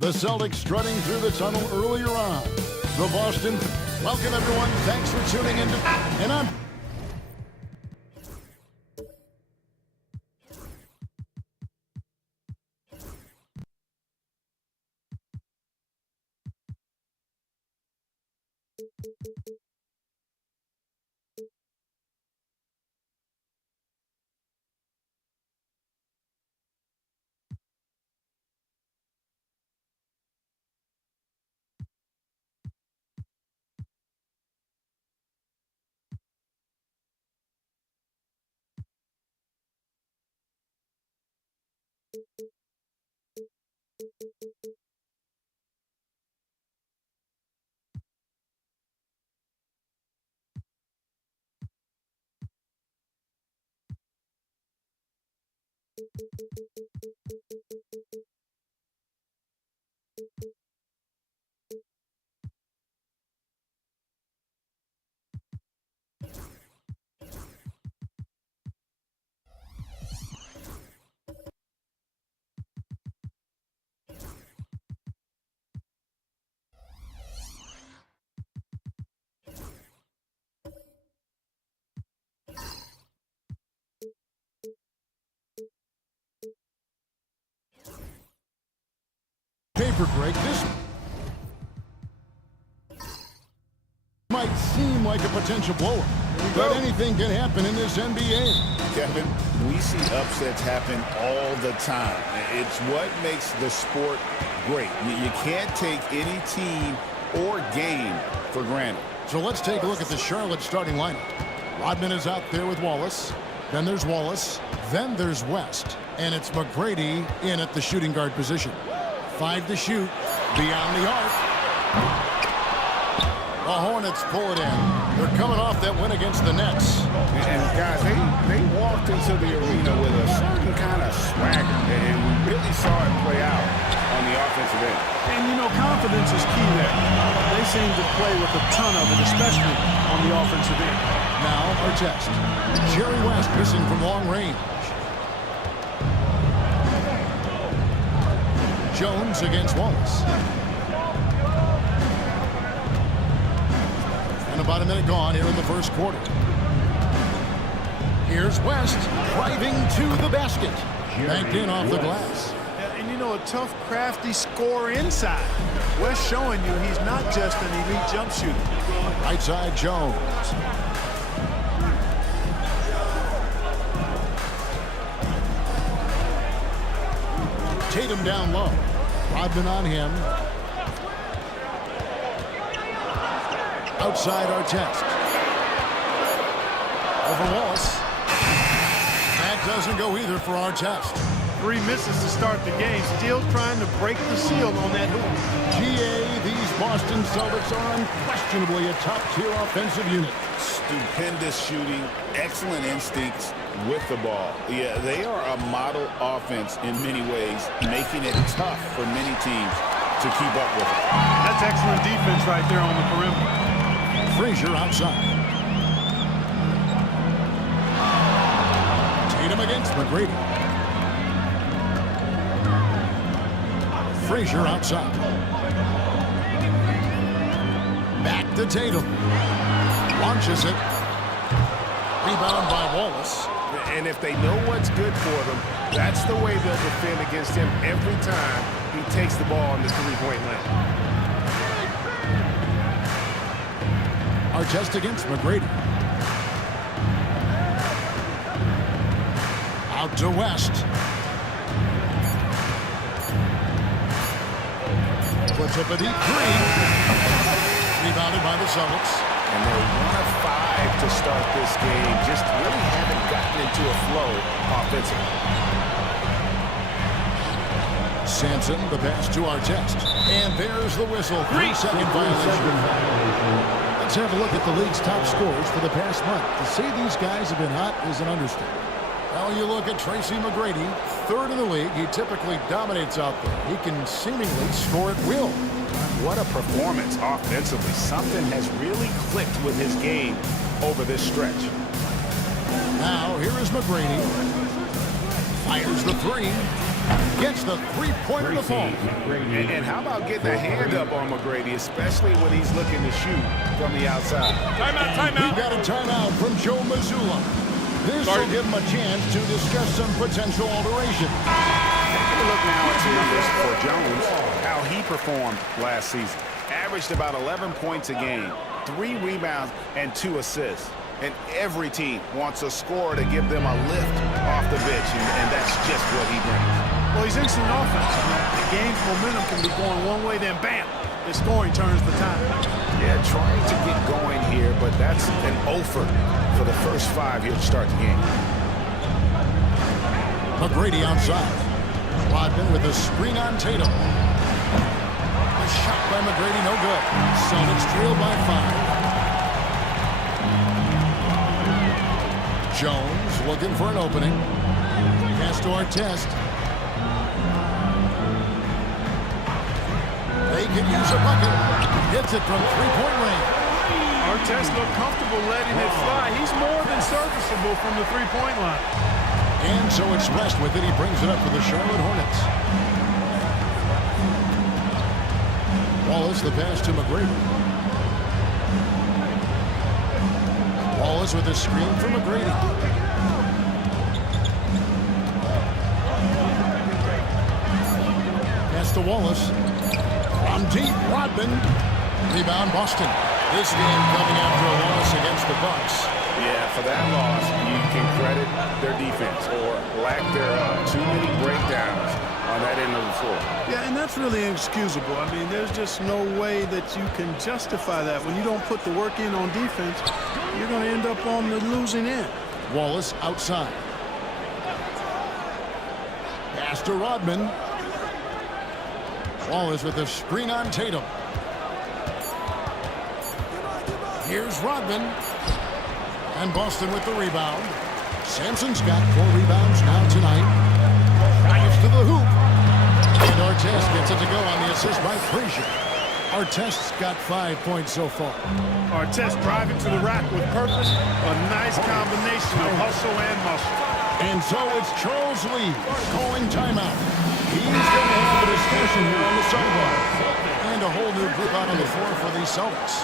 The Celtics strutting through the tunnel earlier on. The Boston. Welcome, everyone. Thanks for tuning in. And I'm... Paper break. This might seem like a potential blower, but anything can happen in this NBA. Kevin, we see upsets happen all the time. It's what makes the sport great. You can't take any team or game for granted. So let's take a look at the Charlotte starting lineup. Rodman is out there with Wallace. Then there's Wallace. Then there's West. And it's McGrady in at the shooting guard position. 5 to shoot. Beyond the arc. The Hornets pull it in. They're coming off that win against the Nets. And guys, they walked into the arena with a certain kind of swagger. And we really saw it play out on the offensive end. And, you know, confidence is key there. They seem to play with a ton of it, especially on the offensive end. Now, our test. Jerry West missing from long range. Jones against Wallace. And about a minute gone here in the first quarter. Here's West driving to the basket. Banked in off the glass. And, you know, a tough, crafty scorer inside. West showing you he's not just an elite jump shooter. Right side, Jones. Tatum down low. Rodman on him. Outside Artest. Over Wallace. That doesn't go either for Artest. 3 misses to start the game. Still trying to break the seal on that hoop. GA, these Boston Celtics are unquestionably a top-tier offensive unit. Stupendous shooting, excellent instincts with the ball. Yeah, they are a model offense in many ways, making it tough for many teams to keep up with it. That's excellent defense right there on the perimeter. Frazier outside. Tatum against McGrady. Frazier outside. Back to Tatum. Launches it. Rebound by Wallace. And if they know what's good for them, that's the way they'll defend against him every time he takes the ball in the three-point line. Artest against McGrady. Out to West. Puts up a deep three. Rebounded by the Celtics. And they're 1 of 5 to start this game. Just really haven't gotten into a flow offensively. Sampson, the pass to Artest. And there's the whistle. 3-second violation. Let's have a look at the league's top scorers for the past month. To say these guys have been hot is an understatement. Well, you look at Tracy McGrady, 3rd in the league. He typically dominates out there. He can seemingly score at will. What a performance offensively. Something has really clicked with his game over this stretch. Now, here is McGrady. Fires the three. Gets the three-pointer to fall. And how about getting a hand up on McGrady, especially when he's looking to shoot from the outside? Timeout. We've got a timeout from Joe Mazzulla. This will give him a chance to discuss some potential alteration. Take a look now at some numbers for Jones, how he performed last season. Averaged about 11 points a game, 3 rebounds, and 2 assists. And every team wants a scorer to give them a lift off the bench, and that's just what he brings. Well, he's instant offense. The game's momentum can be going one way, then bam, the scoring turns the tide. Yeah, trying to get going here, but that's an offer for the first 5 here to start the game. McGrady outside. Rodman with a screen on Tatum. A shot by McGrady, no good. Celtics trail by 5. Jones looking for an opening. Pass to Artest. They can use a bucket. Hits it from three-point range. Artest looked comfortable letting it fly. He's more than serviceable from the three-point line. And so it's West with it. He brings it up for the Charlotte Hornets. Wallace, the pass to McGrady. Wallace with a screen for McGrady. Pass to Wallace. From deep, Rodman. Rebound, Boston. This game coming after a loss against the Bucks. Yeah, for that loss, you can credit their defense or lack thereof. Too many breakdowns on that end of the floor. Yeah, and that's really inexcusable. I mean, there's just no way that you can justify that. When you don't put the work in on defense, you're going to end up on the losing end. Wallace outside. Pass to Rodman. Wallace with the screen on Tatum. Here's Rodman. And Boston with the rebound. Sampson's got 4 rebounds now tonight. Drives to the hoop. And Artest gets it to go on the assist by Frazier. Artest's got 5 points so far. Artest driving to the rack with purpose. A nice combination of hustle and muscle. And so it's Charles Lee calling timeout. He's going to have a discussion here on the sideline. And a whole new group out on the floor for the Celtics.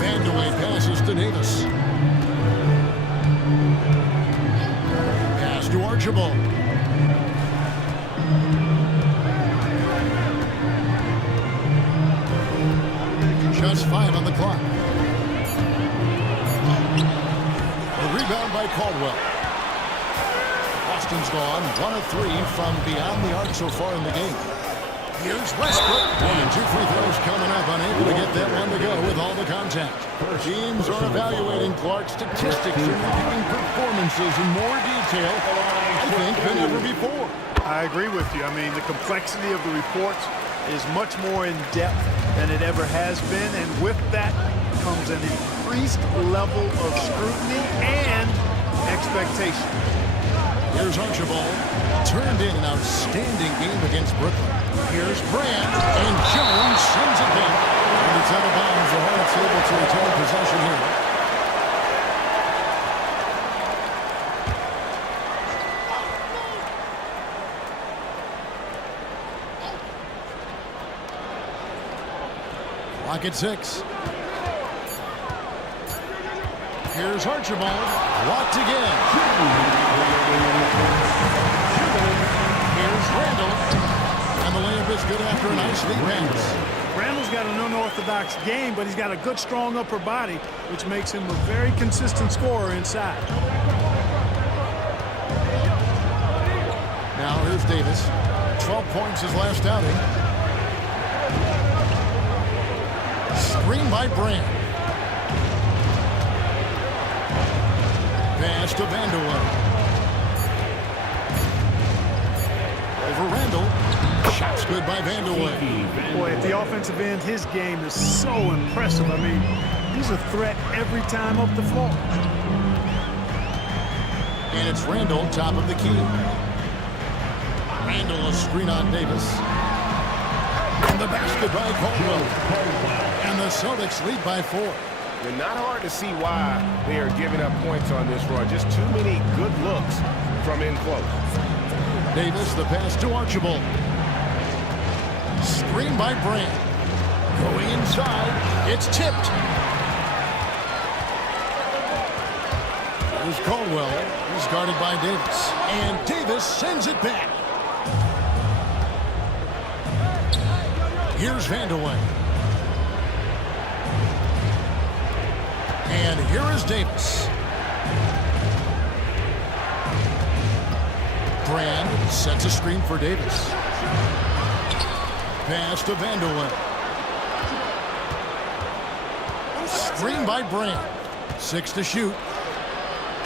Vandeweghe passes to Davis. Archibald. Just 5 on the clock. A rebound by Caldwell. Boston's gone 1 of 3 from beyond the arc so far in the game. Here's Westbrook. And 2 free throws coming up, unable to get that one to go with all the contact. Teams are evaluating Clark's statistics and reviewing performances in more detail, I think, than ever before. I agree with you. I mean, the complexity of the reports is much more in depth than it ever has been, and with that comes an increased level of scrutiny and expectation. Here's Archibald. Turned in an outstanding game against Brooklyn. Here's Brand, and Jones sends it back. And it's out of bounds. The Hornets able to retain possession here. Clock at 6. Here's Archibald. Blocked again. Here's Randall. And the layup is good after a nice lead pass. Randall's got an unorthodox game, but he's got a good, strong upper body, which makes him a very consistent scorer inside. Now here's Davis. 12 points his last outing. Screen by Brand. Pass to Vanderbilt. Over Randall. Shots good by Vanderbilt. Boy, at the offensive end, his game is so impressive. I mean, he's a threat every time up the floor. And it's Randall, top of the key. Randall, a screen on Davis. And the basket by Caldwell. And the Celtics lead by 4. And not hard to see why they are giving up points on this run. Just too many good looks from in close. Davis, the pass to Archibald. Screen by Brand. Going inside. It's tipped. Here's Caldwell. He's guarded by Davis. And Davis sends it back. Here's Vandeweghe. And here is Davis. Brand sets a screen for Davis. Pass to Vandeweghe. Screen by Brand. 6 to shoot.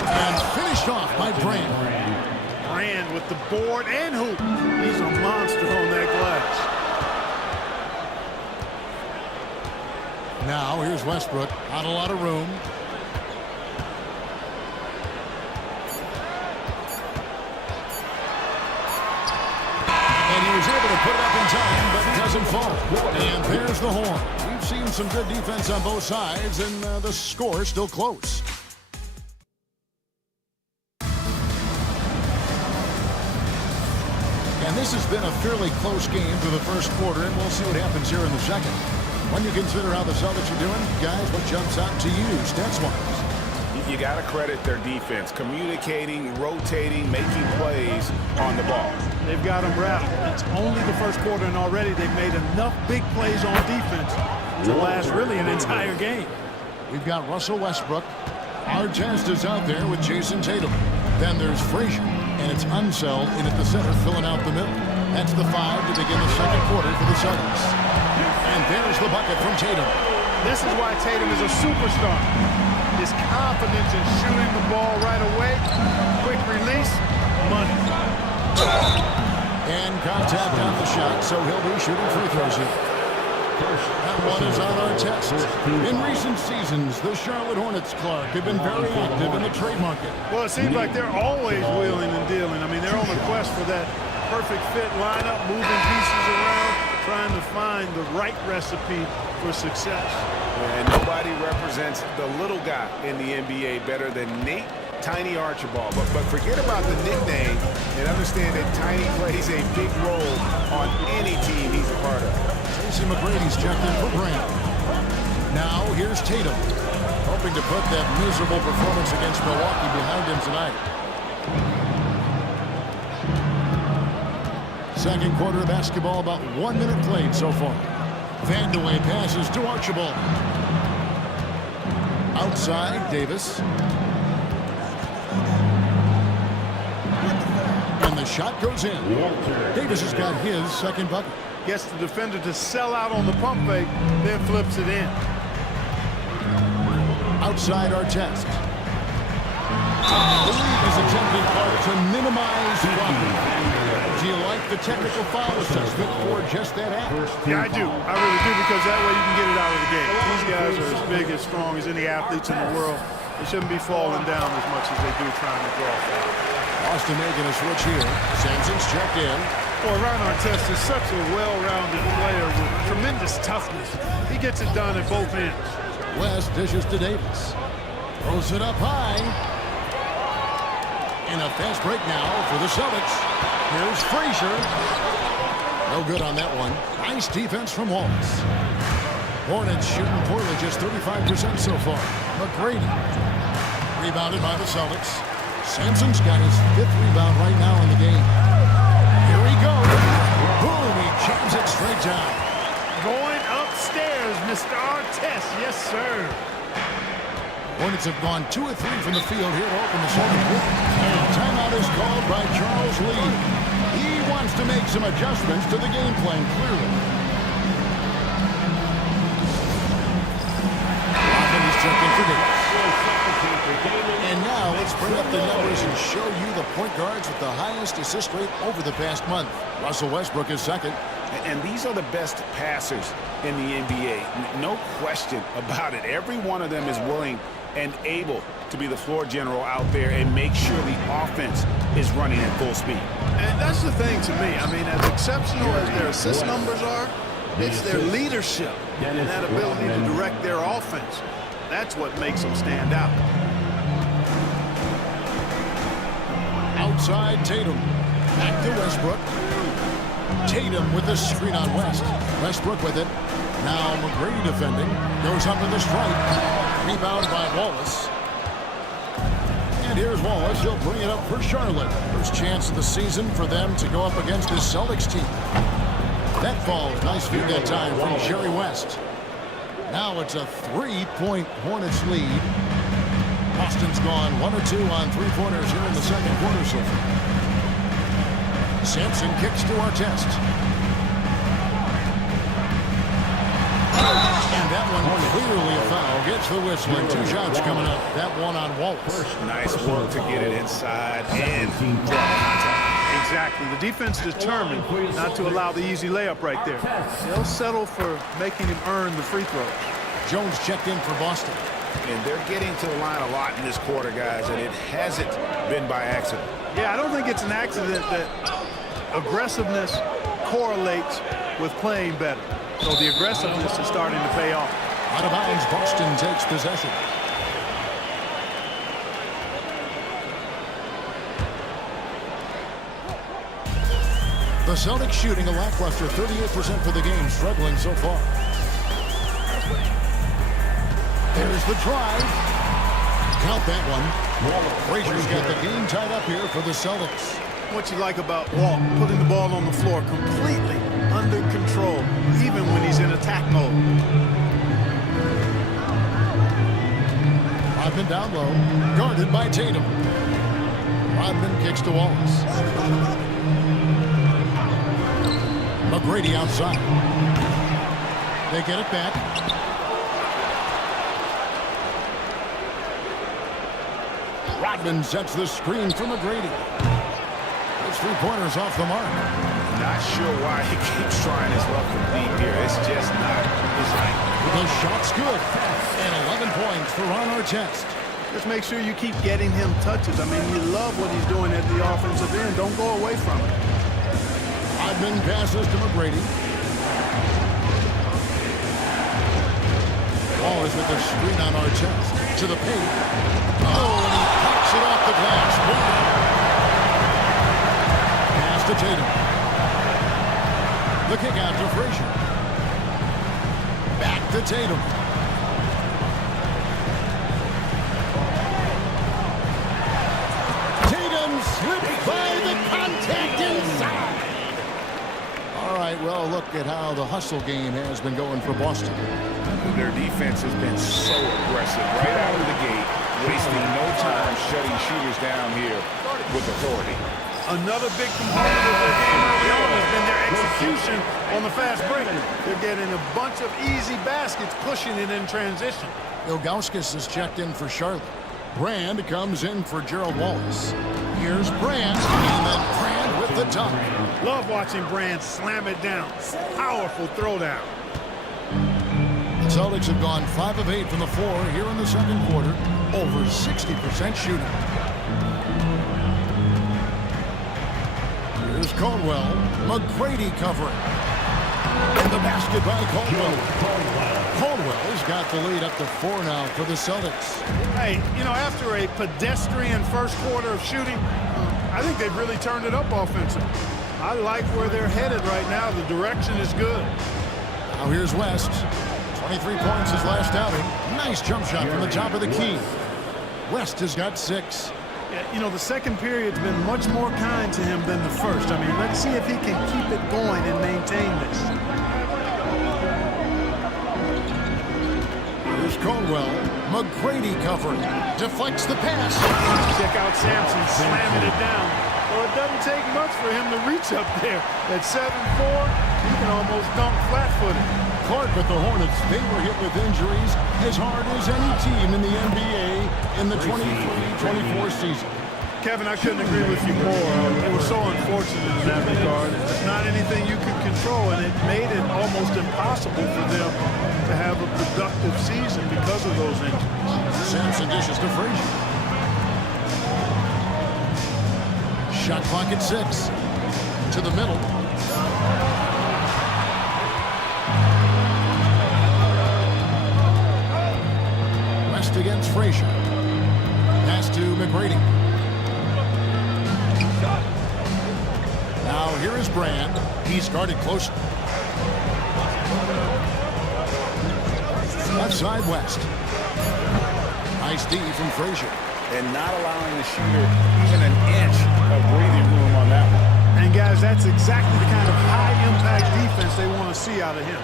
And finished off by Brand. Brand with the board and hoop. He's a monster on that glass. Now here's Westbrook. Not a lot of room. And he was able to put it up in time, but it doesn't fall. And there's the horn. We've seen some good defense on both sides, and the score is still close. And this has been a fairly close game for the first quarter, and we'll see what happens here in the second. When you consider how the Celtics are doing, guys, what jumps out to you stats-wise? You got to credit their defense, communicating, rotating, making plays on the ball. They've got them wrapped. It's only the first quarter, and already they've made enough big plays on defense to last really an entire game. We've got Russell Westbrook. Artest is out there with Jason Tatum. Then there's Frazier, and it's Unseld in at the center, filling out the middle. That's the 5 to begin the second quarter for the Celtics. And there's the bucket from Tatum. This is why Tatum is a superstar. His confidence in shooting the ball right away, quick release, money. And contact on the shot, so he'll be shooting free throws here. That one is on our test. In recent seasons, the Charlotte Hornets, Clark, have been very active in the trade market. Well, it seems like they're always wheeling and dealing. I mean, they're on the quest for that perfect fit lineup, moving pieces around, trying to find the right recipe for success. And nobody represents the little guy in the NBA better than Nate Tiny Archibald. But forget about the nickname and understand that Tiny plays a big role on any team he's a part of. Tracy McGrady's checked in for Brand. Now here's Tatum, hoping to put that miserable performance against Milwaukee behind him tonight. Second quarter of basketball, about 1 minute played so far. Vandeweghe passes to Archibald. Outside, Davis. And the shot goes in. Davis has got his second bucket. Gets the defender to sell out on the pump fake, then flips it in. Outside Artest. The league is attempting hard to minimize blocking. Do you like the technical foul assessment for just that act? Yeah, I do. I really do, because that way you can get it out of the game. These guys are as big, as strong as any athletes in the world. They shouldn't be falling down as much as they do trying to draw foul. Austin making a switch here. Sampson's checked in. Boy, Ron Artest is such a well-rounded player with tremendous toughness. He gets it done at both ends. West dishes to Davis. Throws it up high. And a fast break now for the Celtics. Here's Frazier. No good on that one. Nice defense from Wallace. Hornets shooting poorly, just 35% so far. McGrady. Rebounded by the Celtics. Sampson's got his 5th rebound right now in the game. Here he goes. Boom, he jams it straight down. Going upstairs, Mr. Artest. Yes, sir. Hornets have gone 2 of 3 from the field here to open the second quarter. And timeout is called by Charles Lee. He wants to make some adjustments to the game plan, clearly. Rodman is checking for Davis. And now let's bring up the numbers and show you the point guards with the highest assist rate over the past month. Russell Westbrook is second. And these are the best passers in the NBA. No question about it. Every one of them is willing and able to be the floor general out there and make sure the offense is running at full speed. And that's the thing to me. I mean, as exceptional as their assist numbers are, it's their leadership and that ability to direct their offense. That's what makes them stand out. Outside Tatum. Back to Westbrook. Tatum with the screen on West. Westbrook with it. Now McGrady defending. Goes up with the strike. Rebound by Wallace. And here's Wallace. He'll bring it up for Charlotte. First chance of the season for them to go up against this Celtics team. That falls. Nice feed that time from Jerry West. Now it's a 3-point Hornets lead. Boston's gone 1 or 2 on 3-pointers here in the second quarter so far. Sampson kicks to Artest. And that one clearly a foul. Gets the whistle and 2 shots coming up. That one on Wallace. Nice work to get it inside and draw contact. Exactly. The defense determined not to allow the easy layup right there. They'll settle for making him earn the free throws. Jones checked in for Boston. And they're getting to the line a lot in this quarter, guys, and it hasn't been by accident. Yeah, I don't think it's an accident that aggressiveness correlates with playing better. So the aggressiveness is starting to pay off. Out of bounds, Boston takes possession. The Celtics shooting a lackluster 38% for the game, struggling so far. There's the drive. Count that one. Frazier's got the game tied up here for the Celtics. What you like about Walt, putting the ball on the floor completely under control, even when he's in attack mode. Rodman down low, guarded by Tatum. Rodman kicks to Wallace. McGrady outside. They get it back. Rodman sets the screen for McGrady. Those 3-pointers off the mark. Not sure why he keeps trying his luck from deep here. It's just not his night. The shot's good. And 11 points for Ron Artest. Just make sure you keep getting him touches. I mean, you love what he's doing at the offensive end. Don't go away from it. Rodman passes to McGrady. Wallace with the screen on Artest. To the paint. Oh, and he pops it off the glass. Pass to Tatum. The kick out to Frazier. Back to Tatum. Tatum slipped by the contact inside. well, look at how the hustle game has been going for Boston. Their defense has been so aggressive right out of the gate, wasting no time shutting shooters down here with authority. Another big component of their game early on has been their execution on the fast break. They're getting a bunch of easy baskets, pushing it in transition. Ilgauskas is checked in for Charlotte. Brand comes in for Gerald Wallace. Here's Brand, and then Brand with the dunk. Love watching Brand slam it down. Powerful throwdown. The Celtics have gone 5 of 8 from the floor here in the second quarter. Over 60% shooting. Here's Caldwell. McGrady covering. And the basket by Caldwell. Caldwell's got the lead up to 4 now for the Celtics. Hey, you know, after a pedestrian first quarter of shooting, I think they've really turned it up offensively. I like where they're headed right now. The direction is good. Now here's West. 23 points his last outing. Nice jump shot from the top of the key. West has got 6. Yeah, you know, the second period's been much more kind to him than the first. I mean, let's see if he can keep it going and maintain this. Here's Caldwell. McGrady covering. Deflects the pass. Check out Sampson slamming it down. Well, it doesn't take much for him to reach up there. At 7'4", he can almost dunk flat-footed. Clark with the Hornets, they were hit with injuries as hard as any team in the NBA in the 23-24 season. Kevin, I couldn't agree with you more. It was so unfortunate in that regard. It's not anything you could control, and it made it almost impossible for them to have a productive season because of those injuries. Sampson dishes to Frazier. Shot clock at 6. To the middle. West against Frazier. Pass to McGrady. Now here is Brand. He's guarded closely. Left side West. Nice D from Frazier. And not allowing the shooter even an inch of breathing room on that one. And guys, that's exactly the kind of high-impact defense they want to see out of him.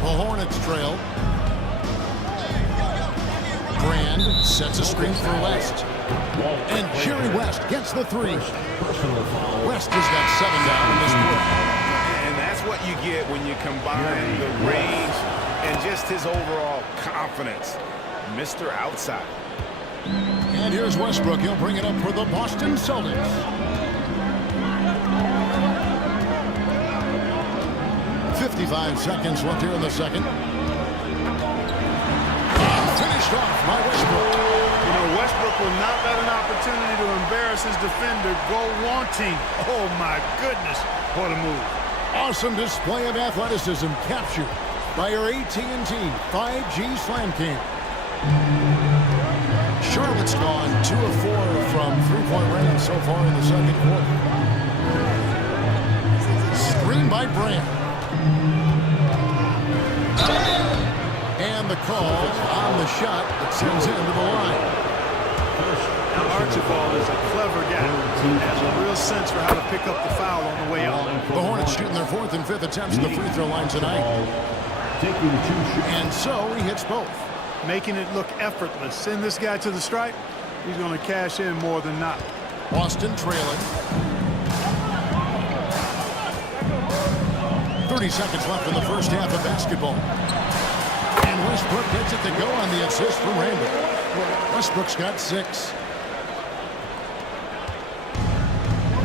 The Hornets trail. Brand sets a screen for West. And Jerry West gets the 3. West has got 7 down in this quarter. And that's what you get when you combine the range and just his overall confidence. Mr. Outside. And here's Westbrook. He'll bring it up for the Boston Celtics. .55 seconds left here in the second. Finished off by Westbrook. You know, Westbrook will not let an opportunity to embarrass his defender go wanting. Oh, my goodness. What a move. Awesome display of athleticism captured by our AT&T 5G Slam Cam. Charlotte's gone 2 of 4 from three-point range so far in the second quarter. Screen by Brand. And the call on the shot that sends into the line. Now, Archibald is a clever guy. He has a real sense for how to pick up the foul on the way out. The Hornets shooting their 4th and 5th attempts at the free throw line tonight. And so he hits both. Making it look effortless. Send this guy to the stripe. He's going to cash in more than not. Boston trailing. 30 seconds left in the first half of basketball. And Westbrook gets it to go on the assist from Randall. Westbrook's got 6.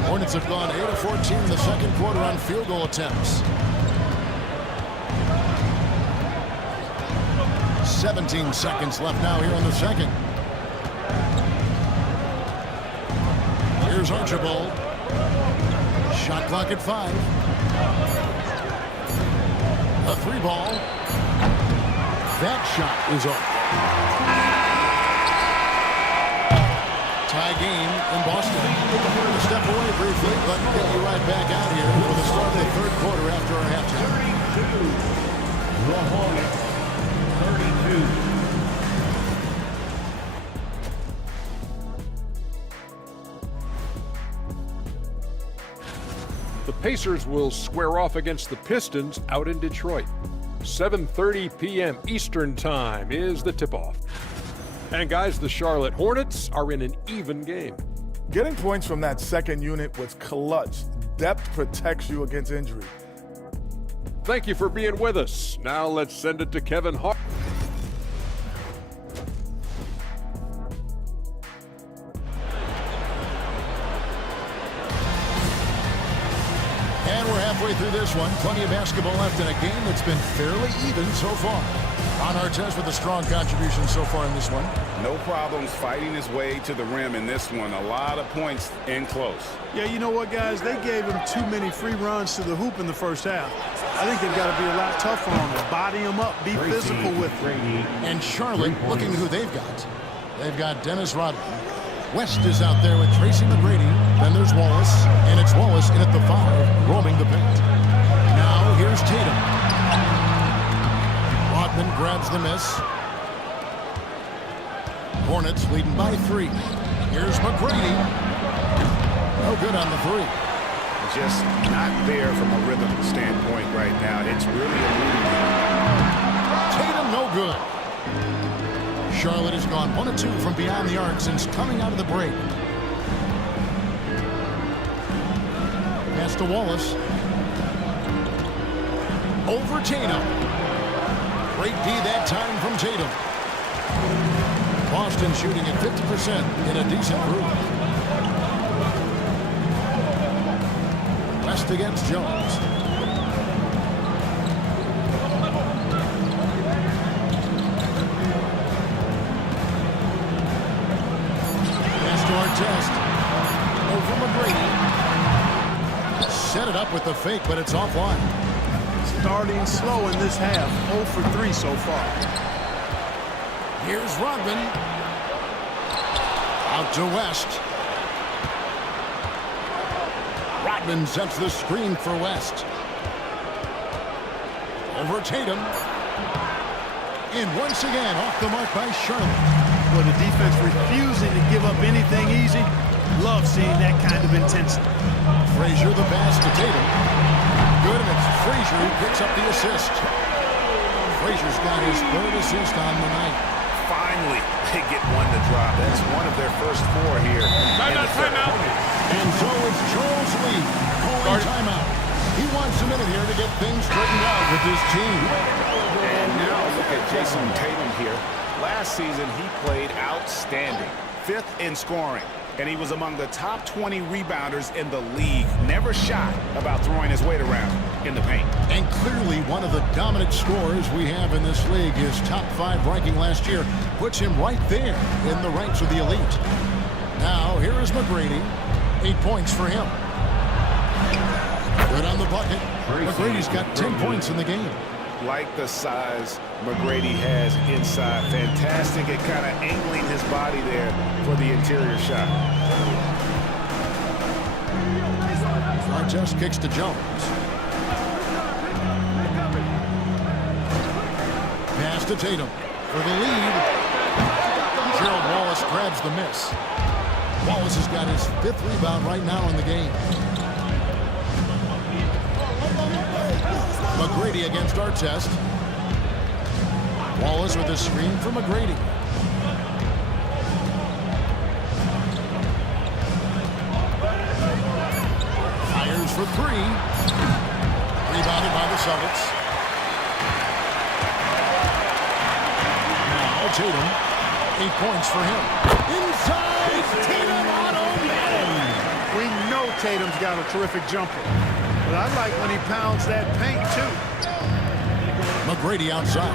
Hornets have gone 8 of 14 in the second quarter on field goal attempts. 17 seconds left now here in the second. Here's Archibald. Shot clock at 5. A 3 ball. That shot is off. Tie game in Boston. We'll step away briefly, but get you right back out here for the start of the third quarter after our halftime. 32. The Hornets. 32. The Pacers will square off against the Pistons out in Detroit. 7:30 p.m. Eastern Time is the tip-off. And guys, the Charlotte Hornets are in an even game. Getting points from that second unit was clutch. Depth protects you against injury. Thank you for being with us. Now let's send it to Kevin Hart. And we're halfway through this one. Plenty of basketball left in a game that's been fairly even so far. Ron Artest with a strong contribution so far in this one. No problems fighting his way to the rim in this one. A lot of points in close. Yeah, you know what, guys? They gave him too many free runs to the hoop in the first half. I think they've got to be a lot tougher on him. Body him up. Be physical with him. And Charlotte, looking who they've got. They've got Dennis Rodman. West is out there with Tracy McGrady. Then there's Wallace. And it's Wallace in at the 5, roaming the paint. Now here's Tatum. Rodman grabs the miss. Hornets leading by 3. Here's McGrady. No good on the 3. Just not there from a rhythm standpoint right now. It's really eluding him. Tatum no good. Charlotte has gone 1 of 2 from beyond the arc since coming out of the break. Pass to Wallace. Over Tatum. Great D that time from Tatum. Boston shooting at 50% in a decent group. West against Jones. Test over McGrady. Set it up with the fake, but it's offline. Starting slow in this half. 0 for 3 so far. Here's Rodman. Out to West. Rodman sets the screen for West. Over Tatum. And once again, off the mark by Charlotte. Well, the defense refusing to give up anything easy. Love seeing that kind of intensity. Frazier the pass to Tatum. Good, and it's Frazier who picks up the assist. Frazier's got his 3rd assist on the night. Finally, they get one to drop. That's one of their first 4 here. Timeout. And so it's Charles Lee calling timeout. He wants a minute here to get things straightened out with his team. And now look at Jason Tatum here. Last season, he played outstanding. 5th in scoring. And he was among the top 20 rebounders in the league. Never shy about throwing his weight around in the paint. And clearly one of the dominant scorers we have in this league. His top 5 ranking last year puts him right there in the ranks of the elite. Now, here is McGrady. 8 points for him. Good on the bucket. McGrady's got 10 points in the game. Like the size McGrady has inside. Fantastic at kind of angling his body there for the interior shot. Artest kicks to Jones. Pass to Tatum for the lead. Gerald Wallace grabs the miss. Wallace has got his 5th rebound right now in the game. McGrady against Artest. Wallace with a screen for McGrady. Fires for 3. Rebounded by the Celtics. Now Tatum. 8 points for him. Inside. Tatum automatic. We know Tatum's got a terrific jumper. But I like when he pounds that paint, too. McGrady outside.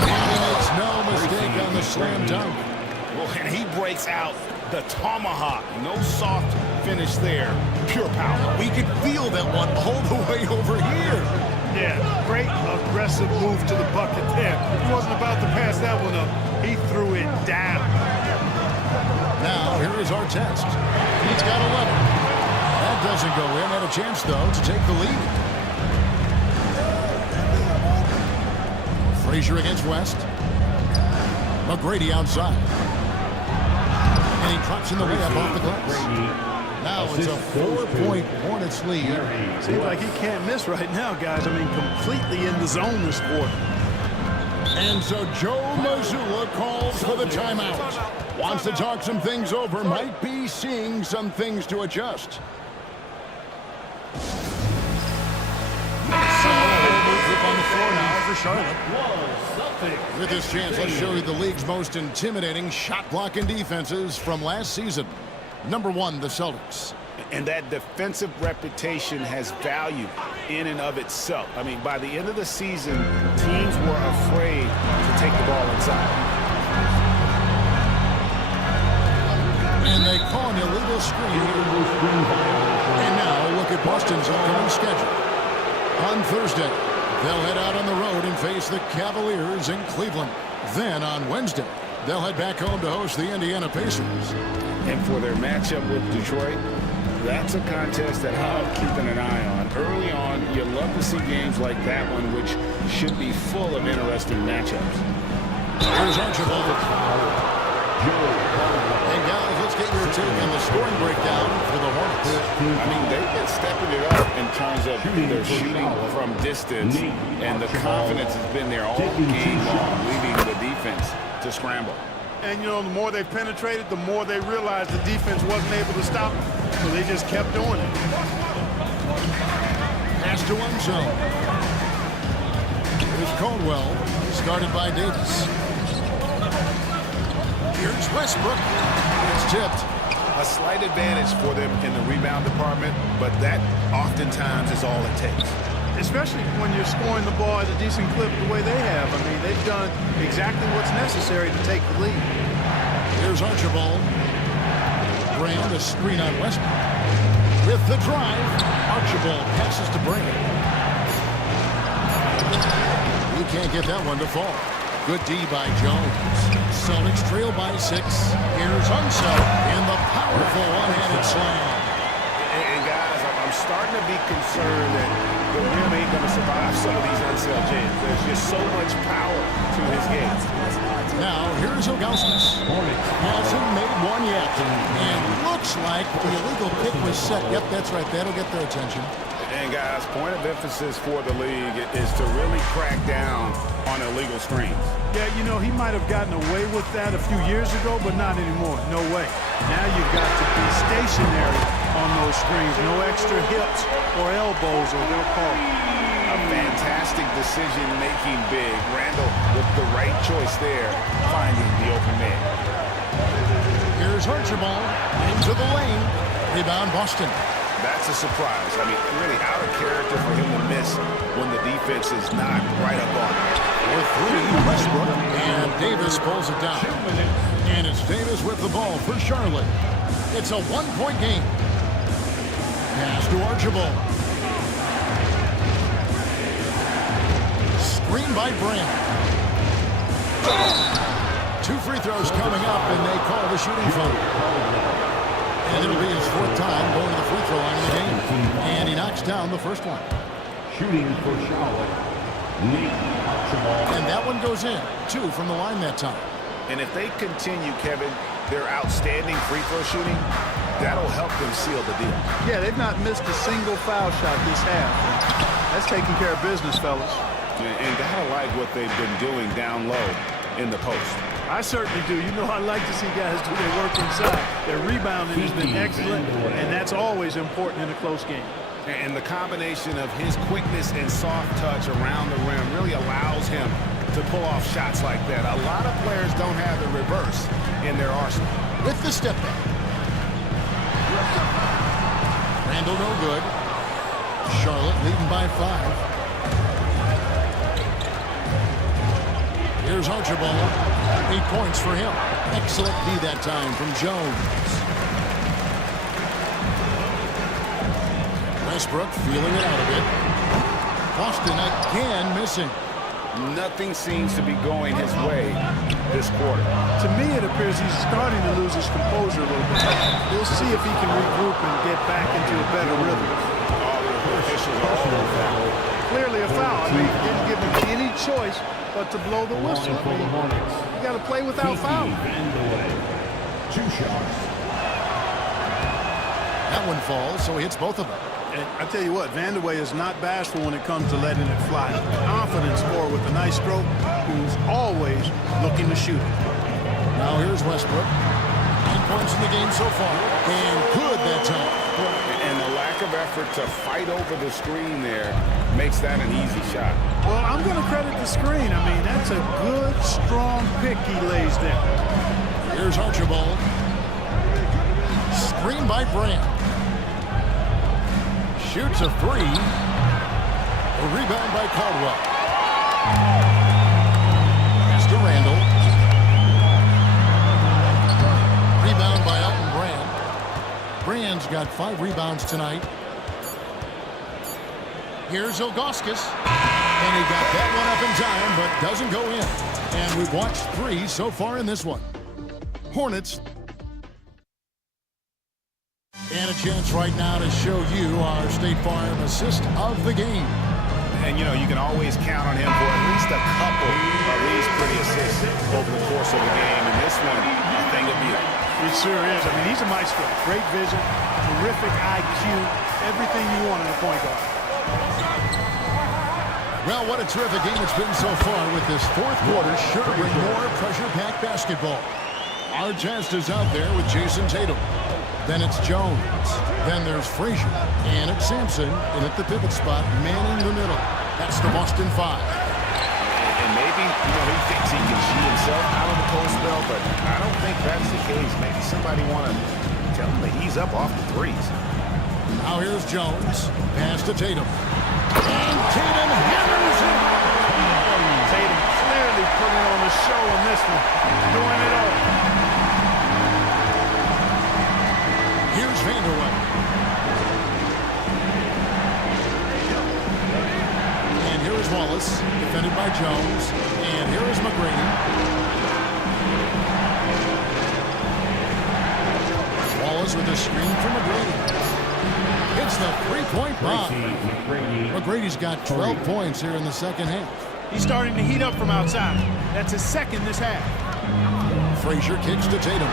And he makes no mistake on the slam dunk. Well, and he breaks out the tomahawk. No soft finish there. Pure power. We could feel that one all the way over here. Yeah, great aggressive move to the bucket there. He wasn't about to pass that one up. He threw it down. Now, here is Artest. He's got 11. That doesn't go in. Had a chance, though, to take the lead. Frazier against West. McGrady outside. And he drops in the layup off the glass. Now it's a 4-point Hornets lead. Seems like he can't miss right now, guys. I mean, completely in the zone this quarter. And so Joe Mazzulla calls for the timeout. Wants to talk some things over. Might be seeing some things to adjust. So we'll move up on the floor now for Charlotte. With this chance, let's show you the league's most intimidating shot blocking defenses from last season. Number 1, the Celtics. And that defensive reputation has value in and of itself. I mean, by the end of the season, teams were afraid to take the ball inside. And they call an illegal screen. And now look at Boston's upcoming schedule. On Thursday, they'll head out on the road and face the Cavaliers in Cleveland. Then on Wednesday, they'll head back home to host the Indiana Pacers. And for their matchup with Detroit, that's a contest that I'm keeping an eye on. Early on, you love to see games like that one, which should be full of interesting matchups. Here's Archibald. And guys, let's get your take on the scoring breakdown for the Hornets. I mean, they've been stepping it up in terms of their shooting from distance, and the confidence has been there all game long, leaving the defense to scramble. And, you know, the more they penetrated, the more they realized the defense wasn't able to stop them. So they just kept doing it. Pass to one zone. Here's Caldwell, started by Davis. Here's Westbrook. It's tipped. A slight advantage for them in the rebound department, but that oftentimes is all it takes. Especially when you're scoring the ball at a decent clip the way they have. I mean, they've done exactly what's necessary to take the lead. Here's Archibald. Brand, a screen on Westbrook. With the drive, Archibald passes to Brand. He can't get that one to fall. Good D by Jones. Celtics trail by 6. Here's Unseld in the powerful one-handed slam. And guys, I'm starting to be concerned that the rim ain't going to survive some of these Unseld jams. There's just so much power to his game. Now, here's Ilgauskas. Hasn't made one yet. And looks like the illegal pick was set. Yep, that's right. That'll get their attention. And guys, point of emphasis for the league is to really crack down on illegal screens. Yeah, you know, he might have gotten away with that a few years ago, but not anymore. No way. Now you've got to be stationary on those screens. No extra hips or elbows, or they'll call it. A fantastic decision-making big. Randall with the right choice there, finding the open man. Here's Archibald into the lane. Rebound Boston. That's a surprise. I mean, really out of character for him to miss when the defense is not right up on him. For 3, Westbrook. And Davis pulls it down. And it's Davis with the ball for Charlotte. It's a 1-point game. Pass to Archibald. Screen by Brand. 2 free throws coming up, and they call the shooting foul. And it'll be his 4th time going to the free throw line in the game. And he knocks down the first one. Shooting for Charlotte, Nate Archibald. And that one goes in. 2 from the line that time. And if they continue, Kevin, their outstanding free throw shooting, that'll help them seal the deal. Yeah, they've not missed a single foul shot this half. That's taking care of business, fellas. And gotta like what they've been doing down low in the post. I certainly do. You know, I like to see guys do their work inside. Their rebounding has been excellent, and that's always important in a close game. And the combination of his quickness and soft touch around the rim really allows him to pull off shots like that. A lot of players don't have the reverse in their arsenal. With the step back. Randall no good. Charlotte leading by 5. Here's Archibald. 8 points for him. Excellent D that time from Jones. Westbrook feeling it out a bit. Boston again missing. Nothing seems to be going his way this quarter. To me, it appears he's starting to lose his composure a little bit. We'll see if he can regroup and get back into a better rhythm. All the officials are all foul. Clearly a foul. I mean, he didn't give him any choice but to blow the whistle. I mean, you got to play without fouling. 2 shots. That one falls, so he hits both of them. And I tell you what, Vandeweghe is not bashful when it comes to letting it fly. Confident scorer with a nice stroke who's always looking to shoot. Now here's Westbrook. 9 points in the game so far. And good that time. And the lack of effort to fight over the screen there makes that an easy shot. Well, I'm going to credit the screen. I mean, that's a good, strong pick he lays there. Here's Archibald. Screen by Brand. Shoots a three. A rebound by Caldwell. Pass to Randall. Rebound by Elton Brand. Brand's got 5 rebounds tonight. Here's Ilgauskas. And he got that one up in time, but doesn't go in. And we've watched 3 so far in this one. Hornets. And a chance right now to show you our State Farm assist of the game. And, you know, you can always count on him for at least a couple of these pretty assists over the course of the game. And this one, a thing of beauty. It sure is. I mean, he's a maestro. Great vision, terrific IQ, everything you want in a point guard. Well, what a terrific game it's been so far with this fourth quarter. Sure to bring more pressure-packed basketball. Our test is out there with Jason Tatum. Then it's Jones. Then there's Frazier. And it's Sampson in at the pivot spot, manning the middle. That's the Boston 5. And maybe, you know, he thinks he can shoot himself out of the cold spell, but I don't think that's the case. Maybe somebody want to tell him to ease up off the threes. Now here's Jones. Pass to Tatum. And Tatum hammers it. Tatum clearly putting on the show in this one. Doing it all. Here's Vandeweghe. And here is Wallace, defended by Jones. And here is McGrady. Wallace with a screen from McGrady. It's the three-point bomb. McGrady's got 12 points here in the second half. He's starting to heat up from outside. That's his second this half. Frazier kicks to Tatum.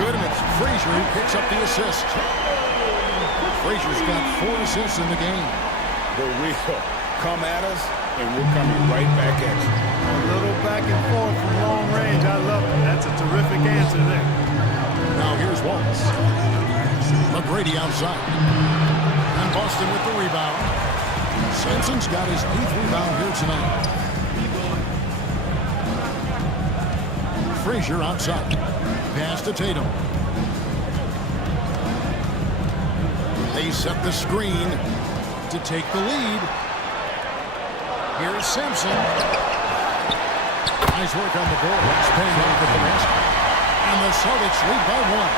Good, and it's Frazier who picks up the assist. Frazier's got 4 assists in the game. The real come at us, and we're coming right back at you. A little back and forth from long range. I love it. That's a terrific answer there. Now here's Wallace. McGrady outside. And Boston with the rebound. Sampson's got his 8th rebound here tonight. Frazier outside. Pass to Tatum. They set the screen to take the lead. Here's Sampson. Nice work on the board. He's paying off with the basket. And the Celtics lead by 1.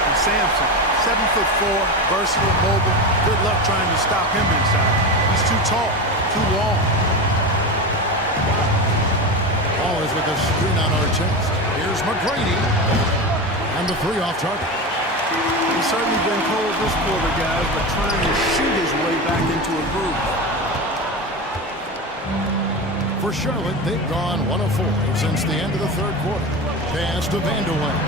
And Sampson, 7'4", versatile, mobile. Good luck trying to stop him inside. He's too tall, too long. Ball is with a screen on our chest. Here's McGrady. And the 3 off target. He's certainly been cold this quarter, guys, but trying to shoot his way back into a groove. For Charlotte, they've gone 1 of 4 since the end of the third quarter. Pass to Vandeweghe.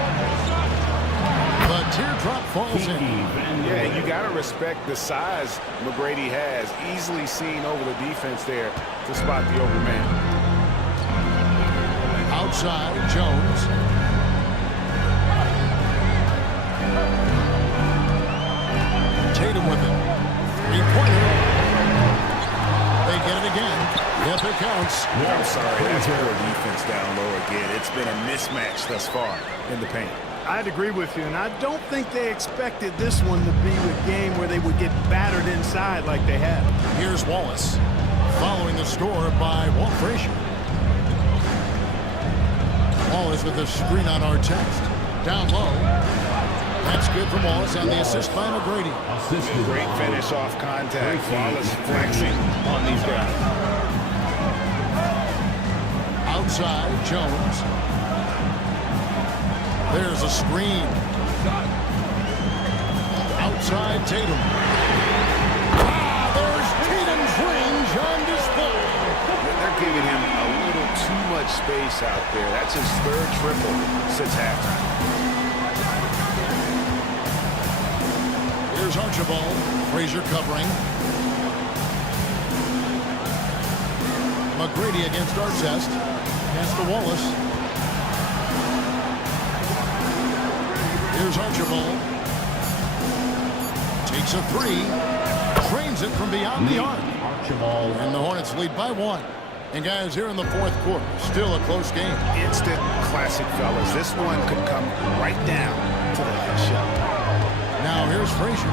The teardrop falls in. Yeah, you got to respect the size McGrady has. Easily seen over the defense there to spot the open man. Outside, Jones. Tatum with it. 3-pointer. They get it again. Yep, it counts. I'm sorry, that's poor defense down low again. It's been a mismatch thus far in the paint. I'd agree with you, and I don't think they expected this one to be a game where they would get battered inside like they have. Here's Wallace, following the score by Walt Frazier. Wallace with a screen on our text. Down low. That's good from Wallace on the assist by McGrady. Great finish off contact. Wallace flexing on these guys. Outside, Jones. There's a screen. Outside, Tatum. There's Tatum's range on display. They're giving him a little too much space out there. That's his 3rd triple since halftime. Here's Archibald. Frazier covering. McGrady against Artest. Pass to Wallace. Here's Archibald. Takes a three. Trains it from beyond the arc. Archibald. And the Hornets lead by 1. And guys, here in the fourth quarter, still a close game. Instant classic, fellas. This one could come right down to the last shot. Now here's Frazier.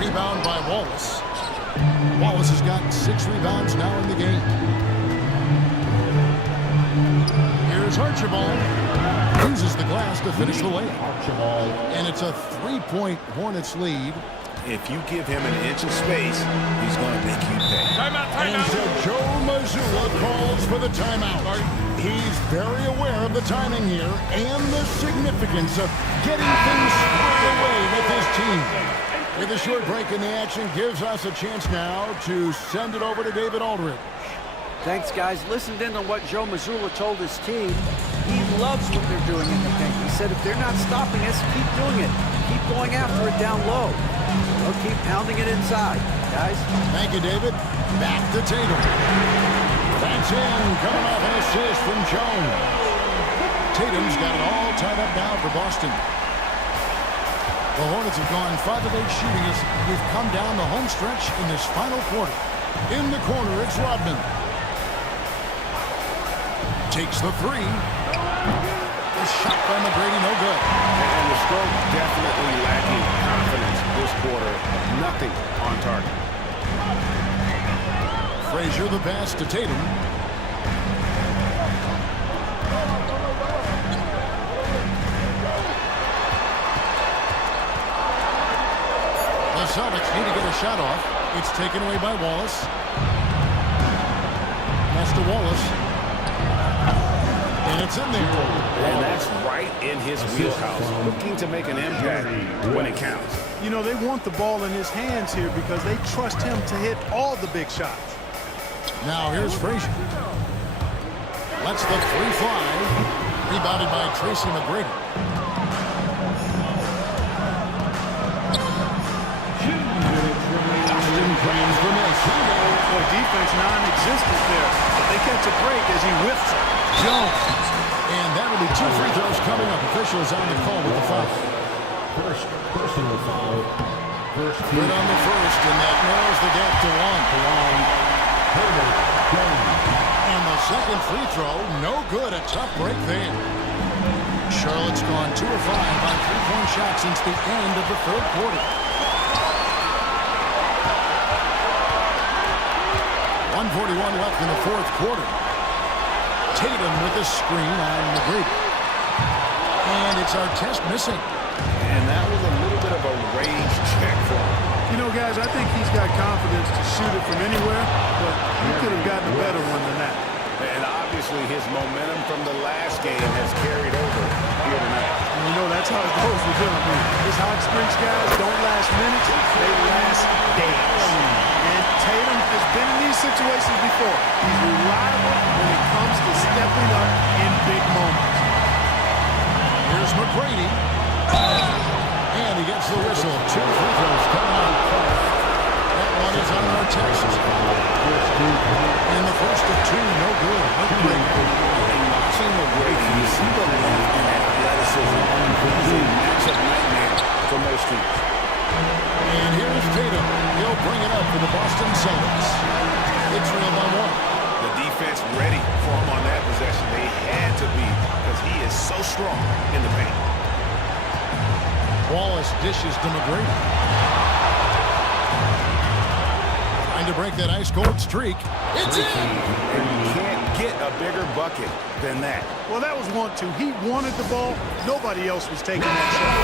Rebound by Wallace. Wallace has got 6 rebounds now in the game. Here's Archibald. Uses the glass to finish the layup. Archibald. And it's a 3-point Hornets lead. If you give him an inch of space, he's going to make you pay. And so Joe Mazzulla calls for the timeout. He's very aware of the timing here and the significance of getting things squared away with his team. With a short break in the action, gives us a chance now to send it over to David Aldridge. Thanks, guys. Listened in on what Joe Mazzulla told his team. He loves what they're doing in the paint. He said if they're not stopping us, keep doing it. Keep going after it down low. They'll keep pounding it inside, guys. Thank you, David. Back to Tatum. That's in, coming off an assist from Jones. Tatum's got it all tied up now for Boston. The Hornets have gone 5 of 8 shooting as we've come down the home stretch in this final quarter. In the corner, it's Rodman. Takes the three. A shot by McGrady, no good. And the stroke definitely lacking confidence this quarter. Nothing on target. Frazier the pass to Tatum. The Celtics need to get a shot off. It's taken away by Wallace. Pass to Wallace. And it's in there. And that's right in his wheelhouse. Looking to make an impact when it counts. You know, they want the ball in his hands here because they trust him to hit all the big shots. Now here's Frazier. Lets the three fly. Rebounded by Tracy McGrady. Boy, defense non-existent there. But they catch a break as he whips it. Jones. And that'll be 2 free throws coming up. Officials on the call with the foul. First personal foul. First Good on the first, and that narrows the gap to 1. And the second free throw, no good. A tough break there. Charlotte's gone 2 of 5 on 3-point shots since the end of the third quarter. 1:41 left in the fourth quarter. Tatum with the screen on McGrady. And it's Artest missing. And that was a little bit of a range check for him. You know, guys, I think he's got confidence to shoot it from anywhere, but he could have gotten a better one than that. And obviously his momentum from the last game has carried over here tonight. And you know, that's how it goes with him. I mean, his hot streaks, guys, don't last minutes, they last days. And Tatum has been in these situations before. He's reliable when it comes to stepping up in big moments. Here's McGrady. And he gets the whistle. 2 free throws coming out. That one is on Artest. And the first of 2, no good. And watching McGrady, you see the length and athleticism. He's a matchup nightmare for most teams. And here's Tatum. He'll bring it up for the Boston Celtics. It's real by 1. The defense ready for him on that possession. They had to be because he is so strong in the paint. Wallace dishes to McGrady. Trying to break that ice-cold streak. It's in! And you can't get a bigger bucket than that. Well, that was 1-2. He wanted the ball. Nobody else was taking that shot.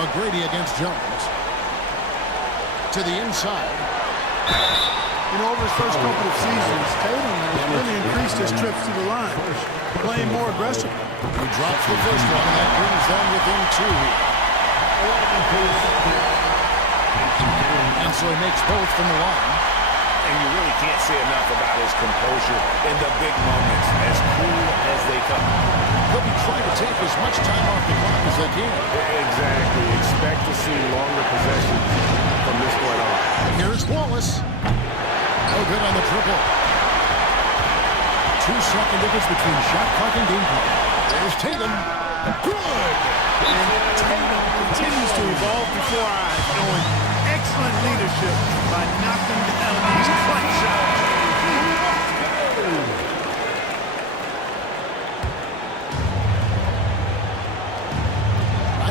McGrady against Jones. To the inside. You know, over his first couple of seasons, Tatum has really increased his trips to the line, playing more aggressive. He drops the first one, and that brings them within 2. And so he makes both from the line. And you really can't say enough about his composure in the big moments, as cool as they come. He'll be trying to take as much time off the clock as they can. Exactly. Expect to see longer possessions from this point on. Here's Wallace. No good on the triple. 2-second difference between shot clock and game clock. There's Tatum. Good! And Tatum continues to evolve before our eyes, showing excellent leadership by knocking down these clutch shots.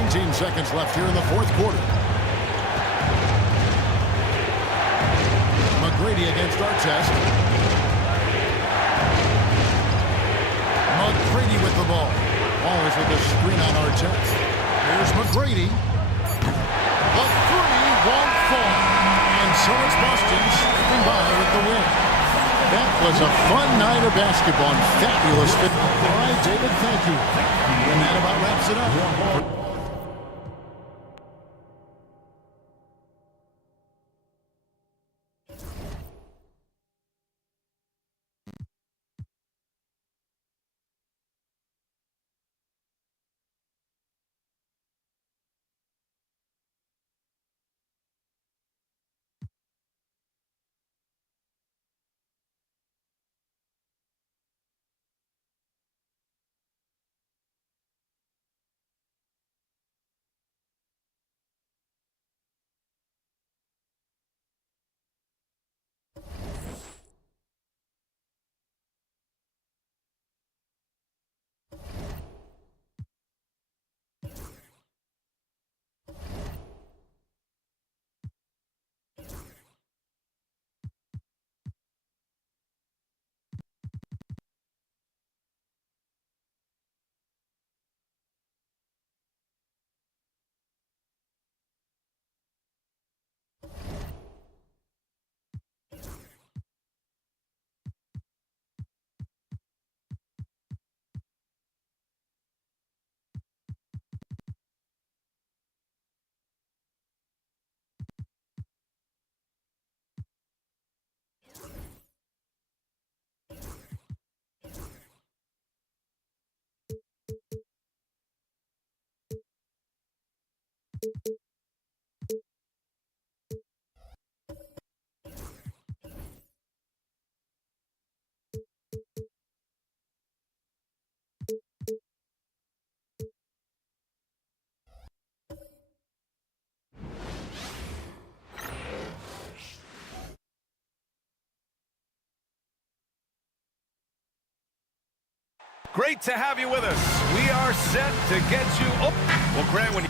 19 seconds left here in the fourth quarter. McGrady against Artest. McGrady with the ball. Wallace with the screen on Artest. Here's McGrady. The three won't fall. And so it's Boston slipping by with the win. That was a fun night of basketball and fabulous fit. All right, David, thank you. And that about wraps it up. Great to have you with us. We are set to get you up. Well, Grant, when you...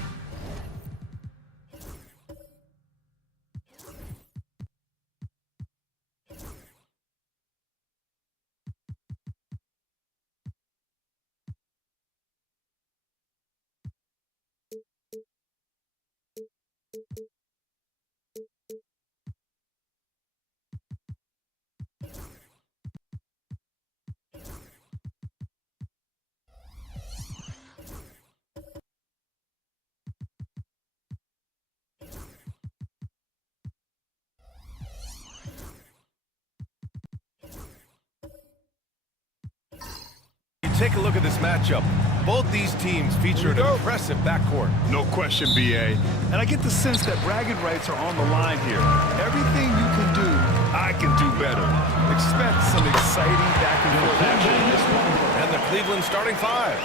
Take a look at this matchup. Both these teams feature an impressive backcourt. No question, BA. And I get the sense that bragging rights are on the line here. Everything you can do, I can do better. Expect some exciting back-and-forth action in this one. And the Cleveland starting five.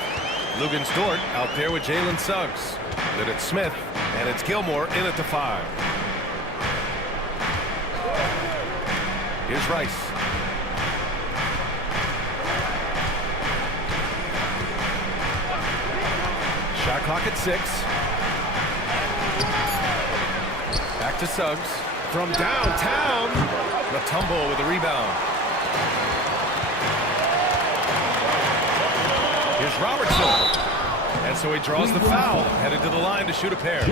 Lugan Stort out there with Jalen Suggs. Then it's Smith, and it's Gilmore in at the five. Here's Rice. Shot clock at 6. Back to Suggs. From downtown. Mutombo with the rebound. Here's Robertson. And so he draws the foul. Headed to the line to shoot a pair.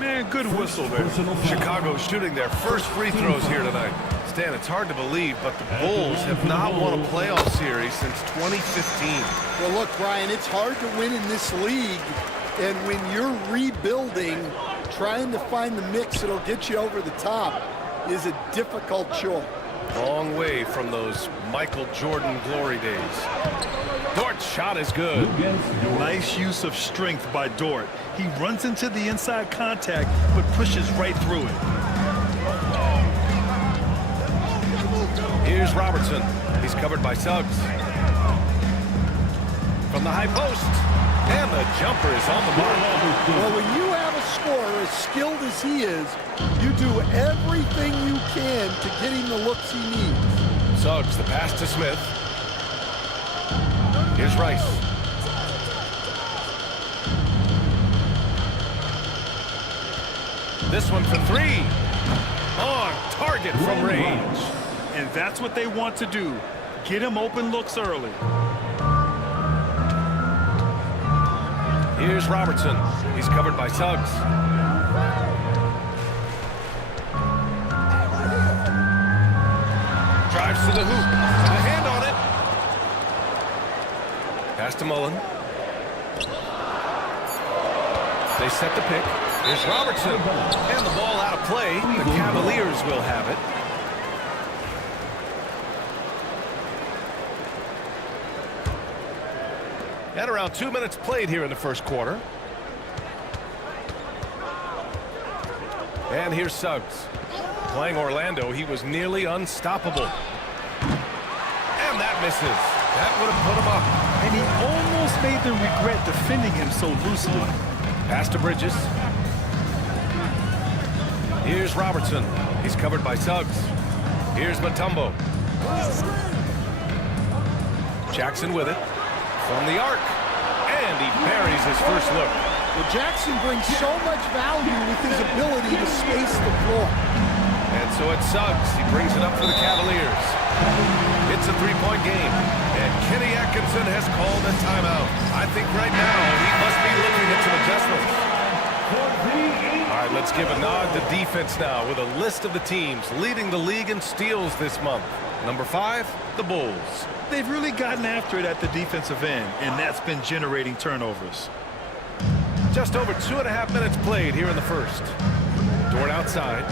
Man, good whistle there. Chicago shooting their first free throws here tonight. Stan, it's hard to believe, but the Bulls have not won a playoff series since 2015. Well, look, Brian, it's hard to win in this league, and when you're rebuilding, Trying to find the mix that'll get you over the top is a difficult chore. Long way from those Michael Jordan glory days. Dort's shot is good. Nice use of strength by Dort. He runs into the inside contact, but pushes right through it. Here's Robertson. He's covered by Suggs. From the high post. And the jumper is on the mark. Well, when you have a scorer as skilled as he is, you do everything you can to get him the looks he needs. Suggs, the pass to Smith. Here's Rice. This one for three. On target from range. And that's what they want to do. Get him open looks early. Here's Robertson. He's covered by Suggs. Drives to the hoop. A hand on it. Pass to Mullen. They set the pick. Here's Robertson. And the ball out of play. The Cavaliers will have it. At around 2 minutes played here in the first quarter. And here's Suggs. Playing Orlando, he was nearly unstoppable. And that misses. That would have put him up. And he almost made them regret defending him so loosely. Pass to Bridges. Here's Robertson. He's covered by Suggs. Here's Mutombo. Jackson with it. From the arc. And he buries his first look. Well, Jackson brings so much value with his ability to space the floor. And so it's Suggs. He brings it up for the Cavaliers. It's a three-point game. And Kenny Atkinson has called a timeout. I think right now he must be looking at some adjustments. All right, let's give a nod to defense now with a list of the teams leading the league in steals this month. Number 5, the Bulls. They've really gotten after it at the defensive end, and that's been generating turnovers. Just over 2.5 minutes played here in the first. Dort outside.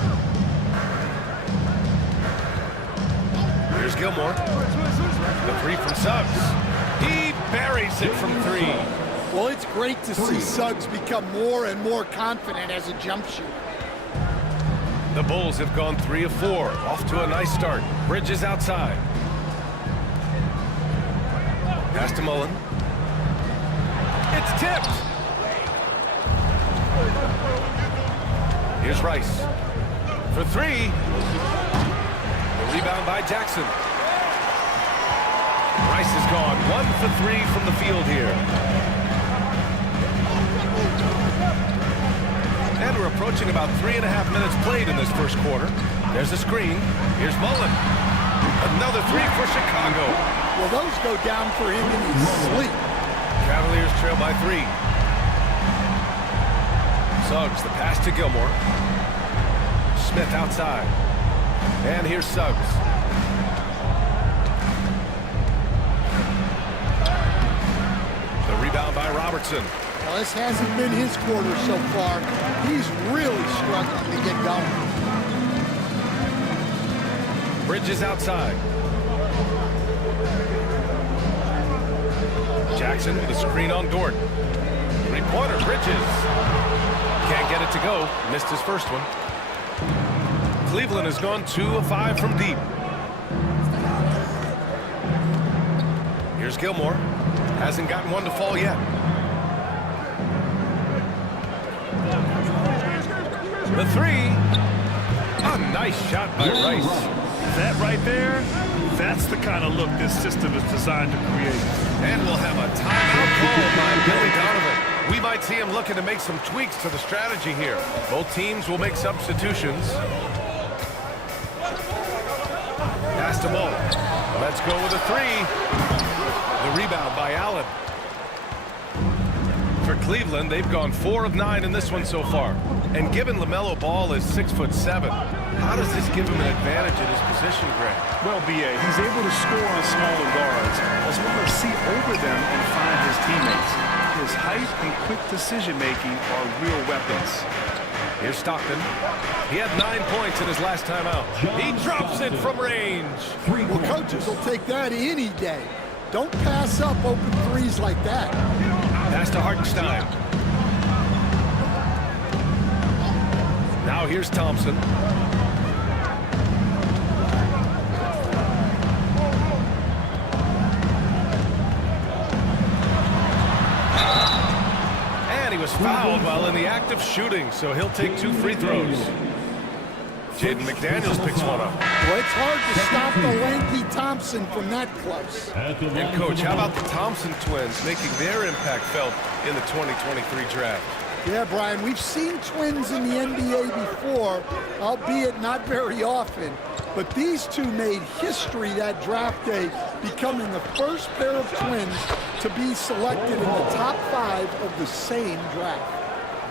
Here's Gilmore. The three from Suggs. He buries it from 3. Well, it's great to see Suggs become more and more confident as a jump shooter. The Bulls have gone 3 of 4. Off to a nice start. Bridges outside. Pass to Mullen. It's tipped. Here's Rice. For 3. The rebound by Jackson. Rice is gone. 1 for 3 from the field here. And we're approaching about 3.5 minutes played in this first quarter. There's a screen. Here's Mullen. Another 3 for Chicago. Well, those go down for him in his sleep. Cavaliers trail by 3. Suggs, the pass to Gilmore. Smith outside. And here's Suggs. The rebound by Robertson. Well, this hasn't been his quarter so far. He's really struggling to get going. Bridges outside. Jackson with a screen on Dort. Three-pointer, Bridges. Can't get it to go. Missed his first one. Cleveland has gone 2 of 5 from deep. Here's Gilmore. Hasn't gotten one to fall yet. The 3. A nice shot by Rice. That right there, that's the kind of look this system is designed to create. And we'll have a timeout called by Billy Donovan. We might see him looking to make some tweaks to the strategy here. Both teams will make substitutions. Pass to Mullen. Let's go with a 3. The rebound by Allen. For Cleveland, they've gone 4 of 9 in this one so far. And given LaMelo Ball is 6'7", how does this give him an advantage in his position, Greg? Well, B.A., he's able to score on smaller guards, as well as see over them and find his teammates. His height and quick decision-making are real weapons. Here's Stockton. He had 9 points in his last time out. He drops it from range. Well, coaches will take that any day. Don't pass up open threes like that. Pass to Hartenstein. Now here's Thompson. And he was fouled while in the act of shooting, so he'll take 2 free throws. Jaden McDaniels picks one up. Well, it's hard to stop the lanky Thompson from that close. And, Coach, how about the Thompson twins making their impact felt in the 2023 draft? Yeah, Brian, we've seen twins in the NBA before, albeit not very often. But these two made history that draft day, becoming the first pair of twins to be selected in the top 5 of the same draft.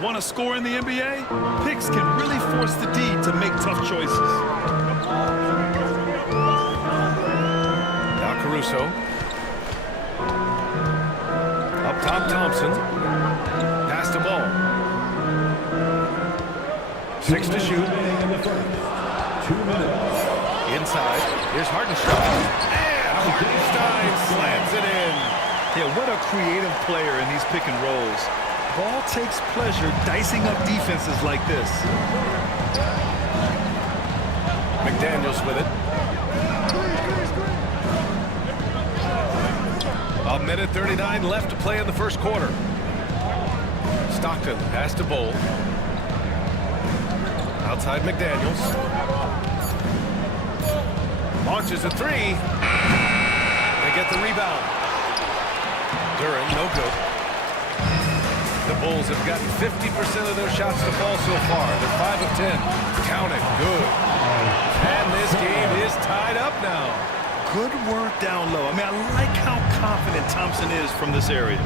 Want to score in the NBA? Picks can really force the D to make tough choices. Now Caruso. Up top, Thompson. Pass the ball. 6 to shoot. 2 minutes. Inside. Here's Hartenstein. And Hartenstein slams it in. Yeah, what a creative player in these pick and rolls. Ball takes pleasure dicing up defenses like this. McDaniels with it. 1:39 left to play in the first quarter. Stockton pass to Bowl. Outside McDaniels. Launches a 3. They get the rebound. Duran, no good. The Bulls have gotten 50% of their shots to fall so far. They're 5 of 10. Count it. Good. And this game is tied up now. Good work down low. I mean, I like how confident Thompson is from this area.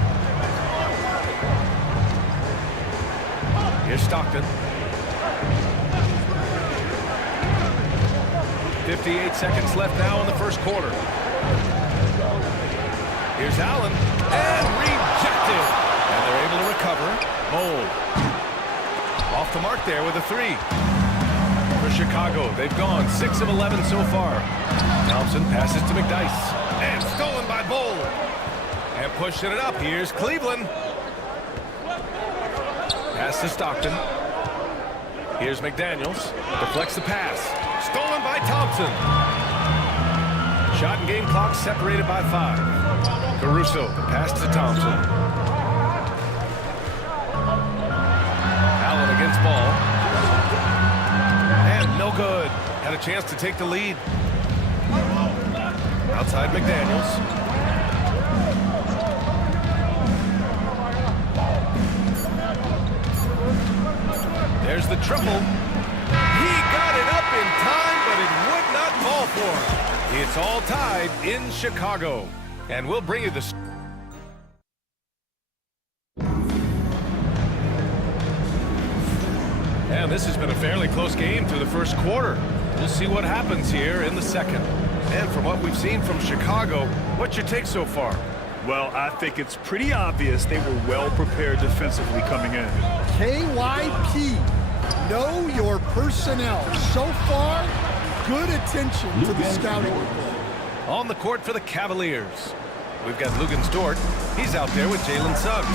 Here's Stockton. 58 seconds left now in the first quarter. Here's Allen. And rejected. And they're able to recover. Bold. Off the mark there with a 3. For Chicago, they've gone 6 of 11 so far. Thompson passes to McDyess. And stolen by Bowl. And pushing it up. Here's Cleveland. Pass to Stockton. Here's McDaniels. Deflects the pass. Stolen by Thompson. Shot and game clock separated by 5. Caruso, the pass to Thompson. Allen against ball. And no good. Had a chance to take the lead. Outside McDaniels. There's the triple. He got it up in time, but it would not fall for him. It's all tied in Chicago. And we'll bring you the... And this has been a fairly close game through the first quarter. We'll see what happens here in the second. And from what we've seen from Chicago, what's your take so far? Well, I think it's pretty obvious they were well prepared defensively coming in. KYP, know your personnel. So far, good attention to the scouting report. On the court for the Cavaliers, we've got Luguentz Dort. He's out there with Jalen Suggs.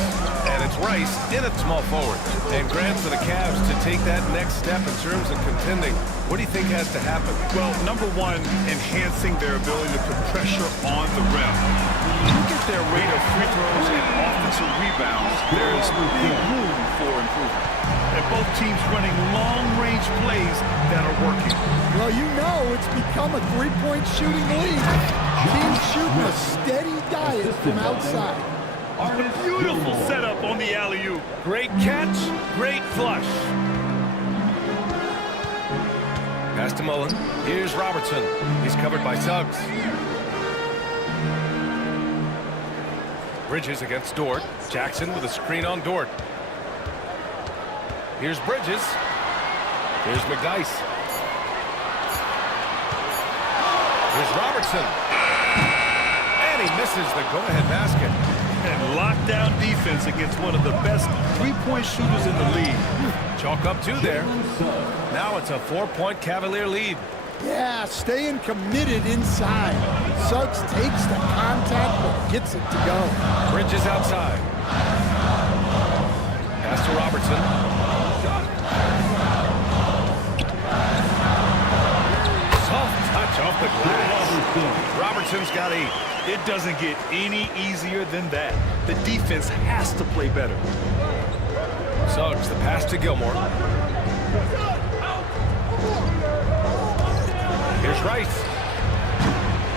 And it's Rice in at small forward. And Grant, for the Cavs to take that next step in terms of contending, what do you think has to happen? Well, number one, enhancing their ability to put pressure on the rim. Look at their rate of free throws and offensive rebounds. There is big room for improvement. And both teams running long-range plays that are working. Well, you know it's become a three-point shooting league. Teams shooting a steady diet from outside. Beautiful setup on the alley-oop. Great catch, great flush. Pass to Mullen. Here's Robertson. He's covered by Suggs. Bridges against Dort. Jackson with a screen on Dort. Here's Bridges. Here's McDyess. Here's Robertson. And he misses the go-ahead basket. And lockdown defense against one of the best three-point shooters in the league. Chalk up 2 there. Now it's a 4-point Cavalier lead. Yeah, staying committed inside. Suggs takes the contact but gets it to go. Bridges outside. Pass to Robertson. Soft touch off the glass. Robertson's got 8. It doesn't get any easier than that. The defense has to play better. Suggs, the pass to Gilmore. Here's Rice.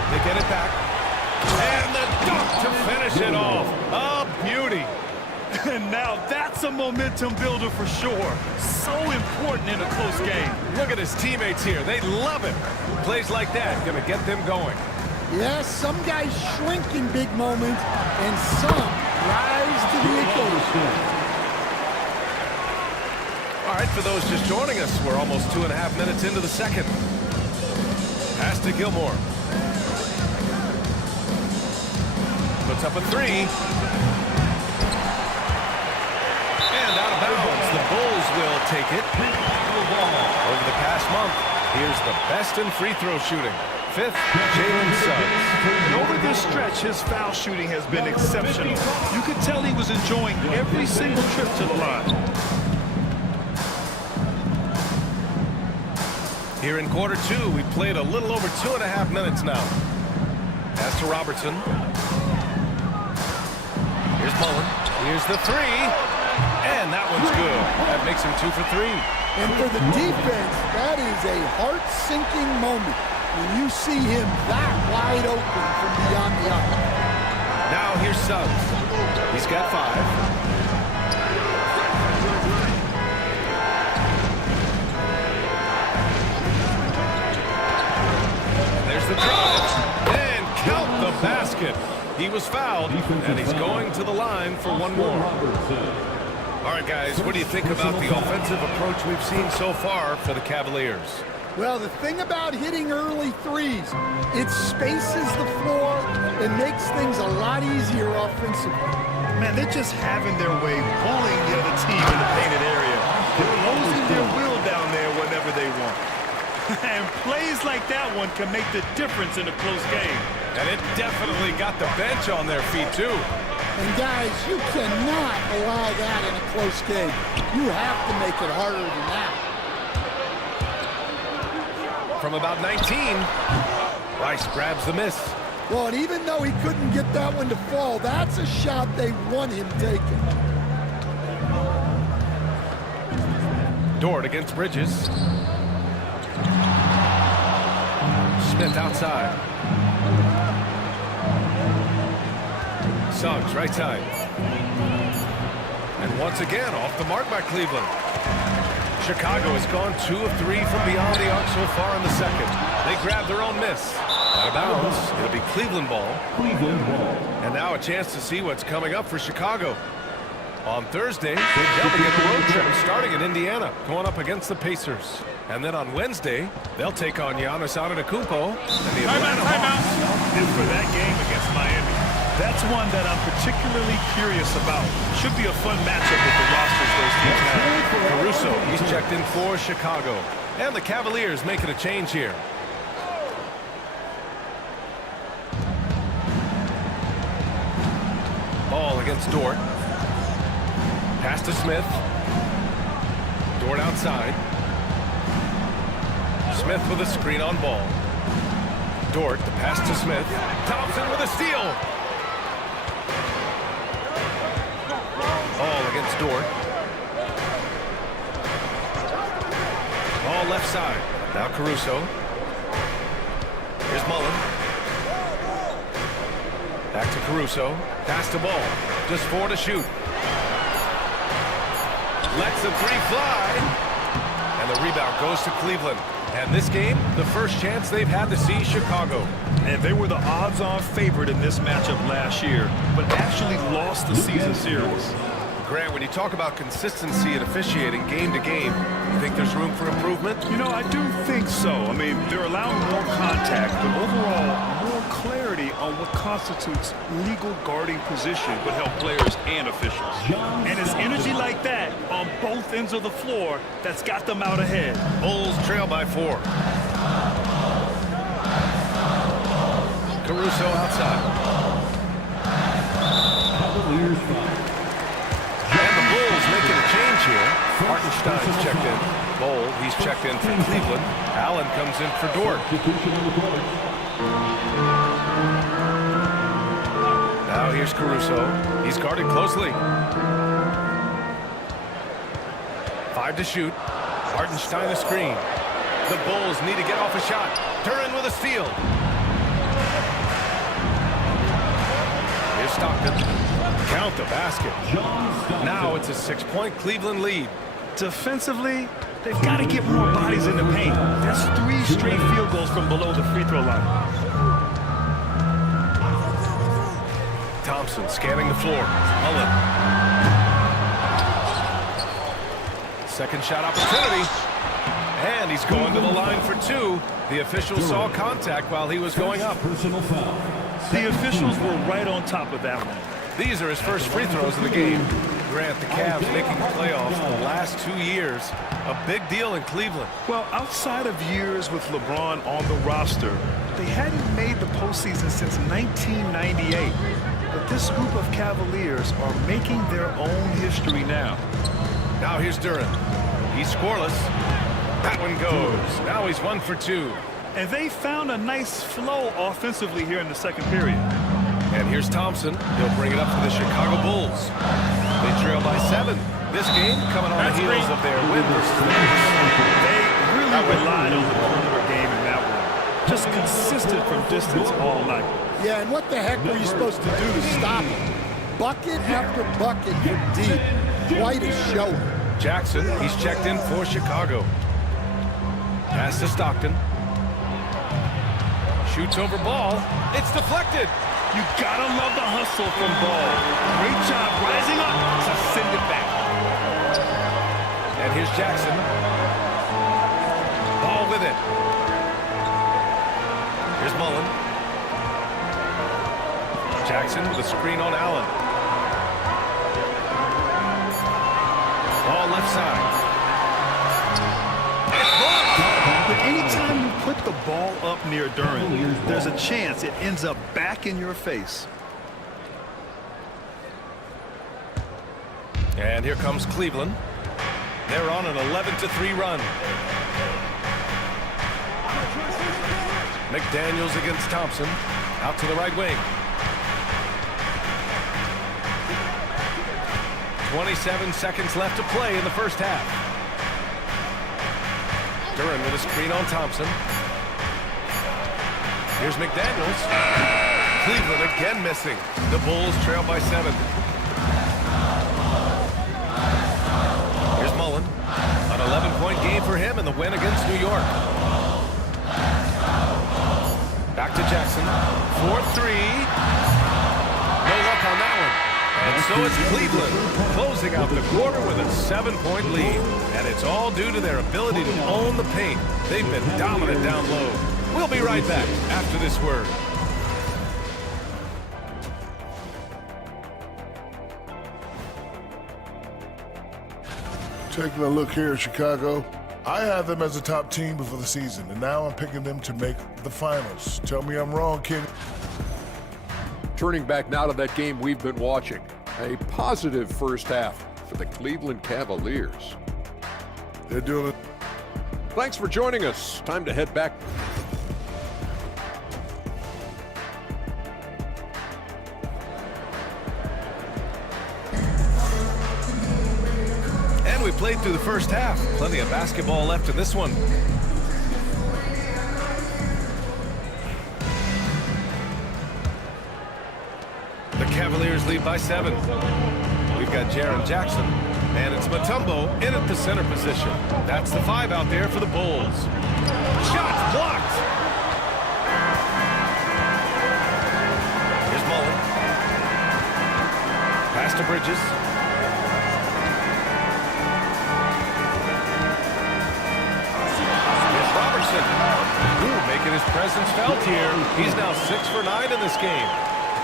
They get it back. And the dunk to finish it off. A beauty. And now that's a momentum builder for sure. So important in a close game. Look at his teammates here. They love it. Plays like that going to get them going. Yes, some guys shrink in big moments, and some rise to the occasion. All right, for those just joining us, we're almost 2.5 minutes into the second. Pass to Gilmore. Puts up a 3. And out of bounds. The Bulls will take it. Over the past month, here's the best in free throw shooting. 5th, Jalen Suggs. And over this stretch, his foul shooting has been exceptional. You could tell he was enjoying every single trip to the line. Here in quarter 2, we've played a little over 2.5 minutes now. Pass to Robertson. Here's Mullen. Here's the 3. And that one's good. That makes him 2 for 3. And for the defense, that is a heart-sinking moment when you see him that wide open from beyond the arc. Now here's Suggs. He's got 5. The drive, and count the basket. He was fouled, and he's going to the line for one more. All right, guys, what do you think about the offensive approach we've seen so far for the Cavaliers? Well, the thing about hitting early threes, it spaces the floor and makes things a lot easier offensively. Man, they're just having their way, bullying the other team in the painted area. They're losing their will down there whenever they want. And plays like that one can make the difference in a close game. And it definitely got the bench on their feet, too. And, guys, you cannot allow that in a close game. You have to make it harder than that. From about 19, Rice grabs the miss. Well, and even though he couldn't get that one to fall, that's a shot they want him taking. Dort against Bridges. Smith outside. Suggs right side. And once again off the mark by Cleveland. Chicago has gone 2 of 3 from beyond the arc so far in the second. They grab their own miss. Out of bounds. It'll be Cleveland ball. And now a chance to see what's coming up for Chicago. On Thursday, they'll begin a road trip starting in Indiana, going up against the Pacers. And then on Wednesday, they'll take on Giannis Antetokounmpo and the Atlanta Hawks. And for that game against Miami, that's one that I'm particularly curious about. Should be a fun matchup with the rosters those teams have. Caruso, he's checked in for Chicago. And the Cavaliers making a change here. Ball against Dort. Pass to Smith. Dort outside. Smith with a screen on ball. Dort, the pass to Smith. Thompson with a steal. Ball against Dort. Ball left side. Now Caruso. Here's Mullen. Back to Caruso. Pass to Ball. Just 4 to shoot. Lets the 3 fly. And the rebound goes to Cleveland. And this game, the first chance they've had to see Chicago. And they were the odds-on favorite in this matchup last year, but actually lost the season series. Grant, when you talk about consistency and officiating game to game, you think there's room for improvement? You know, I do think so. I mean, they're allowing more contact, but overall, more clarity on what constitutes legal guarding position would help players and officials. And it's energy like that on both ends of the floor that's got them out ahead. Bulls trail by 4. Caruso outside. Cavaliers foul. And the Bulls making a change here. Hartenstein's checked in. Bowl, he's checked in for Cleveland. Allen comes in for Dort. Now here's Caruso. He's guarded closely. 5 to shoot. Hartenstein a screen. The Bulls need to get off a shot. Duren with a steal. Here's Stockton. Count the basket. Now it's a 6-point Cleveland lead. Defensively, they've got to get more bodies in the paint. That's 3 straight field goals from below the free throw line. Thompson scanning the floor. Mullen. Second shot opportunity. And he's going to the line for 2. The official saw contact while he was going up. Personal foul. The officials were right on top of that one. These are his first free throws of the game. Grant, the Cavs making the playoffs the last 2 years. A big deal in Cleveland. Well, outside of years with LeBron on the roster, they hadn't made the postseason since 1998. But this group of Cavaliers are making their own history now. Now here's Duren. He's scoreless. That one goes. Now he's 1 for 2. And they found a nice flow offensively here in the second period. And here's Thompson. He'll bring it up for the Chicago Bulls. They trail by 7. This game coming on the heels of their win versus the Knicks. They really relied on the perimeter game in that one. Just consistent from distance all night. Yeah, and what the heck were you supposed to do to stop him? Bucket after bucket from deep. Quite a show. Jackson, he's checked in for Chicago. Pass to Stockton. Shoots over ball. It's deflected. You gotta love the hustle from Ball. Great job rising up to send it back. And here's Jackson. Ball with it. Here's Mullen. Jackson with a screen on Allen. Ball left side. But anytime you put the ball up near Duren, there's a chance it ends up back in your face. And here comes Cleveland. They're on an 11-3 run. McDaniels against Thompson. Out to the right wing. 27 seconds left to play in the first half. Duren with a screen on Thompson. Here's McDaniels. Cleveland again missing. The Bulls trail by 7. Here's Mullen. An 11-point game for him in the win against New York. Back to Jackson. 4-3. No luck on that one. And so it's Cleveland closing out the quarter with a 7-point lead. And it's all due to their ability to own the paint. They've been dominant down low. We'll be right back after this word. Taking a look here at Chicago, I had them as a top team before the season, and now I'm picking them to make the finals. Tell me I'm wrong, kid. Turning back now to that game we've been watching. A positive first half for the Cleveland Cavaliers. They're doing it. Thanks for joining us. Time to head back. And we played through the first half. Plenty of basketball left in this one. The Cavaliers lead by 7. We've got Jaren Jackson, and it's Mutombo in at the center position. That's the 5 out there for the Bulls. Shots blocked. Here's Mullen. Pass to Bridges. presence felt here. He's now 6 for 9 in this game.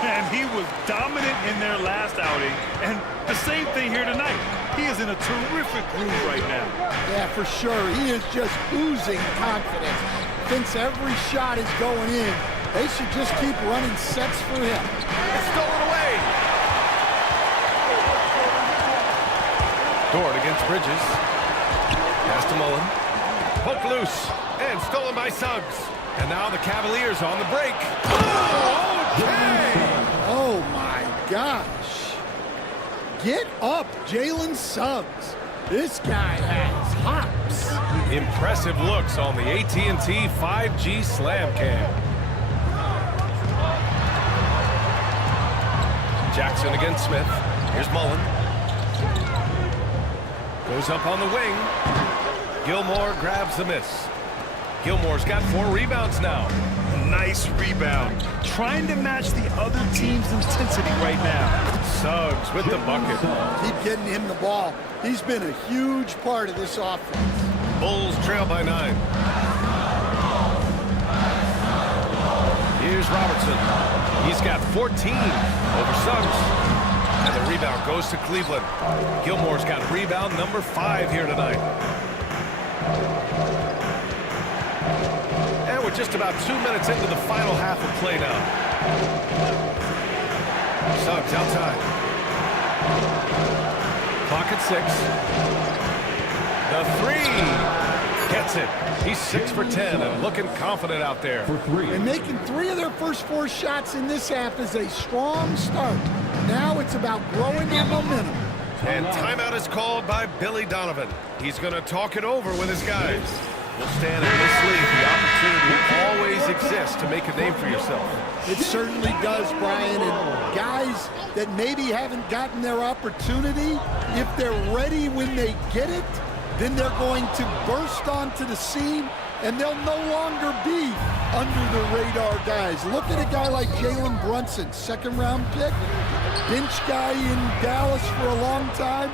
And he was dominant in their last outing. And the same thing here tonight. He is in a terrific groove right now. Yeah, for sure. He is just oozing confidence. Thinks every shot is going in. They should just keep running sets for him. It's stolen away. Dort against Bridges. Pass to Mullen. Poked loose. And stolen by Suggs. And now the Cavaliers on the break. Oh, okay. Oh, my gosh. Get up, Jalen Suggs. This guy has hops. Impressive looks on the AT&T 5G Slam Cam. Jackson against Smith. Here's Mullen. Goes up on the wing. Gilmore grabs the miss. Gilmore's got 4 rebounds now. Nice rebound. Trying to match the other team's intensity right now. Suggs with the bucket. Keep getting him the ball. He's been a huge part of this offense. Bulls trail by 9. Here's Robertson. He's got 14 over Suggs. And the rebound goes to Cleveland. Gilmore's got rebound number 5 here tonight. And we're just about 2 minutes into the final half of play now. Suggs outside. Clock at 6. The 3. Gets it. He's 6 for 10 and looking confident out there. And making 3 of their first 4 shots in this half is a strong start. Now it's about growing that momentum. And timeout is called by Billy Donovan. He's going to talk it over with his guys. We'll stand in this league. The opportunity always exists to make a name for yourself. It certainly does, Brian. And guys that maybe haven't gotten their opportunity, if they're ready when they get it, then they're going to burst onto the scene, and they'll no longer be under the radar guys. Look at a guy like Jalen Brunson, 2nd-round pick, bench guy in Dallas for a long time,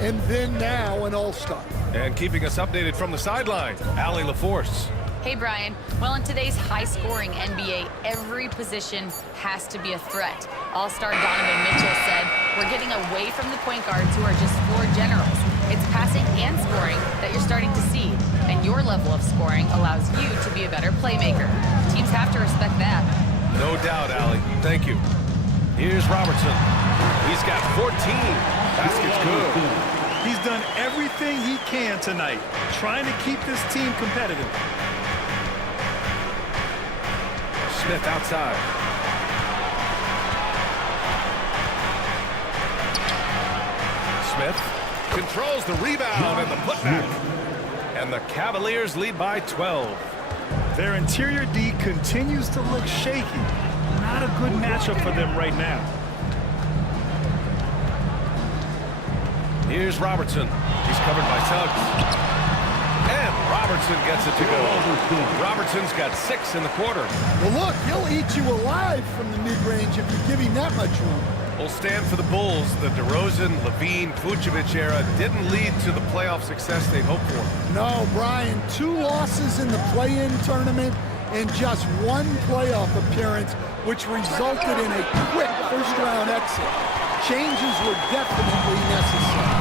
and then now an all-star. And keeping us updated from the sideline, Allie LaForce. Hey, Brian. Well, in today's high-scoring NBA, every position has to be a threat. All-star Donovan Mitchell said, we're getting away from the point guards who are just floor generals. It's passing and scoring that you're starting to see, and your level of scoring allows you to be a better playmaker. Teams have to respect that. No doubt, Allie. Thank you. Here's Robertson. He's got 14. Basket's good. He's done everything he can tonight, trying to keep this team competitive. Smith outside. Smith controls the rebound and the putback. And the Cavaliers lead by 12. Their interior D continues to look shaky. Not a good matchup for them right now. Here's Robertson. He's covered by Suggs. And Robertson gets it to go. Robertson's got 6 in the quarter. Well, look, he'll eat you alive from the mid-range if you give him that much room. Will stand for the Bulls. The DeRozan, Levine, Vucevic era didn't lead to the playoff success they'd hoped for. No, Brian, 2 losses in the play-in tournament and just 1 playoff appearance, which resulted in a quick first-round exit. Changes were definitely necessary.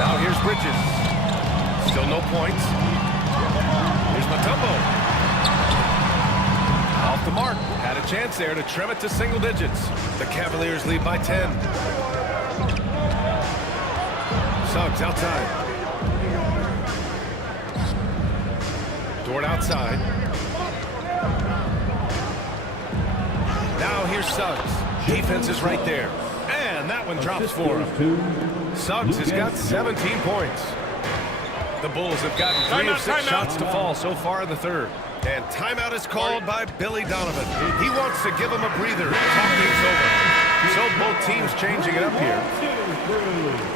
Now here's Bridges. Still no points. Here's Mutombo. Off the mark. Had a chance there to trim it to single digits. The Cavaliers lead by 10. Suggs outside. Dort outside. Now here's Suggs. Defense is right there. And that one drops for him. Suggs has got 17 points. The Bulls have gotten 3 of 6 shots to fall so far in the third. And timeout is called by Billy Donovan. He wants to give him a breather and talk things over. So both teams changing it up here.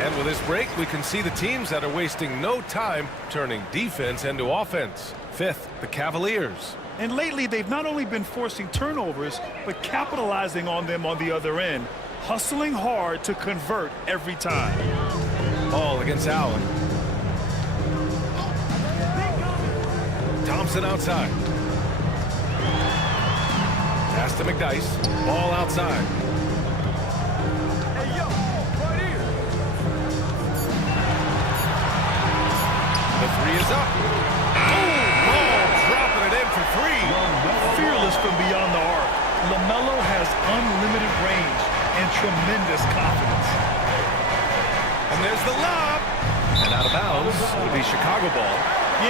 And with this break, we can see the teams that are wasting no time turning defense into offense. 5th, the Cavaliers. And lately, they've not only been forcing turnovers, but capitalizing on them on the other end. Hustling hard to convert every time. Ball against Allen. Thompson outside. Pass to McDyess. Ball outside. Hey, yo, right here. The three is up. Boom! Ball dropping it in for three. Fearless from beyond the arc. LaMelo has unlimited range and tremendous confidence. And there's the lob. And out of bounds. It'll be Chicago ball.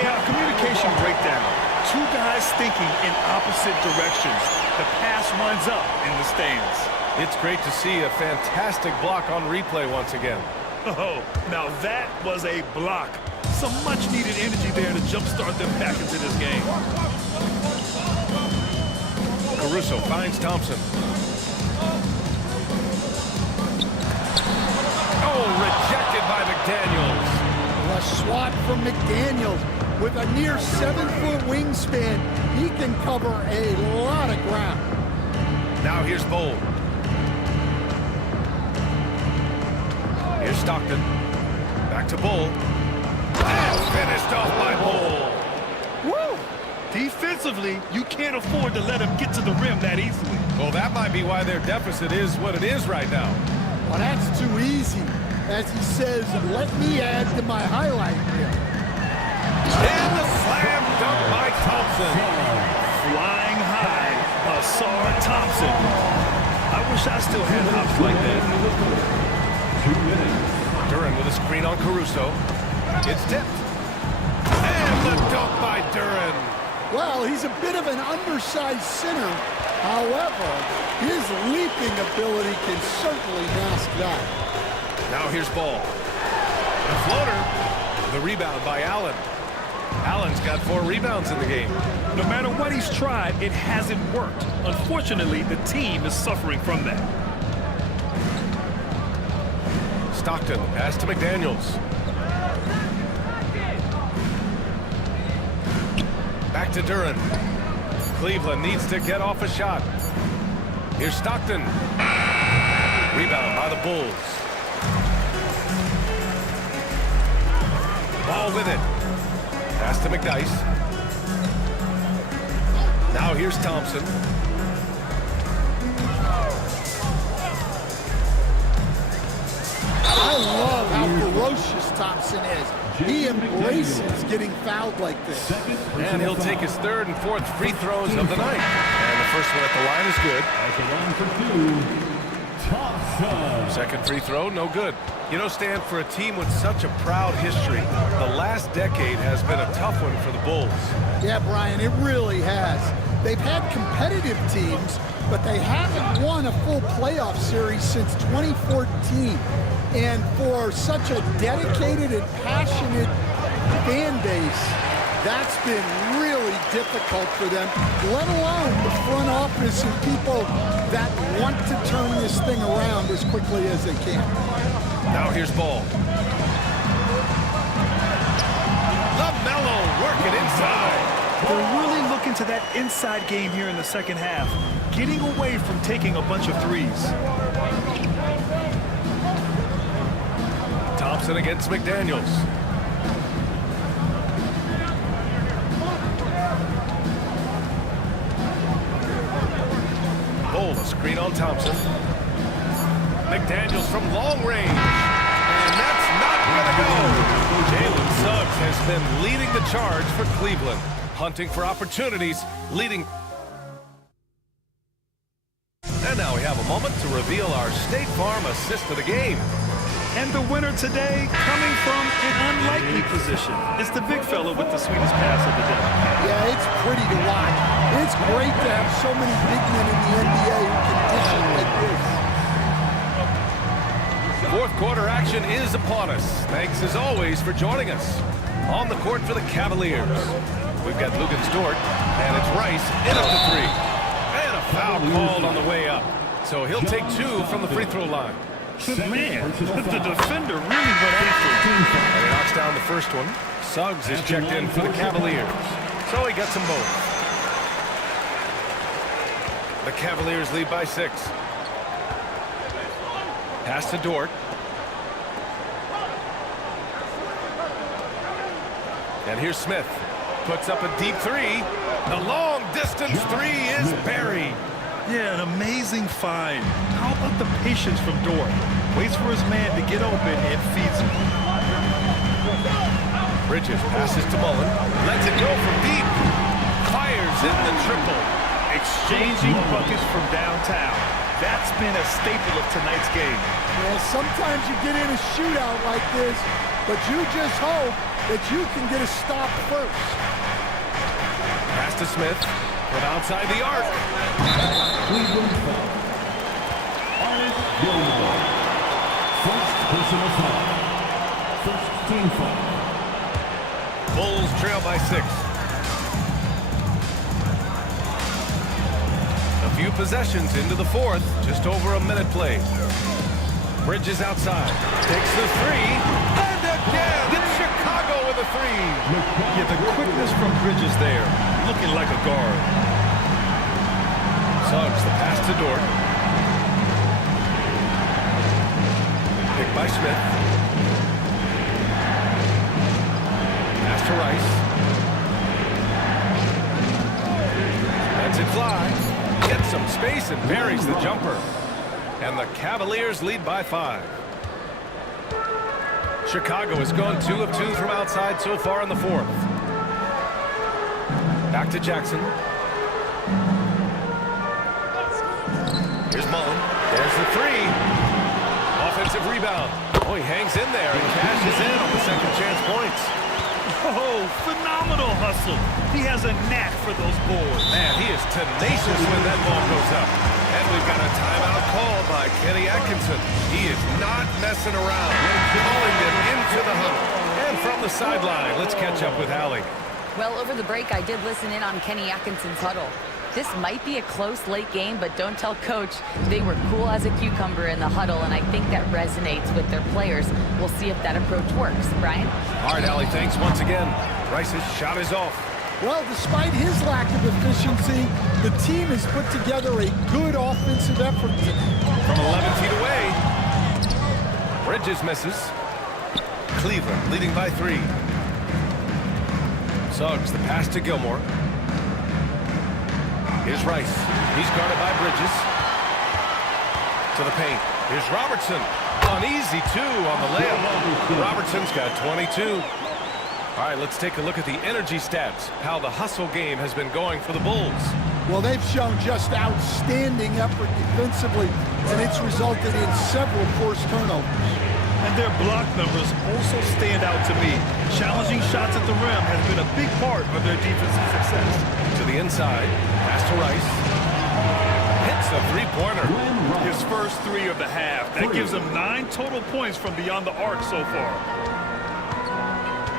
Yeah, communication breakdown. Two guys thinking in opposite directions. The pass winds up in the stands. It's great to see a fantastic block on replay once again. Oh, now that was a block. Some much-needed energy there to jumpstart them back into this game. Caruso finds Thompson. Oh, rejected by McDaniels. A swat from McDaniels. With a near 7-foot wingspan, he can cover a lot of ground. Now here's Bowl. Here's Stockton. Back to Bull. And finished off by Bull. Woo! Defensively, you can't afford to let him get to the rim that easily. Well, that might be why their deficit is what it is right now. Well, that's too easy. As he says, let me add to my highlight reel. And the slam dunk by Thompson. Flying high, Ausar Thompson. I wish I still had hops like that. 2 minutes. Duren with a screen on Caruso. It's tipped. And the dunk by Duren. Well, he's a bit of an undersized center. However, his leaping ability can certainly mask that. Now here's Ball. The floater. The rebound by Allen. Allen's got 4 rebounds in the game. No matter what he's tried, it hasn't worked. Unfortunately, the team is suffering from that. Stockton, pass to McDaniels. Back to Duren. Cleveland needs to get off a shot. Here's Stockton. Rebound by the Bulls. Ball with it. Pass to McDyess. Now here's Thompson. I love how ferocious Thompson is. He embraces getting fouled like this. And he'll take his 3rd and 4th free throws of the night. And the first one at the line is good. At the line for 2, Thompson. Second free throw, no good. You know, Stan, for a team with such a proud history, the last decade has been a tough one for the Bulls. Yeah, Brian, it really has. They've had competitive teams, but they haven't won a full playoff series since 2014. And for such a dedicated and passionate fan base, that's been really difficult for them, let alone the front office and people that want to turn this thing around as quickly as they can. Now here's Ball. LaMelo working inside. They're really looking to that inside game here in the second half, getting away from taking a bunch of threes. Thompson against McDaniels. Bull, a screen on Thompson. McDaniels from long range. And that's not going to go. Jalen Suggs has been leading the charge for Cleveland. Hunting for opportunities, leading. And now we have a moment to reveal our State Farm assist of the game. And the winner today coming from an unlikely position. It's the big fella with the sweetest pass of the day. Yeah, it's pretty to watch. It's great to have so many big men in the NBA who can dish it like this. Fourth quarter action is upon us. Thanks as always for joining us. On the court for the Cavaliers, we've got Luguentz Dort, and it's Rice in at the 3. And a foul called on the way up. So he'll take 2 from the free throw line. Man, the defender really went after him. And he knocks down the first one. Suggs is checked in for the Cavaliers. So he gets them both. The Cavaliers lead by 6. Pass to Dort. And here's Smith. Puts up a deep 3. The long distance 3 is buried. Yeah, an amazing find. How about the patience from Dort? Waits for his man to get open and feeds him. Bridges passes to Mullen. Lets it go from deep. Fires in the triple. Exchanging buckets from downtown. That's been a staple of tonight's game. Well, sometimes you get in a shootout like this, but you just hope that you can get a stop first. Pass to Smith from outside the arc. Cleveland foul. Artist Gilmore. First personal foul. First team foul. Bulls trail by 6. A few possessions into the fourth. Just over a minute played. Bridges outside. Takes the three. And again, it's Chicago with a three. Yeah, the quickness from Bridges there. Looking like a guard. Suggs, the pass to Dort. Picked by Smith. Pass to Rice. Lets it fly. Gets some space and buries the jumper. And the Cavaliers lead by 5. Chicago has gone 2 of 2 from outside so far in the fourth. Back to Jackson. Here's Mullen. There's the three. Offensive rebound. Oh, he hangs in there and cashes in on the second chance points. Oh, phenomenal hustle. He has a knack for those boards. Man, he is tenacious when that ball goes up. And we've got a timeout called by Kenny Atkinson. He is not messing around. Calling them into the huddle. And from the sideline, let's catch up with Hallie. Well, over the break, I did listen in on Kenny Atkinson's huddle. This might be a close late game, but don't tell Coach. They were cool as a cucumber in the huddle, and I think that resonates with their players. We'll see if that approach works. Brian? All right, Hallie, thanks once again. Rice's shot is off. Well, despite his lack of efficiency, the team has put together a good offensive effort today. From 11 feet away, Bridges misses. Cleveland leading by 3. Suggs, the pass to Gilmore. Here's Rice. He's guarded by Bridges. To the paint. Here's Robertson. An easy 2 on the layup. Robertson's got 22. All right, let's take a look at the energy stats. How the hustle game has been going for the Bulls. Well, they've shown just outstanding effort defensively, and it's resulted in several forced turnovers. And their block numbers also stand out to me. Challenging shots at the rim has been a big part of their defensive success. To the inside, pass to Rice. Hits a three-pointer. His first 3 of the half. That gives him 9 total points from beyond the arc so far.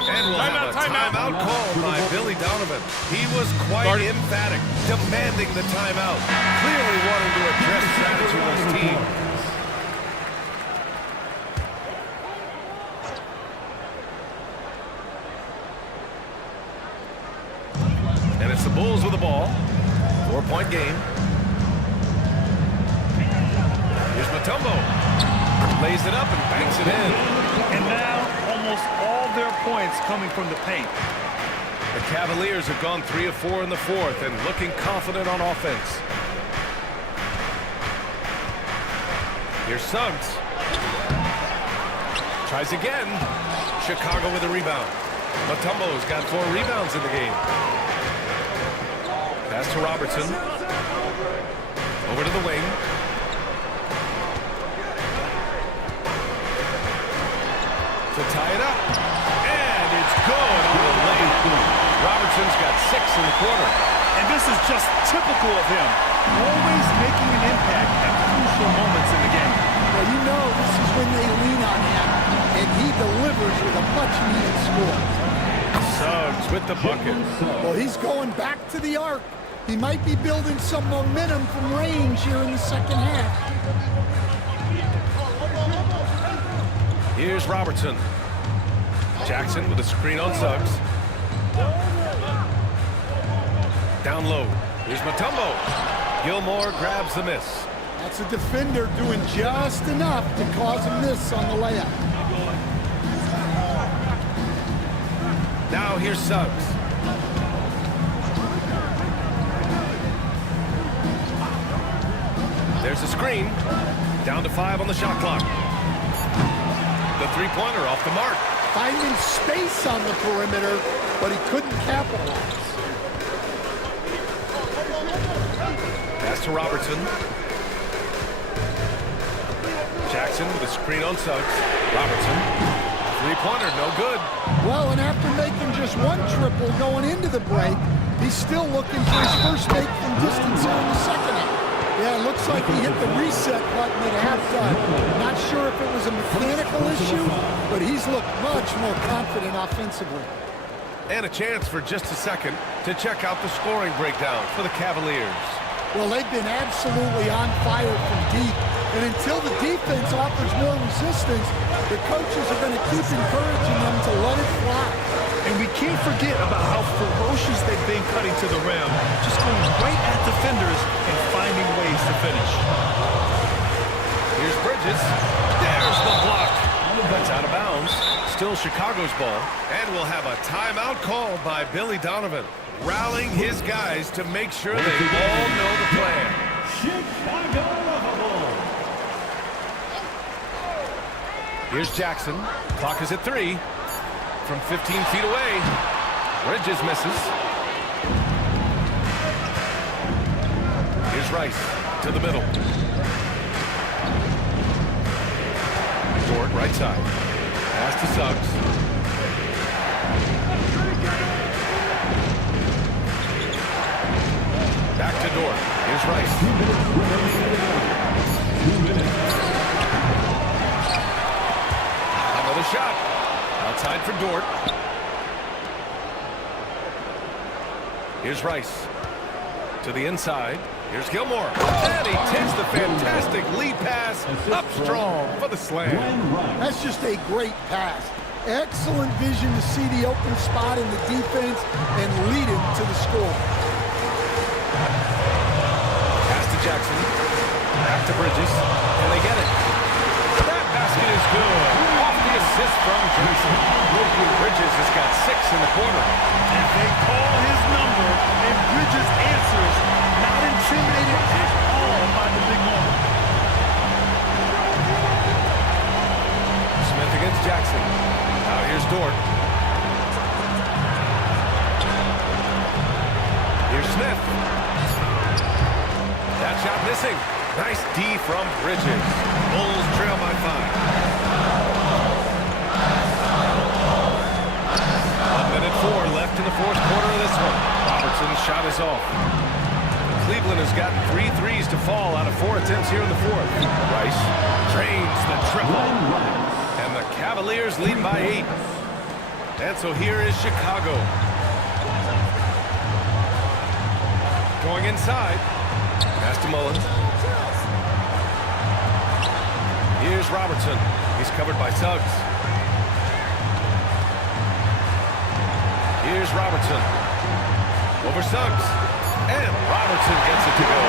And we'll have a timeout called by Billy Donovan. He was quite emphatic, demanding the timeout, clearly wanting to address strategy of his team. And it's the Bulls with the ball. 4-point game. Here's Mutombo. Lays it up and banks it in. And now almost all their points coming from the paint. The Cavaliers have gone 3 of 4 in the fourth and looking confident on offense. Here's Suggs. Tries again. Chicago with a rebound. Mutombo's got 4 rebounds in the game. Pass to Robertson. Over to the wing. To tie it up. And it's good on the layup. Robertson's got 6 in the quarter. And this is just typical of him. Always making an impact at crucial moments in the game. Well, you know this is when they lean on him, and he delivers with a much-needed score. Suggs with the bucket. Well, he's going back to the arc. He might be building some momentum from range here in the second half. Here's Robertson. Jackson with a screen on Suggs. Down low. Here's Mutombo. Gilmore grabs the miss. That's a defender doing just enough to cause a miss on the layup. Now here's Suggs. Here's a screen. Down to 5 on the shot clock. The three-pointer off the mark. Finding space on the perimeter, but he couldn't capitalize. Pass to Robertson. Jackson with a screen on Suggs. Robertson. Three-pointer, no good. Well, and after making just one triple going into the break, he's still looking for his first make from distance here in the second half. Yeah, it looks like he hit the reset button at halftime. Not sure if it was a mechanical issue, but he's looked much more confident offensively. And a chance for just a second to check out the scoring breakdown for the Cavaliers. Well, they've been absolutely on fire from deep. And until the defense offers more resistance, the coaches are going to keep encouraging them to let it fly. And we can't forget about how ferocious they've been cutting to the rim, just going right at defenders and finding ways to finish. Here's Bridges. There's the block. That's out of bounds. Still Chicago's ball. And we'll have a timeout called by Billy Donovan, rallying his guys to make sure they all know the plan. Chicago. Here's Jackson. Clock is at 3. From 15 feet away. Bridges misses. Here's Rice to the middle. Dort right side. Pass to Suggs. Back to Dort. Here's Rice. 2 minutes. Another shot. Outside for Dort. Here's Rice. To the inside. Here's Gilmore. And he takes the fantastic lead pass up strong for the slam. That's just a great pass. Excellent vision to see the open spot in the defense and lead him to the score. Pass to Jackson. Back to Bridges. And they get it. That basket is good. Off the assist from Jackson. Bridges has got 6 in the quarter. And they call his number, and Bridges answers, not intimidated at all by the big moment. Smith against Jackson. Now here's Dort. Here's Smith. That shot missing. Nice D from Bridges. Bulls trail by 1:04 left in the fourth quarter of this one. Robertson's shot is off. Cleveland has gotten 3 threes to fall out of 4 attempts here in the fourth. Rice drains the triple. And the Cavaliers lead by 8. And so here is Chicago. Going inside. Pass to Mullins. Here's Robertson. He's covered by Suggs. Here's Robertson. Over Suggs. And Robertson gets it to go.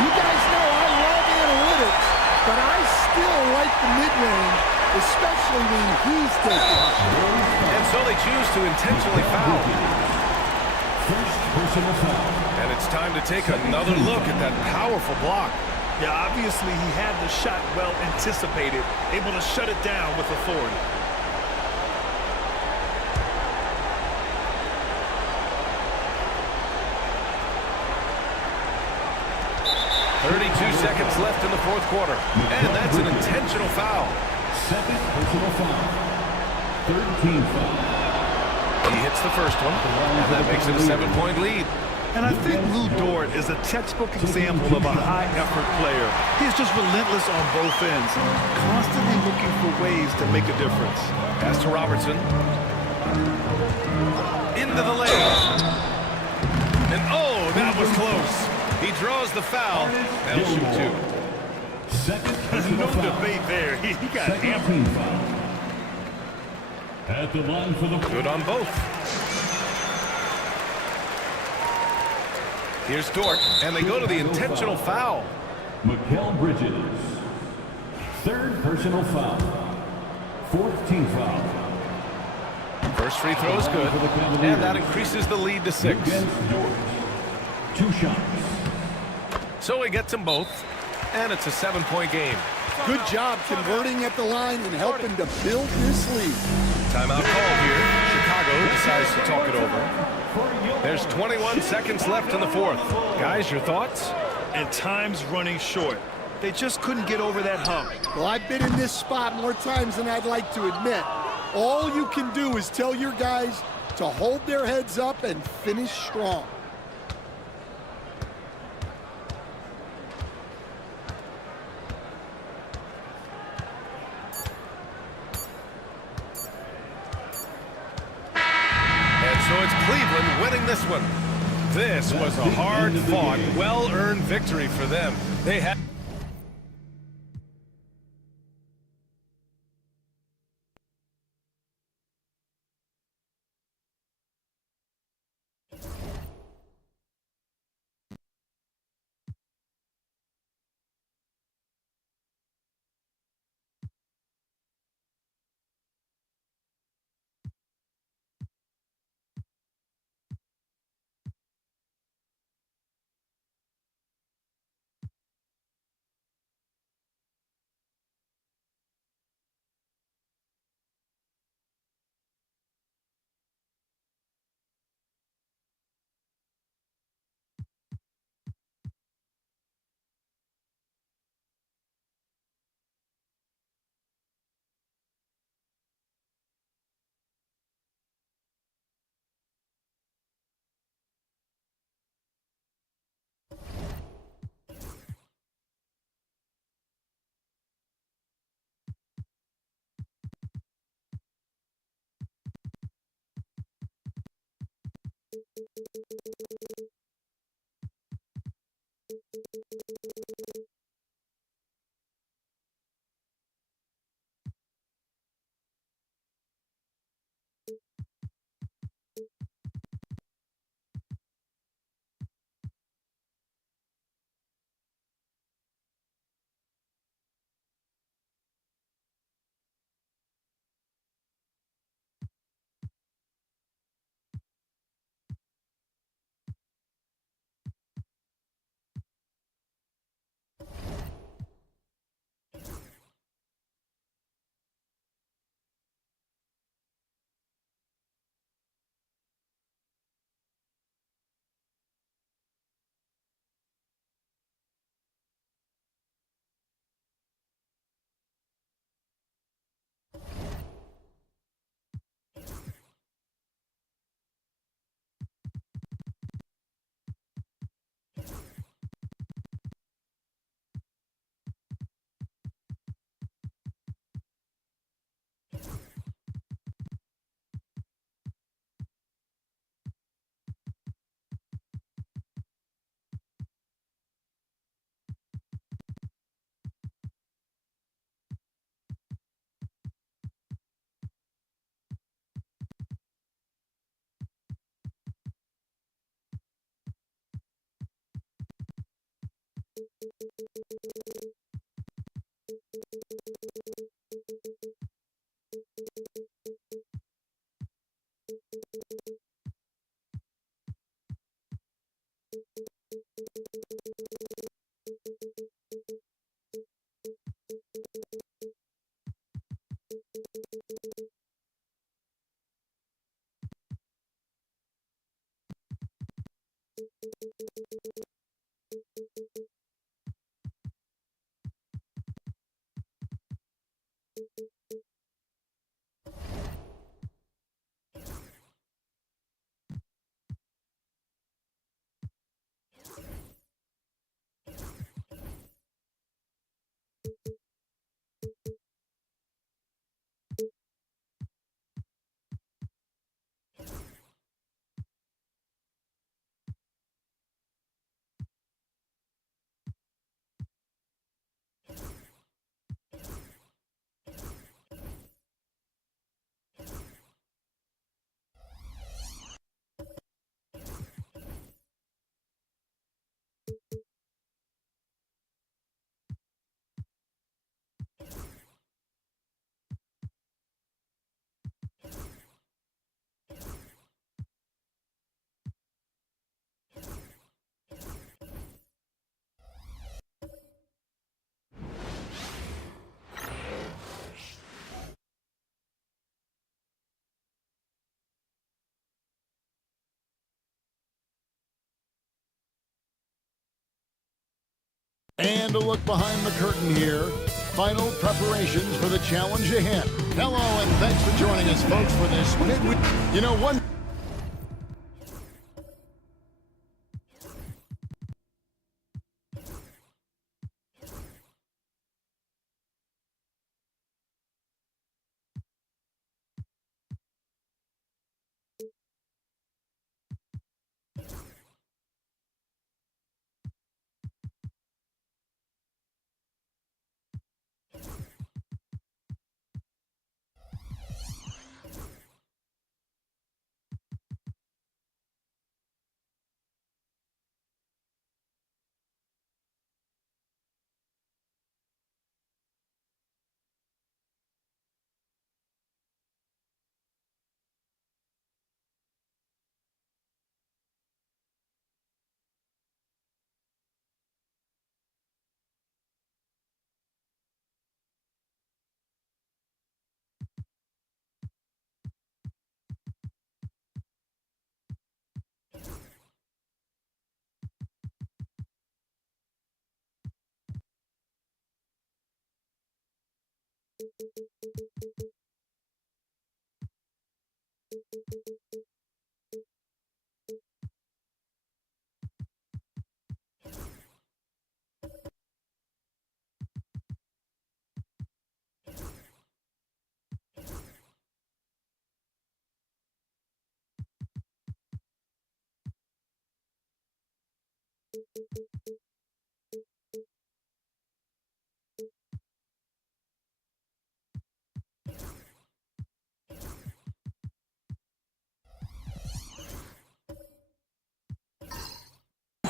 You guys know I love analytics, but I still like the mid-range, especially when he's taking a shot. And so they choose to intentionally foul. First personal foul. And it's time to take another look at that powerful block. Yeah, obviously he had the shot well anticipated, able to shut it down with authority. Seconds left in the fourth quarter. And that's an intentional foul. Second personal foul. Third team foul. He hits the first one, and that makes it a 7-point lead. And I think Lou Dort is a textbook example of a high-effort player. He's just relentless on both ends, constantly looking for ways to make a difference. Pass to Robertson. Into the lane. And oh, that was close. He draws the foul. That'll shoot 2. Second no debate there. He got hammered. At the line for the good on both. Here's Dort, and they go to the intentional foul. Mikal Bridges. Third personal foul. Fourth team foul. First free throw is good, and that increases the lead to 6. 2 shots. So he gets them both. and it's a 7-point game. Good job converting at the line and helping to build this lead. Timeout call here. Chicago decides to talk it over. There's 21 seconds left in the fourth. Guys, your thoughts? And time's running short. They just couldn't get over that hump. Well, I've been in this spot more times than I'd like to admit. All you can do is tell your guys to hold their heads up and finish strong. And so it's Cleveland winning this one. This was a hard-fought, well-earned victory for them. They had... a look behind the curtain here. Final preparations for the challenge ahead. Hello, and thanks for joining us, folks, for this midweek. You know, one...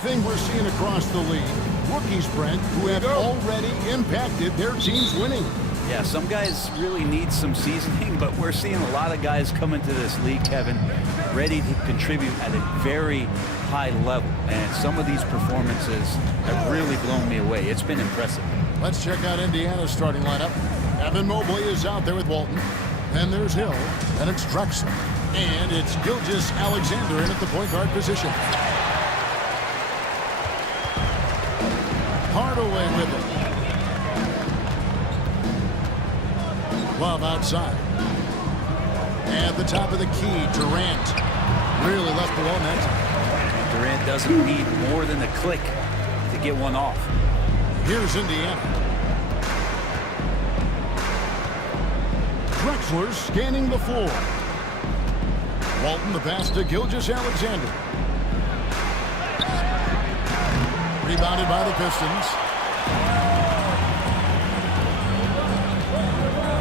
thing we're seeing across the league, rookies, Brent, who have already impacted their team's winning. Yeah, some guys really need some seasoning, but we're seeing a lot of guys come into this league, Kevin, ready to contribute at a very high level. And some of these performances have really blown me away. It's been impressive. Let's check out Indiana's starting lineup. Evan Mobley is out there with Walton. Then there's Hill, and it's Drexler. And it's Gilgeous-Alexander in at the point guard position. Hardaway with it. Love outside. And the top of the key, Durant. Really left below net. Durant doesn't need more than a click to get one off. Here's Indiana. Drexler scanning the floor. Walton the pass to Gilgeous-Alexander. Rebounded by the Pistons.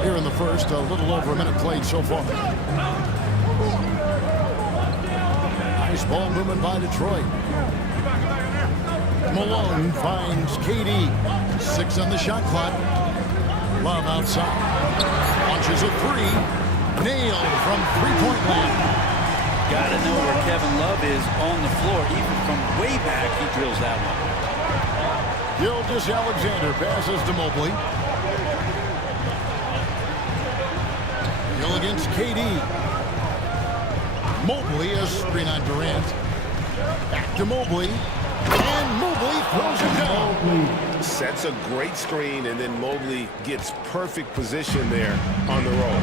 Here in the first, a little over a minute played so far. Nice ball movement by Detroit. Malone finds KD. 6 on the shot clock. Love outside. Launches a three. Nailed from three-point land. Gotta know where Kevin Love is on the floor. Even from way back, he drills that one. Gilgeous-Alexander passes to Mobley. Hill against KD. Mobley, a screen on Durant. Back to Mobley. And Mobley throws it down. Sets a great screen, and then Mobley gets perfect position there on the roll.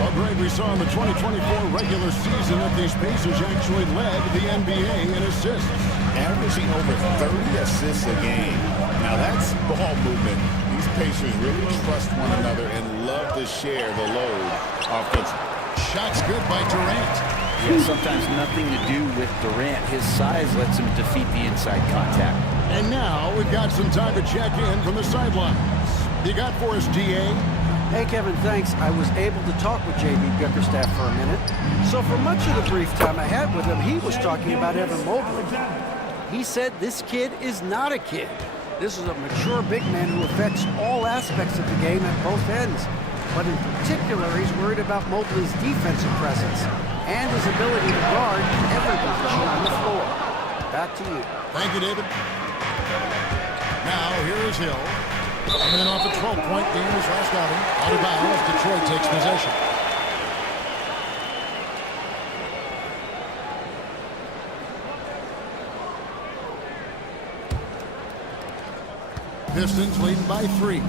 Well, Greg, we saw in the 2024 regular season that these Pacers actually led the NBA in assists. Averaging over 30 assists a game. Now that's ball movement. These Pacers really trust one another and love to share the load offensively. Shots good by Durant. Yeah, sometimes nothing to do with Durant. His size lets him defeat the inside contact. And now we've got some time to check in from the sidelines. You got for us, DA? Hey, Kevin, thanks. I was able to talk with J.B. Bickerstaff for a minute. So for much of the brief time I had with him, he was talking about Evan Mobley. He said this kid is not a kid. This is a mature big man who affects all aspects of the game at both ends. But in particular, he's worried about Mobley's defensive presence and his ability to guard every position on the floor. Back to you. Thank you, David. Now, here is Hill. Coming in off a 12-point game his last outing. Out of bounds, Detroit takes possession. Pistons leading by 3.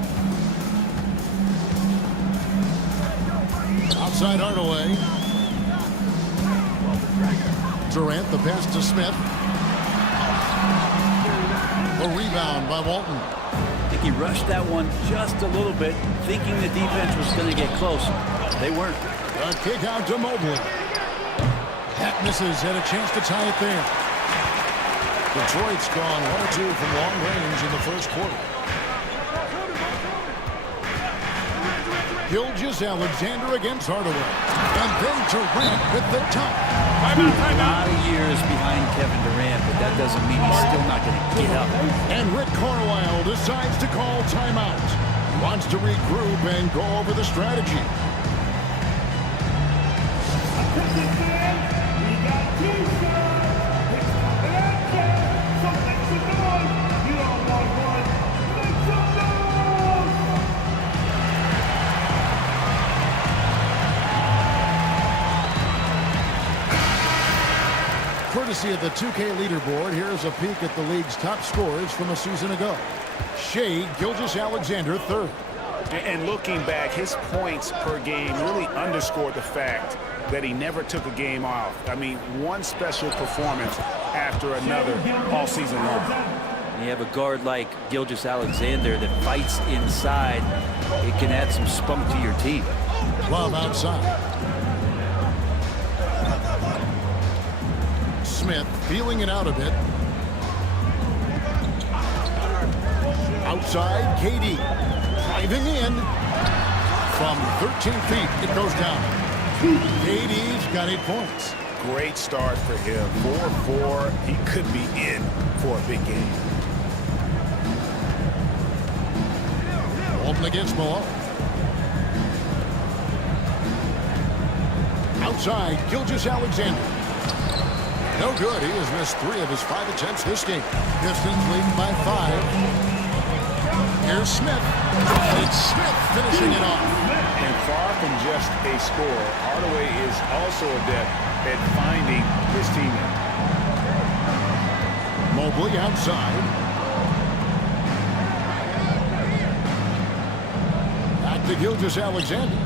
Outside Hardaway. Durant, the pass to Smith. A rebound by Walton. I think he rushed that one just a little bit, thinking the defense was going to get closer. They weren't. A kick out to Mobley. That misses, and a chance to tie it there. Detroit's gone 1 or 2 from long range in the first quarter. Gilgeous-Alexander against Hardaway. And then Durant with the top. A lot of years behind Kevin Durant, but that doesn't mean he's still not going to get up. And Rick Carlisle decides to call timeout. He wants to regroup and go over the strategy. Courtesy of the 2K leaderboard, here's a peek at the league's top scorers from a season ago. Shai Gilgeous-Alexander, 3rd. And looking back, his points per game really underscored the fact that he never took a game off. I mean, one special performance after another all season long. You have a guard like Gilgeous-Alexander that fights inside. It can add some spunk to your team. Love outside. Smith feeling it out a bit. Outside, KD driving in from 13 feet. It goes down. KD's got 8 points. Great start for him. 4-4. He could be in for a big game. Walton against Malone. Outside, Gilgeous-Alexander. No good. He has missed 3 of his 5 attempts this game. Pistons leading by 5. Here's Smith. And it's Smith finishing it off. And far from just a scorer, Hardaway is also adept at finding his teammate. Mobley outside. Back to Gilgeous-Alexander.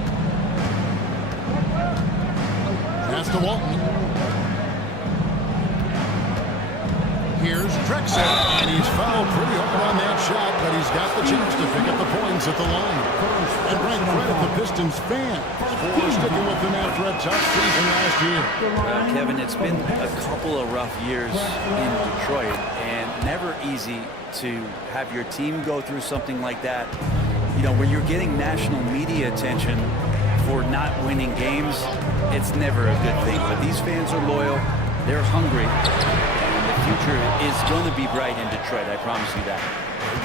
Pass to Walton. Here's Drexler, and he's fouled pretty hard on that shot, but he's got the chance to pick up the points at the line. And great credit the Pistons fans for sticking with them after a tough season last year. Kevin, it's been a couple of rough years in Detroit, and never easy to have your team go through something like that. You know, when you're getting national media attention for not winning games, it's never a good thing. But these fans are loyal, they're hungry. Future is going to be bright in Detroit, I promise you that.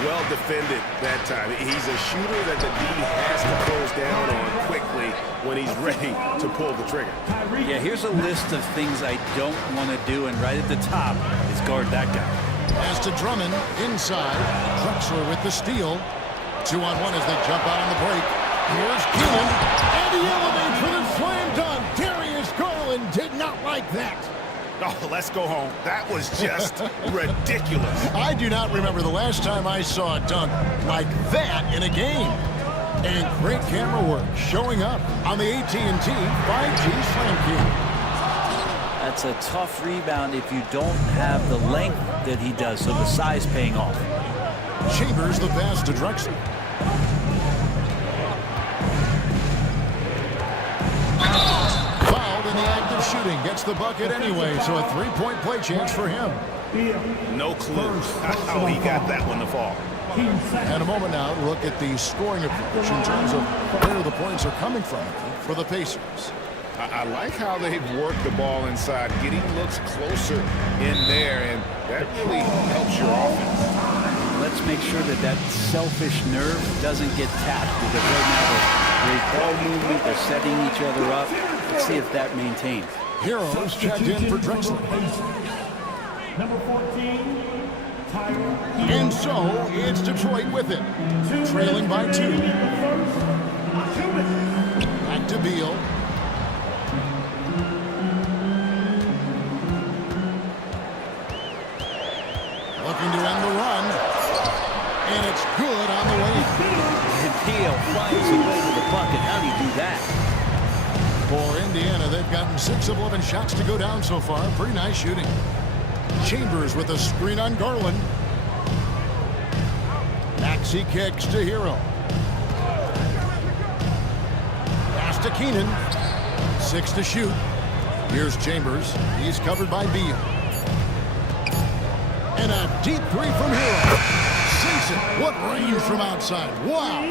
Well defended that time. He's a shooter that the D has to close down on quickly when he's ready to pull the trigger. Yeah, here's a list of things I don't want to do, and right at the top is guard that guy. As to Drummond, inside, Drexler with the steal. 2-on-1 as they jump out on the break. Here's Keelan, and he elevates with a slam dunk. Darius Garland did not like that. Oh, let's go home. That was just ridiculous. I do not remember the last time I saw a dunk like that in a game. And great camera work showing up on the AT&T 5G Slam King. That's a tough rebound if you don't have the length that he does, so the size paying off. Chambers the pass to Drexler. In the act of shooting, gets the bucket anyway, so a 3-point play chance for him. No clue how he got that one to fall. And a moment now to look at the scoring approach in terms of where the points are coming from for the Pacers. I like how they've worked the ball inside, getting looks closer in there, and that really helps your offense. Let's make sure that that selfish nerve doesn't get tapped, because right now they're great ball movement, they're setting each other up. Let's see if that maintains. Heroes checked in for Drexler. Number 14, Tyler. And so it's Detroit with it, trailing by 2. Back to Beal. Looking to end the run. And it's good on the way in. And Theo finds a way to the bucket. How do you do that? For Indiana, they've gotten 6 of 11 shots to go down so far. Pretty nice shooting. Chambers with a screen on Garland. Maxey kicks to Hero. Pass to Keenan. 6 to shoot. Here's Chambers. He's covered by Beal. And a deep 3 from Hero. Sinks it. What range from outside. Wow.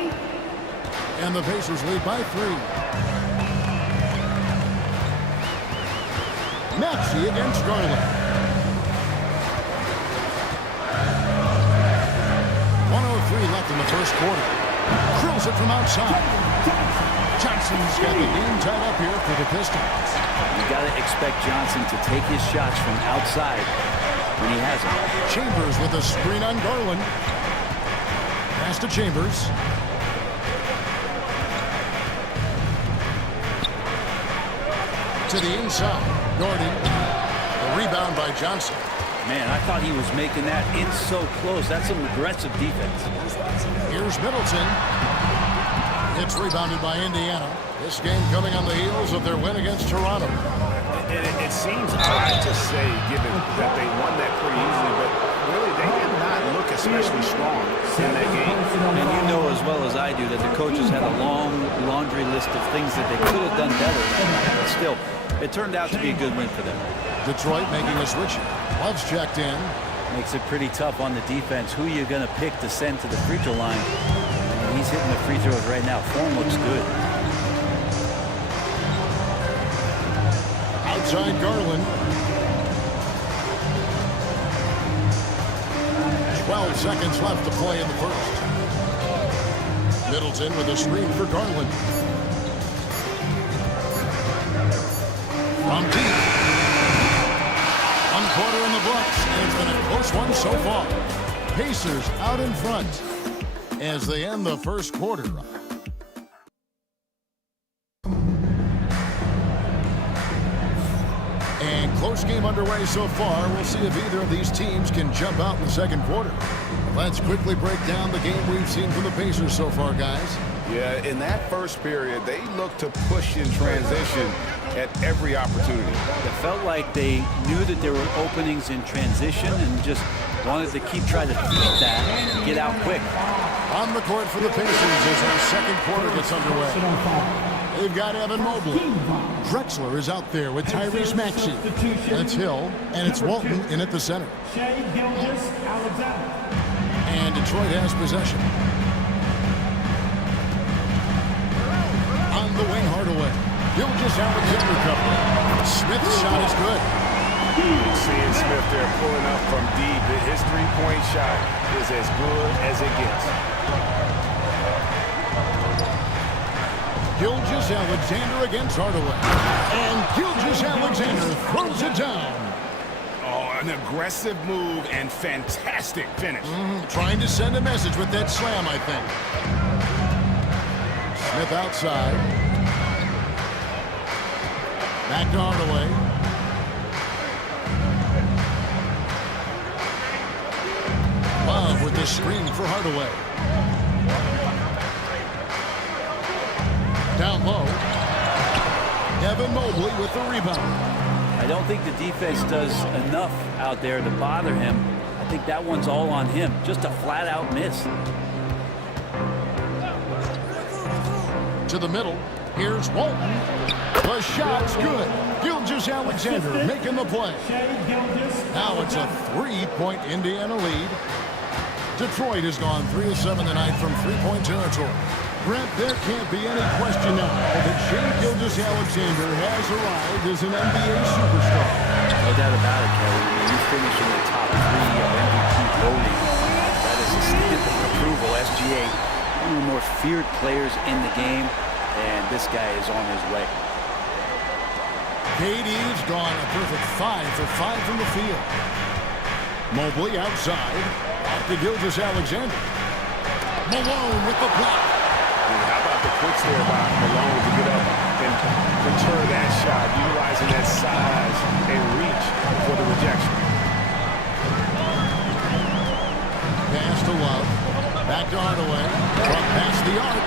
And the Pacers lead by 3. Maxey against Garland. 1:03 left in the first quarter. Drills it from outside. Johnson's got the game tied up here for the Pistons. You got to expect Johnson to take his shots from outside when he has them. Chambers with a screen on Garland. Pass to Chambers. To the inside. Gordon. The rebound by Johnson. Man, I thought he was making that in so close. That's some aggressive defense. Here's Middleton. It's rebounded by Indiana. This game coming on the heels of their win against Toronto. And it seems odd to say, given that they won that pretty easily, but really they did not look especially strong in that game. And you know as well as I do that the coaches had a long laundry list of things that they could have done better. But still, it turned out to be a good win for them. Detroit making a switch. Love's checked in. Makes it pretty tough on the defense. Who are you going to pick to send to the free throw line? And he's hitting the free throws right now. Form looks good. Outside Garland. 12 seconds left to play in the first. Middleton with a screen for Garland. From deep. 1 quarter in the books, and it's been a close one so far. Pacers out in front as they end the first quarter. And close game underway so far. We'll see if either of these teams can jump out in the second quarter. Let's quickly break down the game we've seen from the Pacers so far, guys. Yeah, in that first period, they looked to push in transition at every opportunity. It felt like they knew that there were openings in transition and just wanted to keep trying to feed that and get out quick. On the court for the Pacers as our second quarter gets underway. They've got Evan Mobley. Drexler is out there with Tyrese Maxey. And it's Hill, and it's Walton in at the center. And Detroit has possession. On the wing, Hardaway. Gilgeous-Alexander cover. Smith's shot is good. Seeing Smith there pulling up from deep. His three-point shot is as good as it gets. Gilgeous-Alexander against Hardaway. And Gilgeous-Alexander throws it down. Oh, an aggressive move and fantastic finish. Trying to send a message with that slam, I think. Smith outside. Back to Hardaway. Love with the screen for Hardaway. Down low. Evan Mobley with the rebound. I don't think the defense does enough out there to bother him. I think that one's all on him. Just a flat-out miss. To the middle. Here's Walton. The shot's good. Gilgeous-Alexander making the play. Now it's a 3-point Indiana lead. Detroit has gone 3 of 7 tonight from 3-point territory. Brent, there can't be any question now that Shai Gilgeous-Alexander has arrived as an NBA superstar. No doubt about it, Kelly. When you finish in the top 3 of MVP voting, that is a stamp of approval. SGA, one of the more feared players in the game, and this guy is on his way. KD's gone a perfect 5 for 5 from the field. Mobley outside. Back to Gilgeous-Alexander. Malone with the block. How about the quicks there by Malone to get up and return that shot, utilizing that size and reach for the rejection. Pass to Love. Back to Hardaway. From past the arc.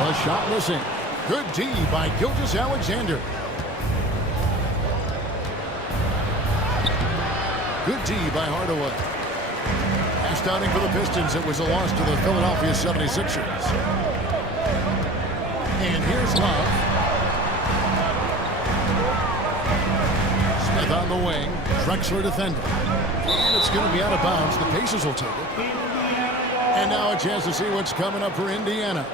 A shot missing. Good D by Gilgeous-Alexander. Good D by Hardaway. Pass downing for the Pistons. It was a loss to the Philadelphia 76ers. And here's Love. Smith on the wing. Drexler defending. And it's going to be out of bounds. The Pacers will take it. And now a chance to see what's coming up for Indiana.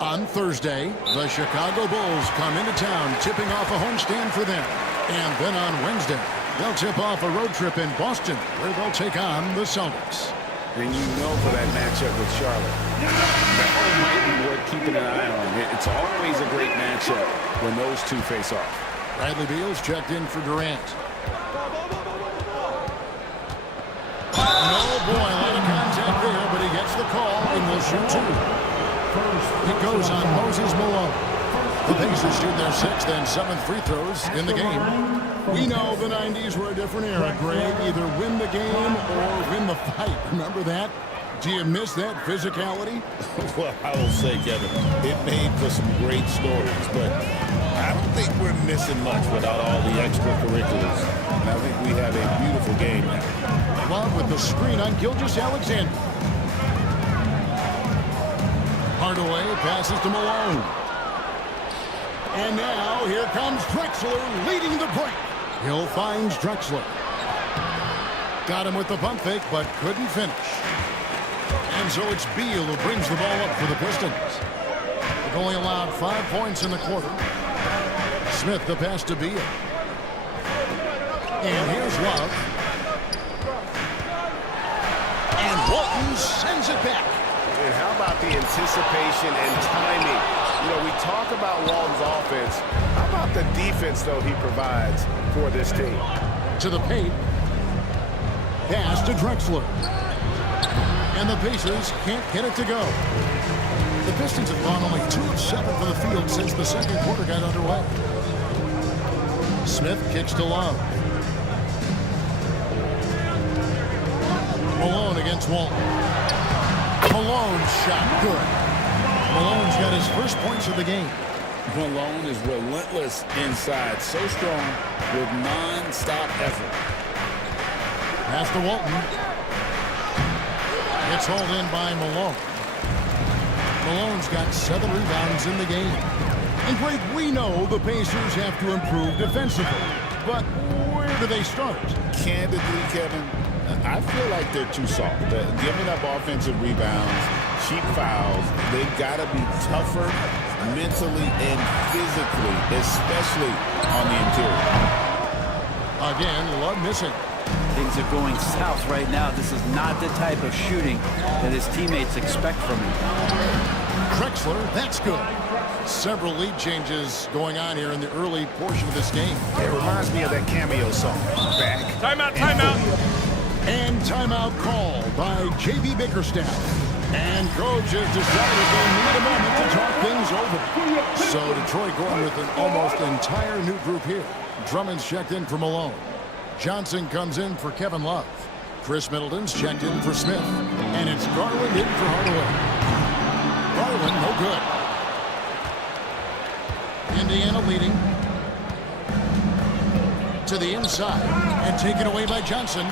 On Thursday, the Chicago Bulls come into town, tipping off a homestand for them. And then on Wednesday, they'll tip off a road trip in Boston, where they'll take on the Celtics. And you know for that matchup with Charlotte, that one might be worth keeping an eye on. It's always a great matchup when those two face off. Bradley Beal's checked in for Durant. No, boy, a lot of contact there, but he gets the call and will shoot two. It goes on Moses Malone. The Pacers shoot their 6th and 7th free throws in the game. We know the 90s were a different era, Greg. Either win the game or win the fight. Remember that? Do you miss that physicality? Well, I will say, Kevin, it made for some great stories, but I don't think we're missing much without all the extracurriculars. And I think we have a beautiful game now. Love with the screen on Gilgeous-Alexander. Hardaway passes to Malone. And now here comes Drexler leading the break. Hill finds Drexler. Got him with the pump fake, but couldn't finish. And so it's Beal who brings the ball up for the Pistons. They've only allowed 5 points in the quarter. Smith the pass to Beal. And here's Love. And Walton sends it back. And how about the anticipation and timing? You know, we talk about Walton's offense. How about the defense, though, he provides for this team? To the paint. Pass to Drexler. And the Pacers can't get it to go. The Pistons have gone only 2 of 7 from the field since the second quarter got underway. Smith kicks to Love. Malone against Walton. Malone's shot good. Malone's got his first points of the game. Malone is relentless inside, so strong with non-stop effort. Pass to Walton. It's hauled in by Malone. Malone's got 7 rebounds in the game. And Greg, we know the Pacers have to improve defensively. But where do they start? Candidly, Kevin, I feel like they're too soft. Giving up offensive rebounds, cheap fouls, they've got to be tougher mentally and physically, especially on the interior. Again, Love missing. Things are going south right now. This is not the type of shooting that his teammates expect from him. Drexler, that's good. Several lead changes going on here in the early portion of this game. It reminds me of that cameo song, Back. Timeout, timeout. And timeout call by J.B. Bickerstaff. And coach has decided they need a moment to talk things over. So Detroit going with an almost entire new group here. Drummond's checked in for Malone. Johnson comes in for Kevin Love. Chris Middleton's checked in for Smith. And it's Garland in for Hardaway. Garland, no good. Indiana leading. To the inside. And taken away by Johnson.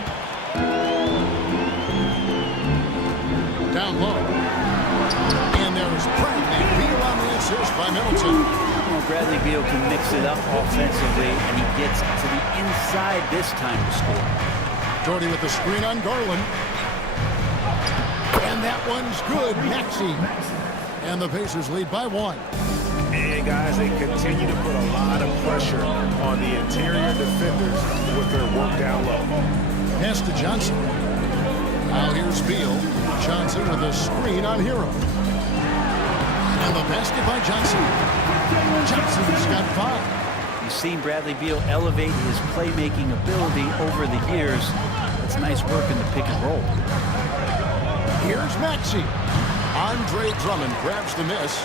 Down low. And there's Bradley Beal on the assist by Middleton. Well, Bradley Beal can mix it up offensively, and he gets to the inside this time to score. Jordy with the screen on Garland. And that one's good. Maxey. And the Pacers lead by 1. And, guys, they continue to put a lot of pressure on the interior defenders with their work down low. Pass to Johnson. Now here's Beal. Johnson with a screen on Hero. And the basket by Johnson. Johnson's got 5. You've seen Bradley Beal elevate his playmaking ability over the years. It's nice work in the pick and roll. Here's Maxey. Andre Drummond grabs the miss.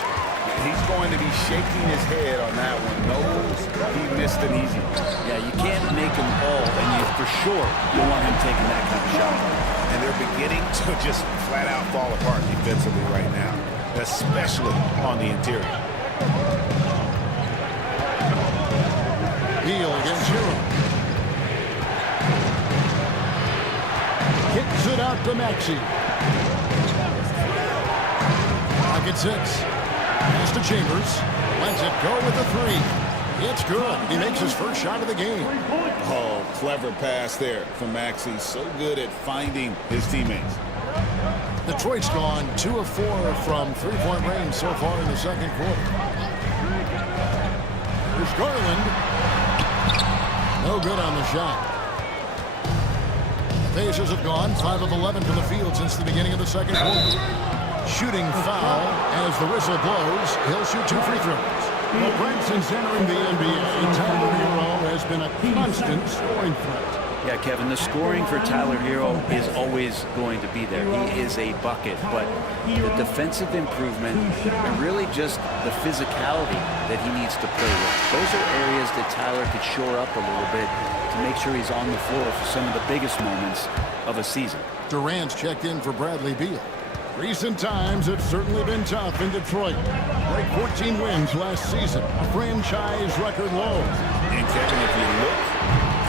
He's going to be shaking his head on that one. Knows he missed an easy one. Yeah, you can't make him all, and you for sure don't want him taking that kind of shot. And they're beginning to to just flat out fall apart defensively right now, especially on the interior. Beal against Hero. Kicks it out to Maxey. Pocket 6. Pass to Chambers. Lets it go with the 3. It's good. He makes his first shot of the game. Oh, clever pass there from Maxey. So good at finding his teammates. Detroit's gone 2 of 4 from three-point range so far in the second quarter. Here's Garland. No good on the shot. The Pacers have gone 5 of 11 from the field since the beginning of the second quarter. Shooting foul as the whistle blows. He'll shoot 2 free throws. Well, Brent, since entering the NBA, Tyler Hero has been a constant scoring threat. Yeah, Kevin, the scoring for Tyler Hero is always going to be there. He is a bucket, but the defensive improvement and really just the physicality that he needs to play with. Those are areas that Tyler could shore up a little bit to make sure he's on the floor for some of the biggest moments of a season. Durant's checked in for Bradley Beal. Recent times, it's certainly been tough in Detroit. Break 14 wins last season, a franchise record low. And Kevin, if you look,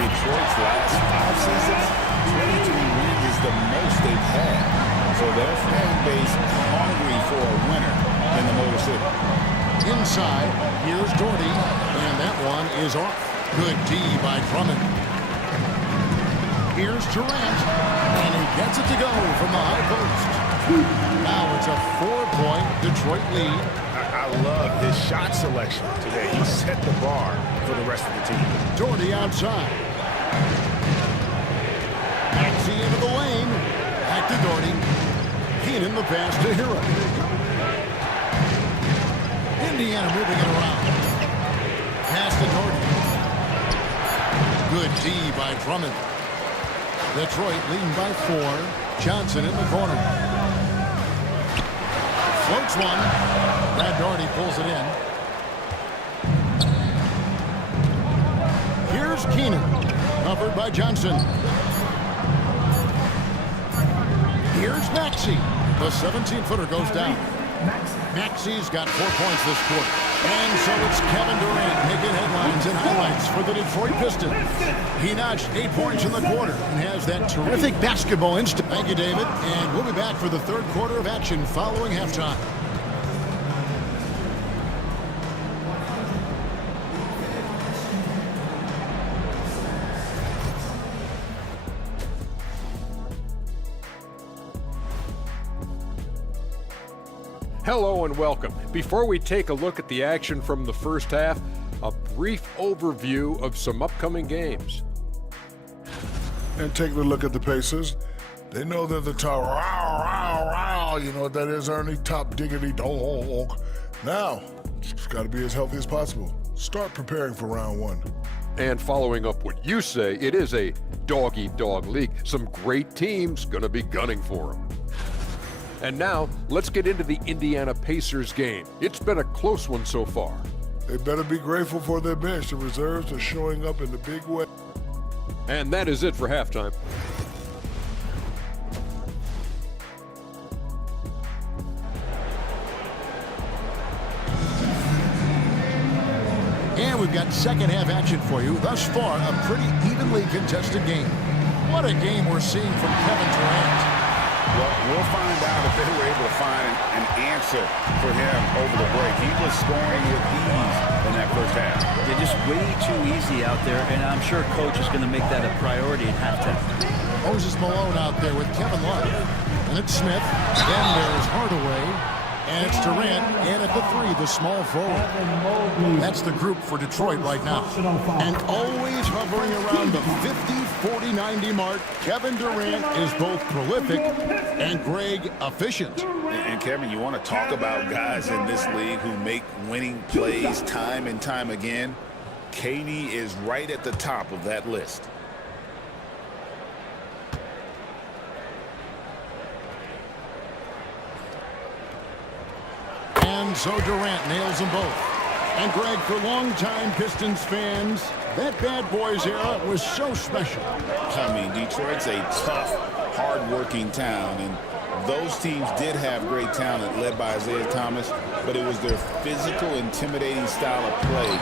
Detroit's last 5 seasons, 22 wins is the most they've had. So their fan base hungry for a winner in the Motor City. Inside, here's Doherty, and that one is off. Good D by Drummond. Here's Durant, and he gets it to go from the high post. Now it's a 4-point Detroit lead. I love his shot selection today. He set the bar for the rest of the team. Doherty outside. Maxey into the lane. Back to Doherty. Keenan the pass to Hero. Indiana moving it around. Pass to Doherty. Good D by Drummond. Detroit leading by 4. Johnson in the corner. Floats one. Brad Doherty pulls it in. Here's Keenan. Covered by Johnson. Here's Maxey. The 17-footer goes down. Maxey's got 4 points this quarter. And so it's Kevin Durant making headlines and highlights for the Detroit Pistons. He notched 8 points in the quarter and has that terrific basketball instinct. Thank you, David. And we'll be back for the third quarter of action following halftime. Hello and welcome. Before we take a look at the action from the first half, a brief overview of some upcoming games. And taking a look at the Pacers, they know they're the top. You know what that is, Ernie? Top diggity dog. Now, just got to be as healthy as possible. Start preparing for round 1. And following up what you say, it is a dog-eat-dog league. Some great teams going to be gunning for them. And now, let's get into the Indiana Pacers game. It's been a close one so far. They better be grateful for their bench. The reserves are showing up in a big way. And that is it for halftime. And we've got second half action for you. Thus far, a pretty evenly contested game. What a game we're seeing from Kevin Durant. Well, we'll find out if they were able to find an answer for him over the break. He was scoring with ease in that first half. They're just way too easy out there, and I'm sure Coach is going to make that a priority at halftime. Moses Malone out there with Kevin Love. And it's Smith. Then there's Hardaway. And it's Durant in at the 3, the small forward. That's the group for Detroit right now. And always hovering around the 50, 40, 90 mark, Kevin Durant is both prolific and Greg efficient. And Kevin, you want to talk about guys in this league who make winning plays time and time again? KD is right at the top of that list. And so Durant nails them both. And Greg, for longtime Pistons fans, that bad boys era was so special. I mean, Detroit's a tough, hard-working town, and those teams did have great talent led by Isaiah Thomas, but it was their physical, intimidating style of play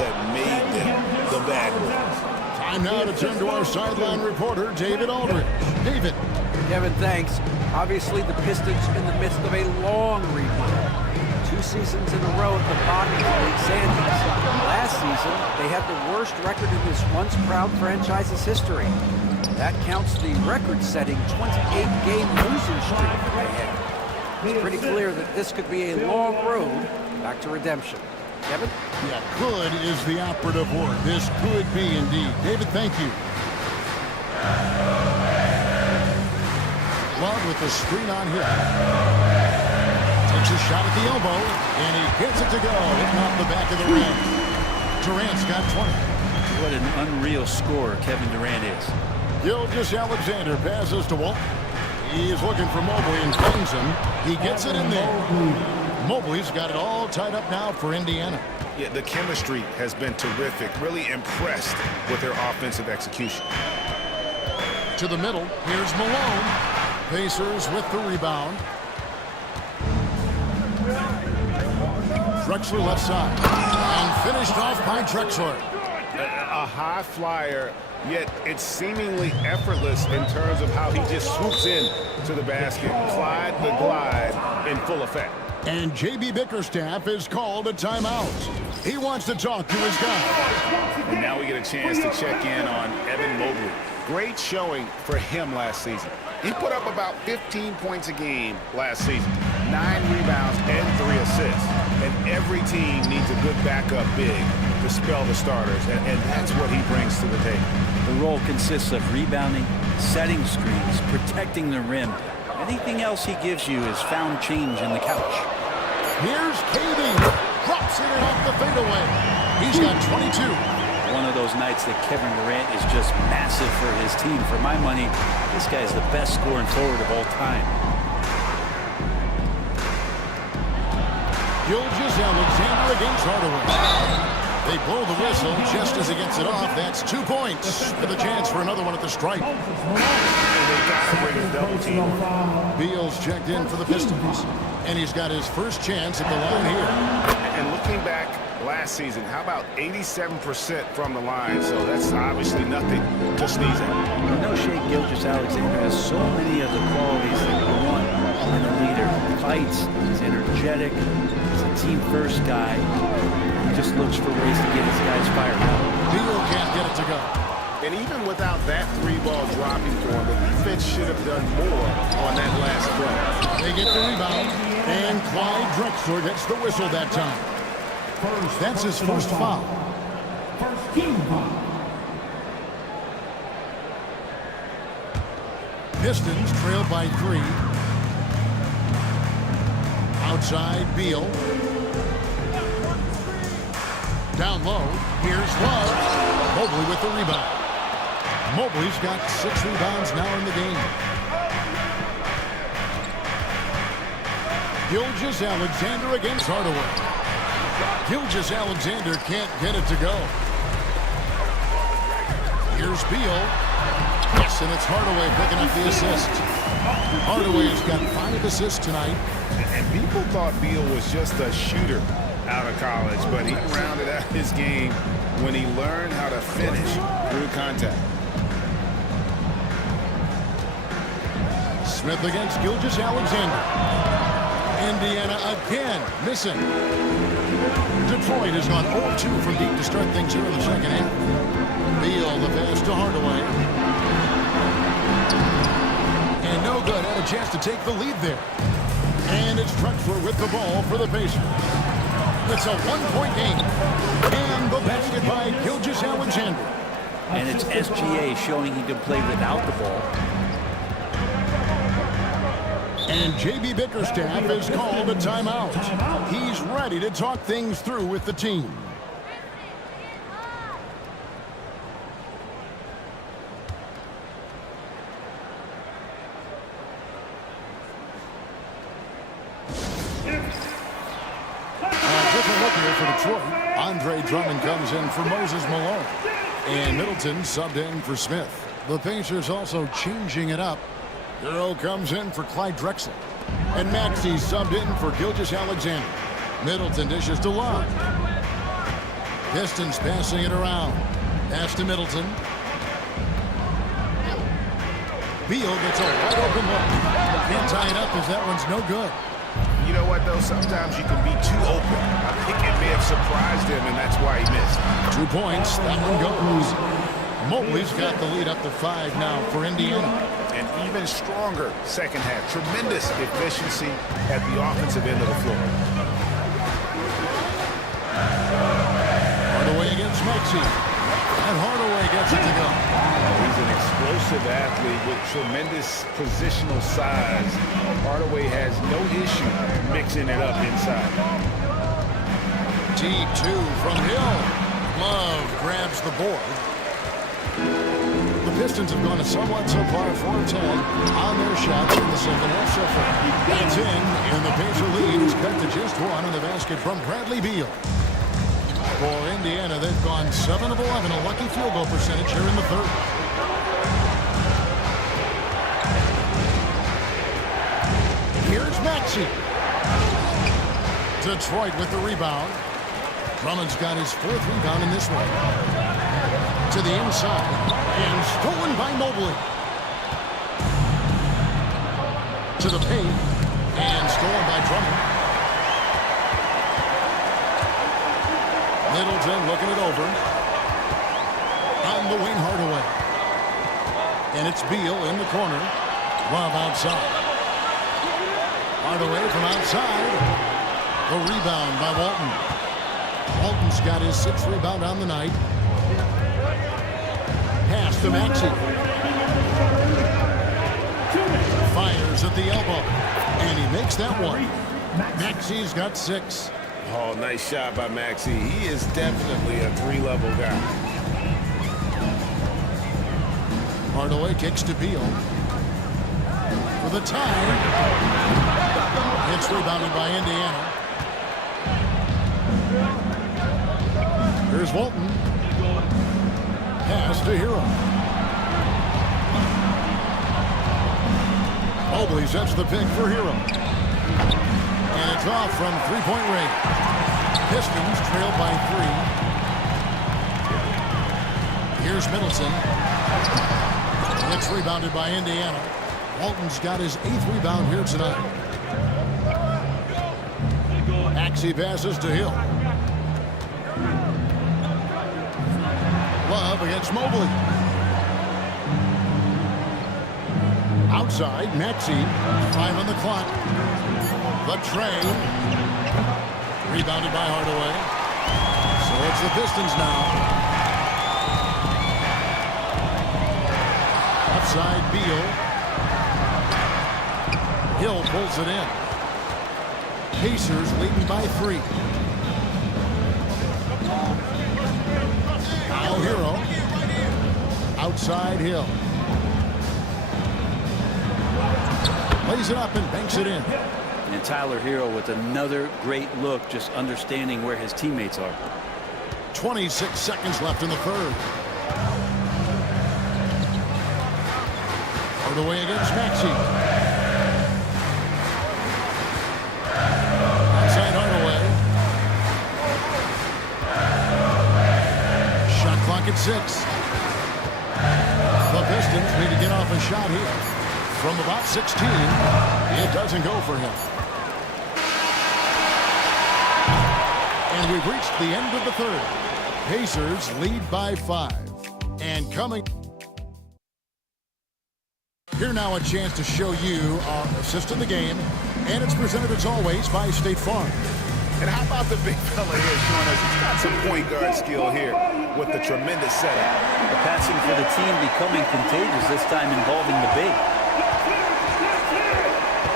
that made them the bad boys. Time now to turn to our sideline reporter, David Aldridge. David. Kevin, thanks. Obviously, the Pistons in the midst of a long rebuild. 2 seasons in a row at the bottom of the league standings. Last season, they had the worst record in this once-proud franchise's history. That counts the record-setting 28-game losing streak that they had. It's pretty clear that this could be a long road back to redemption. Kevin? Yeah, could is the operative word. This could be indeed. David, thank you. Love with the screen on here. Takes a shot at the elbow, and he gets it to go. Hitting off the back of the rim. Durant's got 20. What an unreal scorer Kevin Durant is. Gilgeous-Alexander passes to Walt. He is looking for Mobley and finds him. He gets it in there. Mobley's got it all tied up now for Indiana. Yeah, the chemistry has been terrific. Really impressed with their offensive execution. To the middle, here's Malone. Pacers with the rebound. Drexler left side. And finished off by Drexler. A high flyer, yet it's seemingly effortless in terms of how he just swoops in to the basket. Clyde the glide in full effect. And J.B. Bickerstaff is called a timeout. He wants to talk to his guy. And now we get a chance to check in on Evan Mobley. Great showing for him last season. He put up about 15 points a game last season, 9 rebounds and 3 assists. And every team needs a good backup big to spell the starters, and that's what he brings to the table. The role consists of rebounding, setting screens, protecting the rim. Anything else he gives you is found change in the couch. Here's KD. Drops it off the fadeaway. He's got 22. One of those nights that Kevin Durant is just massive for his team. For my money, this guy's the best scoring forward of all time. Gilgeous-Alexander against Hardaway. They blow the whistle just as he gets it off. That's 2 points with a chance for another one at the stripe. They got to bring a double team. Beal's checked in for the Pistons, and he's got his first chance at the line here. And looking back last season, how about 87% from the line? So that's obviously nothing to sneeze at. You know, Shai Gilgeous-Alexander has so many of the qualities that you want in a leader. He fights, he's energetic, he's a team-first guy. He just looks for ways to get his guys fired up. Beal can't get it to go. And even without that 3-ball dropping for him, the defense should have done more on that last play. They get the rebound, and Clyde Drexler gets the whistle that time. That's his first foul. First team foul. Pistons trailed by 3. Outside, Beal. Down low, here's Love. Mobley with the rebound. Mobley's got 6 rebounds now in the game. Gilgeous-Alexander against Hardaway. Gilgeous-Alexander can't get it to go. Here's Beal. Yes, and it's Hardaway picking up the assist. Hardaway's got 5 assists tonight. And people thought Beal was just a shooter out of college, but he rounded out his game when he learned how to finish through contact. Smith against Gilgeous-Alexander. Indiana again missing. Detroit has gone 0-2 from deep to start things here in the second half. Beal the pass to Hardaway. And no good. Had a chance to take the lead there. And it's Drexler with the ball for the Pacers. It's a 1-point game. And the basket by Gilgeous-Alexander. And it's SGA showing he can play without the ball. And J.B. Bickerstaff is called a timeout. He's ready to talk things through with the team. Different look here for Detroit. Andre Drummond comes in for Moses Malone. And Middleton subbed in for Smith. The Pacers also changing it up. Hero comes in for Clyde Drexler. And Maxey subbed in for Gilgeous-Alexander. Middleton dishes to Love. Pistons passing it around. Pass to Middleton. Beal gets a wide open look. Can't tie it up as that one's no good. You know what, though? Sometimes you can be too open. I think it may have surprised him, and that's why he missed. 2 points. That one goes. Mobley's got the lead up to 5 now for Indiana. An even stronger second half. Tremendous efficiency at the offensive end of the floor. Hardaway against Maxey. And Hardaway gets it to go. He's an explosive athlete with tremendous positional size. Hardaway has no issue mixing it up inside. T2 from Hill. Love grabs the board. The Pistons have gone somewhat so far 4 of 10 on their shots in the second half so far. That's in, and the Pacer lead is cut to just 1 on the basket from Bradley Beal. For Indiana, they've gone 7 of 11, a lucky field goal percentage here in the third. Here's Maxey. Detroit with the rebound. Drummond's got his 4th rebound in this one. To the inside, and stolen by Mobley. To the paint, and stolen by Drummond. Middleton looking it over. On the wing, Hardaway. And it's Beal in the corner. Love outside. Hardaway from outside. The rebound by Walton. Walton's got his 6th rebound on the night. Pass to Maxey. Fires at the elbow. And he makes that one. Maxey's got 6. Oh, nice shot by Maxey. He is definitely a 3-level guy. Hardaway kicks to Beal. For the tie. It's rebounded by Indiana. Here's Walton. Pass to Hero. Mobley sets the pick for Hero. And it's off from 3-point range. Pistons trail by 3. Here's Middleton. It's rebounded by Indiana. Walton's got his 8th rebound here tonight. Maxey passes to Hill. Love against Mobley. Outside, Maxey. 5 on the clock. The tray. Rebounded by Hardaway. So it's the Pistons now. Outside, Beal. Hill pulls it in. Pacers leading by 3. Now Hero. Outside Hill. Lays it up and banks it in. And Tyler Hero with another great look, just understanding where his teammates are. 26 seconds left in the third. Hardaway against Maxey. Outside Hardaway. Shot clock at 6. The Pistons need to get off a shot here. From about 16, it doesn't go for him. And we've reached the end of the third. Pacers lead by 5. And coming... Here now a chance to show you our assist in the game. And it's presented as always by State Farm. And how about the big fella here showing us he's got some point guard skill here with the tremendous setup. The passing for the team becoming contagious, this time involving the big.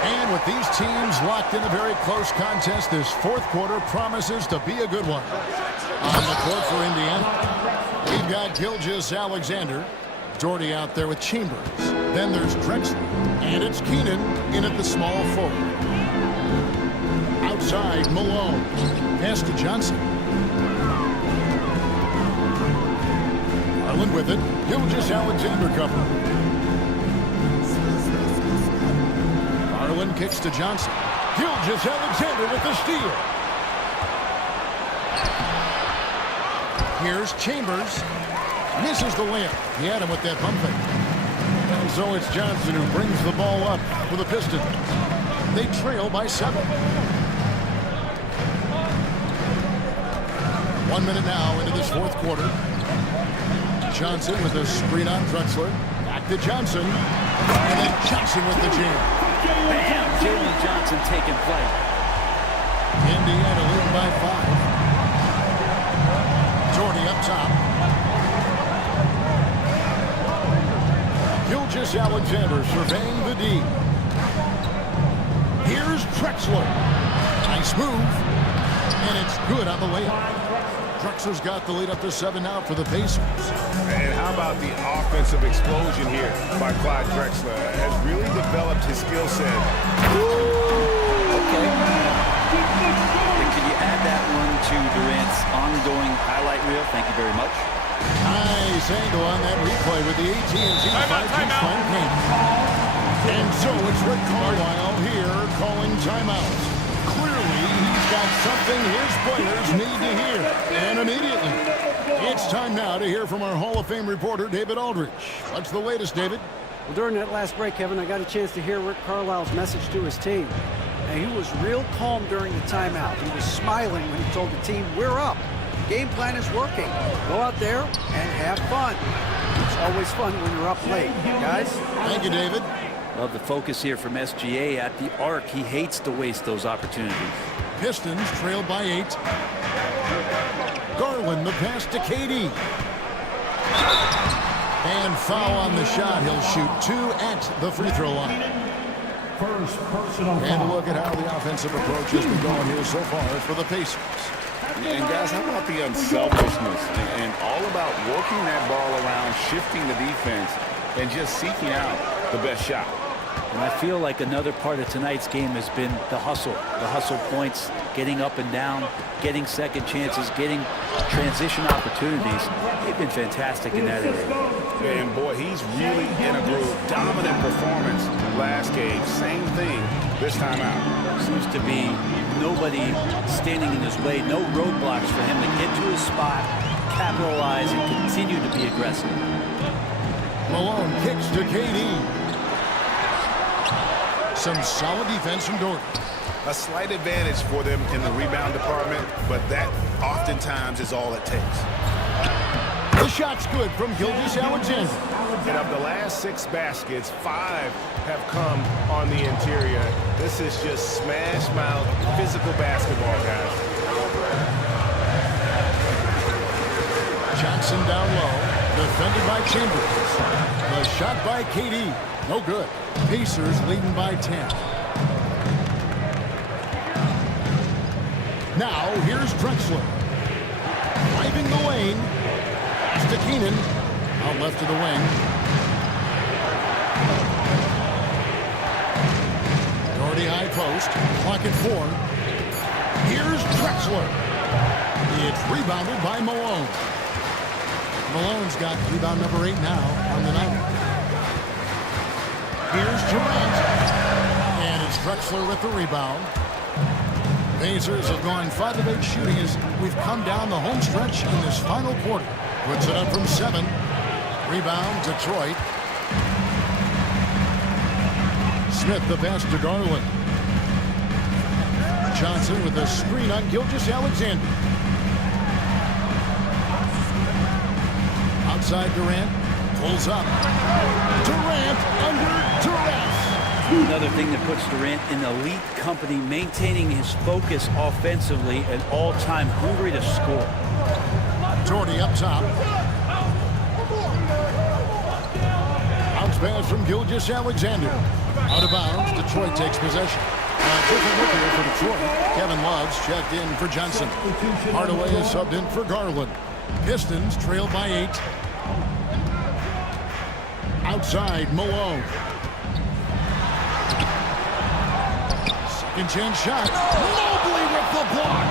And with these teams locked in a very close contest, this 4th quarter promises to be a good one. On the court for Indiana, we've got Gilgeous-Alexander. Doherty out there with Chambers. Then there's Drexler. And it's Keenan in at the small forward. Outside, Malone. Pass to Johnson. Garland with it. Gilgeous-Alexander cover. kicks to Johnson. Gilgeous-Alexander with the steal. Here's Chambers. Misses the layup. He had him with that pump fake. And so it's Johnson who brings the ball up for the Pistons. They trail by 7. 1 minute now into this fourth quarter. Johnson with a screen on Drexler. Back to Johnson. And then Johnson with the jam. Bam! Jalen Johnson taking flight. Indiana leading by 5. Jordy up top. Gilgeous-Alexander surveying the D. Here's Drexler. Nice move. And it's good on the layup. Drexler's got the lead up to 7 now for the Pacers. And how about the offensive explosion here by Clyde Drexler? Has really developed his skill set. Okay. Can you add that one to Durant's ongoing highlight reel? Thank you very much. Nice angle on that replay with the AT&T 5G phone pin. And so it's Rick Carlisle here calling timeout. Clearly, he's got something his players need to hear, and immediately. It's time now to hear from our Hall of Fame reporter, David Aldridge. What's the latest, David? Well, during that last break, Kevin, I got a chance to hear Rick Carlisle's message to his team. And he was real calm during the timeout. He was smiling when he told the team, we're up. Game plan is working. Go out there and have fun. It's always fun when you're up late, guys. Thank you, David. Love the focus here from SGA at the arc. He hates to waste those opportunities. Pistons trail by 8. Garland the pass to KD. And foul on the shot. He'll shoot 2 at the free throw line. First personal foul. And look at how the offensive approach has been going here so far for the Pacers. And guys, how about the unselfishness and all about working that ball around, shifting the defense, and just seeking out the best shot. And I feel like another part of tonight's game has been the hustle points, getting up and down, getting second chances, getting transition opportunities. They've been fantastic in that area. And boy, he's really in a groove. Dominant performance last game. Same thing this time out. Seems to be nobody standing in his way, no roadblocks for him to get to his spot, capitalize, and continue to be aggressive. Malone kicks to KD. Some solid defense from Dort. A slight advantage for them in the rebound department, but that oftentimes is all it takes. The shot's good from Gilgeous-Alexander. And of the last 6 baskets, 5 have come on the interior. This is just smash mouth physical basketball, guys. Johnson down low, defended by Chambers. The shot by KD, no good. Pacers leading by 10. Now here's Drexler. Driving the lane. Pass to Keenan. Out left of the wing. Doherty high post. Clock at 4. Here's Drexler. It's rebounded by Malone. Malone's got rebound number 8 now on the night. Here's Durant. And it's Drexler with the rebound. Pacers have gone 5 of 8 shooting as we've come down the home stretch in this final quarter. Puts it up from 7. Rebound, Detroit. Smith the pass to Garland. Johnson with a screen on Gilgeous-Alexander. Outside Durant. Pulls up. Durant under duress. Another thing that puts Durant in elite company, maintaining his focus offensively and all-time hungry to score. Doherty up top. Bounce pass from Gilgeous-Alexander. Out of bounds. Detroit takes possession. Different look here for Detroit. Kevin Love's checked in for Johnson. Hardaway is subbed in for Garland. Pistons trail by 8. Outside, Malone. Second chance shot. Mobley with the block.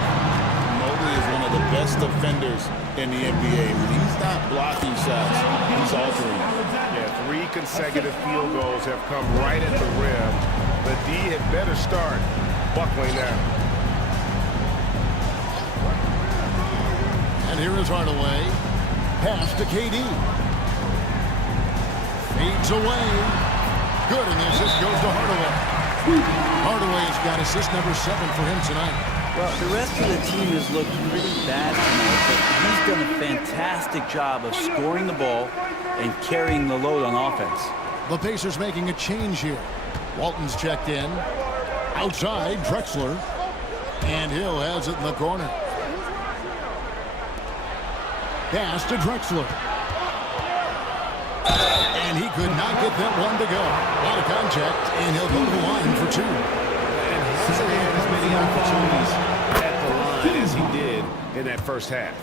Mobley is one of the best defenders in the NBA. When he's not blocking shots, he's altering. Yeah, 3 consecutive field goals have come right at the rim. The KD had better start buckling down. And here is Hardaway. Pass to KD. Fades away. Good, and the assist goes to Hardaway. Hardaway has got assist number 7 for him tonight. Well, the rest of the team has looked pretty bad tonight, but he's done a fantastic job of scoring the ball and carrying the load on offense. The Pacers making a change here. Walton's checked in. Outside, Drexler. And Hill has it in the corner. Pass to Drexler. And he could not get that one to go. A lot of contact, and he'll go to the line for 2. And he hasn't had as many opportunities at the line as he did in that first half.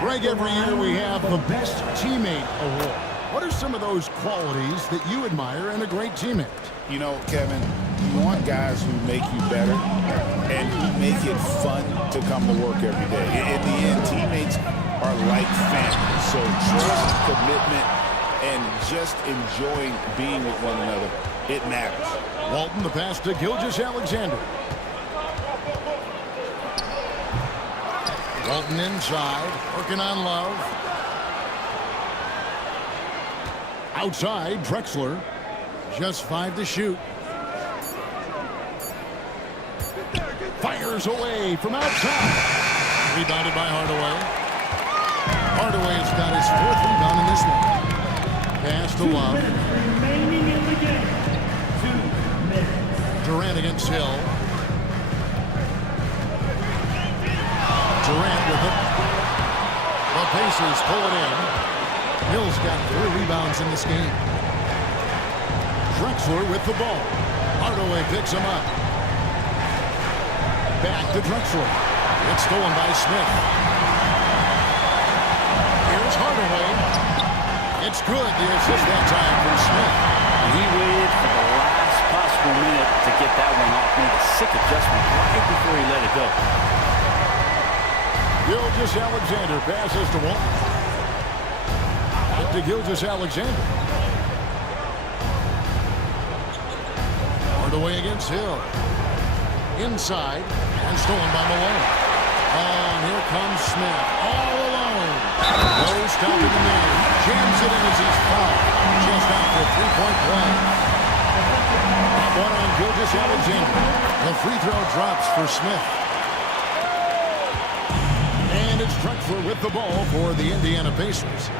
Greg, every year we have the Best Teammate Award. What are some of those qualities that you admire in a great teammate? You know, Kevin, you want guys who make you better and who make it fun to come to work every day. In the end, teammates are like family. So trust, commitment, and just enjoying being with one another, it matters. Walton, the pass to Gilgeous-Alexander. Walton inside, working on Love. Outside, Drexler. Just 5 to shoot. Fires away from outside. Rebounded by Hardaway. Hardaway's got his 4th rebound in this one. Pass to Love. Durant against Hill. Durant with it. The Pacers pull it in. Hill's got 4 rebounds in this game. Drexler with the ball. Hardaway picks him up. Back to Drexler. It's stolen by Smith. Here's Hardaway. It's good. The assist that time for Smith. He waited for the last possible minute to get that one off. Made a sick adjustment right before he let it go. Gilgeous-Alexander passes to Walton. Back to Gilgeous-Alexander. Hardaway against Hill. Inside and stolen by Malone. And here comes Smith. All alone. No stopping the man. Jams it in as he's fouled. Just out for 3-point play. That one on Gilgeous-Alexander. The free throw drops for Smith. And it's Drexler with the ball for the Indiana Pacers.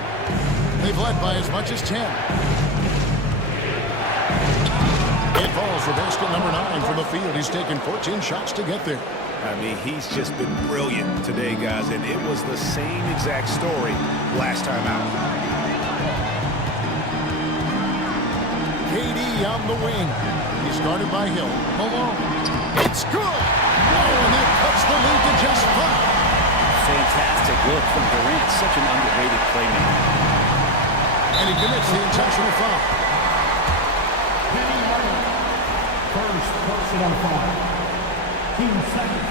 They've led by as much as 10. It falls for basket number 9 from the field. He's taken 14 shots to get there. I mean, he's just been brilliant today, guys, and it was the same exact story last time out. KD on the wing. He's guarded by Hill. Malone. It's good. Oh, and that cuts the lead to just 5. Fantastic look from Durant. Such an underrated playmaker. And he commits the intentional foul. First personal foul. Team second.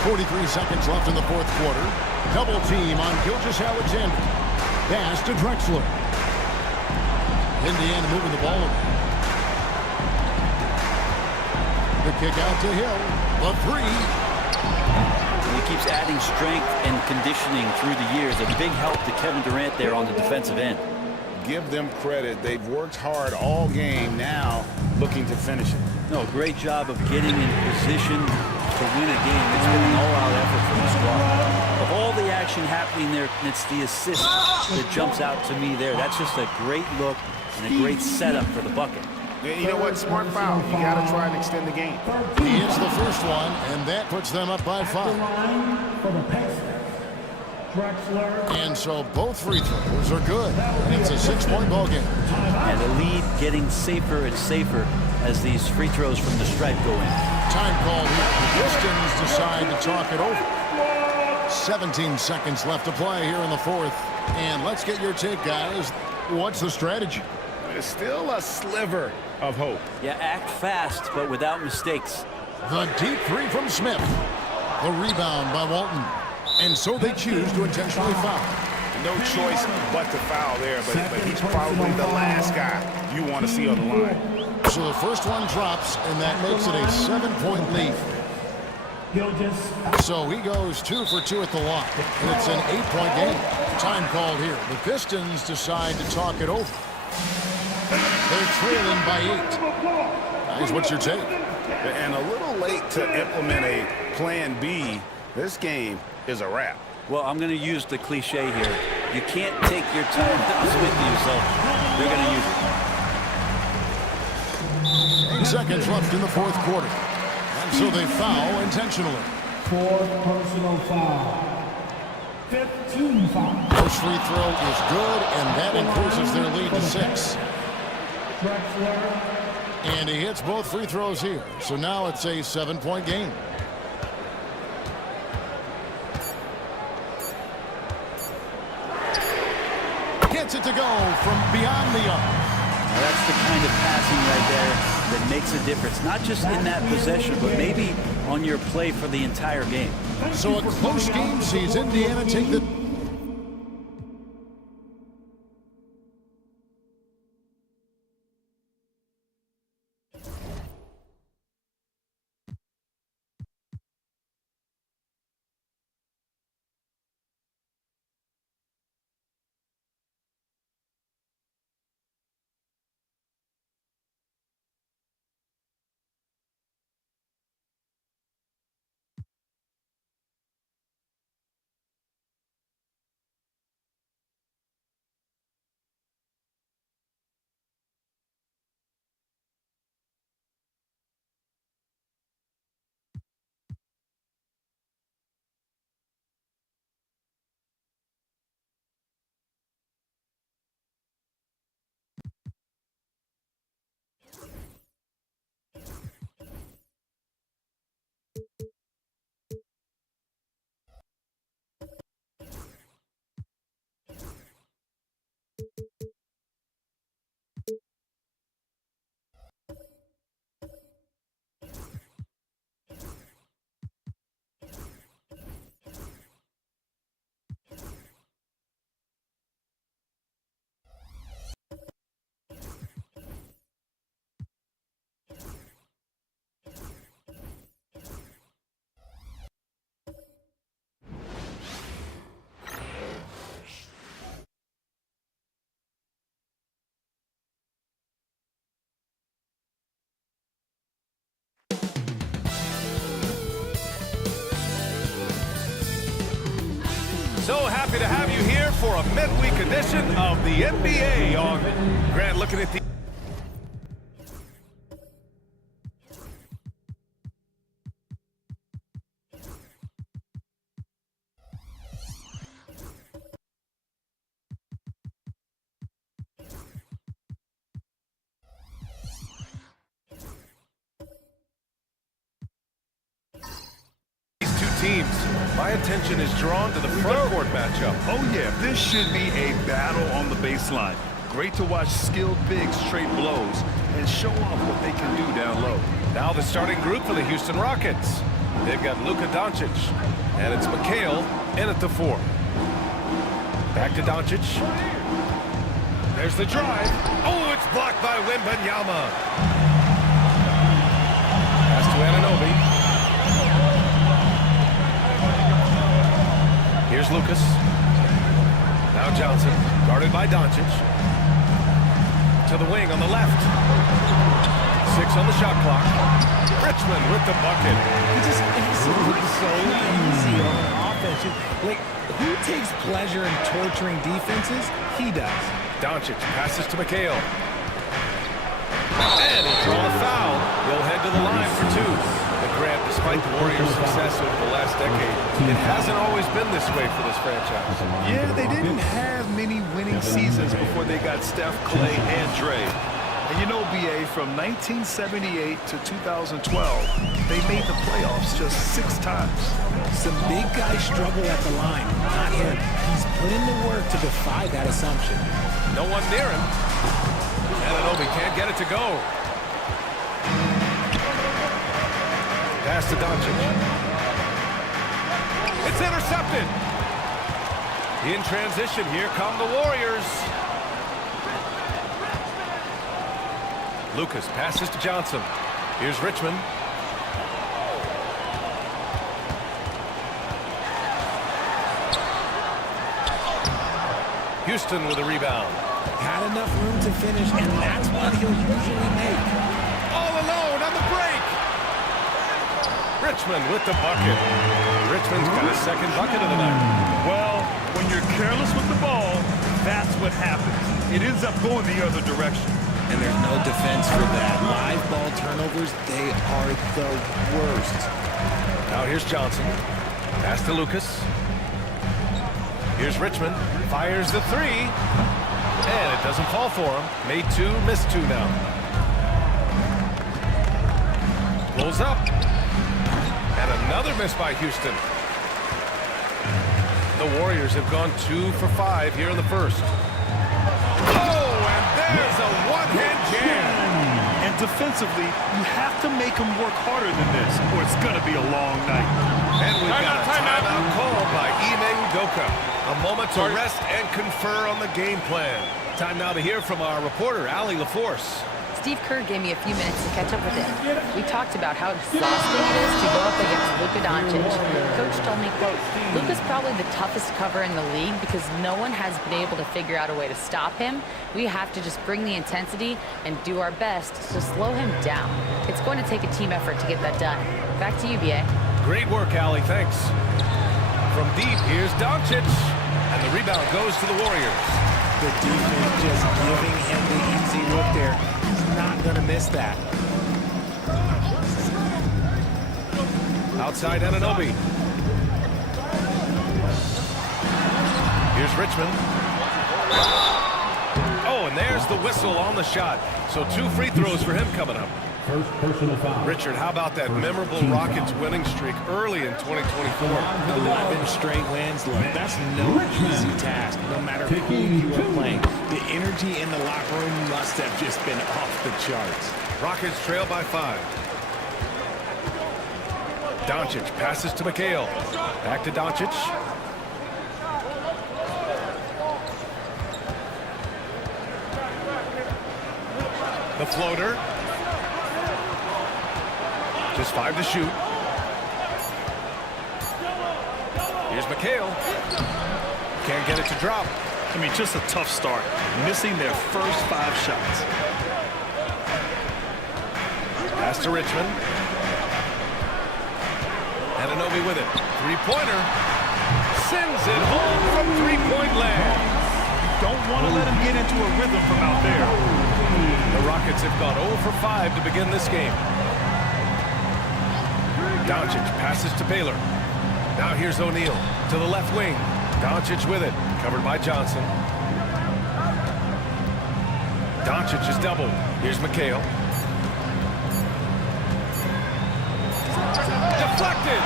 43 seconds left in the 4th quarter. Double team on Gilgeous-Alexander. Pass to Drexler. Indiana moving the ball around. The kick out to Hill. The 3. And he keeps adding strength and conditioning through the years. A big help to Kevin Durant there on the defensive end. Give them credit. They've worked hard all game, now looking to finish it. No, great job of getting in position to win a game. It's been an all-out effort from the squad. Of all the action happening there, it's the assist that jumps out to me there. That's just a great look and a great setup for the bucket. Yeah, you know what? Smart foul. You got to try and extend the game. He hits the first one, and that puts them up by 5. For the Pacers, Drexler. And so both free throws are good. And it's a 6-point ball game. And the lead getting safer and safer as these free throws from the stripe go in. Time called here. The Pistons decide to talk it over. 17 seconds left to play here in the 4th. And let's get your take, guys. What's the strategy? There's still a sliver of hope. Yeah, act fast, but without mistakes. The deep 3 from Smith. The rebound by Walton. And so they choose to intentionally foul. No choice but to foul there, but he's probably the last guy you want to see on the line. So the first one drops, and that makes it a 7-point lead. So he goes 2 for 2 at the line, and it's an 8-point game. Time called here. The Pistons decide to talk it over. They're trailing by 8. Guys, what's your take? And a little late to implement a plan B. This game is a wrap. Well, I'm going to use the cliche here. You can't take your timeouts with you, so they're going to use it. 8 seconds left in the fourth quarter. And so they foul intentionally. 4th personal foul. 5th team foul. First free throw is good, and that increases their lead to 6. And he hits both free throws here. So now it's a 7-point game. Gets it to go from beyond the arc. Now that's the kind of passing right there that makes a difference. Not just in that possession, but maybe on your play for the entire game. So a close game sees Indiana take the... So happy to have you here for a midweek edition of the NBA on Grant. Looking at the teams. My attention is drawn to the front court matchup. Oh, yeah. This should be a battle on the baseline. Great to watch skilled bigs trade blows and show off what they can do down low. Now the starting group for the Houston Rockets. They've got Luka Doncic, and it's McHale in at the 4. Back to Doncic. There's the drive. Oh, it's blocked by Wembanyama. Pass to Anunoby. Here's Lucas. Now Johnson, guarded by Doncic. To the wing on the left. 6 on the shot clock. Richmond with the bucket. It just looks so easy on offense. Like, who takes pleasure in torturing defenses? He does. Doncic passes to McHale. And he'll draw a foul. They'll head to the line for 2. Grant, despite the Warriors' success over the last decade, it hasn't always been this way for this franchise. Yeah, they didn't have many winning seasons before they got Steph, Clay, and Dre. And you know, BA, from 1978 to 2012, they made the playoffs just 6 times. Some big guys struggle at the line, not him. He's put in the work to defy that assumption. No one near him. Anunoby can't get it to go. Pass to Doncic. It's intercepted. In transition, here come the Warriors. Lucas passes to Johnson. Here's Richmond. Houston with a rebound. Had enough room to finish, and that's what he'll usually make. All alone on the break. Richmond with the bucket. Richmond's got his second bucket of the night. Well, when you're careless with the ball, that's what happens. It ends up going the other direction. And there's no defense for that. Live ball turnovers, they are the worst. Now here's Johnson. Pass to Lucas. Here's Richmond. Fires the three. And it doesn't fall for him. Made two, missed two now. Pulls up. And another miss by Houston. The Warriors have gone 2 for 5 here in the first. Oh, and there's a one-hand jam. And defensively, you have to make them work harder than this, or it's going to be a long night. And we've got a timeout called by Ime Udoka. A moment to rest and confer on the game plan. Time now to hear from our reporter, Allie LaForce. Steve Kerr gave me a few minutes to catch up with him. We talked about how exhausting it is to go up against Luka Doncic. Coach told me, quote, Luka's probably the toughest cover in the league because no one has been able to figure out a way to stop him. We have to just bring the intensity and do our best to slow him down. It's going to take a team effort to get that done. Back to you, B.A. Great work, Allie. Thanks. From deep, here's Doncic. And the rebound goes to the Warriors. The defense just giving him the easy look there. He's not going to miss that. Outside Anunoby. Here's Richmond. Oh, and there's the whistle on the shot. So 2 free throws for him coming up. First personal foul. Richard, how about that memorable Rockets winning streak early in 2024? 11 straight wins. Look, that's no easy task, no matter who you are playing. The energy in the locker room must have just been off the charts. Rockets trail by 5. Doncic passes to McHale. Back to Doncic. The floater. Just 5 to shoot. Here's McHale. Can't get it to drop. I mean, just a tough start. Missing their first 5 shots. Pass to Richmond. Anunoby with it. Three-pointer. Sends it home from three-point land. Don't want to let him get into a rhythm from out there. The Rockets have gone 0 for 5 to begin this game. Doncic passes to Baylor. Now here's O'Neal to the left wing. Doncic with it. Covered by Johnson. Doncic is doubled. Here's McHale. Deflected.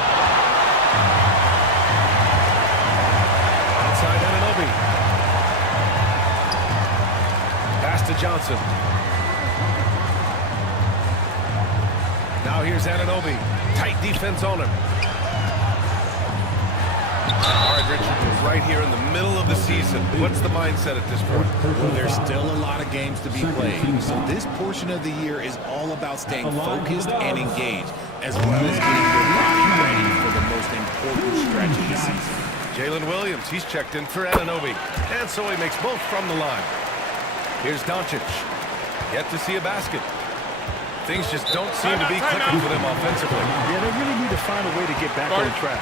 Outside Anunoby. Pass to Johnson. Now here's Anunoby. Tight defense on him. All right, Richard, we're right here in the middle of the season. What's the mindset at this point? Well, there's still a lot of games to be played. So this portion of the year is all about staying focused and engaged, as well as getting your body ready for the most important stretch of the season. Jalen Williams, he's checked in for Anunoby. And so he makes both from the line. Here's Doncic. Yet to see a basket. Things just don't seem to be clicking for them offensively. Yeah, they really need to find a way to get back on track.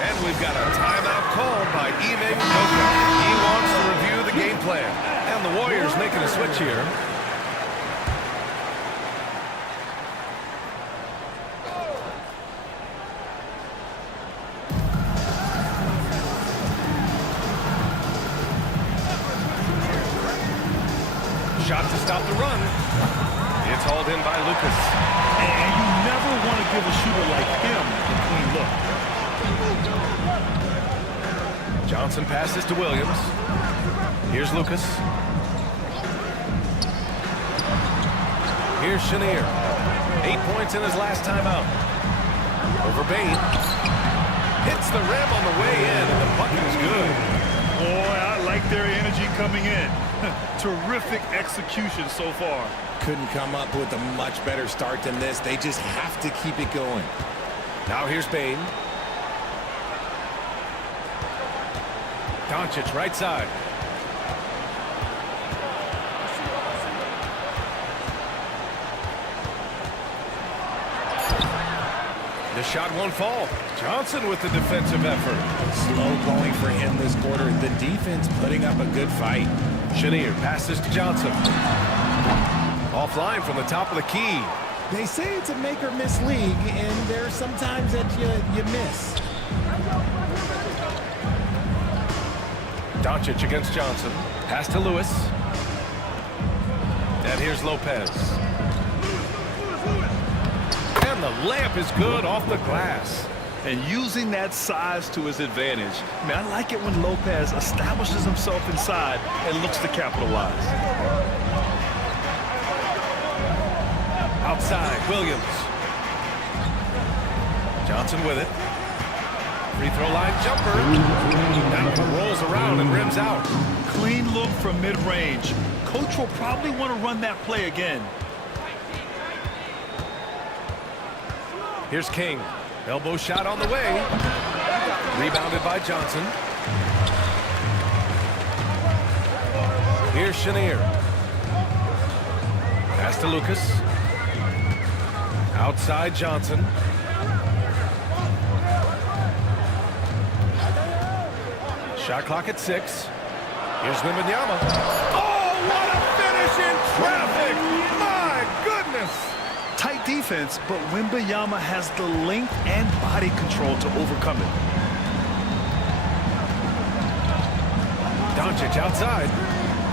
And we've got a timeout called by Ime Udoka. He wants to review the game plan. And the Warriors making a switch here. Shot to stop the run. It's hauled in by Lucas. And you never want to give a shooter like him a clean look. Johnson passes to Williams. Here's Lucas. Here's Chenier. 8 points in his last time out. Over Bane. Hits the rim on the way in, and the bucket is good. Boy, I like their energy coming in. Terrific execution so far. Couldn't come up with a much better start than this. They just have to keep it going. Now here's Bane. Doncic right side. The shot won't fall. Johnson with the defensive effort. Slow going for him this quarter. The defense putting up a good fight. Chenier passes to Johnson. Offline from the top of the key. They say it's a make or miss league, and there's sometimes that you miss. Doncic against Johnson. Pass to Lewis. And here's Lopez. And the layup is good off the glass. And using that size to his advantage. I mean, I like it when Lopez establishes himself inside and looks to capitalize. Outside, Williams. Johnson with it. Free throw line jumper. Now rolls around and rims out. Clean look from mid-range. Coach will probably want to run that play again. Here's King. Elbow shot on the way. Rebounded by Johnson. Here's Chenier. Pass to Lucas. Outside Johnson. Shot clock at 6. Here's Wembanyama. Oh, what a finish in traffic! My goodness! Tight defense, but Wembanyama has the length and body control to overcome it. Doncic outside.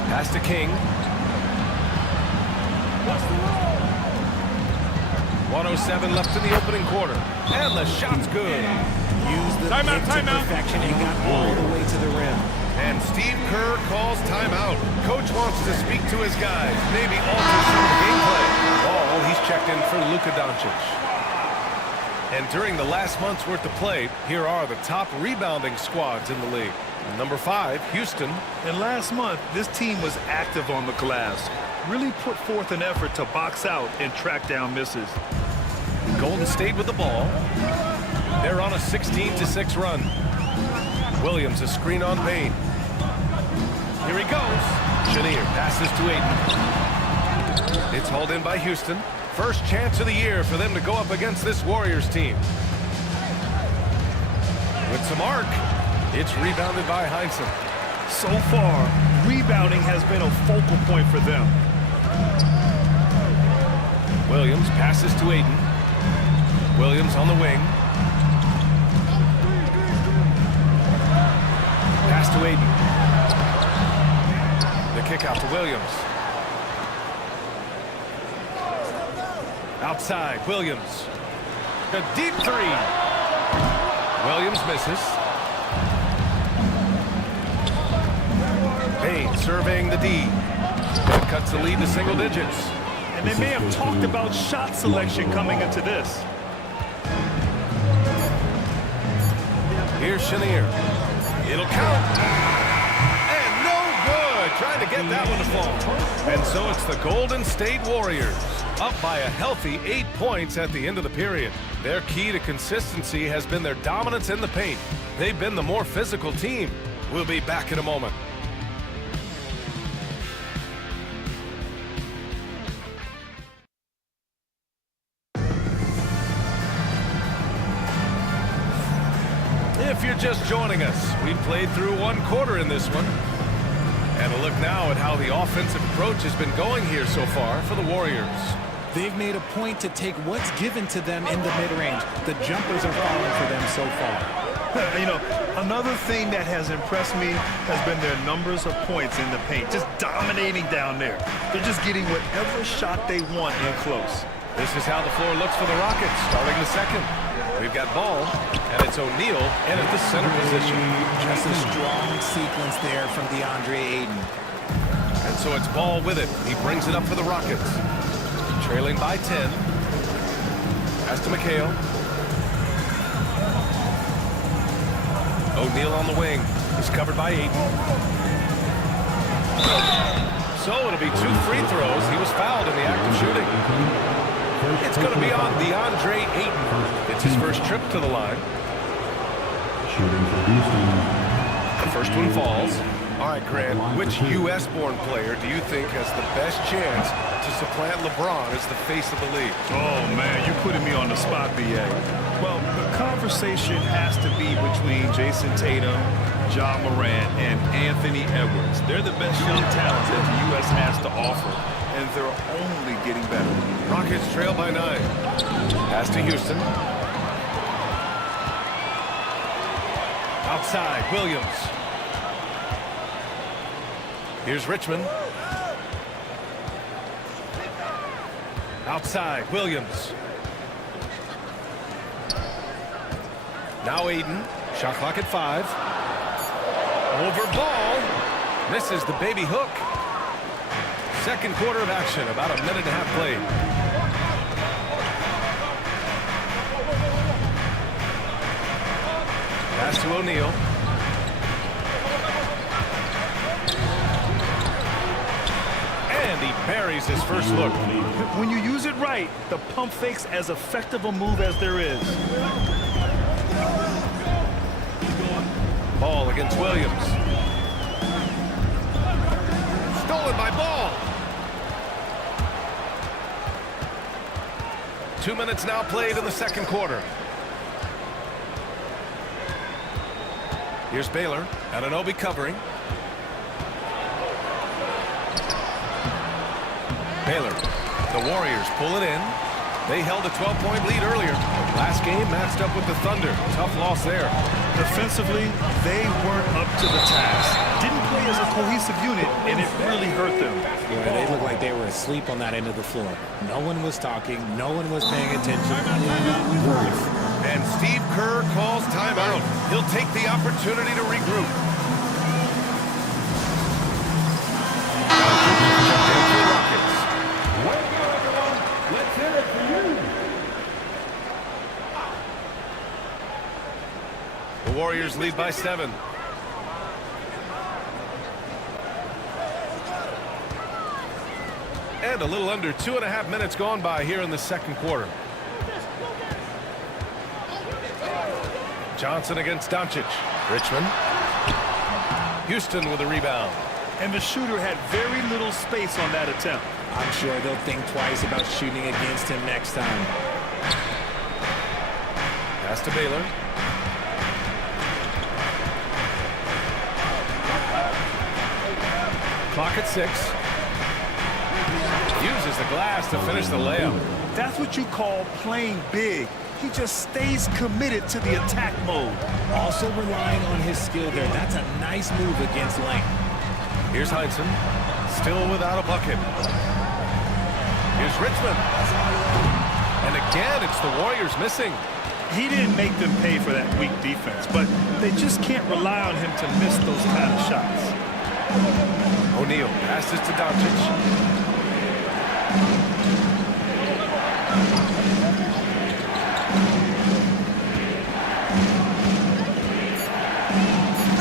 Pass to King. 1:07 left in the opening quarter. And the shot's good. Used the timeout, to perfection and got all the way to the rim. And Steve Kerr calls timeout. Coach wants to speak to his guys. Maybe alter some of the gameplay. Oh, he's checked in for Luka Doncic. And during the last month's worth of play, here are the top rebounding squads in the league. Number 5, Houston. And last month, this team was active on the glass. Really put forth an effort to box out and track down misses. Golden State with the ball. They're on a 16-6 run. Williams a screen on Bane. Here he goes. Chenier passes to Ayton. It's hauled in by Houston. First chance of the year for them to go up against this Warriors team. With some arc, it's rebounded by Heinsohn. So far, rebounding has been a focal point for them. Williams passes to Ayton. Williams on the wing. Pass to Ayton. The kick out to Williams. Outside, Williams. A deep 3. Williams misses. Bane surveying the D. That cuts the lead to single digits. And they may have talked about shot selection coming into this. Here's Chenier. It'll count. And no good. Trying to get that one to fall. And so it's the Golden State Warriors, up by a healthy 8 points at the end of the period. Their key to consistency has been their dominance in the paint. They've been the more physical team. We'll be back in a moment. If you're just joining us, we've played through 1 quarter in this one. And a look now at how the offensive approach has been going here so far for the Warriors. They've made a point to take what's given to them in the mid-range. The jumpers are falling for them so far. You know, another thing that has impressed me has been their numbers of points in the paint, just dominating down there. They're just getting whatever shot they want in close. This is how the floor looks for the Rockets starting the second. We've got ball, and it's O'Neal in at the center position. Just a strong sequence there from DeAndre Ayton. And so it's Ball with it. He brings it up for the Rockets. Trailing by 10. Pass to McHale. O'Neal on the wing. He's covered by Ayton. So it'll be 2 free throws. He was fouled in the act of shooting. It's going to be on DeAndre Ayton. It's his first trip to the line. Shooting for Houston. The first one falls. All right, Grant, which U.S.-born player do you think has the best chance to supplant LeBron as the face of the league? Oh, man, you're putting me on the spot, B.A. Well, the conversation has to be between Jason Tatum, Ja Morant, and Anthony Edwards. They're the best young talents that the U.S. has to offer, and they're only getting better. Rockets trail by 9. Pass to Houston. Outside, Williams. Here's Richmond. Outside, Williams. Now Ayton. Shot clock at 5. Over ball. Misses the baby hook. Second quarter of action. About a minute and a half played. Pass to O'Neal. And he buries his first look. When you use it right, the pump fake's as effective a move as there is. Ball against Williams. Stolen by Ball. 2 minutes now played in the second quarter. Here's Baylor. Anunoby covering. Baylor. The Warriors pull it in. They held a 12-point lead earlier. Last game matched up with the Thunder. Tough loss there. Defensively, they weren't up to the task. Didn't play as a cohesive unit, and it really hurt them. Yeah, they looked like they were asleep on that end of the floor. No one was talking. No one was paying attention. And Steve Kerr calls timeout. He'll take the opportunity to regroup. Let's hear it for you. The Warriors lead by 7. And a little under 2.5 minutes gone by here in the second quarter. Johnson against Doncic. Richmond. Houston with a rebound. And the shooter had very little space on that attempt. I'm sure they'll think twice about shooting against him next time. Pass to Baylor. Clock at 6. Uses the glass to finish the layup. That's what you call playing big. He just stays committed to the attack mode. Also relying on his skill there. That's a nice move against length. Here's Heinsohn. Still without a bucket. Here's Richmond. And again, it's the Warriors missing. He didn't make them pay for that weak defense, but they just can't rely on him to miss those kind of shots. O'Neal passes to Doncic.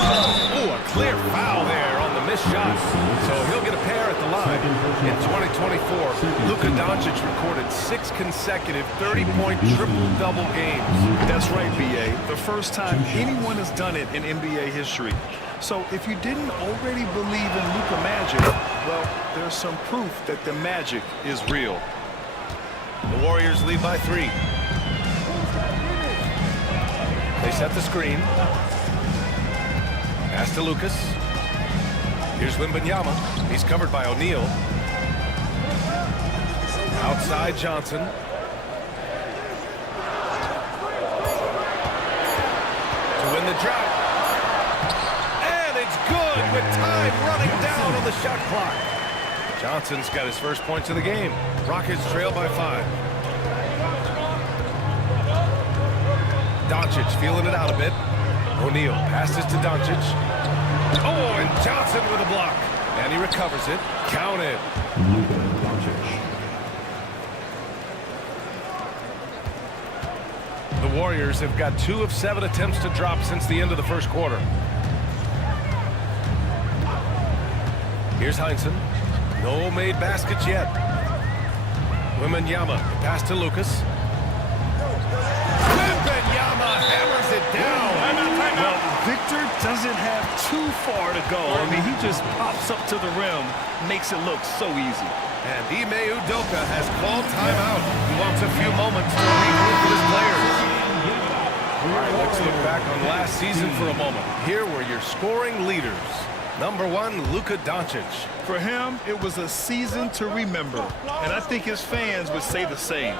Oh, a clear foul there on the missed shot. So he'll get a pair at the line. In 2024, Luka Doncic recorded 6 consecutive 30-point triple-double games. That's right, B.A. The first time anyone has done it in NBA history. So if you didn't already believe in Luka Magic, well, there's some proof that the magic is real. The Warriors lead by 3. They set the screen. Pass to Lucas. Here's Wembanyama. He's covered by O'Neal. Outside Johnson. To win the drought. And it's good with time running down on the shot clock. Johnson's got his first points of the game. Rockets trail by 5. Doncic feeling it out a bit. O'Neal passes to Doncic. Oh, and Johnson with a block. And he recovers it. Count it. Luka Doncic. The Warriors have got 2 of 7 attempts to drop since the end of the first quarter. Here's Heinsohn. No made baskets yet. Wembanyama pass to Lucas. Wembanyama hammers it down. Well, Victor doesn't have too far to go. I mean, he just pops up to the rim, makes it look so easy. And Ime Udoka has called timeout. He wants a few moments to regroup with his players. All right, let's look back on last season for a moment. Here were your scoring leaders. Number 1, Luka Doncic. For him, it was a season to remember, and I think his fans would say the same.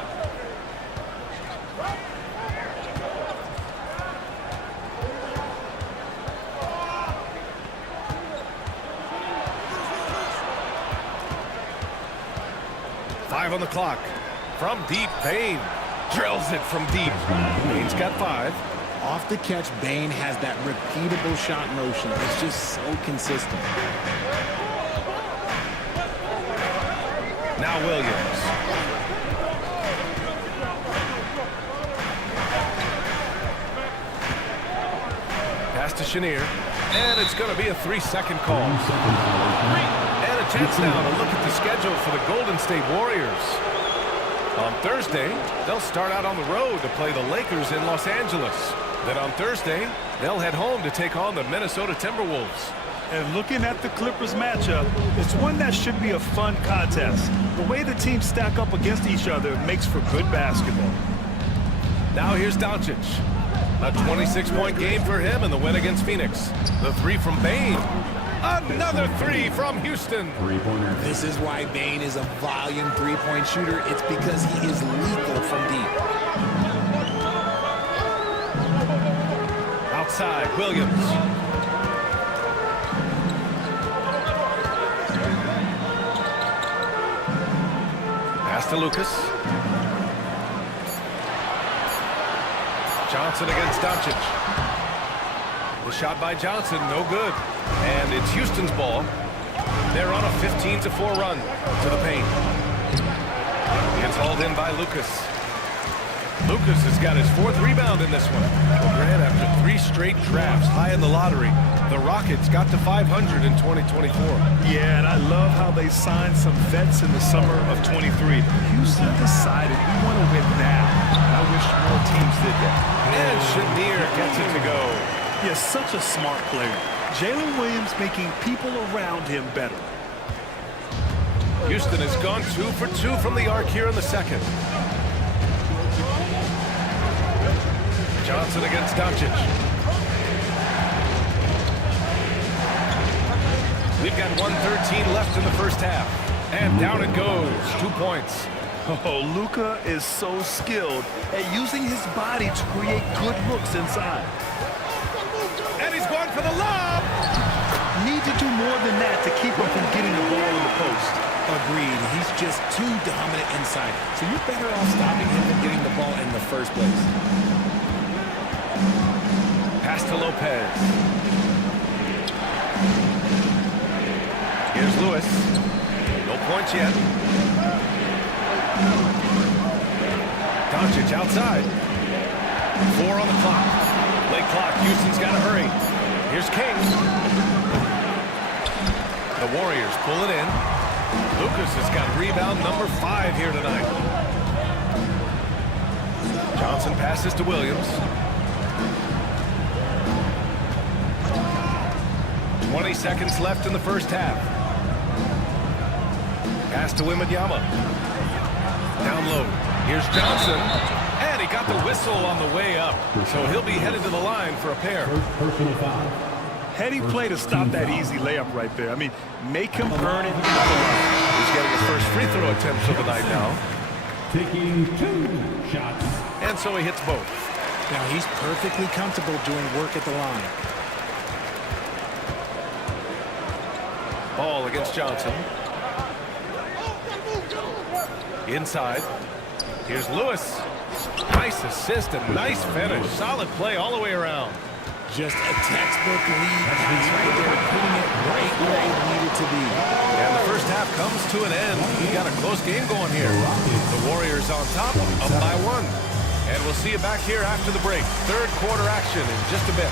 Five on the clock. From deep, Bane drills it from deep. Bane's got 5. Off the catch, Bane has that repeatable shot motion. It's just so consistent. Now Williams. Pass to Chenier. And it's going to be a 3-second call. And a chance now to look at the schedule for the Golden State Warriors. On Thursday, they'll start out on the road to play the Lakers in Los Angeles. Then on Thursday, they'll head home to take on the Minnesota Timberwolves. And looking at the Clippers matchup, it's one that should be a fun contest. The way the teams stack up against each other makes for good basketball. Now here's Doncic. A 26-point game for him in the win against Phoenix. The 3 from Bane. Another 3 from Houston. This is why Bane is a volume three-point shooter. It's because he is lethal from deep. Outside, Williams. Pass to Lucas. Johnson against Doncic. The shot by Johnson, no good. And it's Houston's ball. They're on a 15-4 run to the paint. It's hauled in by Lucas. Lucas has got his 4th rebound in this one. Well, Grant, after 3 straight drafts high in the lottery, the Rockets got to 500 in 2024. Yeah, and I love how they signed some vets in the summer of 23. Houston decided we want to win now. I wish more teams did that. And Chenier gets it to go. Yes, such a smart player. Jalen Williams making people around him better. Houston has gone 2 for 2 from the arc here in the second. Johnson against Doncic. We've got 1:13 left in the first half. And down it goes. 2 points. Oh, Luka is so skilled at using his body to create good looks inside. And he's going for the lob. Need to do more than that to keep him from getting the ball in the post. Agreed. He's just too dominant inside. So you're better off stopping him than getting the ball in the first place. Pass to Lopez. Here's Lewis. No points yet. Doncic outside. 4 on the clock. Late clock. Houston's got to hurry. Here's King. The Warriors pull it in. Lucas has got rebound number 5 here tonight. Johnson passes to Williams. 20 seconds left in the first half. Pass to Wembanyama. Down low. Here's Johnson. And he got the whistle on the way up. So he'll be headed to the line for a pair. Heady play to stop that easy layup right there. I mean, make him earn it. He's getting his first free throw attempts of the night now. Taking 2 shots. And so he hits both. Now he's perfectly comfortable doing work at the line. Ball against Johnson. Inside. Here's Lewis. Nice assist and nice finish. Solid play all the way around. Just a textbook lead pass right there, putting it right where it needed to be. And the first half comes to an end. We got a close game going here. The Warriors on top, up by 1. And we'll see you back here after the break. Third quarter action in just a bit.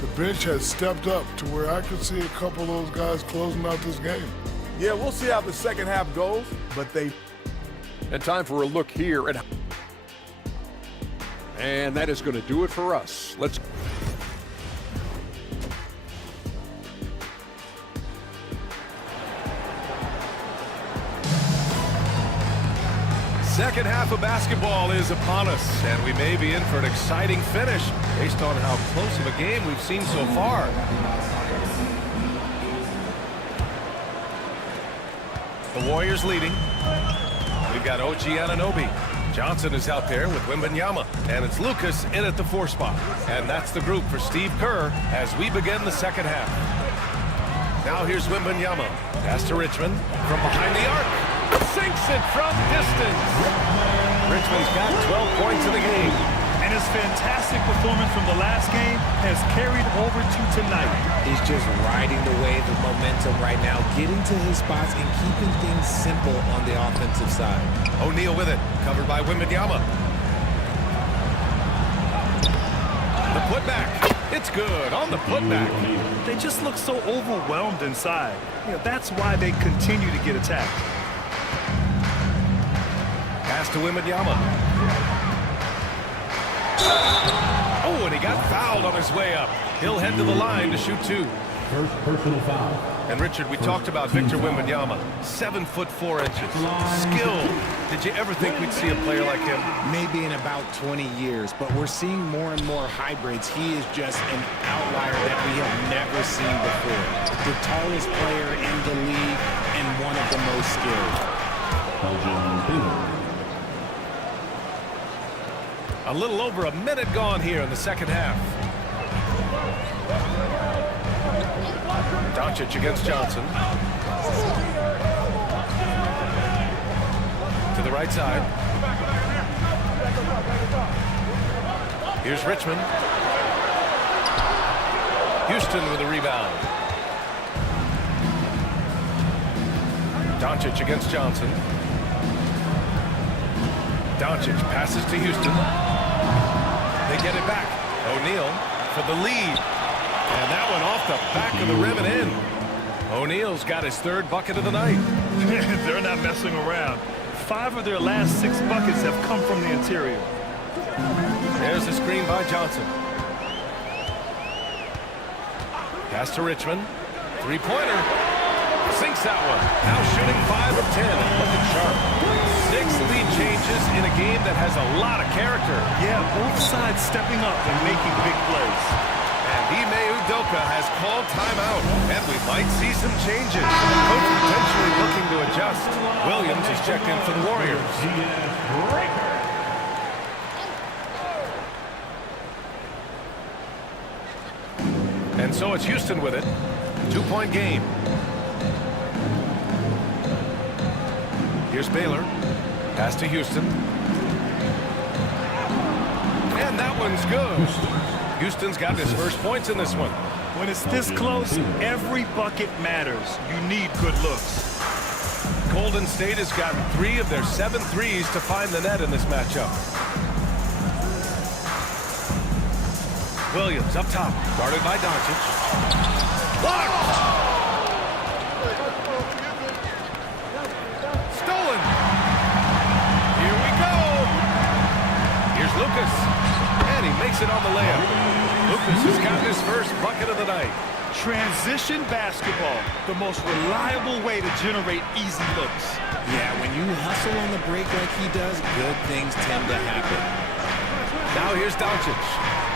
The bench has stepped up to where I could see a couple of those guys closing out this game. Yeah, we'll see how the second half goes, but they... And time for a look here at... And that is going to do it for us. Let's... Second half of basketball is upon us, and we may be in for an exciting finish based on how close of a game we've seen so far. The Warriors leading. We've got OG Anunoby. Johnson is out there with Wembanyama, and it's Lucas in at the 4 spot. And that's the group for Steve Kerr as we begin the second half. Now here's Wembanyama. Pass to Richmond from behind the arc. Sinks it from distance. Richmond's got 12 points in the game. And his fantastic performance from the last game has carried over to tonight. He's just riding the wave of momentum right now, getting to his spots and keeping things simple on the offensive side. O'Neal with it, covered by Wembanyama. The putback. It's good on the putback. They just look so overwhelmed inside. You know, that's why they continue to get attacked. Pass to Wembanyama. Oh, and he got fouled on his way up. He'll head to the line to shoot 2. First personal foul. And Richard, we talked about Victor Wembanyama. 7'4". Skilled. Did you ever think we'd see a player like him? Maybe in about 20 years, but we're seeing more and more hybrids. He is just an outlier that we have never seen before. The tallest player in the league and one of the most skilled. A little over a minute gone here in the second half. Doncic against Johnson. To the right side. Here's Richmond. Houston with a rebound. Doncic against Johnson. Doncic passes to Houston. They get it back. O'Neal for the lead. And that one off the back of the rim and in. O'Neal's got his 3rd bucket of the night. They're not messing around. 5 of their last 6 buckets have come from the interior. There's the screen by Johnson. Pass to Richmond. 3-pointer. Sinks that one. Now shooting 5 of 10 and looking sharp. 6 lead changes in a game that has a lot of character. Yeah, both sides stepping up and making big plays. And Ime Udoka has called timeout, and we might see some changes. Coach potentially looking to adjust. Williams is checked in for the Warriors. And so it's Houston with it. 2-point game. Here's Baylor. Pass to Houston. And that one's good. Houston's got his first points in this one. When it's this close, every bucket matters. You need good looks. Golden State has gotten 3 of their 7 threes to find the net in this matchup. Williams up top, guarded by Doncic. Blocked! Stolen! Here we go! Here's Lucas. And he makes it on the layup. Lucas has got his first bucket of the night. Transition basketball, the most reliable way to generate easy looks. Yeah, when you hustle on the break like he does, good things tend to happen. Now here's Doncic.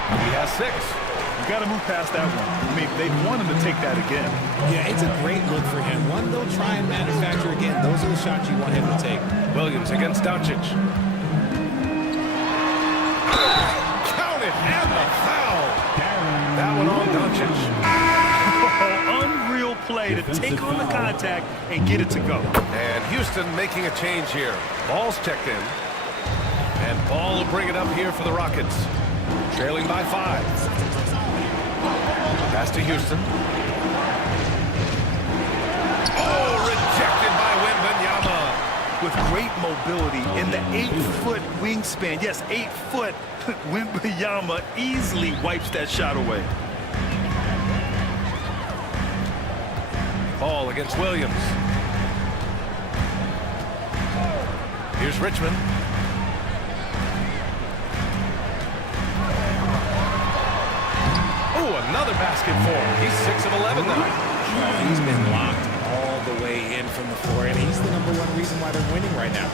He has 6. You got to move past that one. I mean, they want him to take that again. Yeah, it's a great look for him. One they'll try and manufacture again. Those are the shots you want him to take. Williams against Doncic. Count it, and the foul. That one on Doncic. Unreal play to take on the contact and get it to go. And Houston making a change here. Ball's checked in. And Ball will bring it up here for the Rockets. Trailing by 5. Pass to Houston. with great mobility in the 8-foot wingspan. Yes, 8 foot. Wembanyama easily wipes that shot away. Ball against Williams. Here's Richmond. Oh, another basket for him. He's 6 of 11 now. He's been locked all the way in from the floor, and he's the #1 reason why they're winning right now.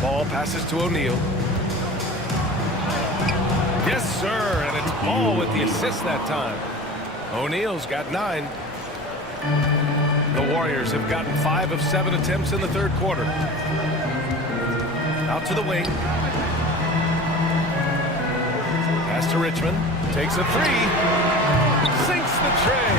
Ball passes to O'Neal. Yes, sir, and it's Ball with the assist that time. O'Neal's got 9. The Warriors have gotten 5 of 7 attempts in the third quarter. Out to the wing. Pass to Richmond. Takes a 3. Sinks the tray.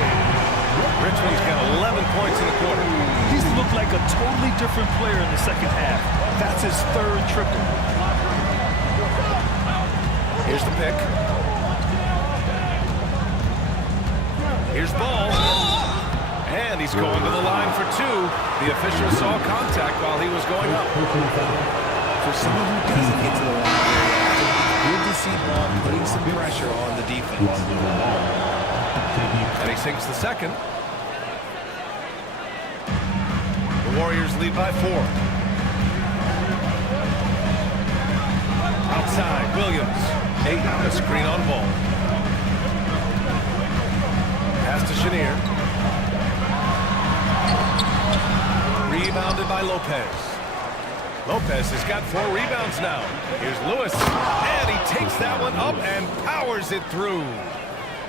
Richmond's got 11 points in the quarter. He's looked like a totally different player in the second half. That's his 3rd triple. Here's the pick. Here's Ball. And he's going to the line for 2. The official saw contact while he was going up. For someone who doesn't get to the line very often, it's good to see Ball putting some pressure on the defense. And he sinks the second. The Warriors lead by 4. Outside, Williams. 8, a screen on Ball. Pass to Chenier. Rebounded by Lopez. Lopez has got 4 rebounds now. Here's Lewis, and he takes that one up and powers it through.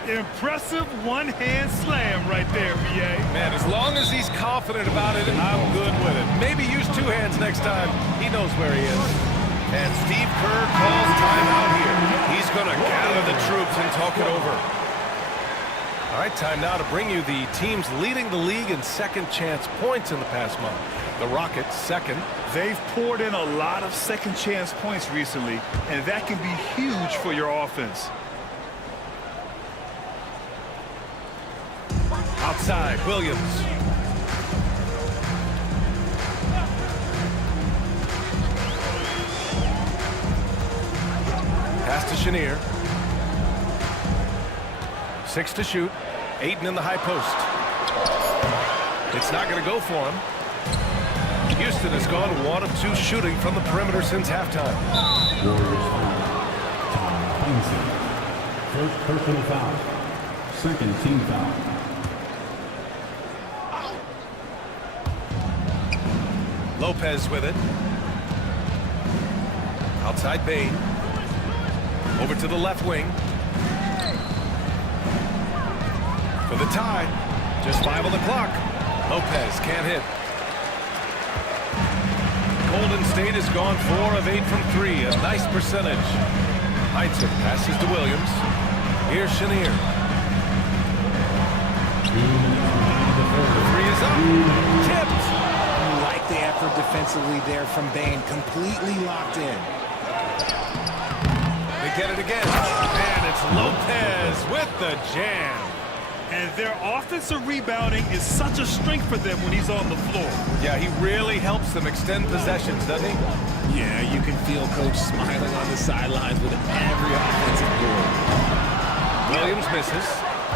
Impressive one-hand slam right there, B.A. Man, as long as he's confident about it, I'm good with it. Maybe use 2 hands next time. He knows where he is. And Steve Kerr calls timeout here. He's going to gather the troops and talk it over. All right, time now to bring you the teams leading the league in second chance points in the past month. The Rockets, second. They've poured in a lot of second chance points recently, and that can be huge for your offense. Outside, Williams. Pass to Chenier. 6 to shoot. Ayton in the high post. It's not going to go for him. Houston has gone 1 of 2 shooting from the perimeter since halftime. Warriors foul. First personal foul. Second team foul. Lopez with it. Outside Bane. Over to the left wing. For the tie. Just 5 on the clock. Lopez can't hit. Golden State has gone 4 of 8 from 3. A nice percentage. Heitzer passes to Williams. Here's Chenier. The 3 is up. Tipped. Like the effort defensively there from Bane. Completely locked in. They get it again. And it's Lopez with the jam. And their offensive rebounding is such a strength for them when he's on the floor. Yeah, he really helps them extend possessions, doesn't he? Yeah, you can feel Coach smiling on the sidelines with every offensive board. Williams misses.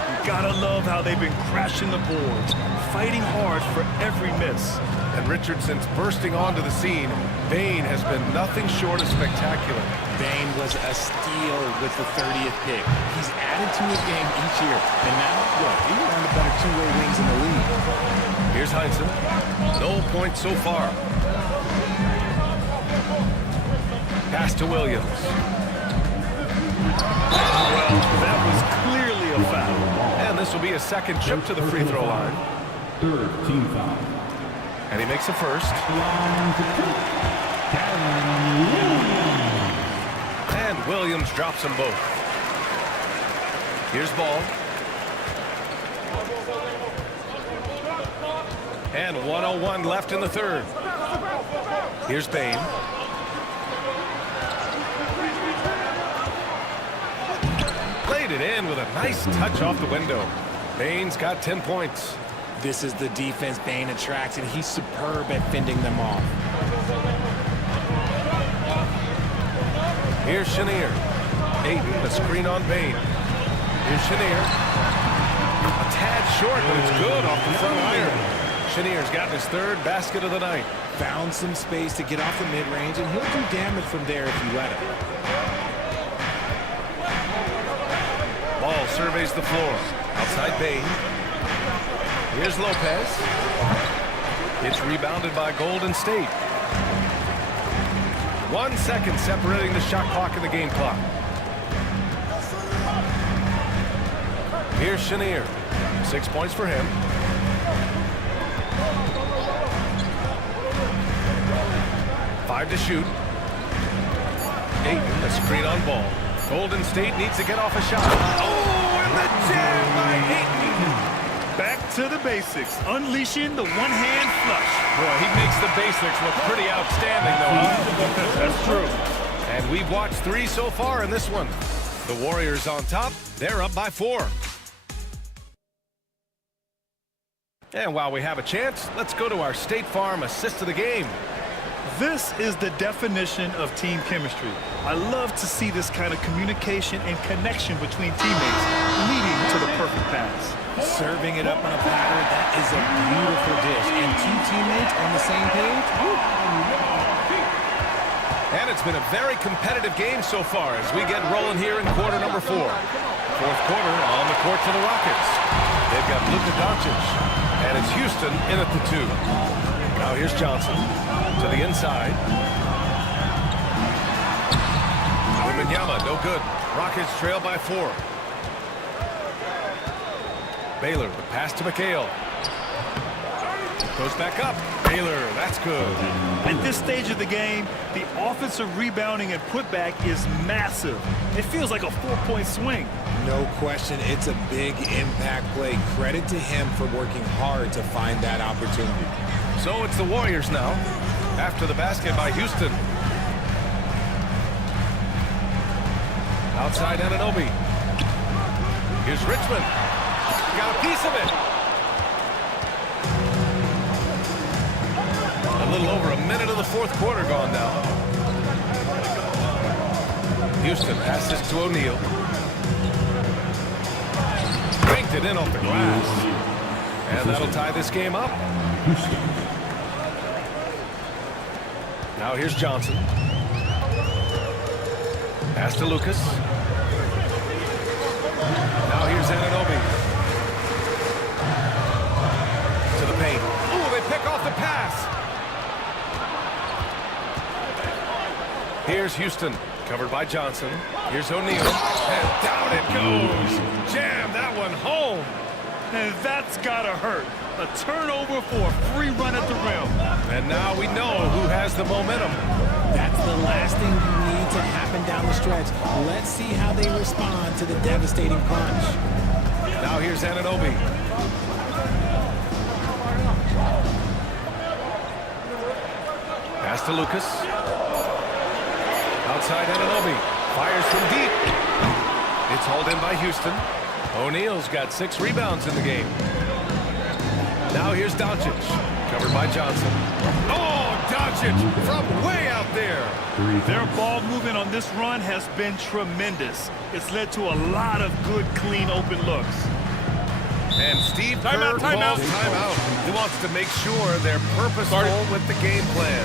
You gotta love how they've been crashing the boards, fighting hard for every miss. And Richardson's bursting onto the scene. Bane has been nothing short of spectacular. Bane was a steal with the 30th pick. He's added to his game each year. And now, look, he's one of the better two-way wings in the league. Here's Heinsohn. No points so far. Pass to Williams. Well, that was clearly a foul. And this will be a second trip to the free throw line. Third team foul. And he makes a first. And Williams drops them both. Here's Ball. And 1:01 left in the third. Here's Bane. Laid it in with a nice touch off the window. Bane's got 10 points. This is the defense Bane attracts, and he's superb at fending them off. Here's Chenier. Ayton, the screen on Bane. Here's Chenier. A tad short, but it's good off the front iron. Chenier's gotten his third basket of the night. Found some space to get off the mid-range, and he'll do damage from there if you let him. Ball surveys the floor. Outside Bane. Here's Lopez. It's rebounded by Golden State. 1 second separating the shot clock and the game clock. Here's Chenier. 6 points for him. Five to shoot. Ayton, a screen on ball. Golden State needs to get off a shot. Oh, and the jam by Ayton. Back to the basics, unleashing the one-hand flush. Boy, he makes the basics look pretty outstanding, though, huh? That's true. And we've watched 3 so far in this one. The Warriors on top. They're up by 4. And while we have a chance, let's go to our State Farm assist of the game. This is the definition of team chemistry. I love to see this kind of communication and connection between teammates leading to the perfect pass. Serving it up on a platter, that is a beautiful dish. And 2 teammates on the same page. And it's been a very competitive game so far as we get rolling here in quarter number 4. Fourth quarter on the court for the Rockets. They've got Luka Doncic, and it's Houston in at the 2. Now here's Johnson to the inside. Wembanyama, no good. Rockets trail by 4. Baylor, the pass to McHale. Goes back up. Baylor, that's good. At this stage of the game, the offensive rebounding and putback is massive. It feels like a 4-point swing. No question, it's a big impact play. Credit to him for working hard to find that opportunity. So it's the Warriors now, after the basket by Houston. Outside Anunoby. Here's Richmond. Got a piece of it. A little over a minute of the fourth quarter gone now. Houston passes to O'Neal. Cranked it in off the glass. And that'll tie this game up. Now here's Johnson. Pass to Lucas. Now here's Anunoby. To the paint. Ooh, they pick off the pass. Here's Houston, covered by Johnson. Here's O'Neal. And down it goes. Jam that one home. And that's gotta hurt. A turnover for a free run at the rim. And now we know who has the momentum. That's the last thing you need to happen down the stretch. Let's see how they respond to the devastating crunch. Now here's Anunoby. Pass to Lucas. Outside Anunoby. Fires from deep. It's hauled in by Houston. O'Neal's got 6 rebounds in the game. Now here's Doncic, covered by Johnson. Oh, Doncic from way out there. Their ball movement on this run has been tremendous. It's led to a lot of good, clean, open looks. And Steve Kerr calls timeout. He wants to make sure they're purposeful with the game plan.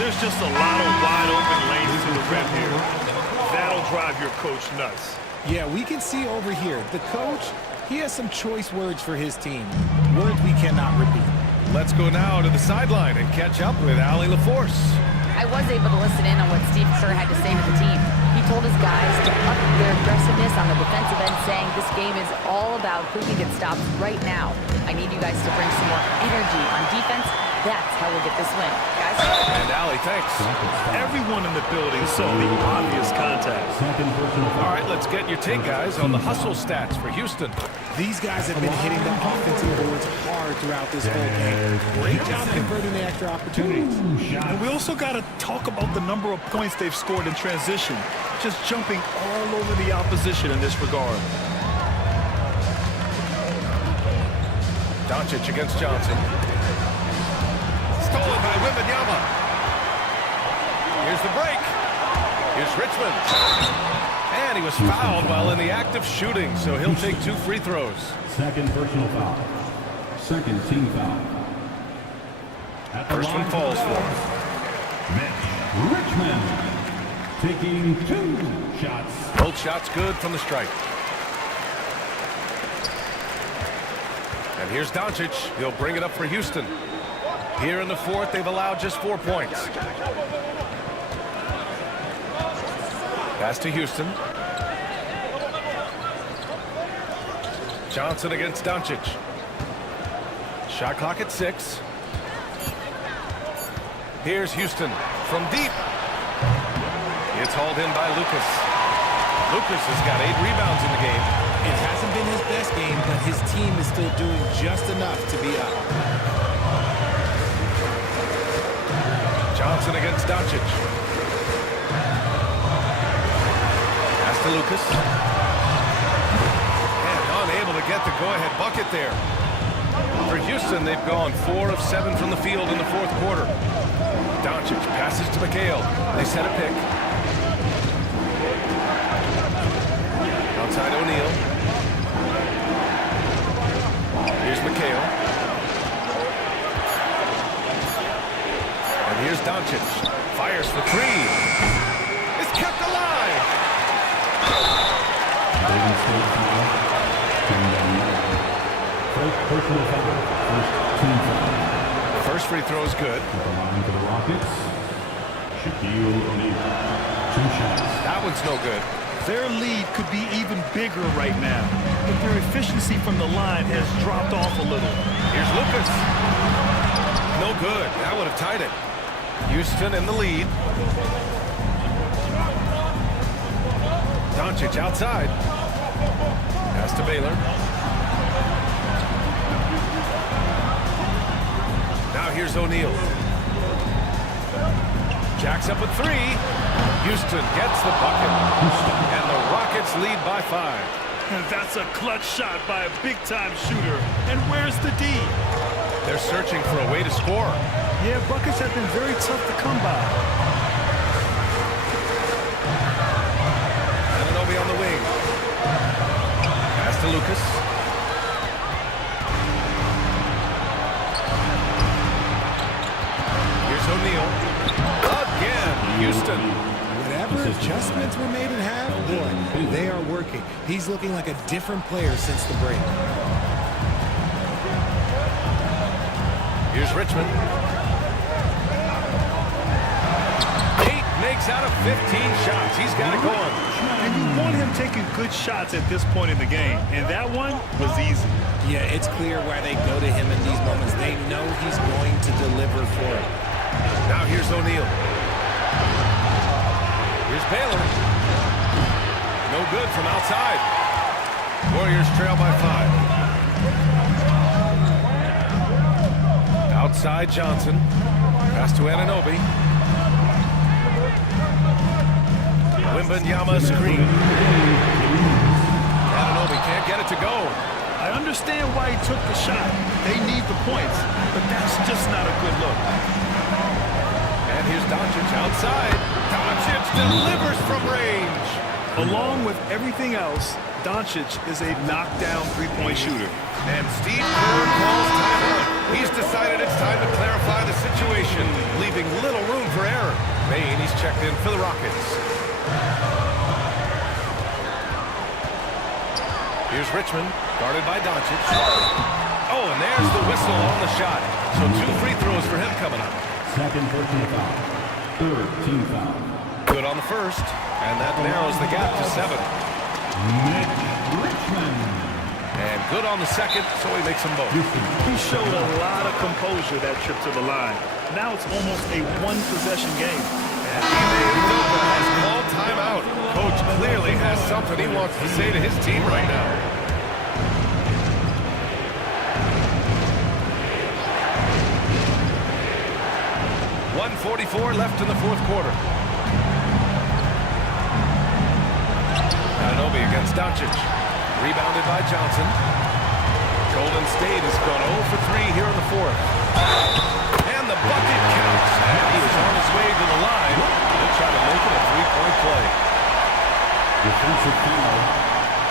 There's just a lot of wide open lanes to the rim here. That'll drive your coach nuts. Yeah, we can see over here, the coach, he has some choice words for his team. Words we cannot repeat. Let's go now to the sideline and catch up with Allie LaForce. I was able to listen in on what Steve Kerr had to say to the team. He told his guys to up their aggressiveness on the defensive end, saying this game is all about who can get stops right now. I need you guys to bring some more energy on defense. That's how we'll get this win. Guys? And Allie, thanks. Everyone in the building saw the obvious contact. All right, let's get your take, guys, on the hustle stats for Houston. These guys have been hitting the offensive boards hard throughout this whole game. Great job converting the extra opportunities. And we also got to talk about the number of points they've scored in transition. Just jumping all over the opposition in this regard. Doncic against Johnson. Stolen by Wembanyama. Here's the break. Here's Richmond. And he was fouled while in the act of shooting, so he'll take 2 free throws. Second personal foul. Second team foul. First one falls for him. Mitch Richmond taking 2 shots. Both shots good from the stripe. And here's Doncic. He'll bring it up for Houston. Here in the fourth, they've allowed just 4 points. Pass to Houston. Johnson against Doncic. Shot clock at 6. Here's Houston from deep. It's hauled in by Lucas. Lucas has got 8 rebounds in the game. It hasn't been his best game, but his team is still doing just enough to be up. Johnson against Doncic. Pass to Lucas. And unable to get the go-ahead bucket there. For Houston, they've gone 4 of 7 from the field in the fourth quarter. Doncic passes to McHale. They set a pick. Outside O'Neal. Here's McHale. And here's Doncic. Fires for 3. It's kept alive. First personal foul. First team foul. First free throw is good. At the line for the Rockets, Shaquille O'Neal. 2 shots. That one's no good. Their lead could be even bigger right now, but their efficiency from the line has dropped off a little. Here's Lucas. No good. That would have tied it. Houston in the lead. Doncic outside. Pass to Baylor. Now here's O'Neal. Jacks up at 3. Houston gets the bucket. And the Rockets lead by 5. And that's a clutch shot by a big-time shooter. And where's the D? They're searching for a way to score. Yeah, buckets have been very tough to come by. Anunoby on the wing. Pass to Lucas. Here's O'Neal. Again, Houston. Whatever adjustments were made in half, boy, they are working. He's looking like a different player since the break. Here's Richmond. 8 makes out of 15 shots. He's got it going. And you want him taking good shots at this point in the game. And that one was easy. Yeah, it's clear why they go to him in these moments. They know he's going to deliver for it. Now here's O'Neal. Here's Baylor. No good from outside. Warriors trail by 5. Outside Johnson. Pass to Anunoby. Wembanyama screen. Anunoby can't get it to go. I understand why he took the shot. They need the points, but that's just not a good look. And here's Doncic outside. Doncic delivers from range. Along with everything else, Doncic is a knockdown three-point shooter. And Steve Kerr calls timeout. He's decided it's time to clarify the situation, leaving little room for error. Maine, he's checked in for the Rockets. Here's Richmond, guarded by Doncic. Oh, and there's the whistle on the shot. So 2 free throws for him coming up. Second personal foul. Third team foul. Good on the first, and that narrows the gap to 7. Mitch Richmond. And good on the second, so he makes them both. He showed a lot of composure that trip to the line. Now it's almost a one-possession game. And Ime Udoka has called timeout. Coach clearly has something he wants to say to his team right now. .144 left in the fourth quarter. Anunoby against Doncic. Rebounded by Johnson. Golden State has gone 0 for 3 here in the fourth. And the bucket counts. And he is on his way to the line. He'll try to make it a three-point play. Defensive foul.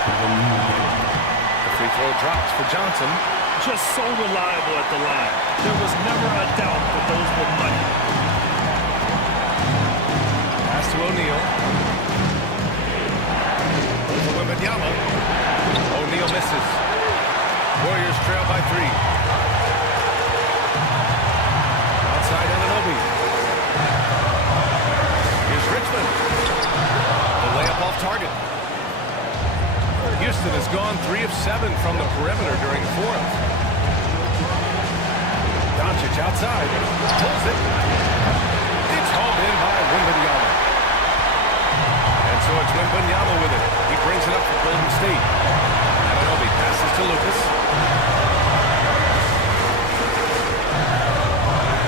The free throw drops for Johnson. Just so reliable at the line. There was never a doubt that those were money. Pass to O'Neal. Over Wembanyama. O'Neal misses. Warriors trail by 3. Outside Anunoby. Here's Richmond. The layup off target. Houston has gone 3 of 7 from the perimeter during the fourth. Doncic outside. Pulls it. It's hauled in by Wembanyama. And so it's Wembanyama with it. He brings it up for Golden State. Anunoby passes to Lucas.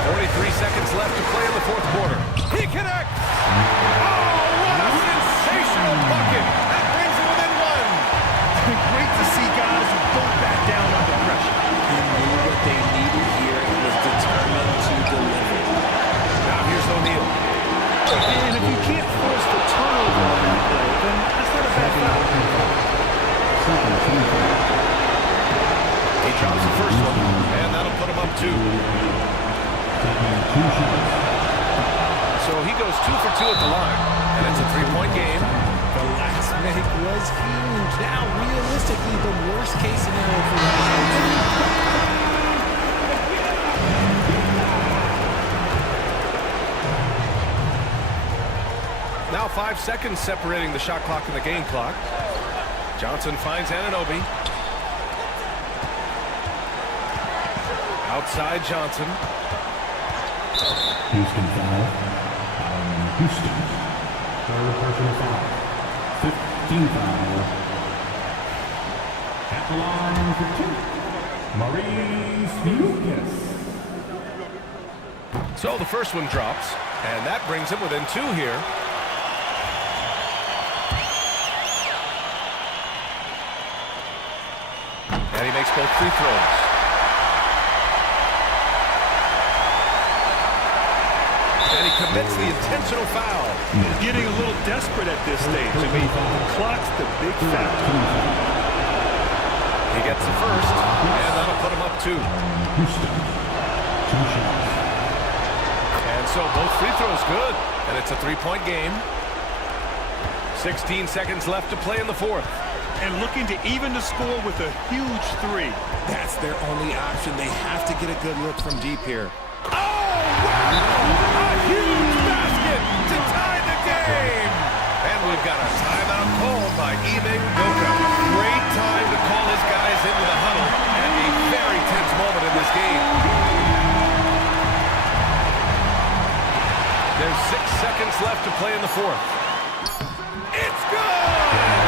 43 seconds left to play in the fourth quarter. He connects! Oh, what a sensational bucket! That brings him within 1. Great to see guys who don't back down under pressure. He knew what they needed here and was determined to deliver. Now here's O'Neal. And if you can't force the turnover on that play, then that's not a bad foul. He drops the first one, and that'll put him up 2. So he goes 2 for 2 at the line, and it's a three-point game. The last make was huge. Now, realistically, the worst case scenario for them. Now 5 seconds separating the shot clock and the game clock. Johnson finds Anunoby. Outside Johnson. Houston foul. Houston. Third personal foul. 15 foul. At the line for 2. Maurice Lucas. So the first one drops, and that brings him within 2 here. And he makes both free throws. And he commits the intentional foul. He's getting a little desperate at this stage. I mean, the clock's the big factor. He gets the first, and that'll put him up 2. And so both free throws good, and it's a three-point game. 16 seconds left to play in the fourth. And looking to even the score with a huge 3. That's their only option. They have to get a good look from deep here. Oh, wow! A huge basket to tie the game! And we've got a timeout called by Ime Udoka. Great time to call his guys into the huddle, and a very tense moment in this game. There's 6 seconds left to play in the fourth. It's good!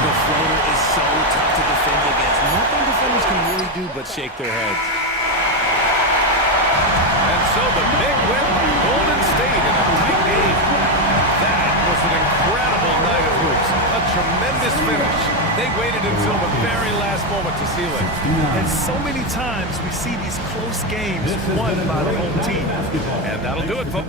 The floater is so tough to defend against. Nothing defenders can really do but shake their heads. And so the big win by Golden State in a tight game. That was an incredible night of hoops. A tremendous finish. They waited until the very last moment to seal it. And so many times we see these close games won by the home team. And that'll do it, folks.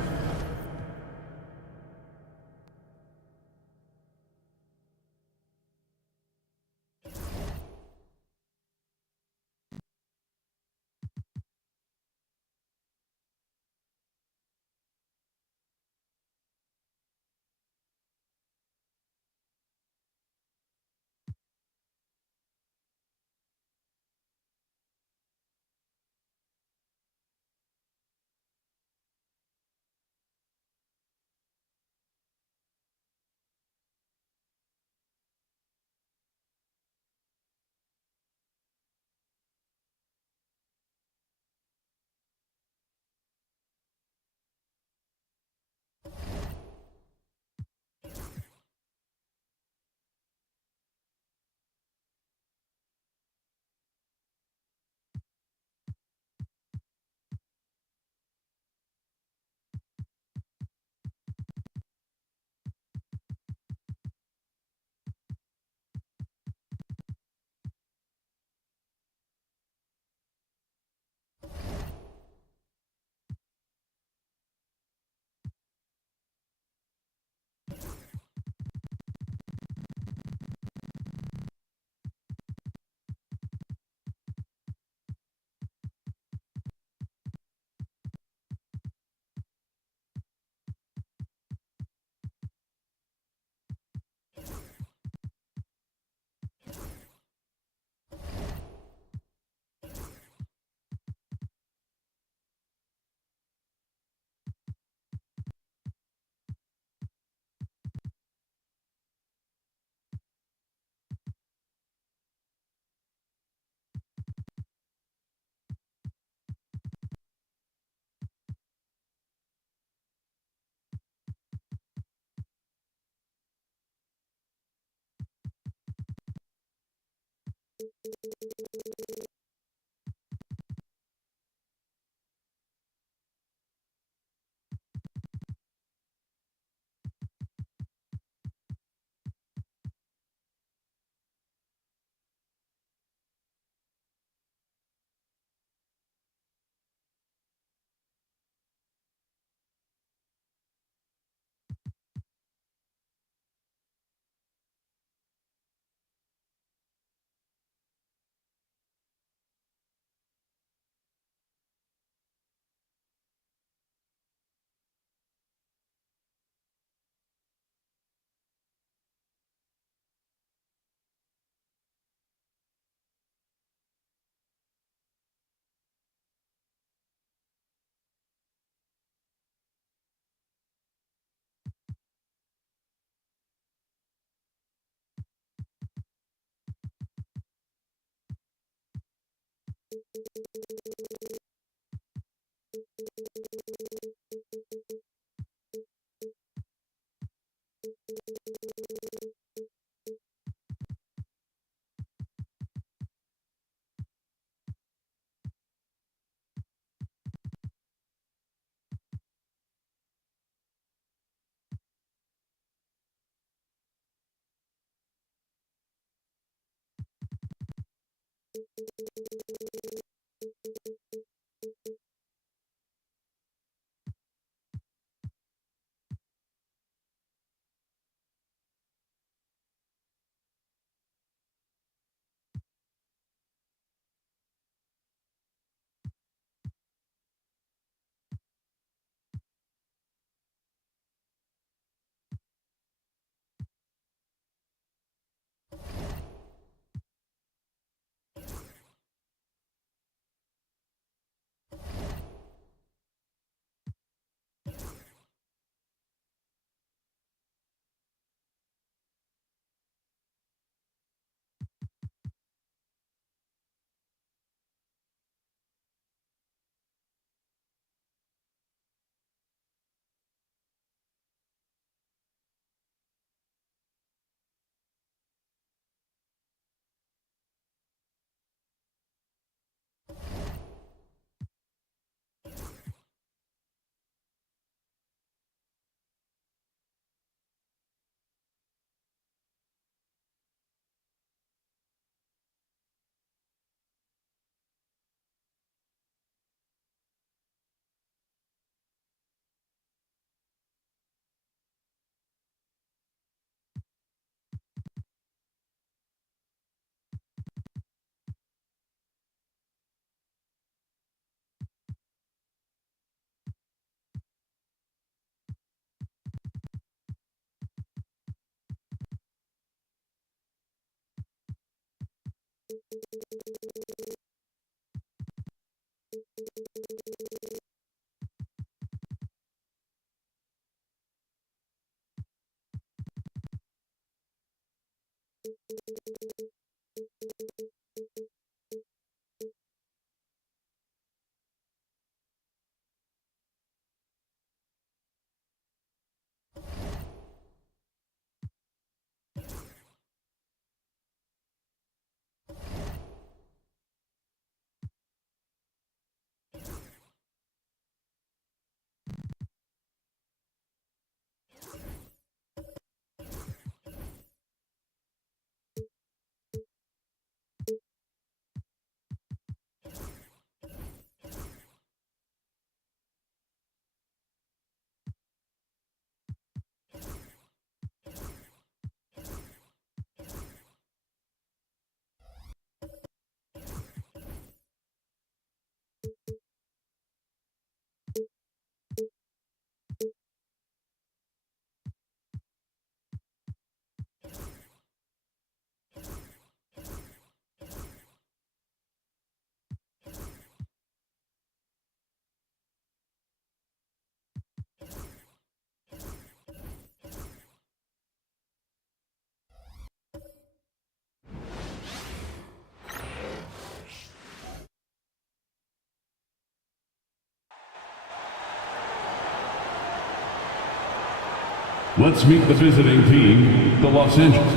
Let's meet the visiting team, the Los Angeles.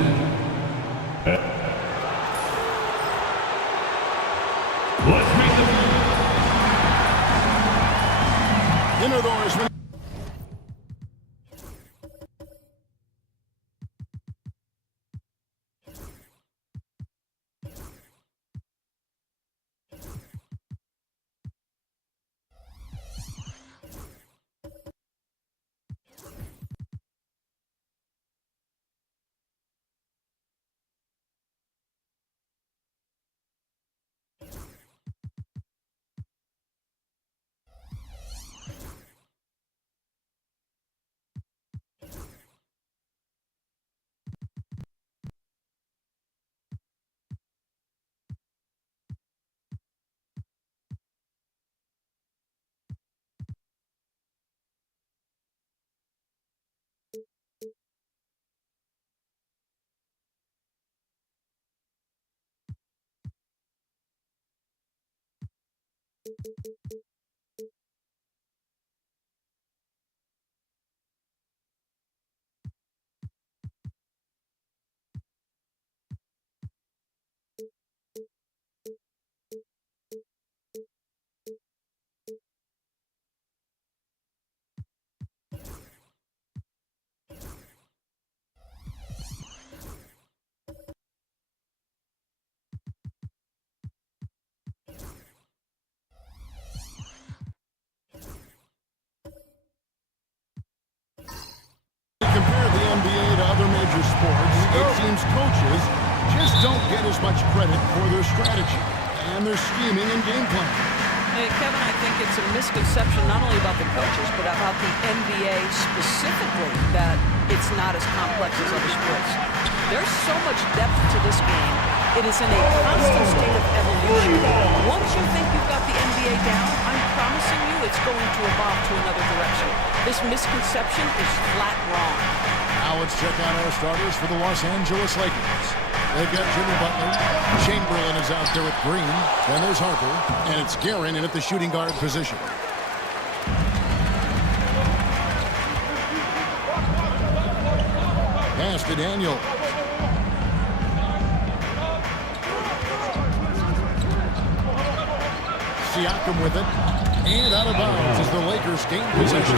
Theodore. Compare the NBA to other major sports, it seems coaches just don't get as much credit for their strategy and their scheming and game plan. Hey, Kevin, I think it's a misconception not only about the coaches, but about the NBA specifically, that it's not as complex as other sports. There's so much depth to this game. It is in a constant state of evolution. Once you think you've got the NBA down, I'm promising you it's going to evolve to another direction. This misconception is flat wrong. Now let's check out our starters for the Los Angeles Lakers. They've got Jimmy Butler. Chamberlain is out there with Green. Then there's Harper. And it's Guerin in at the shooting guard position. Pass to Daniel. Siakam with it. And out of bounds as the Lakers gain possession.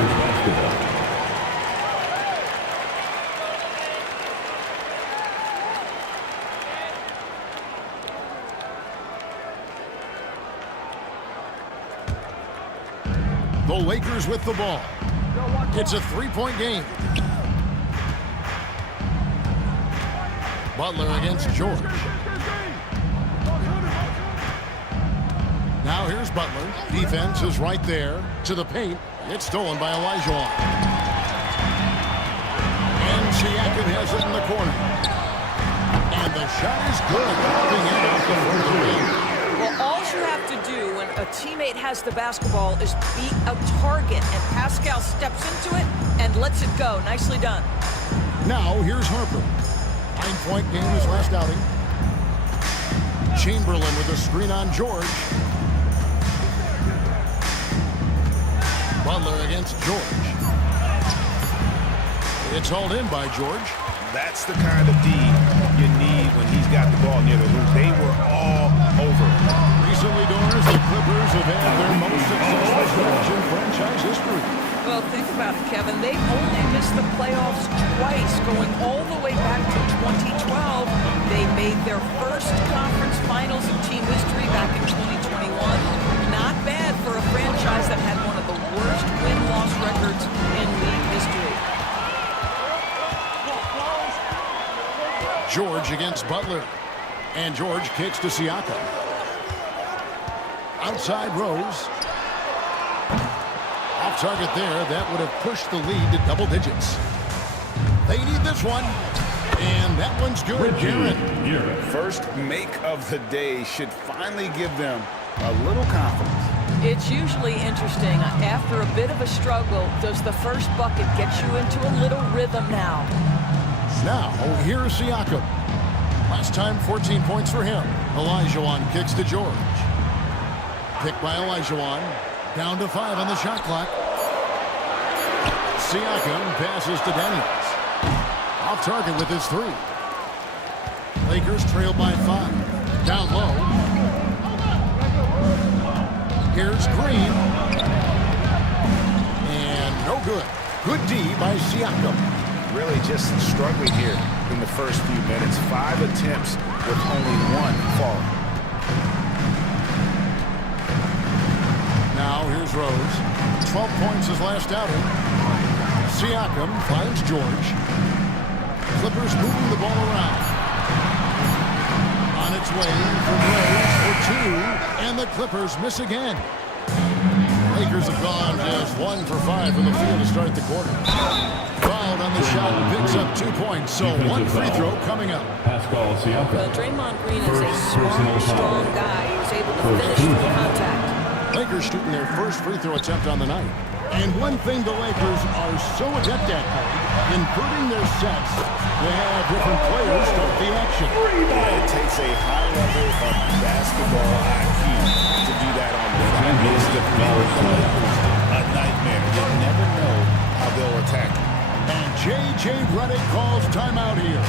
The Lakers with the ball. It's a three-point game. Butler against George. Now here's Butler. Defense is right there to the paint. It's stolen by Olajuwon. And Siakam has it in the corner. And the shot is good. Well, all you have to do when a teammate has the basketball is beat a target, and Pascal steps into it and lets it go. Nicely done. Now here's Harper. 9-point game his last outing. Chamberlain with a screen on George. Butler against George. It's hauled in by George. That's the kind of D you need when he's got the ball near the hoop. They were all over. Recently, Doris, the Clippers have had their most successful stretch in franchise history. Well, think about it, Kevin. They've only missed the playoffs twice, going all the way back to 2012. They made their first conference finals in team history back in 2021. Not bad for a franchise that had one of the worst win-loss records in league history. George against Butler. And George kicks to Siakam. Outside Rose. Off target there. That would have pushed the lead to double digits. They need this one. And that one's good. Guerin. First make of the day should finally give them a little confidence. It's usually interesting. After a bit of a struggle, does the first bucket get you into a little rhythm now? Now, here's Siakam. Last time, 14 points for him. Olajuwon kicks to George. Picked by Olajuwon. Down to 5 on the shot clock. Siakam passes to Daniels. Off target with his 3. Lakers trail by 5. Down low. Here's Green. good. Good D by Siakam. Really just struggling here in the first few minutes. 5 attempts with only 1 fall. Now here's Rose. 12 points his last outing. Siakam finds George. Clippers moving the ball around. On its way from Rose for 2, and the Clippers miss again. Lakers have gone just 1 for 5 from the field to start the quarter. Fouled on the shot, picks up 2 points, so 1 free throw coming up. Pascal Siakam. Well, Draymond Green is a smart, strong guy. He was able to finish through contact. Lakers shooting their first free throw attempt on the night. And one thing the Lakers are so adept at, inverting their sets, they have different players start the action. It takes a high level of basketball IQ to do that on the floor. It's the Lakers a nightmare. You never know how they'll attack. And J.J. Redick calls timeout here.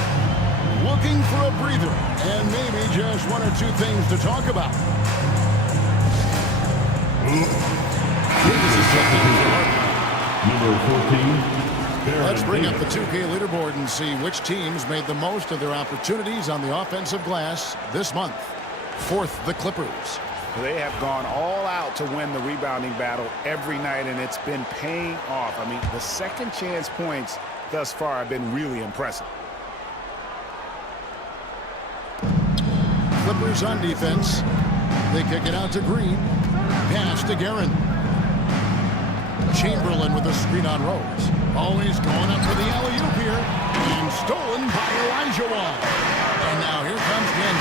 Looking for a breather and maybe just 1 or 2 things to talk about. Number 14. Let's bring up the 2K leaderboard and see which teams made the most of their opportunities on the offensive glass this month. 4th, the Clippers. They have gone all out to win the rebounding battle every night, and it's been paying off. I mean, the second chance points thus far have been really impressive. Clippers on defense. They kick it out to Green. Pass to Guerin. Chamberlain with a screen on Rose. Always going up for the alley-oop here. And stolen by Olajuwon. And now here comes Ginn.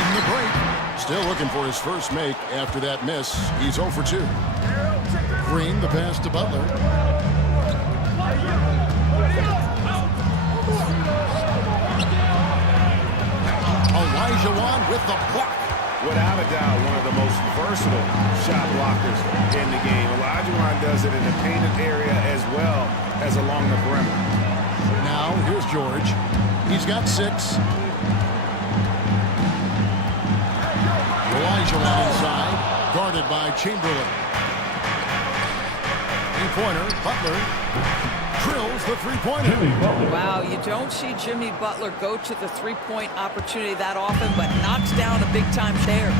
Even the break. Still looking for his first make after that miss. He's 0 for 2. Green, the pass to Butler. Olajuwon with the block. Without a doubt, one of the most versatile shot blockers in the game. Olajuwon does it in the painted area as well as along the perimeter. Now, here's George. He's got 6. Olajuwon inside, guarded by Chamberlain. 3-pointer, Butler drills the 3-pointer. Wow, you don't see Jimmy Butler go to the 3-point opportunity that often, but knocks down a big-time share.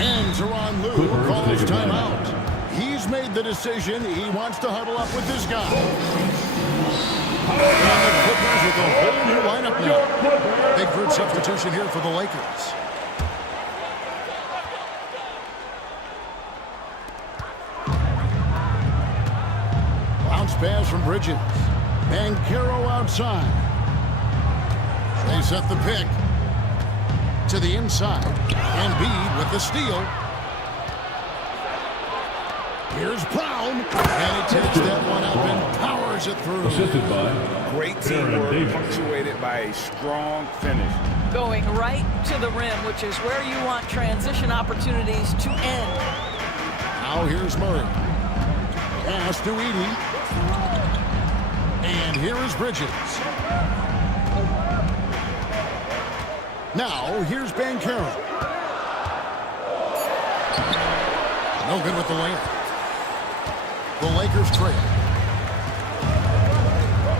And Tyronn Lue calls timeout. He's made the decision. He wants to huddle up with this guy. And the Clippers with a whole new lineup now. Big group substitution here for the Lakers. Bounce pass from Bridges. Banchero outside. They set the pick to the inside. Embiid with the steal. Here's Brown. And he takes that one up and powers it through. Assisted by great teamwork punctuated by a strong finish. Going right to the rim, which is where you want transition opportunities to end. Now here's Murray. Pass to Edey. And here is Bridges. Now here's Banchero. No good with the layup. The Lakers trail.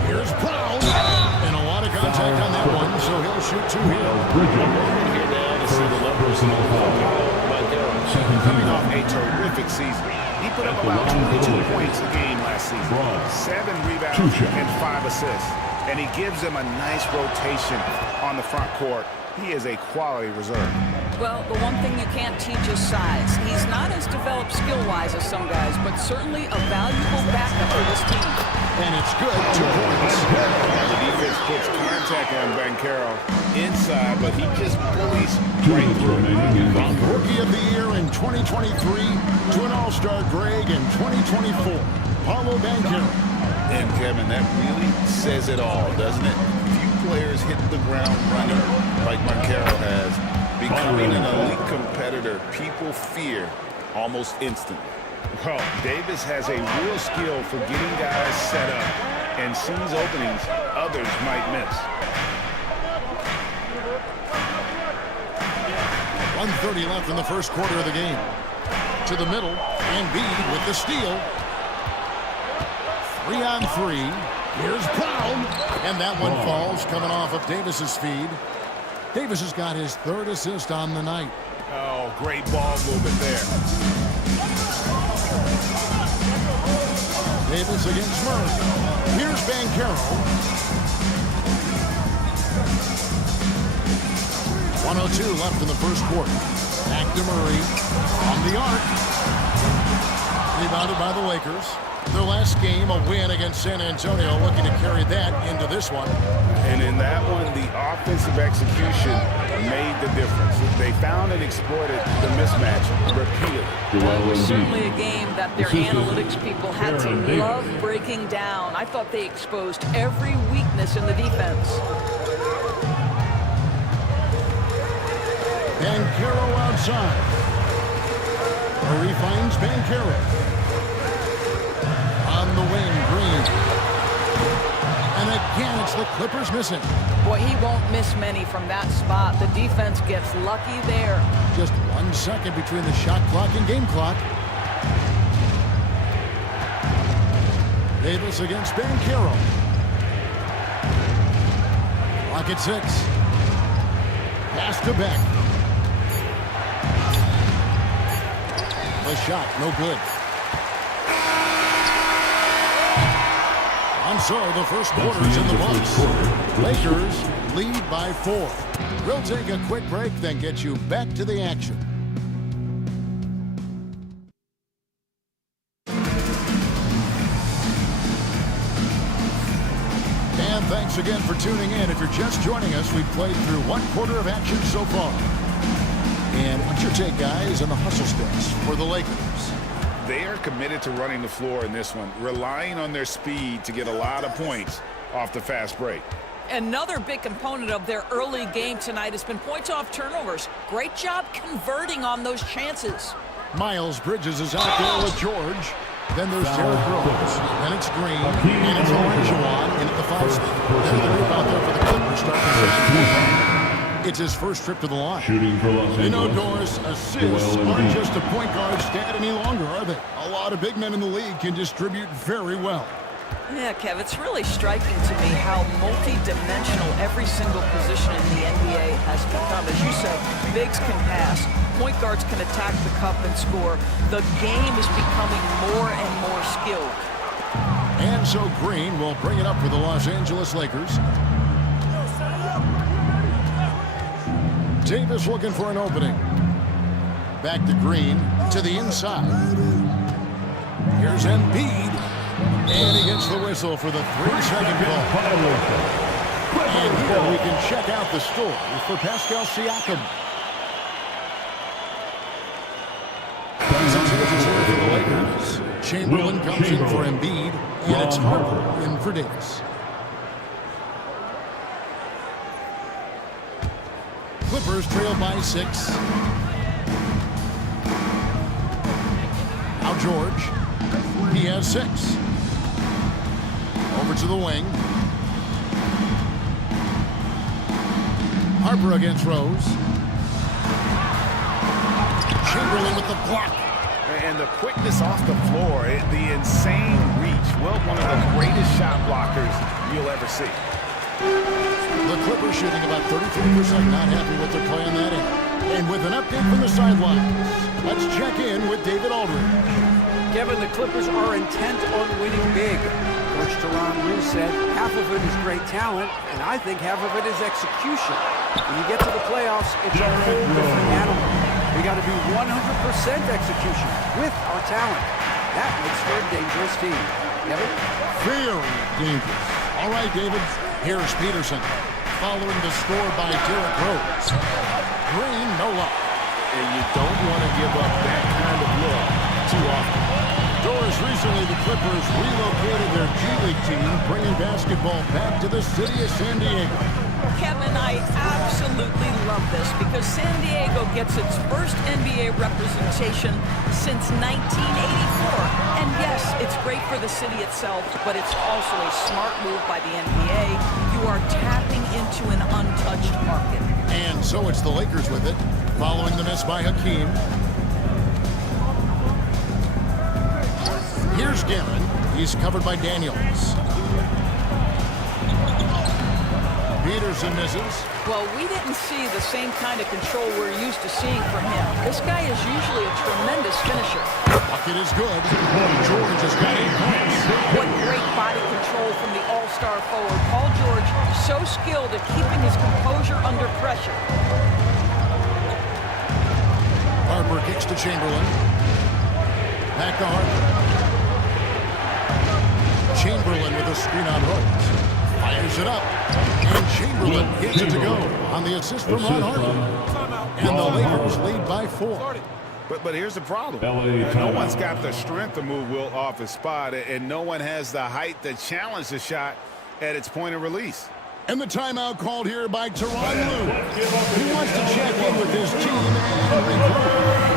Here's Brown. And a lot of contact on that one, so he'll shoot 2 here. Here now to see the level coming off a terrific season. He put up about 22 points a game last season. 7 rebounds and 5 assists. And he gives them a nice rotation on the front court. He is a quality reserve. Well, the one thing you can't teach is size. He's not as developed skill-wise as some guys, but certainly a valuable backup for this team. And it's good. 2 points. The defense puts contact on Banchero inside, but he just bullies right through. From Rookie of the Year in 2023 to an All-Star Greg in 2024. Paolo Banchero. And Kevin, that really says it all, doesn't it? Few players hit the ground running like Banchero has. Becoming an elite competitor, people fear almost instantly. Well, Davis has a real skill for getting guys set up and sees openings others might miss. 1:30 left in the first quarter of the game. To the middle, Embiid with the steal. 3 on 3. Here's Brown. And that one falls coming off of Davis's feed. Davis has got his 3rd assist on the night. Oh, great ball movement there. Davis against Murray. Here's Banchero. 1:02 left in the first quarter. Back to Murray on the arc. Rebounded by the Lakers. Their last game, a win against San Antonio, looking to carry that into this one. And in that one, the offensive execution made the difference. They found and exploited the mismatch repeatedly. It was certainly a game that their analytics people had to love breaking down. I thought they exposed every weakness in the defense. Banchero outside. Murray finds Banchero. On the wing, Green. And again, it's the Clippers missing. Boy, he won't miss many from that spot. The defense gets lucky there. Just 1 second between the shot clock and game clock. Davis against Banchero. Clock at 6. Pass to Beck. The shot, no good. And so the first quarter's in the books. Lakers lead by 4. We'll take a quick break, then get you back to the action. And thanks again for tuning in. If you're just joining us, we've played through 1 quarter of action so far. And what's your take, guys, on the hustle stats for the Lakers? They are committed to running the floor in this one, relying on their speed to get a lot of points off the fast break. Another big component of their early game tonight has been points off turnovers. Great job converting on those chances. Miles Bridges is out there with George. Then there's Derrick Rose. Then it's Green. And it's Olajuwon in at the 5 spot. Then the group out there for the Clippers starting. It's his first trip to the line. Shooting for Los Angeles. You know, Doris, assists aren't just a point guard stat any longer, are they? A lot of big men in the league can distribute very well. Yeah, Kev, it's really striking to me how multi-dimensional every single position in the NBA has become. As you said, bigs can pass, point guards can attack the cup and score. The game is becoming more and more skilled. And so Green will bring it up for the Los Angeles Lakers. Davis looking for an opening. Back to Green, to the inside. Here's Embiid. And he gets the whistle for the 3-second call. And here we can check out the story for Pascal Siakam. Changes here for the Lakers. Chamberlain comes in for Embiid, and it's Harper in for Davis. Clippers trail by 6. Now George. He has 6. Over to the wing. Harper against Rose. Chamberlain with the block. And the quickness off the floor, the insane reach. Well, one of the greatest shot blockers you'll ever see. The Clippers shooting about 33%, not happy with their play on that end. And with an update from the sidelines, let's check in with David Aldridge. Kevin, the Clippers are intent on winning big. Coach Tyronn Lue said half of it is great talent, and I think half of it is execution. When you get to the playoffs, it's a whole different animal. We got to be 100% execution with our talent. That makes for a dangerous team. Kevin? Very dangerous. All right, David. Here's Peterson. Following the score by Derrick Rose. Green, no luck. And you don't want to give up that kind of look too often. Doris, recently the Clippers relocated their G League team, bringing basketball back to the city of San Diego. Kevin, I absolutely love this because San Diego gets its first NBA representation since 1984. And yes, it's great for the city itself, but it's also a smart move by the NBA. You are tapping into an untouched market. And so it's the Lakers with it, following the miss by Hakeem. Here's Guerin. He's covered by Daniels. Peterson misses. Well, we didn't see the same kind of control we're used to seeing from him. This guy is usually a tremendous finisher. Bucket is good. George has got 8 points. What great body control from the all-star forward. Paul George, so skilled at keeping his composure under pressure. Harper kicks to Chamberlain. Back to Harper. Chamberlain with a screen on Rose. Fires it up. And Chamberlain gets it to go on the assist from Ron Harper. And the Lakers lead by 4. But here's the problem. No one's got the strength to move Wilt off his spot, and no one has the height to challenge the shot at its point of release. And the timeout called here by Tyronn Lue. He wants to check in with his team and regroup.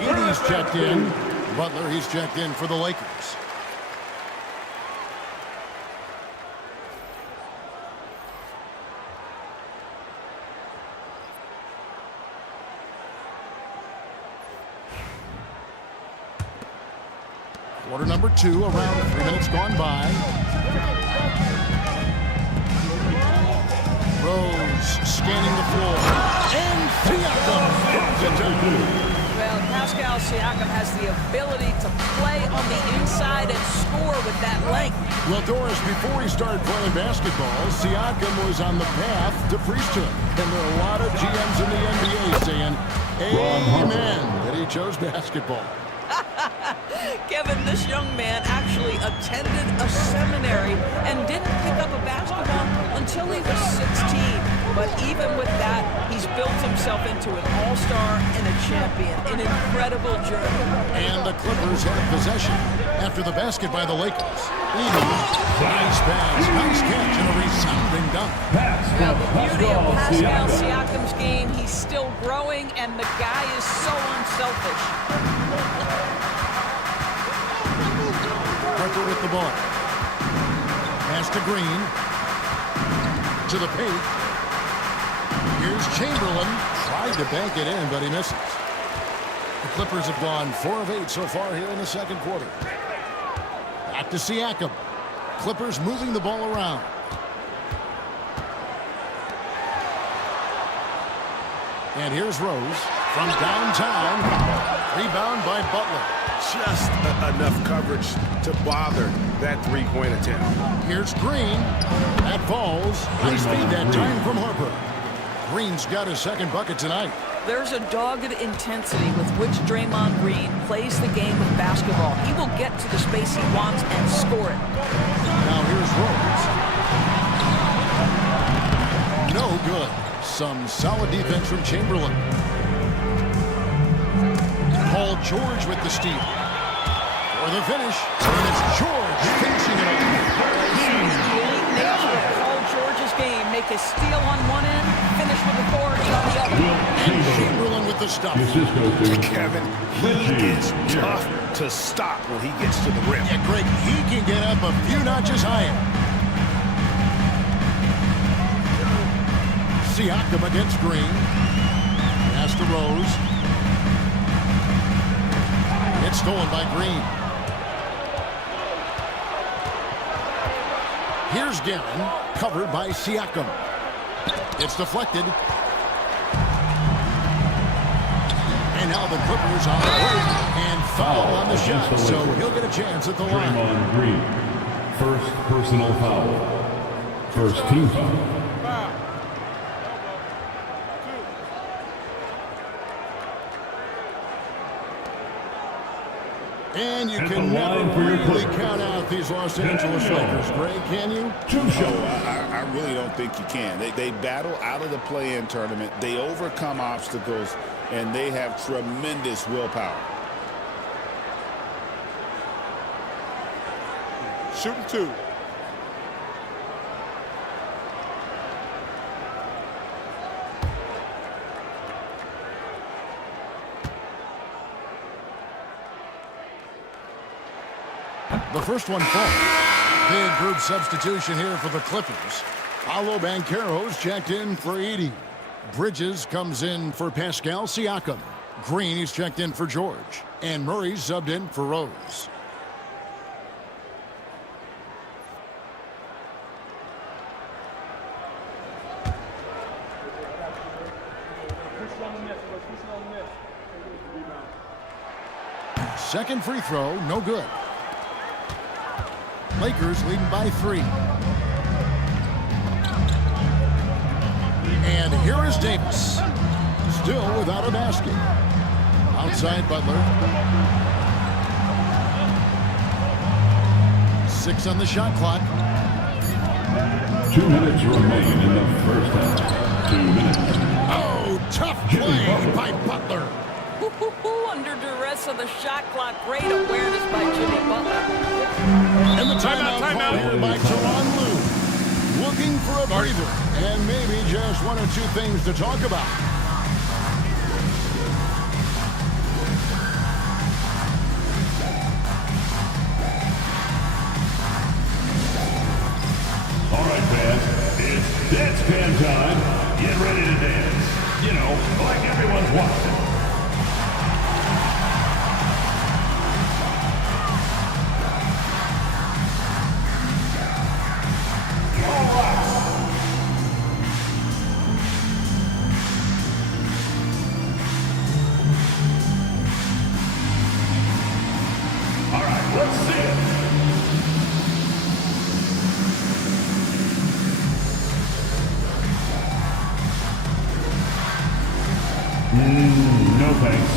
Edie's checked in. Butler, he's checked in for the Lakers. Quarter number 2, around 3 minutes gone by. Rose scanning the floor. And Siakam drops it down. Well, Pascal Siakam has the ability to play on the inside and score with that length. Well, Doris, before he started playing basketball, Siakam was on the path to priesthood. And there are a lot of GMs in the NBA saying, amen, that he chose basketball. Kevin, this young man actually attended a seminary and didn't pick up a basketball until he was 16. But even with that, he's built himself into an all-star and a champion. An incredible journey. And the Clippers have possession after the basket by the Lakers. Edie, nice pass, nice catch, and a resounding dunk. Well, the beauty of Pascal Siakam's game, he's still growing, and the guy is so unselfish. Harper with the ball. Pass to Green. To the paint. Here's Chamberlain. Tried to bank it in, but he misses. The Clippers have gone 4 of 8 so far here in the second quarter. Back to Siakam. Clippers moving the ball around. And here's Rose from downtown. Rebound by Butler. Just enough coverage to bother that three-point attempt. Here's Green. That falls. High speed that time from Harper. Green's got his second bucket tonight. There's a dogged intensity with which Draymond Green plays the game of basketball. He will get to the space he wants and score it. Now here's Rose. No good. Some solid defense from Chamberlain. Paul George with the steal. For the finish. And it's George finishing it off. The elite nature of Paul George's game. Make a steal on one end, finish with authority on the other. And Chamberlain with the stop. Kevin, he is tough to stop when he gets to the rim. Yeah, Greg, he can get up a few notches higher. Siakam against Green. Pass to Rose. It's stolen by Green. Here's Guerin, covered by Siakam. It's deflected. And now the Clippers on the break and foul on the shot, so he'll get a chance at the line. Draymond Green, first personal foul. First team foul. And you can never really count out these Los Angeles Lakers, Greg, can you? I really don't think you can. They battle out of the play-in tournament. They overcome obstacles, and they have tremendous willpower. Shooting 2. The first one falls. Big group substitution here for the Clippers. Paolo Banchero's checked in for Edey. Bridges comes in for Pascal Siakam. Green is checked in for George. And Murray's subbed in for Rose. Second free throw, no good. Lakers leading by 3. And here is Davis. Still without a basket. Outside Butler. 6 on the shot clock. 2 minutes remain in the first half. 2 minutes. Oh, tough play by Butler. Under duress of the shot clock. Great awareness by Jimmy Butler. And the timeout call here by Tyronn Lue. Looking for a breather and maybe just 1 or 2 things to talk about. All right, fans, it's dance can time. Get ready to dance. You know, like everyone's watching. No thanks.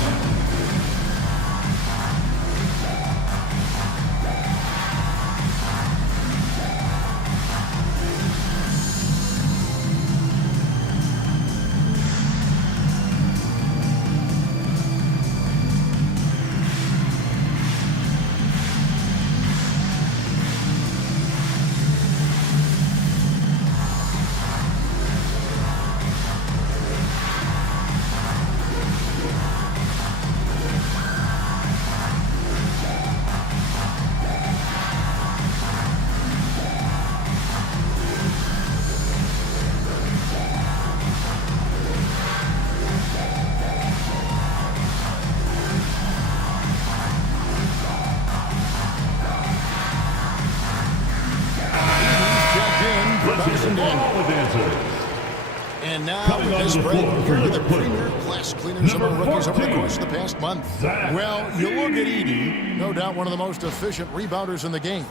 And now with this break, here are the premier class cleaners among rookies over the course of the past month. Well, you look at Edey, no doubt one of the most efficient rebounders in the game.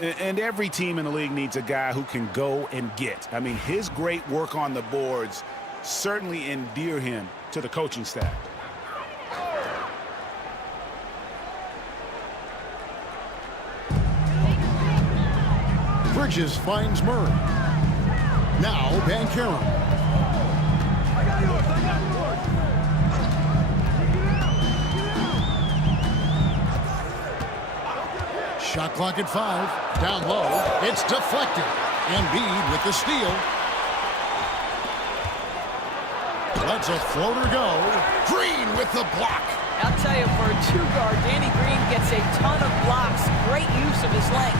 And every team in the league needs a guy who can go and get. I mean, his great work on the boards certainly endear him to the coaching staff. Bridges finds Murray. Now Banchero. Shot clock at 5. Down low. It's deflected. Embiid with the steal. Lets a floater go. Green with the block. I'll tell you, for a 2 guard, Danny Green, gets a ton of blocks. Great use of his length.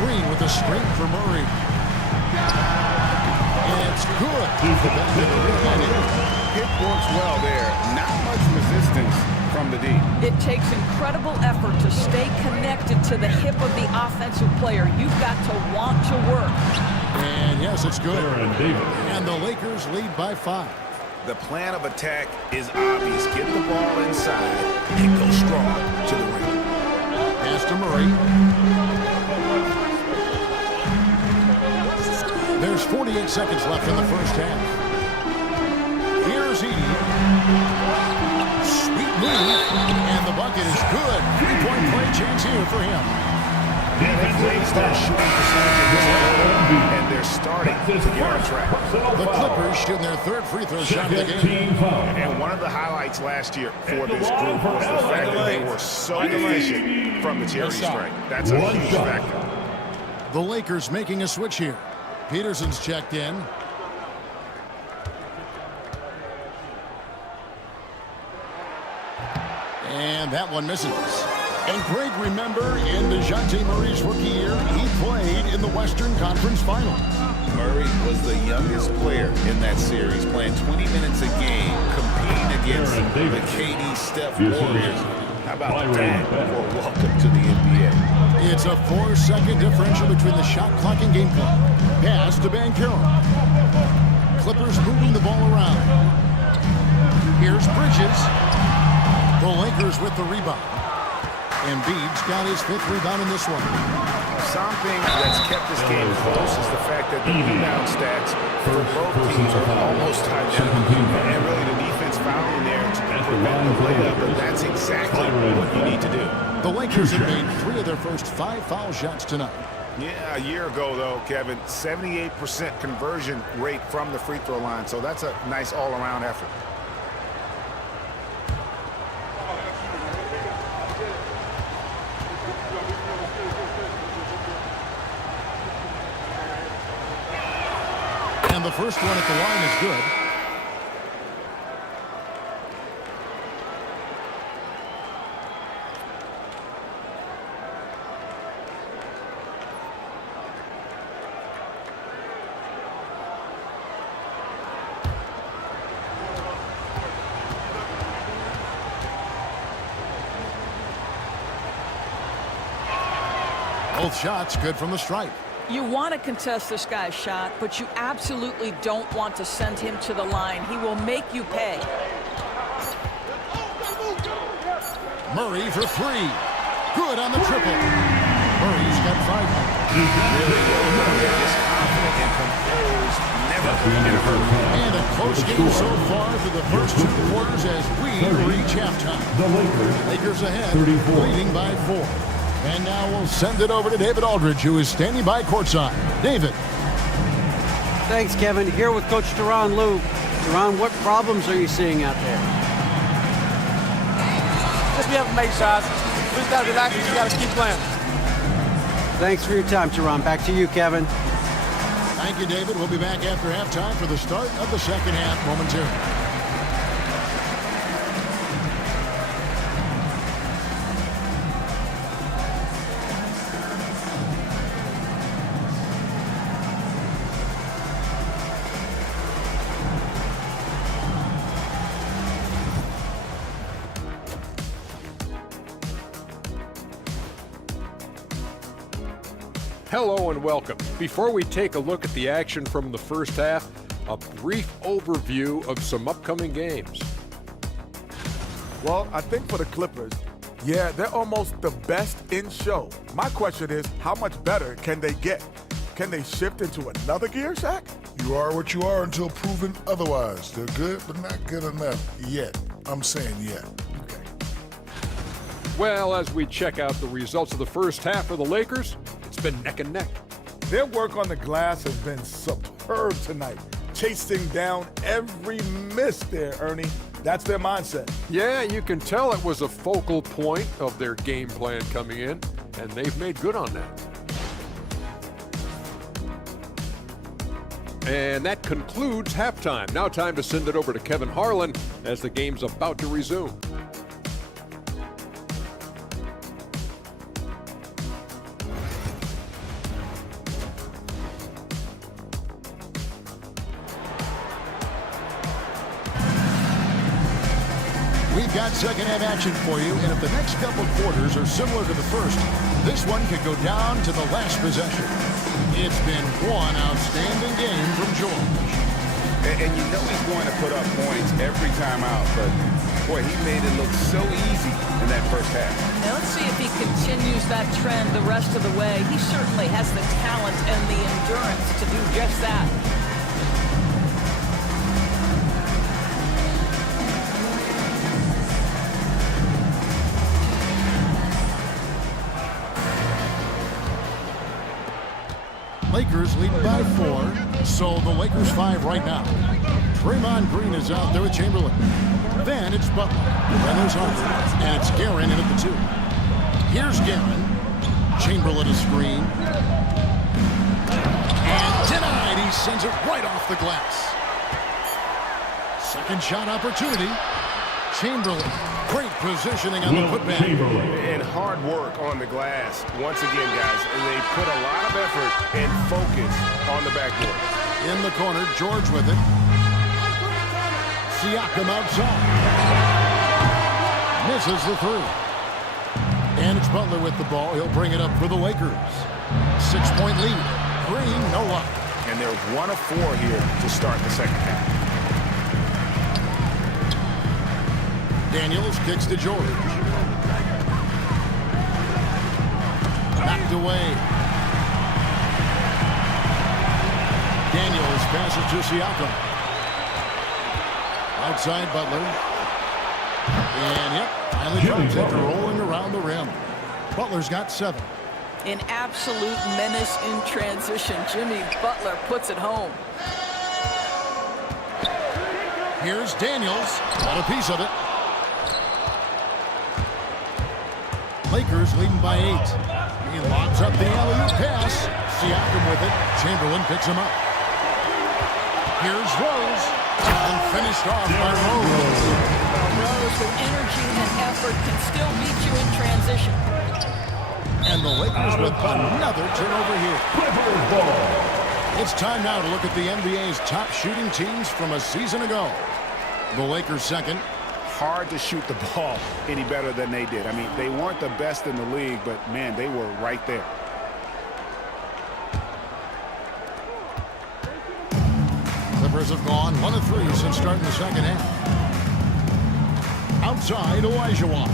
Green with a screen for Murray. And it's good. Hit works well there. Not much resistance from the D. It takes incredible effort to stay connected to the hip of the offensive player. You've got to want to work. And yes, it's good. And the Lakers lead by 5. The plan of attack is obvious. Get the ball inside and go strong to the rim. Pass to Murray. There's 48 seconds left in the first half. Here's Edey. Sweet move. And the bucket is good. 3-point play chance here for him. And they've raised their shooting percentage and they're starting to get on track. The Clippers shooting their 3rd free throw shot of the game. And one of the highlights last year for this group was the fact that they were so efficient from the charity stripe. That's a huge factor. The Lakers making a switch here. Peterson's checked in. And that one misses. And Greg, remember, in DeJounte Murray's rookie year, he played in the Western Conference Final. Murray was the youngest player in that series, playing 20 minutes a game, competing against the KD Steph Warriors. How about that for a welcome to the NBA? It's a 4-second differential between the shot clock and game clock. Pass to Banchero. Clippers moving the ball around. Here's Bridges. The Lakers with the rebound. Embiid's got his 5th rebound in this one. Something that's kept this game close is the fact that the rebound stats for both teams are almost identical. And really the defense fouling there to prevent the layup, but that's exactly what you need to do. The Lakers have made 3 of their first 5 foul shots tonight. Yeah, a year ago, though, Kevin, 78% conversion rate from the free throw line. So that's a nice all-around effort. And the first one at the line is good. Both shots good from the stripe. You want to contest this guy's shot, but you absolutely don't want to send him to the line. He will make you pay. Murray for 3. Good on the triple. Murray's got 5. And a close game so far through the first 2 quarters as we reach halftime. The Lakers ahead, leading by 4. And now we'll send it over to David Aldridge, who is standing by courtside. David. Thanks, Kevin. Here with Coach Tyronn Lue. Tyronn, what problems are you seeing out there? Just be able to make shots. We just got to relax and just got to keep playing. Thanks for your time, Tyronn. Back to you, Kevin. Thank you, David. We'll be back after halftime for the start of the second half momentarily. Hello and welcome. Before we take a look at the action from the first half, a brief overview of some upcoming games. Well, I think for the Clippers, yeah, they're almost the best in show. My question is, how much better can they get? Can they shift into another gear, Shaq? You are what you are until proven otherwise. They're good, but not good enough yet. I'm saying yet. Well, as we check out the results of the first half for the Lakers, it's been neck and neck. Their work on the glass has been superb tonight, chasing down every miss there, Ernie. That's their mindset. Yeah, you can tell it was a focal point of their game plan coming in, and they've made good on that. And that concludes halftime. Now time to send it over to Kevin Harlan as the game's about to resume. We've got second half action for you, and if the next couple quarters are similar to the first, this one could go down to the last possession. It's been one outstanding game from George. And you know he's going to put up points every time out, but boy, he made it look so easy in that first half. Now let's see if he continues that trend the rest of the way. He certainly has the talent and the endurance to do just that. Lakers lead by 4, so the Lakers 5 right now. Draymond Green is out there with Chamberlain. Then it's Butler. Then there's Hunter. And it's Guerin in at the 2. Here's Guerin. Chamberlain a screen. And denied. He sends it right off the glass. Second shot opportunity. Chamberlain. Great positioning on the putback. And hard work on the glass. Once again, guys, they put a lot of effort and focus on the backboard. In the corner, George with it. Siakam outside. Misses the 3. And it's Butler with the ball. He'll bring it up for the Lakers. 6-point lead. Green, no luck. And they're 1 of 4 here to start the second half. Daniels kicks to George. Backed away. Daniels passes to Siakam. Outside Butler. And yep, finally drops it, rolling around the rim. Butler's got 7. An absolute menace in transition. Jimmy Butler puts it home. Here's Daniels. Got a piece of it. Lakers leading by 8. He lobs up the alley-oop pass. Siakam with it. Chamberlain picks him up. Here's Rose. And finished off by Rose. Rose with energy and effort can still beat you in transition. And the Lakers with another turnover here. It's time now to look at the NBA's top shooting teams from a season ago. The Lakers second. Hard to shoot the ball any better than they did. I mean, they weren't the best in the league, but, man, they were right there. Clippers have gone 1 of 3 since starting the second half. Outside, Olajuwon.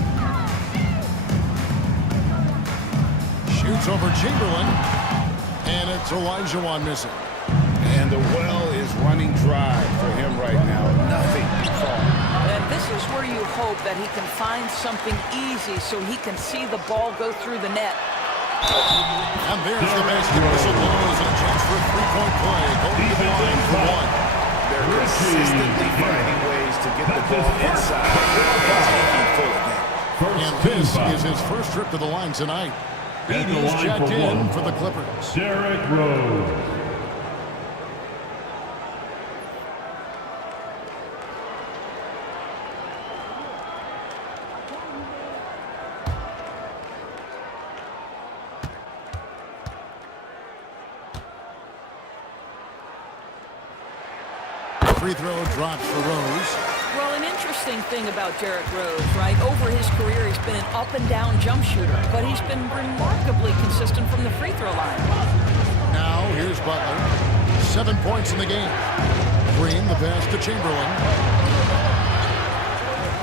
Shoots over Chamberlain. And it's Olajuwon missing. And the well is running dry for him right now. Nothing falling. And this is where you hope that he can find something easy so he can see the ball go through the net. And there's the basket. Whistle blows and a chance for a 3-point play. Going to the line for 1. They're consistently finding ways to get the ball inside and taking full again. And this is his first trip to the line tonight. He's checked in for the Clippers. Derrick Rose. Free throw drops for Rose. Well, an interesting thing about Derrick Rose, right? Over his career, he's been an up-and-down jump shooter, but he's been remarkably consistent from the free throw line. Now, here's Butler. 7 points in the game. Green, the pass to Chamberlain.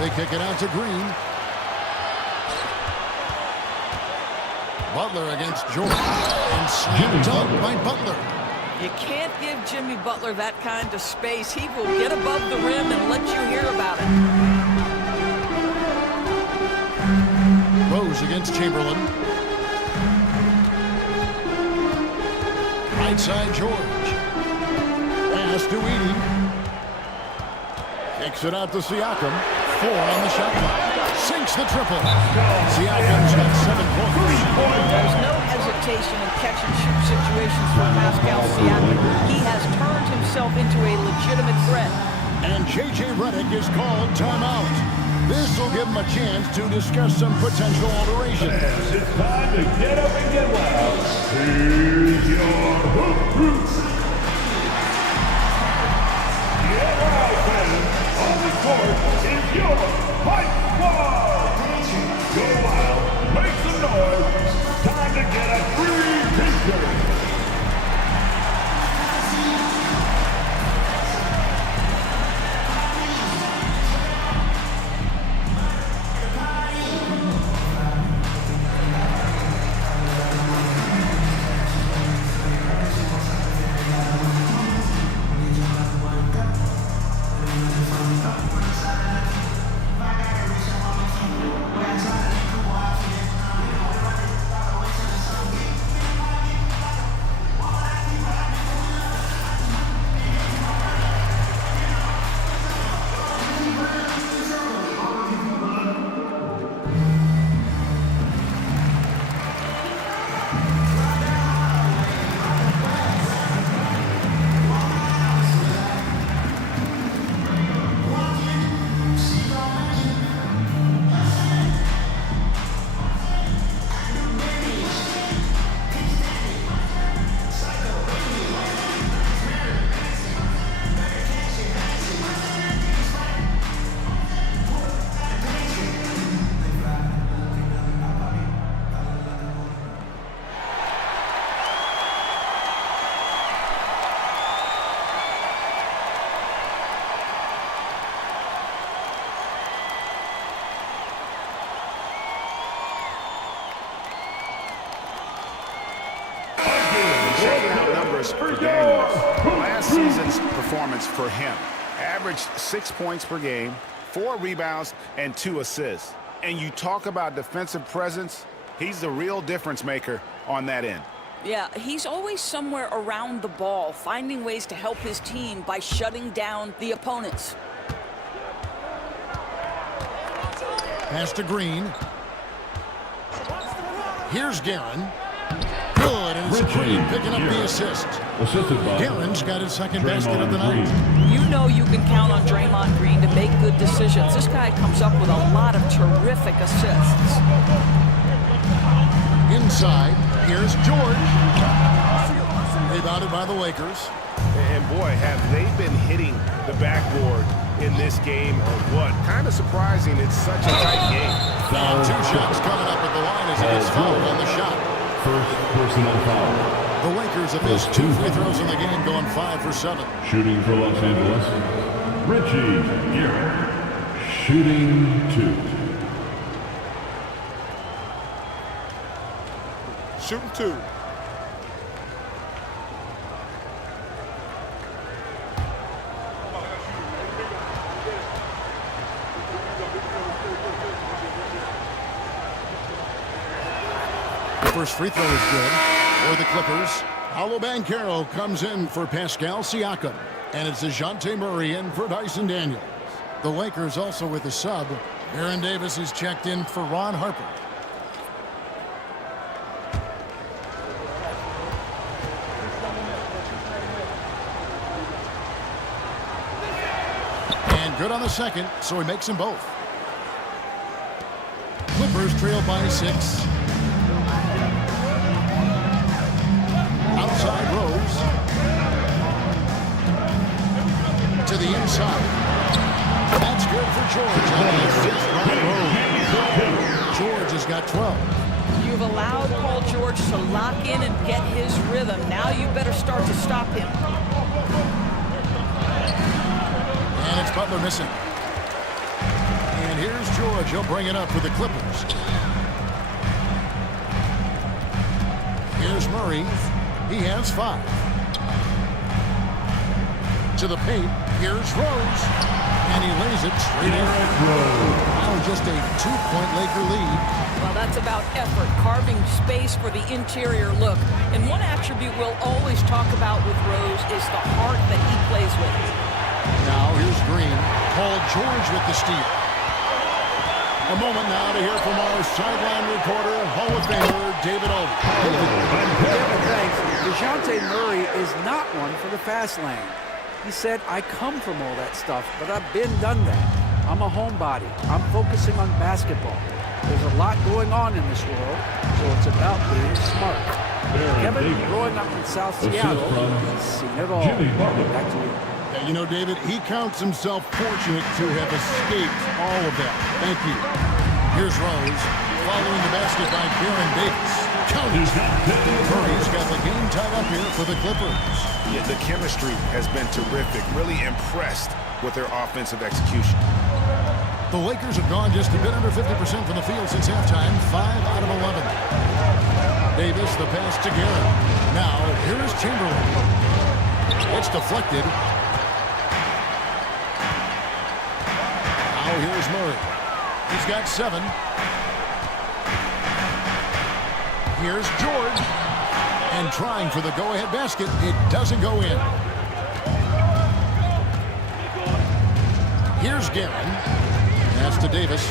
They kick it out to Green. Butler against George. And slam dunk by Butler. You can't give Jimmy Butler that kind of space. He will get above the rim and let you hear about it. Rose against Chamberlain. Right side George. Pass to Edey. Kicks it out to Siakam. 4 on the shot clock. Sinks the triple. Siakam's got 7 points. There's no hesitation hesitation in catch-and-shoot situations for Pascal Siakam. He has turned himself into a legitimate threat. And J.J. Redick is called timeout. This will give him a chance to discuss some potential alterations. As it's time to get up and get loud, here's your Hoop Crew. Get loud, fans. On the court is your Hype Squad. Go wild, make some noise. Time to get a free t-shirt. Checking out numbers for Daniels. Last season's performance for him averaged 6 points per game, 4 rebounds, and 2 assists. And you talk about defensive presence, he's the real difference maker on that end. Yeah, he's always somewhere around the ball, finding ways to help his team by shutting down the opponents. Pass to Green. Here's Guerin. Good, and it's Green picking up the assist. Guerin's got his second basket of the night. You know you can count on Draymond Green to make good decisions. This guy comes up with a lot of terrific assists. Inside, here's George. Rebounded by the Lakers. And boy, have they been hitting the backboard in this game or what? Kind of surprising it's such a tight game. And 2 shots coming up at the line as he gets fouled on the shot. First personal foul. The Lakers have missed 2 free throws in the game, going 5 for 7. Shooting for Los Angeles, Richie Guerin. Shooting 2. Shooting 2. First free throw is good for the Clippers. Paolo Banchero comes in for Pascal Siakam. And it's DeJounte Murray in for Dyson Daniels. The Lakers also with a sub. Aaron Davis is checked in for Ron Harper. And good on the second, so he makes them both. Clippers trail by 6. Outside Rose. To the inside. That's good for George. And the assist by Rose. George has got 12. You've allowed Paul George to lock in and get his rhythm. Now you better start to stop him. And it's Butler missing. And here's George. He'll bring it up for the Clippers. Here's Murray. He has 5. To the paint. Here's Rose. And he lays it straight in. Now just a 2-point Laker lead. Well, that's about effort, carving space for the interior look. And one attribute we'll always talk about with Rose is the heart that he plays with. Now here's Green. Paul George with the steal. A moment now to hear from our sideline reporter, Hall of Famer David Aldridge. Kevin, thanks. DeJounte Murray is not one for the fast lane. He said, I come from all that stuff, but I've done that. I'm a homebody. I'm focusing on basketball. There's a lot going on in this world, so it's about being smart. Kevin, growing up in South Seattle, he's seen it all. Back to you. You know, David, he counts himself fortunate to have escaped all of that. Thank you. Here's Rose, following the basket by Baron Davis. Counties. Murray's got the game tied up here for the Clippers. Yeah, the chemistry has been terrific. Really impressed with their offensive execution. The Lakers have gone just a bit under 50% from the field since halftime, 5 out of 11. Davis, the pass to Garrett. Now, here's Chamberlain. It's deflected. Now, here's Murray. He's got 7. Here's George. And trying for the go-ahead basket. It doesn't go in. Here's Guerin. Pass to Davis.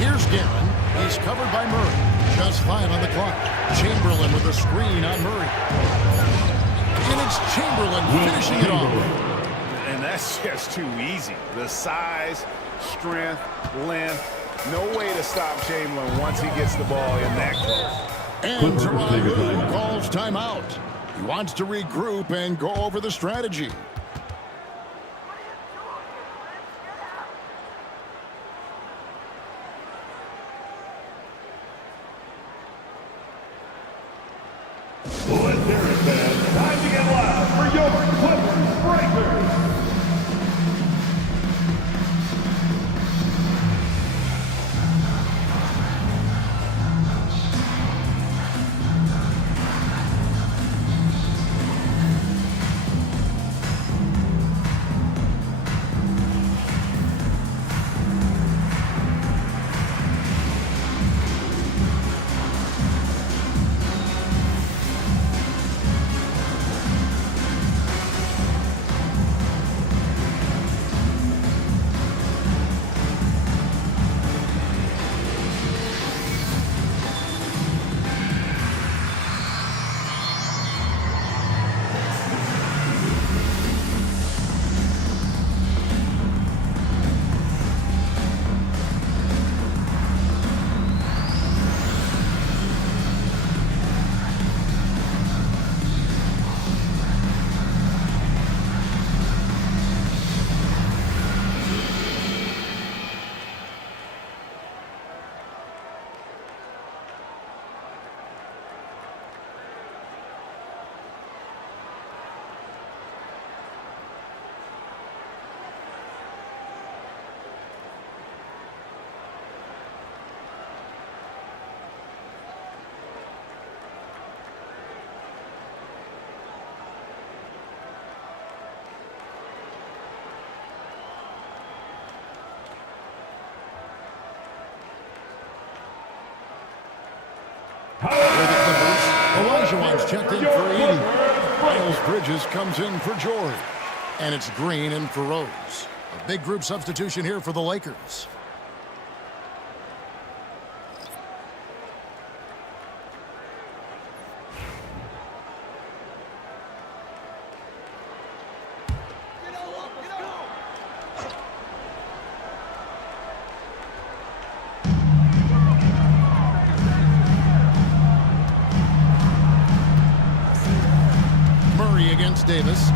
Here's Guerin. He's covered by Murray. Just 5 on the clock. Chamberlain with a screen on Murray. And it's Chamberlain finishing it off. And that's just too easy. The size, strength, length. No way to stop Chamberlain once he gets the ball in that close. And Tyronn calls timeout. He wants to regroup and go over the strategy. Let's hear it, man. Time to get loud for your Clippers Breakers. Olajuwon's checked in for 80. Miles Bridges comes in for George. And it's Green in for Rose. A big group substitution here for the Lakers. Against Davis.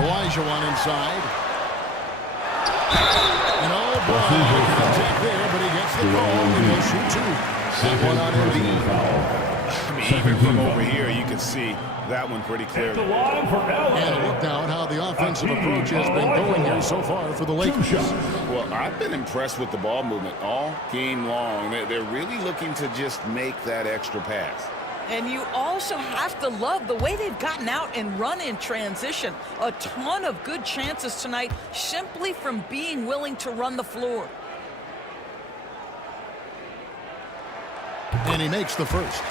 Olajuwon inside. And oh boy, contact there, but he gets the ball and he'll shoot 2. That one on Embiid. I mean, even from over here, you can see that one pretty clearly. And a look now at how the offensive approach has been going here so far for the Lakers. Well, I've been impressed with the ball movement all game long. They're really looking to just make that extra pass. And you also have to love the way they've gotten out and run in transition. A ton of good chances tonight simply from being willing to run the floor. And he makes the first.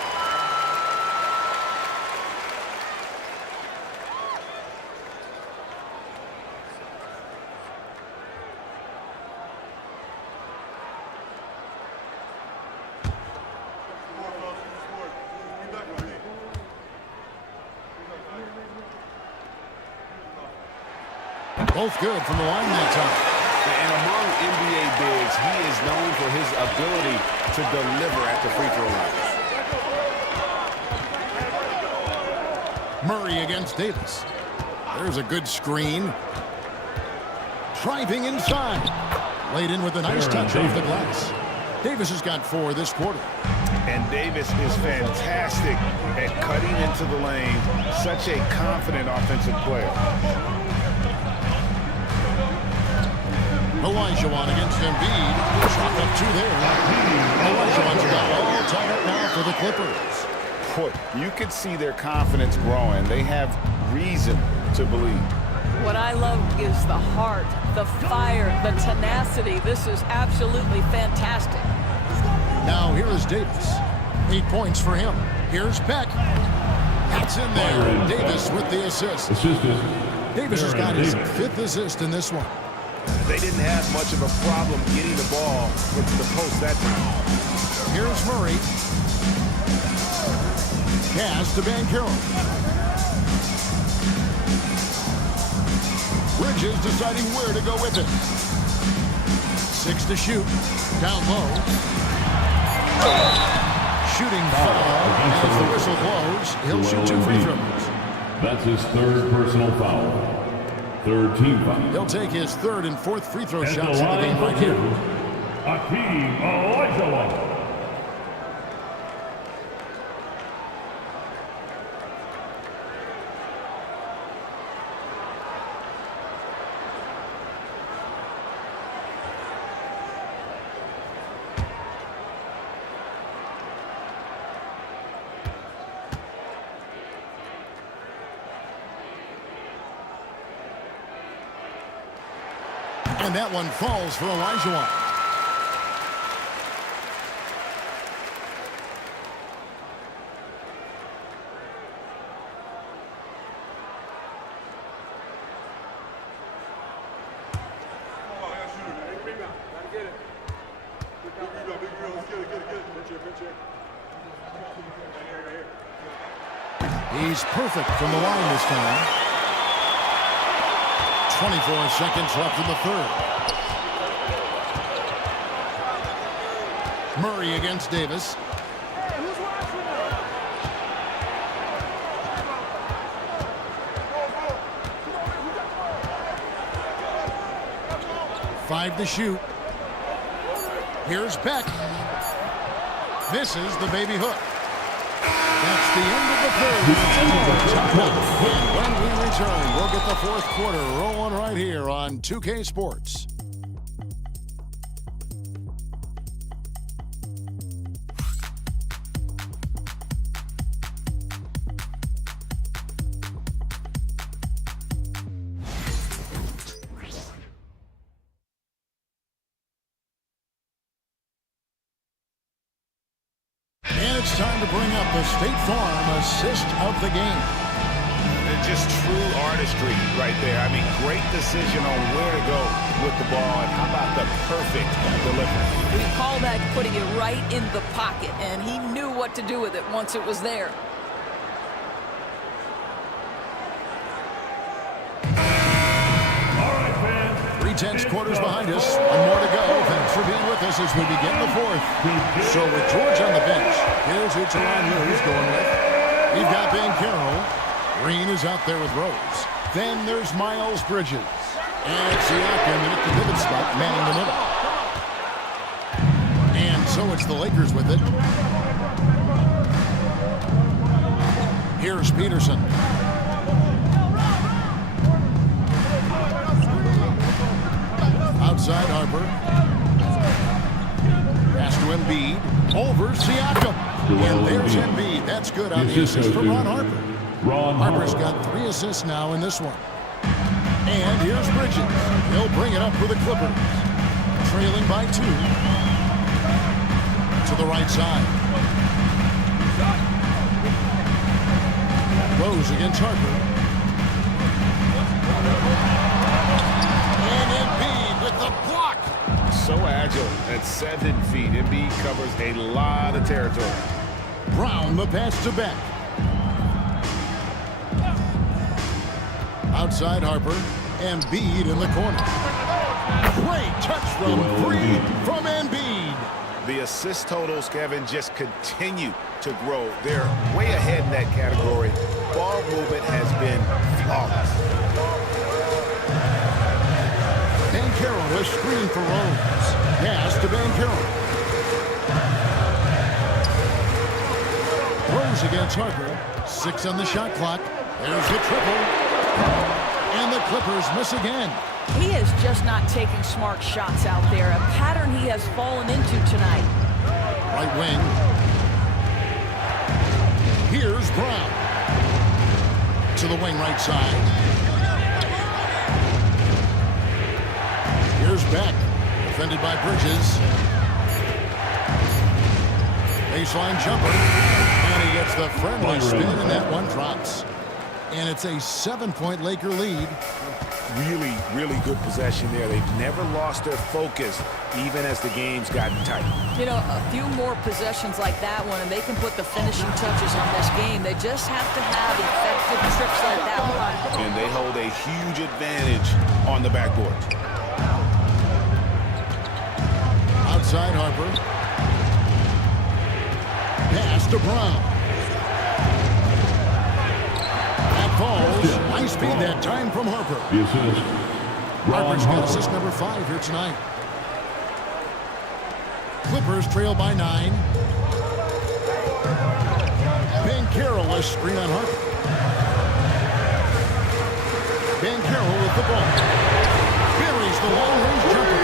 Both good from the line that time. And among NBA bigs, he is known for his ability to deliver at the free throw line. Murray against Davis. There's a good screen. Driving inside. Laid in with a nice touch off the glass. Davis has got 4 this quarter. And Davis is fantastic at cutting into the lane. Such a confident offensive player. Olajuwon against Embiid. Shot up 2 there. Olajuwon's got all tied up now for the Clippers. Boy, you could see their confidence growing. They have reason to believe. What I love is the heart, the fire, the tenacity. This is absolutely fantastic. Now here is Davis. 8 points for him. Here's Beck. That's in there. Davis with the assist. Davis has got his 5th assist in this one. They didn't have much of a problem getting the ball into the post that time. Here's Murray. Pass to Banchero. Bridges deciding where to go with it. 6 to shoot. Down low. Shooting foul. As the whistle blows, he'll shoot 2 free throws. That's his 3rd personal foul. 3rd team foul. He'll take his 3rd and 4th free throw At shots in the game right here. Hakeem Olajuwon. And that one falls for Olajuwon. He's perfect from the line this time. 24 seconds left in the 3rd. Murray against Davis. Five to shoot. Here's Beck. This is the baby hook. That's the end of the 3rd. And when we return, we'll get the 4th quarter rolling right here on 2K Sports. And it's time to bring up the State Farm assist of the game. Just true artistry right there. I mean, great decision on where to go with the ball. And how about the perfect delivery? We call that putting it right in the pocket, and he knew what to do with it once it was there. All right, fans. 3/10 quarters behind us. One more to go. Thanks for being with us as we begin the 4th. So with George on the bench, here's who Teron Lewis going with. We've got Banchero. Green is out there with Rose. Then there's Miles Bridges. And Siakam in at the pivot spot, manning the middle. And so it's the Lakers with it. Here's Peterson. Outside Harper. Pass to Embiid. Over Siakam. And there's Embiid. That's good on the assist for Ron Harper. Harper's got 3 assists now in this one. And here's Bridges. He'll bring it up for the Clippers. Trailing by 2. To the right side. Rose against Harper. And Embiid with the block. So agile at 7 feet. Embiid covers a lot of territory. Brown the pass to Beck. Outside Harper. Embiid in the corner. Great touch from three from Embiid. The assist totals, Kevin, just continue to grow. They're way ahead in that category. Ball movement has been flawless. Banchero is screen for Rose. Pass to Banchero. Rose against Harper. 6 on the shot clock. There's the triple. And the Clippers miss again. He is just not taking smart shots out there, a pattern he has fallen into tonight. Right wing. Here's Brown. To the wing right side. Here's Beck. Defended by Bridges. Baseline jumper. And he gets the friendly spin, and that one drops. And it's a 7-point Laker lead. Really, really good possession there. They've never lost their focus, even as the game's gotten tight. You know, a few more possessions like that one, and they can put the finishing touches on this game. They just have to have effective trips like that one. And they hold a huge advantage on the backboard. Outside Harper. Pass to Brown. Falls. Nice speed that time from Harper. Harper's got assist number 5 here tonight. Clippers trail by 9. Banchero is screen on Harper. Banchero with the ball. Buries the long-range jumper.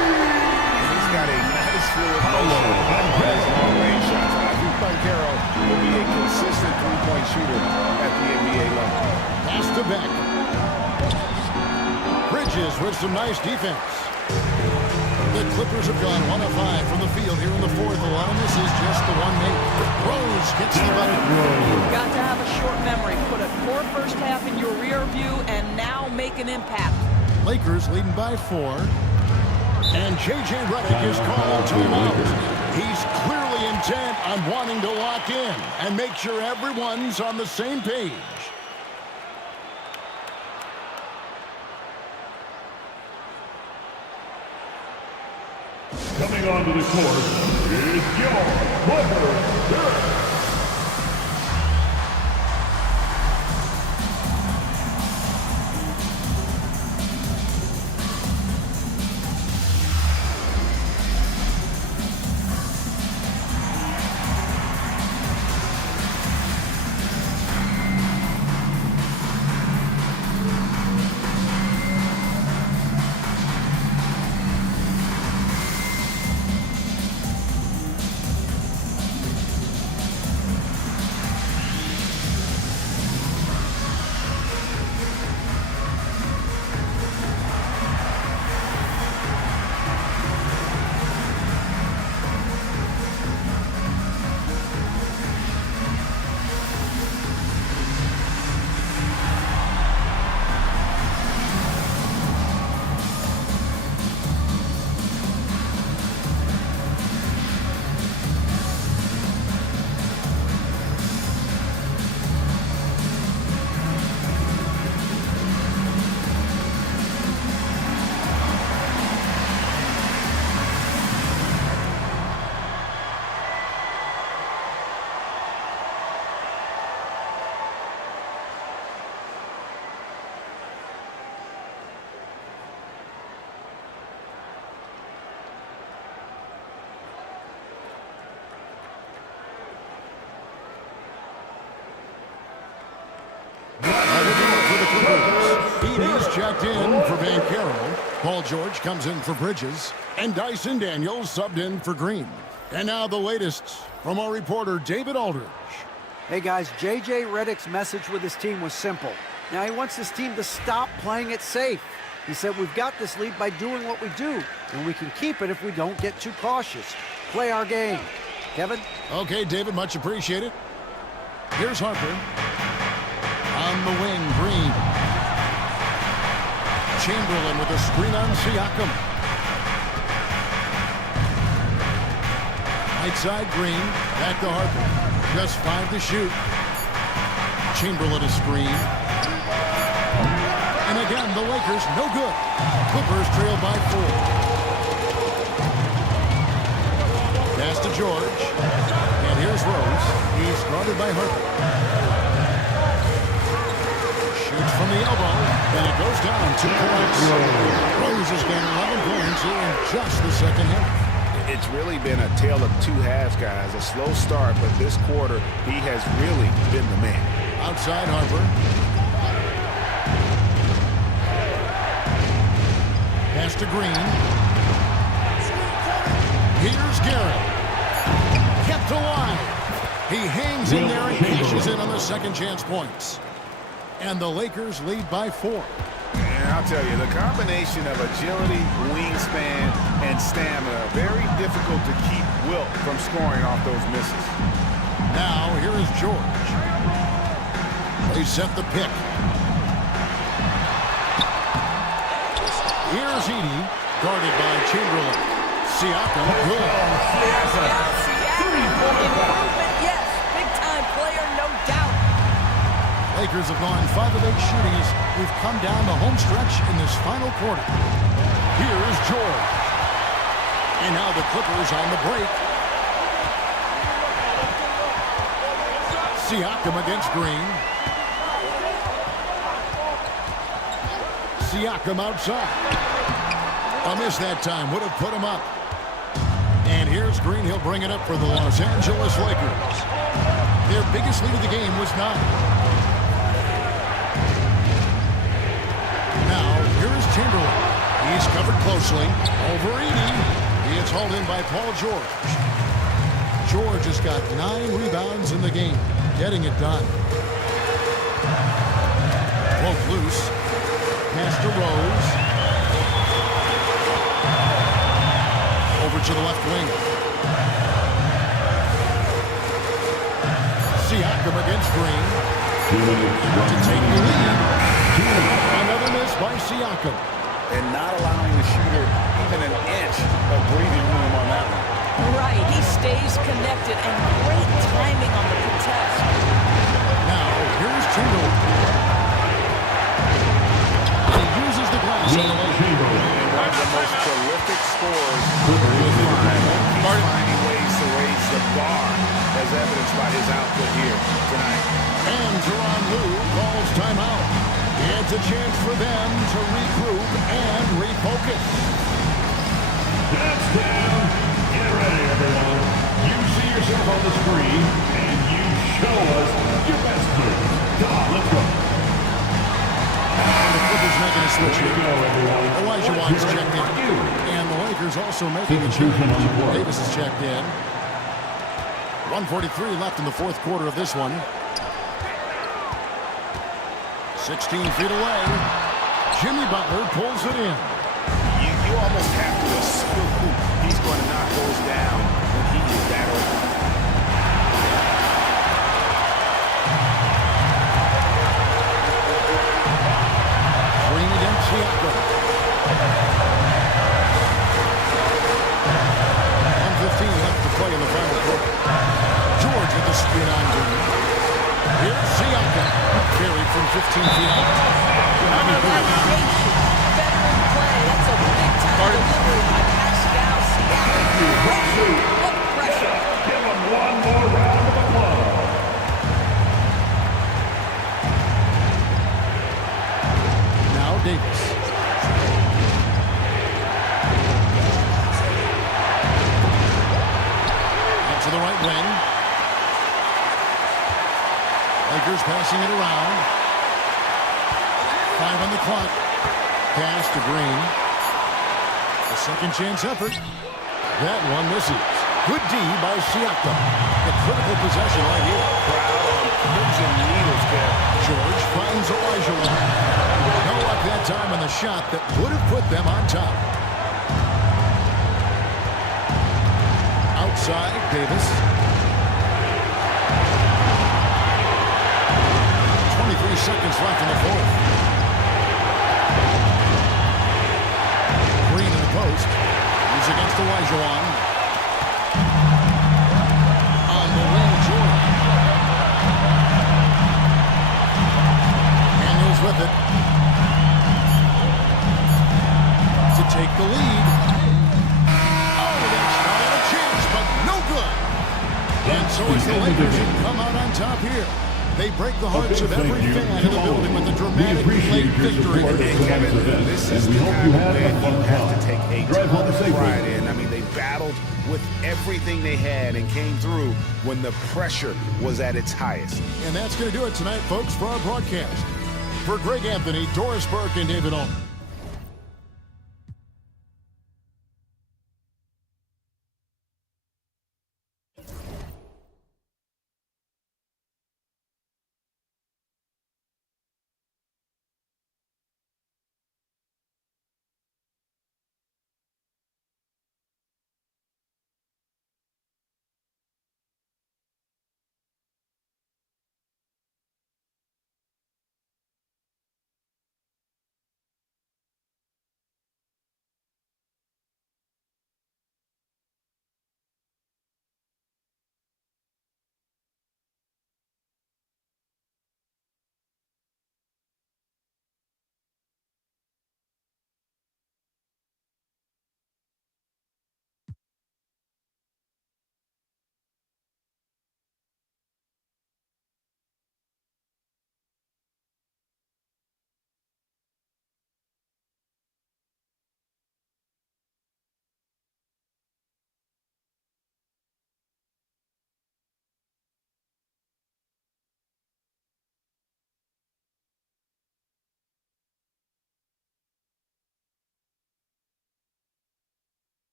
He's got a nice fluid motion on his long-range shots. I think Banchero will be a consistent three-point shooter at the NBA level. Pass to Beck. Bridges with some nice defense. The Clippers have gone 1 of 5 from the field here in the fourth. A lot of this is just the one make. Rose gets the bucket. You've got to have a short memory. Put a poor first half in your rear view and now make an impact. Lakers leading by 4. And J.J. Redick is called timeout. He's clearly intent on wanting to lock in and make sure everyone's on the same page. Coming onto the court is your Clippers. He's checked in for Banchero. Paul George comes in for Bridges. And Dyson Daniels subbed in for Green. And now the latest from our reporter, David Aldridge. Hey guys, J.J. Redick's message with his team was simple. Now he wants his team to stop playing it safe. He said, we've got this lead by doing what we do, and we can keep it if we don't get too cautious. Play our game. Kevin? Okay, David, much appreciated. Here's Harper. On the wing, Green. Chamberlain with a screen on Siakam. Right side, Green. Back to Harper. Just 5 to shoot. Chamberlain a screen. And again, And the Lakers, no good. Clippers trail by 4. Pass to George. And here's Rose. He's guarded by Harper. Shoots from the elbow. And it goes down 2 points. Rose has got 11 points here in just the second half. It's really been a tale of 2 halves, guys. A slow start, but this quarter, he has really been the man. Outside Harper. Pass to Green. Here's Garrett. Kept alive. He hangs in there and cashes in on the second chance points. And the Lakers lead by 4. And I'll tell you, the combination of agility, wingspan, and stamina, very difficult to keep Wilt from scoring off those misses. Now, here is George. They set the pick. Here's Edey, guarded by Chamberlain. Siakam, good. Improvement, yes. Big-time player, no doubt. Lakers have gone 5 of 8 shooting as we've come down the home stretch in this final quarter. Here is George. And now the Clippers on the break. Siakam against Green. Siakam outside. A miss that time. Would have put him up. And here's Green. He'll bring it up for the Los Angeles Lakers. Their biggest lead of the game was 9. Now, here is Chamberlain. He's covered closely. Over Edey. He is hauled in by Paul George. George has got 9 rebounds in the game. Getting it done. Both loose. Pass to Rose. Over to the left wing. Siakam against Green. To take the lead. Another miss by Siakam. And not allowing the shooter even an inch of breathing room on that one. Right, he stays connected and great timing on the contest. Now, here's Chamberlain. He uses the glass on the way. One of the most prolific scorers you'll find. He's finding ways to raise the bar, as evidenced by his output here tonight. And Tyronn Lue calls timeout. It's a chance for them to regroup and refocus. That's down. Get ready, everyone. You see yourself on the screen, and you show us your best move. Come on, let's go. And the Clippers making a switch here. Elijah Watt's checked in. And the Lakers also making a change. Davis is checked in. 1:43 left in the fourth quarter of this one. 16 feet away. Jimmy Butler pulls it in. You almost have to assume he's going to knock those down when he is that open. Green against Siakam. 1:15 left to play in the final quarter. George with the spin on Green. Here's Siakam. Carried from 15 feet out. Veteran play. That's a big-time delivery by Pascal Siakam. What pressure. Give him one more round of applause. Now Davis. Up to the right wing. Lakers passing it around. 5 on the clock. Pass to Green. A second chance effort. That one misses. Good D by Siakam. The critical possession right here. Crowd on pins and needles, Kev. George finds Elijah Watt. No luck that time on the shot that would have put them on top. Outside, Davis. 23 seconds left in the fourth. Green in the post. He's against Elijah Watt. On the wing, Jordan. Daniels with it. take the lead. Oh, that shot had a chance, but no good. And so it's the Lakers who come out on top here. They break the hearts of every fan in the building with a dramatic late victory. And Kevin, this is the kind of win you have to take a ton of pride in. I mean, they battled with everything they had and came through when the pressure was at its highest. And that's going to do it tonight, folks, for our broadcast. For Greg Anthony, Doris Burke, and David Allman.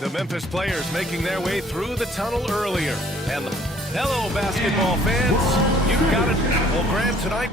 The Memphis players making their way through the tunnel earlier. And hello, basketball fans. You've got it. Well, Grant, tonight.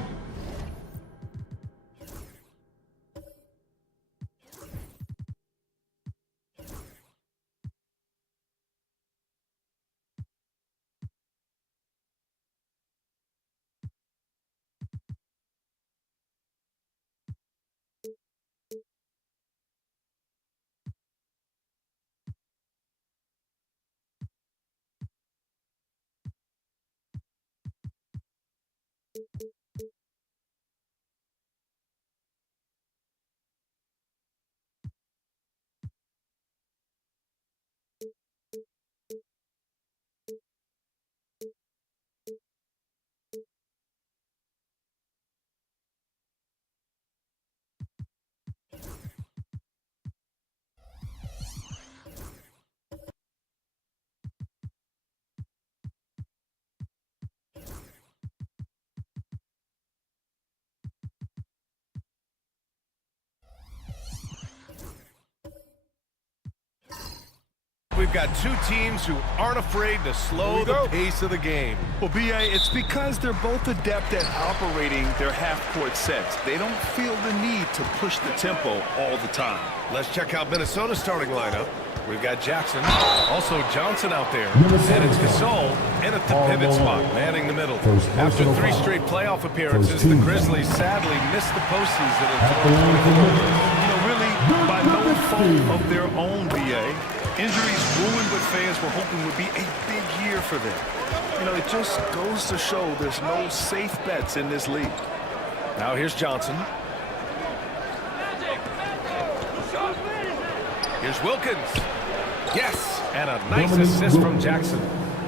we've got two teams who aren't afraid to slow the pace of the game. Well, B.A., it's because they're both adept at operating their half-court sets. They don't feel the need to push the tempo all the time. Let's check out Minnesota's starting lineup. We've got Jackson, also Johnson out there, and it's Gasol in at the pivot spot, manning the middle. After 3 straight playoff appearances, the Grizzlies sadly missed the postseason in 2024. Really, by no fault of their own, B.A. Injuries ruined what fans were hoping would be a big year for them. It just goes to show there's no safe bets in this league. Now here's Johnson. Here's Wilkins. Yes, and a nice assist from Jackson.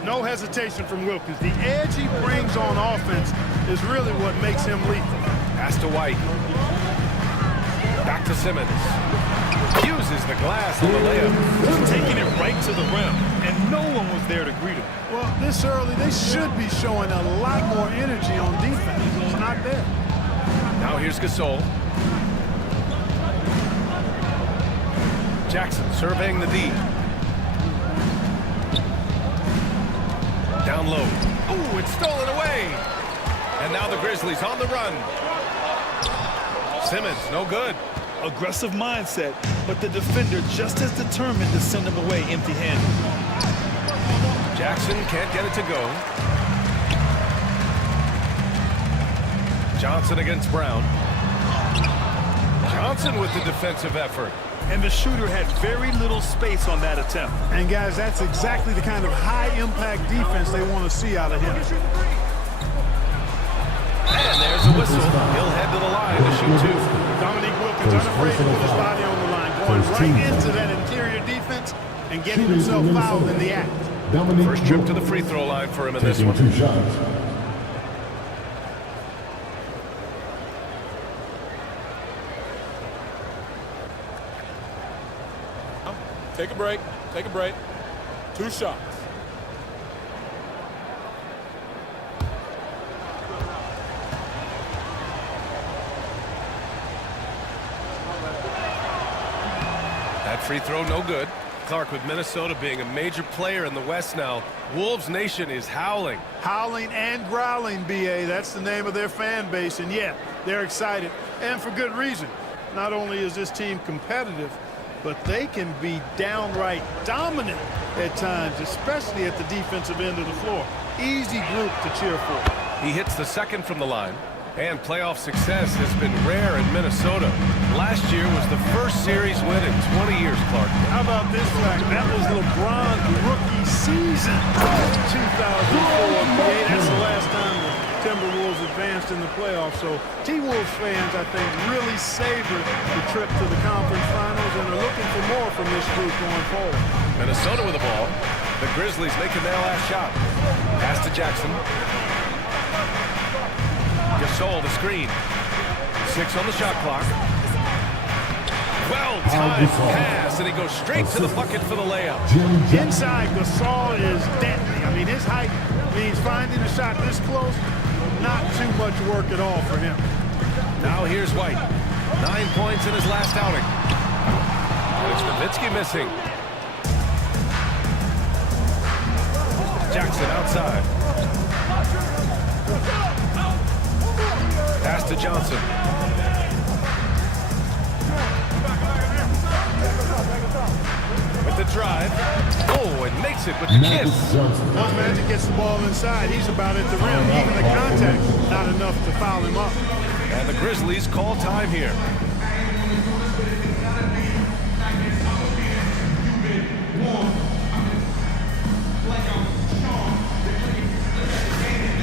No hesitation from Wilkins. The edge he brings on offense is really what makes him lethal. Pass to White. Back to Simmons. Uses the glass on the layup. Just taking it right to the rim, and no one was there to greet him. Well, this early, they should be showing a lot more energy on defense. It's not there. Now here's Gasol. Jackson surveying the D. Down low. Ooh, it's stolen away. And now the Grizzlies on the run. Simmons, no good. Aggressive mindset, but the defender just as determined to send him away empty-handed. Jackson can't get it to go. Johnson against Brown. Johnson with the defensive effort. And the shooter had very little space on that attempt. And guys, that's exactly the kind of high-impact defense they want to see out of him. And there's a whistle. He'll head to the line to shoot 2. Dominique Wilkins unafraid to put his body on the line, going right into that interior defense and getting himself fouled in the act. First trip to the free throw line for him in this one. Take a break. Take a break. 2 shots. That free throw, no good. Clark, with Minnesota being a major player in the West now, Wolves Nation is howling. Howling and growling, B.A. That's the name of their fan base. And, yeah, they're excited, and for good reason. Not only is this team competitive, but they can be downright dominant at times, especially at the defensive end of the floor. Easy group to cheer for. He hits the second from the line, and playoff success has been rare in Minnesota. Last year was the first series win in 20 years, Clark. How about this fact? That was LeBron's rookie season, 2004. That's the last time the Timberwolves advanced in the playoffs. So T-Wolves fans, I think, really savored the trip to the conference finals and are looking for more from this group going forward. Minnesota with the ball. The Grizzlies making their last shot. Pass to Jackson. Gasol, the screen. 6 on the shot clock. Well-timed pass, and he goes straight to the bucket for the layup. Inside, Gasol is deadly. I mean, his height means finding a shot this close, not too much work at all for him. Now here's White. 9 points in his last outing. And it's Nowitzki missing. Jackson outside. Pass to Johnson. With the drive. Oh, and makes it with the kiss. Once Magic gets the ball inside, he's about at the rim. Even the contact, not enough to foul him up. And the Grizzlies call time here.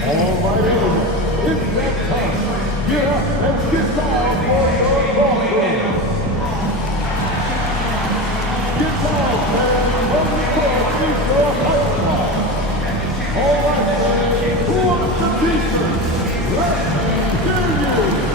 All right, it's that time. Get up and get down for your ballroom. Get down, man. From the court, is your high spot. All right, man. Who wants the pieces? Let's hear you.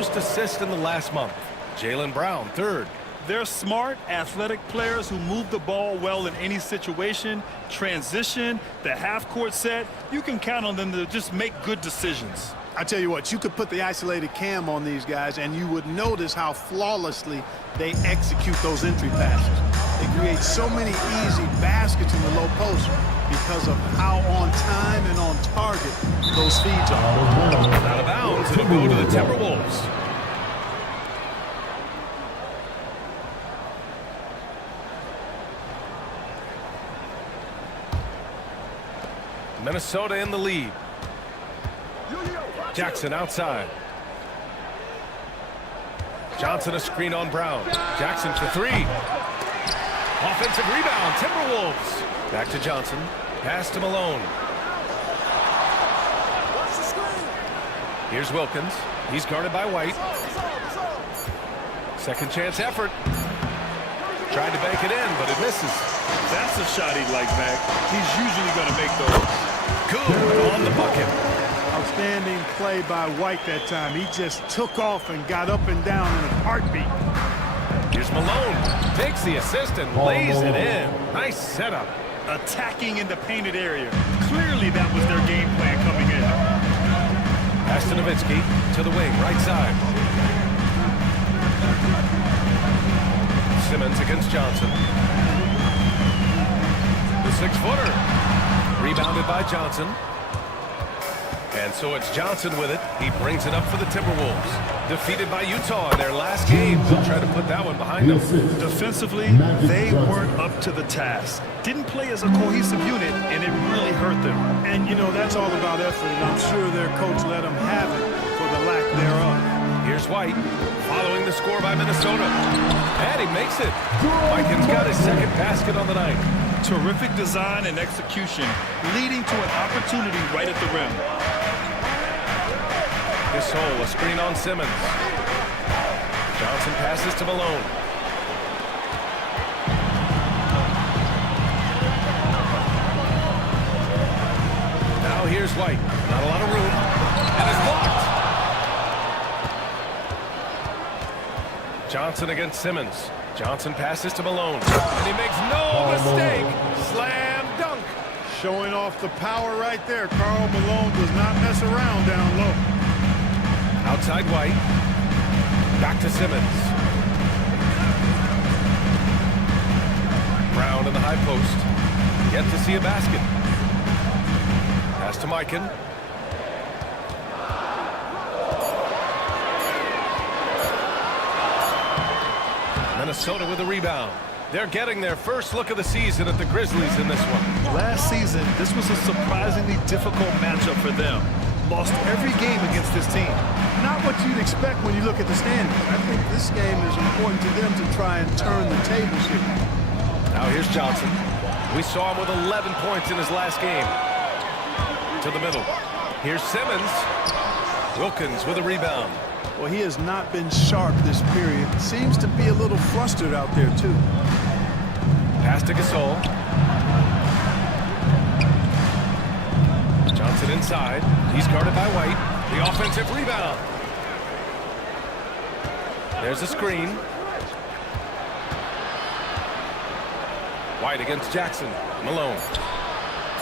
most assists in the last month. Jaylen Brown, third. They're smart, athletic players who move the ball well in any situation. Transition, the half-court set, you can count on them to just make good decisions. I tell you what, you could put the isolated cam on these guys and you would notice how flawlessly they execute those entry passes. They create so many easy baskets in the low post because of how on time and on target those feeds are. Out of bounds, it'll go to the Timberwolves. Minnesota in the lead. Jackson outside. Johnson a screen on Brown. Jackson for three. Offensive rebound, Timberwolves. Back to Johnson. Pass to Malone. Here's Wilkins. He's guarded by White. Second chance effort. Tried to bank it in, but it misses. That's a shot he'd like back. He's usually going to make those. Good on the bucket. Outstanding play by White that time. He just took off and got up and down in a heartbeat. Here's Malone. Takes the assist and lays it in. Nice setup. Attacking in the painted area. Clearly that was their game plan coming in. Pass to Nowitzki. To the wing, right side. Simmons against Johnson. The six-footer. Rebounded by Johnson. And so it's Johnson with it. He brings it up for the Timberwolves. Defeated by Utah in their last game. They'll try to put that one behind them. Defensively, they weren't up to the task. Didn't play as a cohesive unit, and it really hurt them. And, you know, that's all about effort, and I'm sure their coach let them have it for the lack thereof. Here's White, following the score by Minnesota. And he makes it. Vikings got his second basket on the night. Terrific design and execution, leading to an opportunity right at the rim. Gasol, a screen on Simmons. Johnson passes to Malone. Now here's White. Not a lot of room. And it's blocked. Johnson against Simmons. Johnson passes to Malone. And he makes no mistake. Slam dunk. Showing off the power right there. Karl Malone does not mess around down low. Outside White. Back to Simmons. Brown in the high post. Yet to see a basket. Pass to Mikan. Minnesota with a rebound. They're getting their first look of the season at the Grizzlies in this one. Last season, this was a surprisingly difficult matchup for them. Lost every game against this team. Not what you'd expect when you look at the standings. I think this game is important to them to try and turn the tables here. Now here's Johnson. We saw him with 11 points in his last game. To the middle. Here's Simmons. Wilkins with a rebound. Well, he has not been sharp this period. Seems to be a little flustered out there, too. Pass to Gasol. Johnson inside. He's guarded by White. The offensive rebound. There's a screen. White against Jackson. Malone.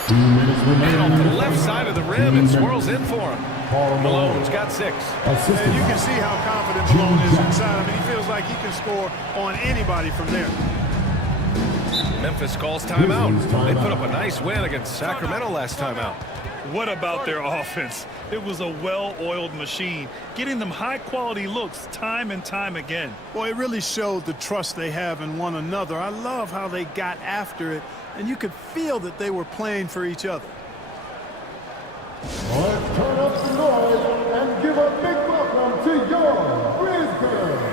And off the left side of the rim, it swirls in for him. Malone's got 6. And you can see how confident Malone is inside. I mean, he feels like he can score on anybody from there. Memphis calls timeout. They put up a nice win against Sacramento last time out. What about their offense? It was a well-oiled machine, getting them high-quality looks time and time again. Boy, it really showed the trust they have in one another. I love how they got after it, and you could feel that they were playing for each other. Let's turn up the noise and give a big welcome to your Grizzlies.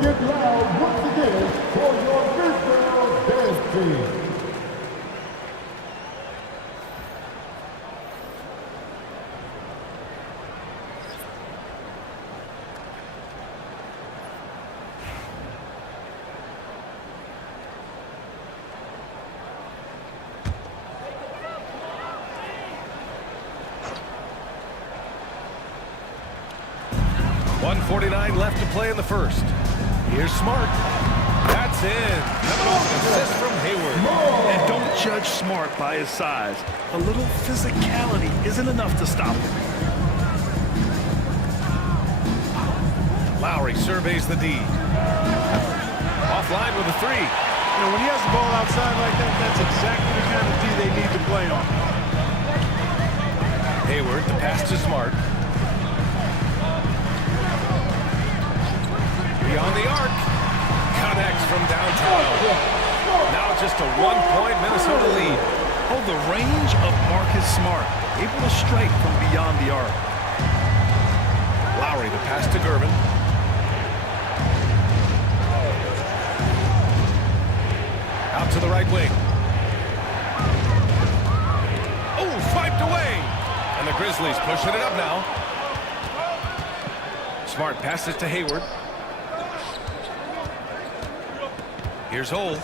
get loud once again for your Midfield Dance Team. .149 left to play in the first. Here's Smart. That's in. Coming off an assist from Hayward. And don't judge Smart by his size. A little physicality isn't enough to stop him. Lowry surveys the D. Offline with a three. You know, when he has the ball outside like that, that's exactly the kind of D they need to play on. Hayward, the pass to Smart. Beyond the arc. Connects from downtown. Now just a 1-point Minnesota lead. Oh, the range of Marcus Smart. Able to strike from beyond the arc. Lowry, the pass to Gervin. Out to the right wing. Oh, swiped away. And the Grizzlies pushing it up now. Smart passes to Hayward. Here's Hole.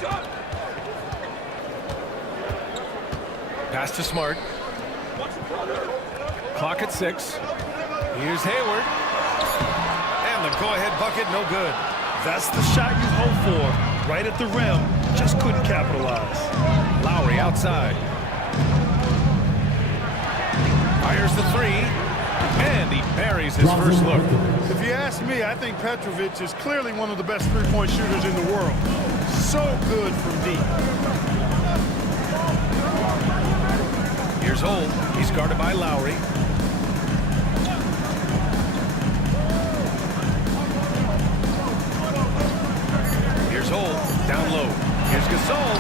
Pass to Smart. Clock at 6. Here's Hayward. And the go-ahead bucket, no good. That's the shot you hope for. Right at the rim. Just couldn't capitalize. Lowry outside. Fires the three. And he buries his first look. If you ask me, I think Petrovic is clearly one of the best three-point shooters in the world. So good from deep. Here's Hole. He's guarded by Lowry. Here's Hole. Down low. Here's Gasol.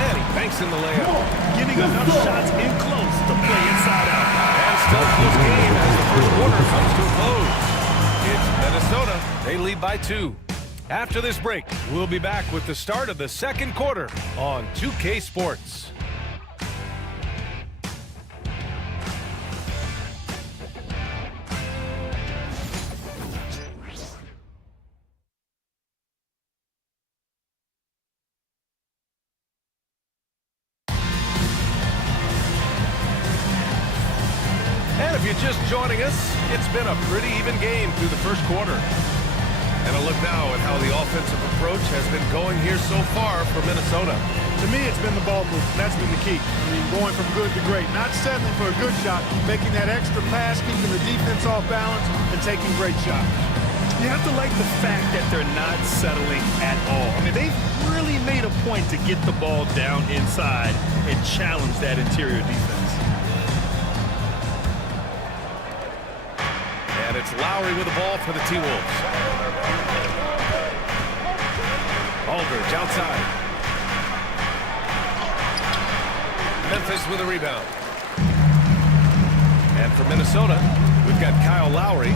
And he banks in the layup. Getting enough shots in close to play inside out. And still a close game as the first quarter comes to a close. It's Minnesota. They lead by 2. After this break, we'll be back with the start of the second quarter on 2K Sports. And if you're just joining us, it's been a pretty even game through the first quarter. And a look now at how the offensive approach has been going here so far for Minnesota. To me, it's been the ball movement. That's been the key. I mean, going from good to great. Not settling for a good shot, making that extra pass, keeping the defense off balance, and taking great shots. You have to like the fact that they're not settling at all. I mean, they've really made a point to get the ball down inside and challenge that interior defense. And it's Lowry with the ball for the T-Wolves. Aldridge outside. Memphis with a rebound. And for Minnesota, we've got Kyle Lowry,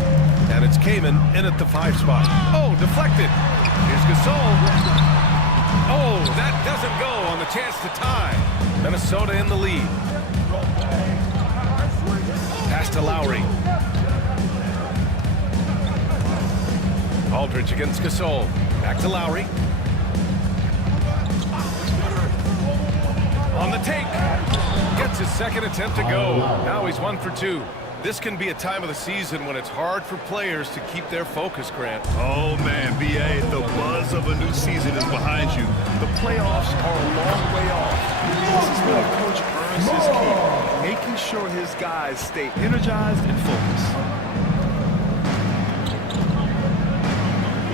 and it's Kaman in at the 5 spot. Oh, deflected. Here's Gasol. Oh, that doesn't go on the chance to tie. Minnesota in the lead. Pass to Lowry. Aldridge against Gasol. Back to Lowry. On the take. Gets his second attempt to go. Now he's 1 for 2. This can be a time of the season when it's hard for players to keep their focus, Grant. Oh, man, B.A., the buzz of a new season is behind you. The playoffs are a long way off. This is where the coach earns his keep, making sure his guys stay energized and focused.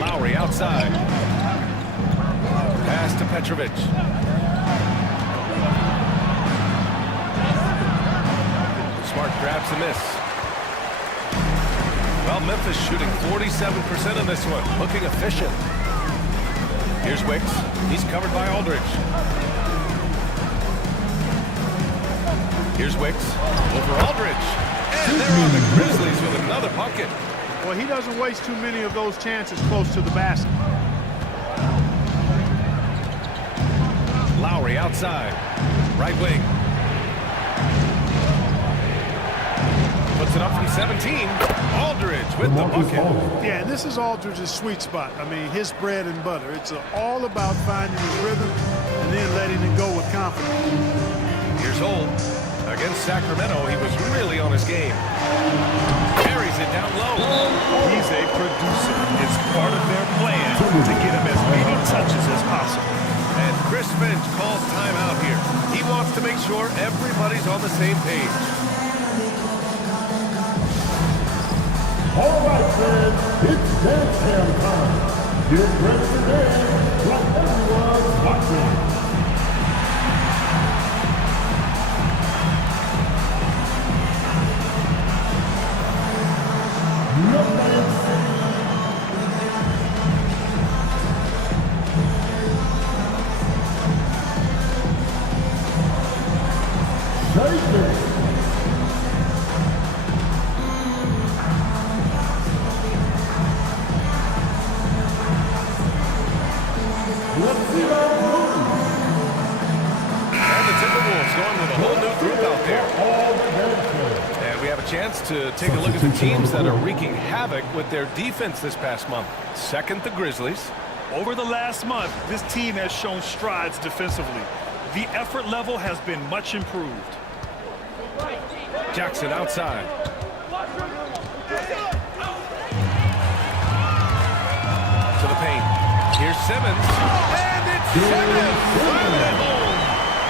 Lowry outside. Pass to Petrovic. Smart grabs the miss. Well, Memphis shooting 47% in this one. Looking efficient. Here's Wicks. He's covered by Aldridge. Here's Wicks. Over Aldridge. And they're on the Grizzlies with another bucket. Well, he doesn't waste too many of those chances close to the basket. Lowry outside. Right wing. Puts it up from 17. Aldridge with the bucket. Yeah, and this is Aldridge's sweet spot. I mean, his bread and butter. It's all about finding his rhythm and then letting it go with confidence. Here's Holt. Against Sacramento, he was really on his game. Carries it down low. He's a producer. It's part of their plan to get him as many touches as possible. And Chris Finch calls timeout here. He wants to make sure everybody's on the same page. All right, friends, it's dance cam time. Get ready to dance like everyone's watching. To take a look at the teams that are wreaking havoc with their defense this past month. Second, the Grizzlies. Over the last month, this team has shown strides defensively. The effort level has been much improved. Jackson outside. To the paint. Here's Simmons. And it's Simmons! Firing it home!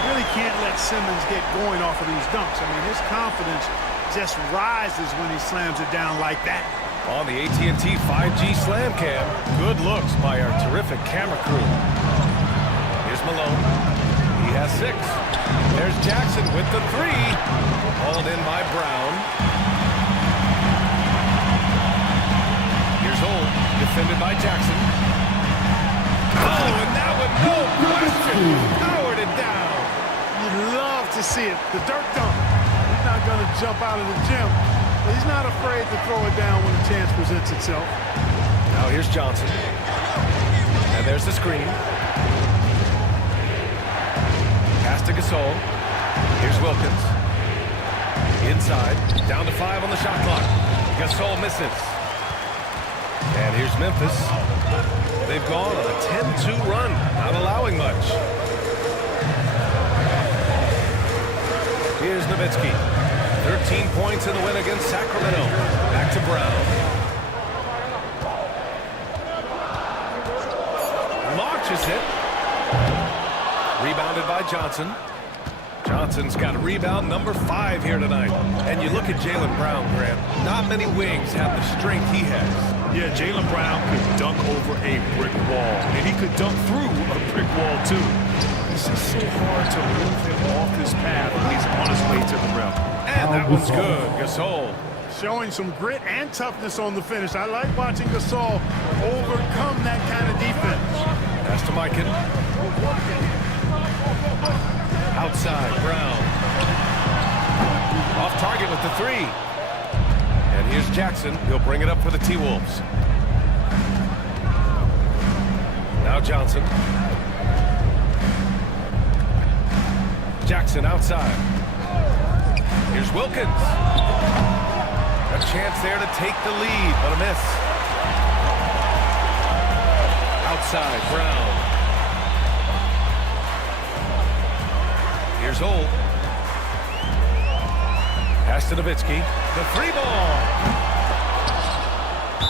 Really can't let Simmons get going off of these dunks. I mean, his confidence just rises when he slams it down like that. On the AT&T 5G Slam Cam, good looks by our terrific camera crew. Here's Malone. He has 6. There's Jackson with the 3. Hauled in by Brown. Here's Holt, defended by Jackson. Oh, and that one, no question, powered it down. You'd love to see it. The dirt dunk. Not going to jump out of the gym, but he's not afraid to throw it down when a chance presents itself. Now here's Johnson. And there's the screen. Pass to Gasol. Here's Wilkins. Inside. Down to 5 on the shot clock. Gasol misses. And here's Memphis. They've gone on a 10-2 run, not allowing much. Here's Nowitzki. 13 points in the win against Sacramento. Back to Brown. Launches it. Rebounded by Johnson. Johnson's got a rebound number 5 here tonight. And you look at Jaylen Brown, Grant. Not many wings have the strength he has. Yeah, Jaylen Brown could dunk over a brick wall. And he could dunk through a brick wall, too. It's just so hard to move him off this path when he's on his way to the rim. And that one's good. Gasol. Showing some grit and toughness on the finish. I like watching Gasol overcome that kind of defense. Pass to Mikan. Outside, Brown. Off target with the 3. And here's Jackson. He'll bring it up for the T-Wolves. Now Johnson. Jackson outside. Here's Wilkins. A chance there to take the lead, but a miss. Outside, Brown. Here's Holt. Pass to Nowitzki. The 3 ball.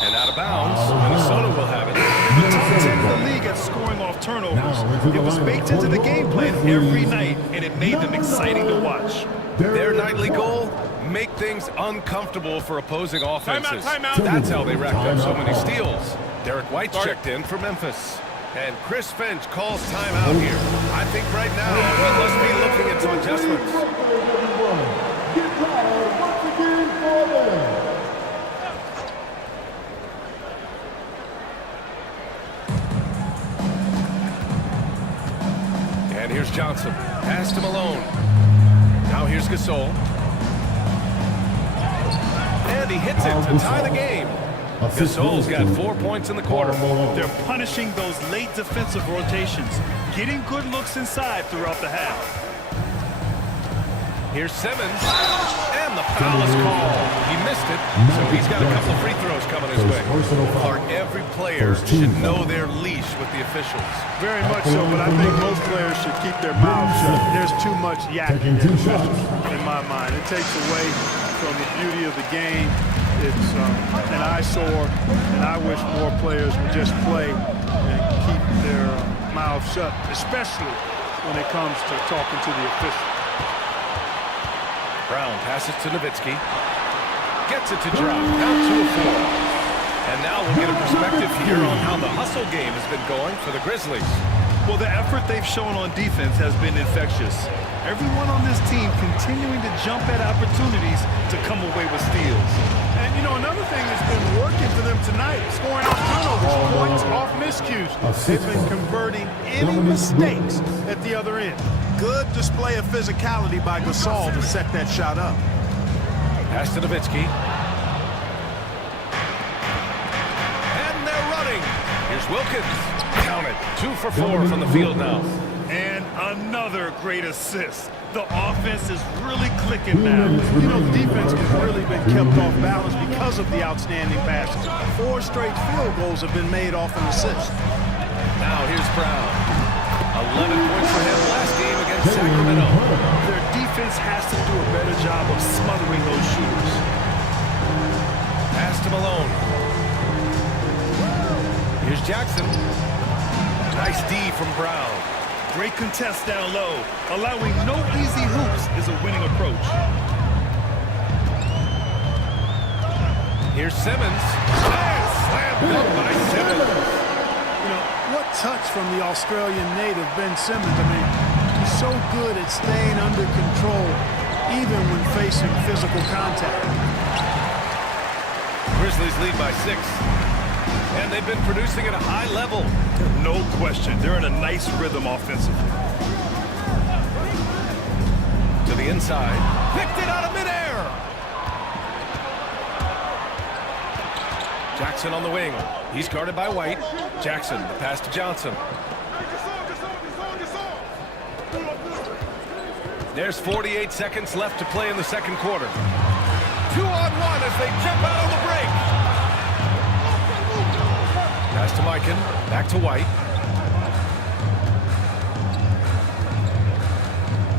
And out of bounds. Minnesota will have it. The top 10 in the league at scoring off turnovers. It was baked into the game plan every night, and it made them exciting to watch. Their nightly goal? Make things uncomfortable for opposing offenses. Timeout. That's how they racked up so many steals. Derek White's checked in for Memphis. And Chris Finch calls timeout here. I think right now he must be looking at some adjustments. Get loud once again for them. And here's Johnson. Pass to Malone. Now here's Gasol. And he hits it to tie the game. Gasol's got 4 points in the quarter. They're punishing those late defensive rotations, getting good looks inside throughout the half. Here's Simmons, and the foul is called. He missed it, so he's got a couple of free throws coming his way. Clark, every player should know their leash with the officials. Very much so, but I think most players should keep their mouths shut. There's too much yakking in my mind. It takes away from the beauty of the game. It's an eyesore, and I wish more players would just play and keep their mouths shut, especially when it comes to talking to the officials. Brown passes to Nowitzki. Gets it to drop. Down 2 of 4. And now we'll get a perspective here on how the hustle game has been going for the Grizzlies. Well, the effort they've shown on defense has been infectious. Everyone on this team continuing to jump at opportunities to come away with steals. And, you know, another thing that's been working for them tonight, scoring off turnovers, points off miscues. They've been converting any mistakes at the other end. Good display of physicality by Gasol to set that shot up. Pass to Nowitzki. And they're running. Here's Wilkins. Count it. 2 for 4 from the field now. And another great assist. The offense is really clicking now. You know, the defense has really been kept off balance because of the outstanding passes. 4 straight field goals have been made off an assist. Now here's Brown. 11 points for him last game against Sacramento. Their defense has to do a better job of smothering those shooters. Pass to Malone. Here's Jackson. Nice D from Brown. Great contest down low. Allowing no easy hoops is a winning approach. Here's Simmons. Slam dunk by Simmons. You know, what touch from the Australian native, Ben Simmons. I mean, he's so good at staying under control, even when facing physical contact. Grizzlies lead by 6. And they've been producing at a high level. No question. They're in a nice rhythm offensively. To the inside. Picked it out of midair. Jackson on the wing. He's guarded by White. Jackson, the pass to Johnson. There's 48 seconds left to play in the second quarter. 2-on-1 as they jump out on the break. Pass to Mikan. Back to White.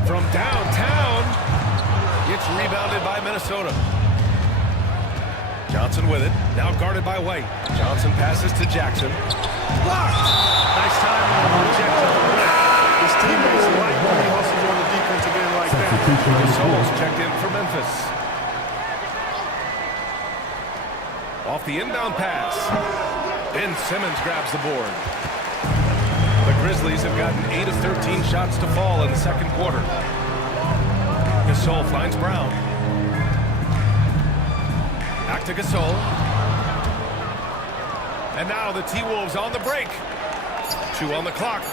From downtown. It's rebounded by Minnesota. Johnson with it. Now guarded by White. Johnson passes to Jackson. Blocked. Nice timing on the rejection. His teammates like when he hustles on the defensive end like that. Gasol's checked in for Memphis. Off the inbound pass. Ben Simmons grabs the board. The Grizzlies have gotten 8 of 13 shots to fall in the second quarter. Gasol finds Brown. Back to Gasol. And now the T-Wolves on the break. 2 on the clock.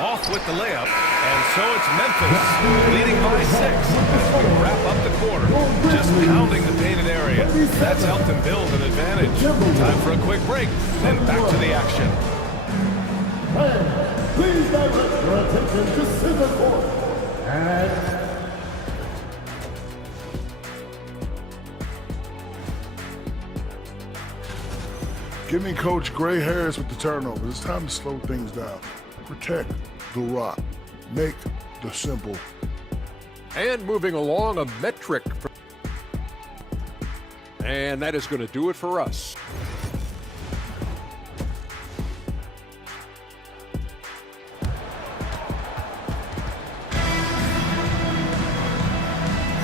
Off with the layup. And so it's Memphis leading by 6 as we wrap up the quarter. Just pounding the painted area. That's helped them build an advantage. Time for a quick break. Then back to the action. Please direct your attention to center court. And give me Coach Gray Harris with the turnover. It's time to slow things down. Protect the rock. Make the simple. And moving along, a metric. And that is going to do it for us.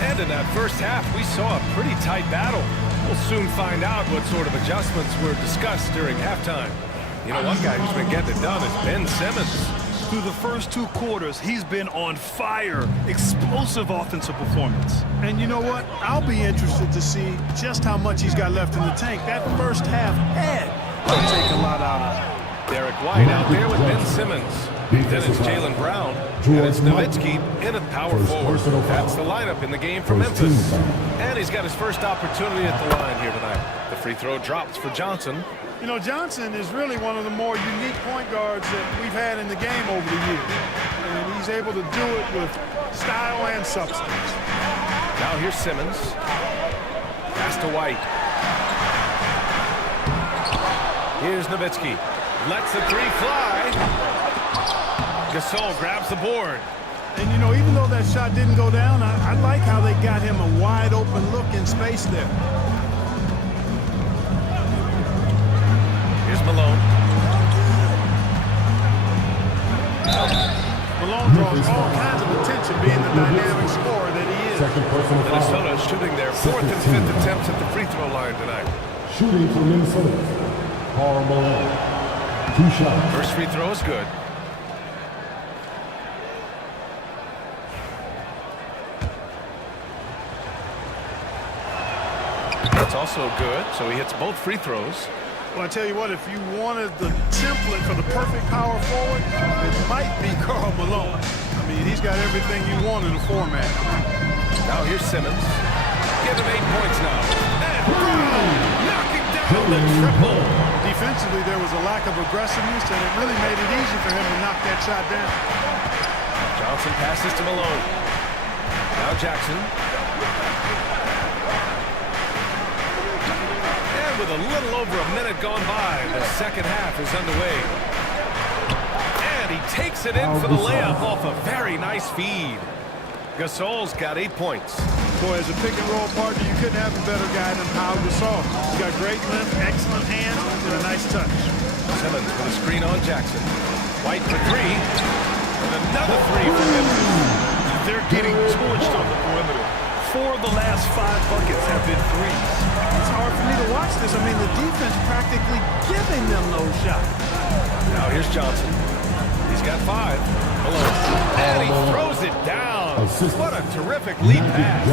And in that first half, we saw a pretty tight battle. We'll soon find out what sort of adjustments were discussed during halftime. You know, one guy who's been getting it done is Ben Simmons. Through the first 2 quarters, he's been on fire. Explosive offensive performance. And you know what? I'll be interested to see just how much he's got left in the tank. That first half had to take a lot out of him. Derek White out there with Ben Simmons. Then it's Jaylen Brown, and it's Nowitzki in at power forward. That's the lineup in the game for Memphis. And he's got his first opportunity at the line here tonight. The free throw drops for Johnson. You know, Johnson is really one of the more unique point guards that we've had in the game over the years. And he's able to do it with style and substance. Now here's Simmons. Pass to White. Here's Nowitzki. Lets the three fly. Gasol grabs the board. And, you know, even though that shot didn't go down, I like how they got him a wide open look in space there. Here's Malone. Malone draws all kinds of attention being the dynamic scorer that he is. Minnesota is shooting their 4th and 5th attempts at the free throw line tonight. Shooting for Minnesota, Karl Malone. 2 shots. First free throw is good. That's also good, so he hits both free throws. Well, I tell you what, if you wanted the template for the perfect power forward, it might be Karl Malone. I mean, he's got everything you want in a format. Now here's Simmons. Give him 8 points now. And Brown knocking down the triple. Defensively, there was a lack of aggressiveness, and it really made it easy for him to knock that shot down. Johnson passes to Malone. Now Jackson. With a little over a minute gone by, the second half is underway. And he takes it in for the layup off a very nice feed. Gasol's got 8 points. Boy, as a pick-and-roll partner, you couldn't have a better guy than Pau Gasol. He's got great length, excellent hands, and a nice touch. Simmons with a screen on Jackson. White for 3. And another 3 for Memphis. They're getting torched on the perimeter. 4 of the last 5 buckets have been threes. It's hard for me to watch this. I mean, the defense practically giving them those shots. Now here's Johnson. He's got 5. Malone. And he throws it down. What a terrific lead pass.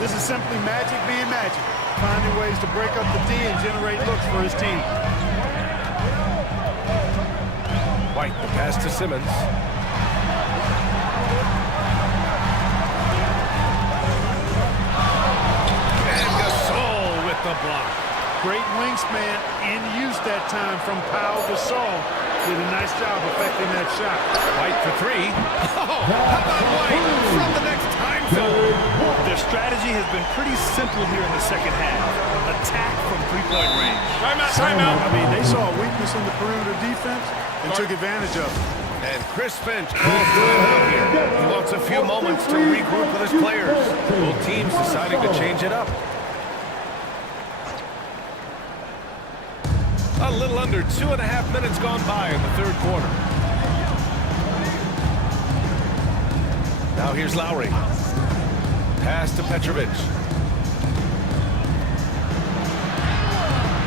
This is simply magic being magic. Finding ways to break up the D and generate looks for his team. White, the pass to Simmons. The block. Great wingspan in use that time from Pau Gasol. Did a nice job affecting that shot. White for 3. Oh, how about White from the next time zone? Their strategy has been pretty simple here in the second half. Attack from 3-point range. Timeout. I mean, they saw a weakness in the perimeter defense and took advantage of it. And Chris Finch calls timeout here. He wants a few moments to regroup with his players. Both teams deciding to change it up. A little under 2.5 minutes gone by in the third quarter. Now here's Lowry. Pass to Petrovic.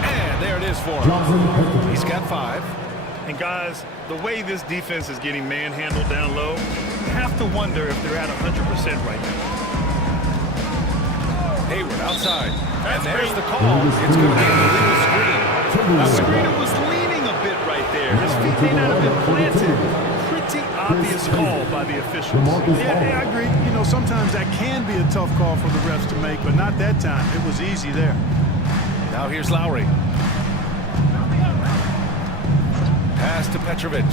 And there it is for him. He's got 5. And guys, the way this defense is getting manhandled down low, you have to wonder if they're at 100% right now. Hayward outside. And there's the call. It's going to be an illegal screen. The screener was leaning a bit right there. His feet may not have been planted. Pretty obvious call by the officials. Yeah, I agree. You know, sometimes that can be a tough call for the refs to make, but not that time. It was easy there. Now here's Lowry. Pass to Petrovic.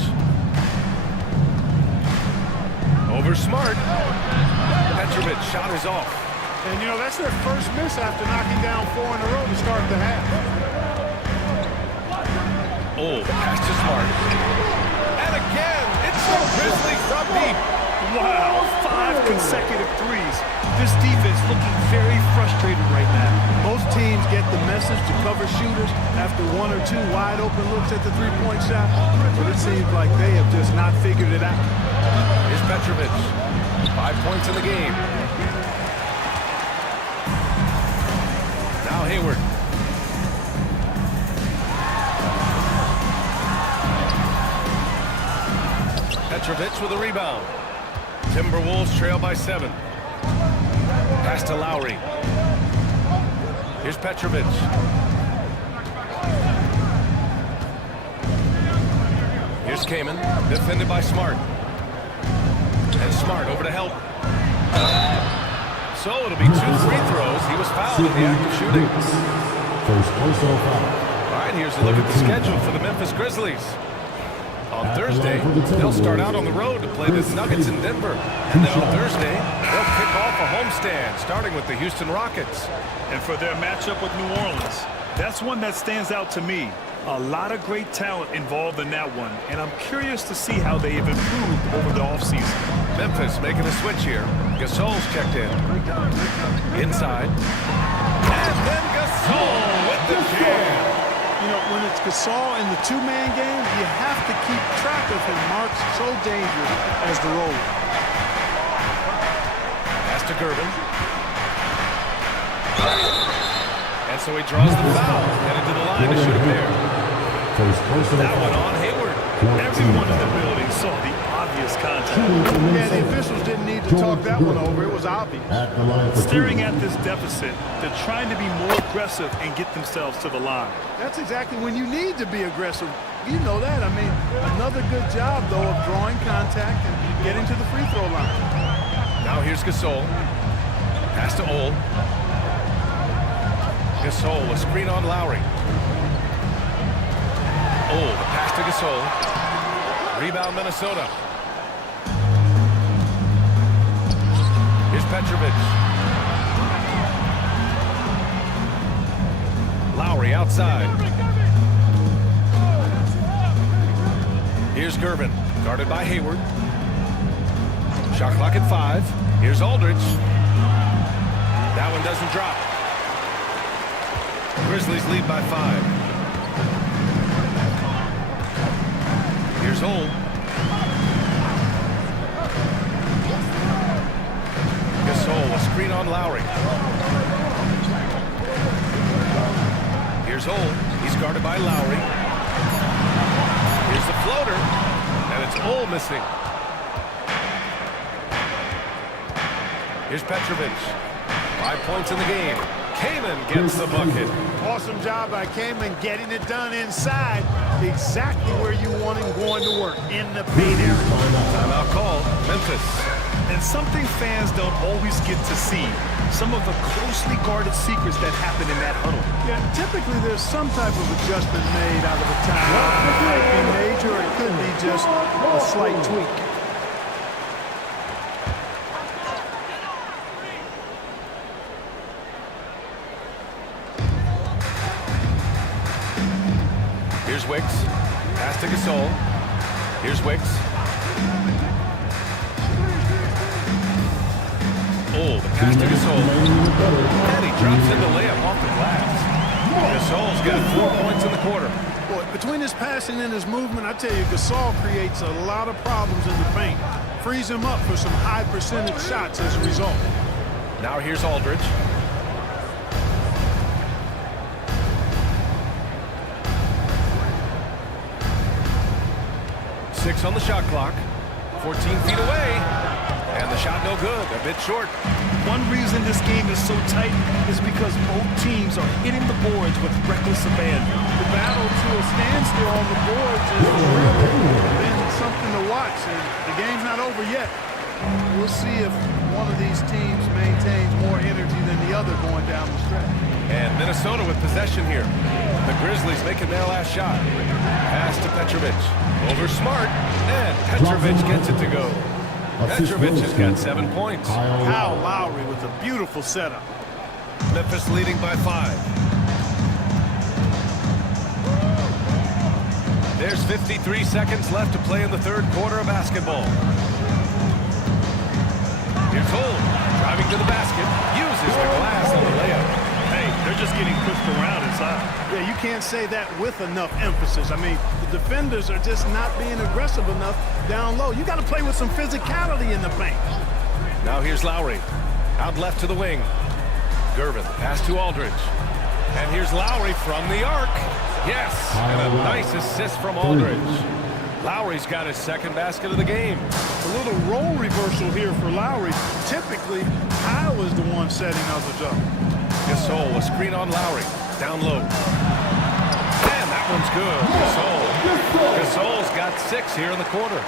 Over Smart. Petrovic shot is off. And, you know, that's their first miss after knocking down 4 in a row to start the half. Oh, pass to Smart. And again, it's the Grizzlies from deep. Wow, 5 consecutive threes. This defense looking very frustrated right now. Most teams get the message to cover shooters after 1 or 2 wide open looks at the three-point shot, but it seems like they have just not figured it out. Here's Petrovic. 5 points in the game. Now Hayward. Petrovic with a rebound. Timberwolves trail by 7. Pass to Lowry. Here's Petrovic. Here's Kaman, defended by Smart. And Smart over to help. So it'll be 2 free throws. He was fouled in the act of shooting. First personal foul. All right, here's a look at the schedule for the Memphis Grizzlies. On Thursday, they'll start out on the road to play the Nuggets in Denver. And then on Thursday, they'll kick off a homestand, starting with the Houston Rockets. And for their matchup with New Orleans, that's one that stands out to me. A lot of great talent involved in that one, and I'm curious to see how they have improved over the offseason. Memphis making a switch here. Gasol's checked in. Inside. And then Gasol with the jam. You know, when it's Gasol in the two-man game, you have to keep track of him. Mark's so dangerous as the roller. Pass to Gervin. And so he draws the foul. Headed to the line to shoot a pair. That one on Hayward. Everyone in the building saw the obvious contact. Yeah, the officials didn't need to talk that one over. It was obvious. Staring at this deficit, they're trying to be more aggressive and get themselves to the line. That's exactly when you need to be aggressive. You know that. I mean, another good job, though, of drawing contact and getting to the free throw line. Now here's Gasol. Pass to Ole. Gasol, a screen on Lowry. Ole, the pass to Gasol. Rebound Minnesota. Here's Petrovic. Lowry outside. Here's Gervin, guarded by Hayward. Shot clock at 5. Here's Aldridge. That one doesn't drop. Grizzlies lead by 5. Here's Ole. Gasol, a screen on Lowry. Here's Ole. He's guarded by Lowry. Here's the floater. And it's Ole missing. Here's Petrovic. 5 points in the game. Kaman gets the bucket. Awesome job by Kaman getting it done inside. Exactly where you want him going to work, in the paint area. Timeout call, Memphis. And something fans don't always get to see. Some of the closely guarded secrets that happen in that huddle. Yeah, typically there's some type of adjustment made out of a timeout. It might be major, or it could be just a slight tweak. Here's Wicks. Pass to Gasol. Here's Wicks. Oh, the pass to Gasol. And he drops in the layup off the glass. Gasol's got 4 points in the quarter. Boy, between his passing and his movement, I tell you, Gasol creates a lot of problems in the paint. Frees him up for some high percentage shots as a result. Now here's Aldridge. Six on the shot clock. 14 feet away. And the shot no good. A bit short. One reason this game is so tight is because both teams are hitting the boards with reckless abandon. The battle to a standstill on the boards has really been something to watch. And the game's not over yet. We'll see if one of these teams maintains more energy than the other going down the stretch. And Minnesota with possession here. The Grizzlies making their last shot. Pass to Petrovic. Over Smart. And Petrovic gets it to go. Petrovic has got 7 points. Kyle Lowry with a beautiful setup. Memphis leading by 5. There's 53 seconds left to play in the third quarter of basketball. Here's Ole, driving to the basket, uses the glass on the layup. Hey, they're just getting pushed around inside. Yeah, you can't say that with enough emphasis. I mean, the defenders are just not being aggressive enough down low. You got to play with some physicality in the paint. Now here's Lowry, out left to the wing. Gervin, pass to Aldridge. And here's Lowry from the arc. Yes, and a nice assist from Aldridge. Lowry's got his second basket of the game. A little role reversal here for Lowry. Typically, Kyle is the one setting others up. Gasol, a screen on Lowry. Down low. And that one's good. Gasol's got 6 here in the quarter.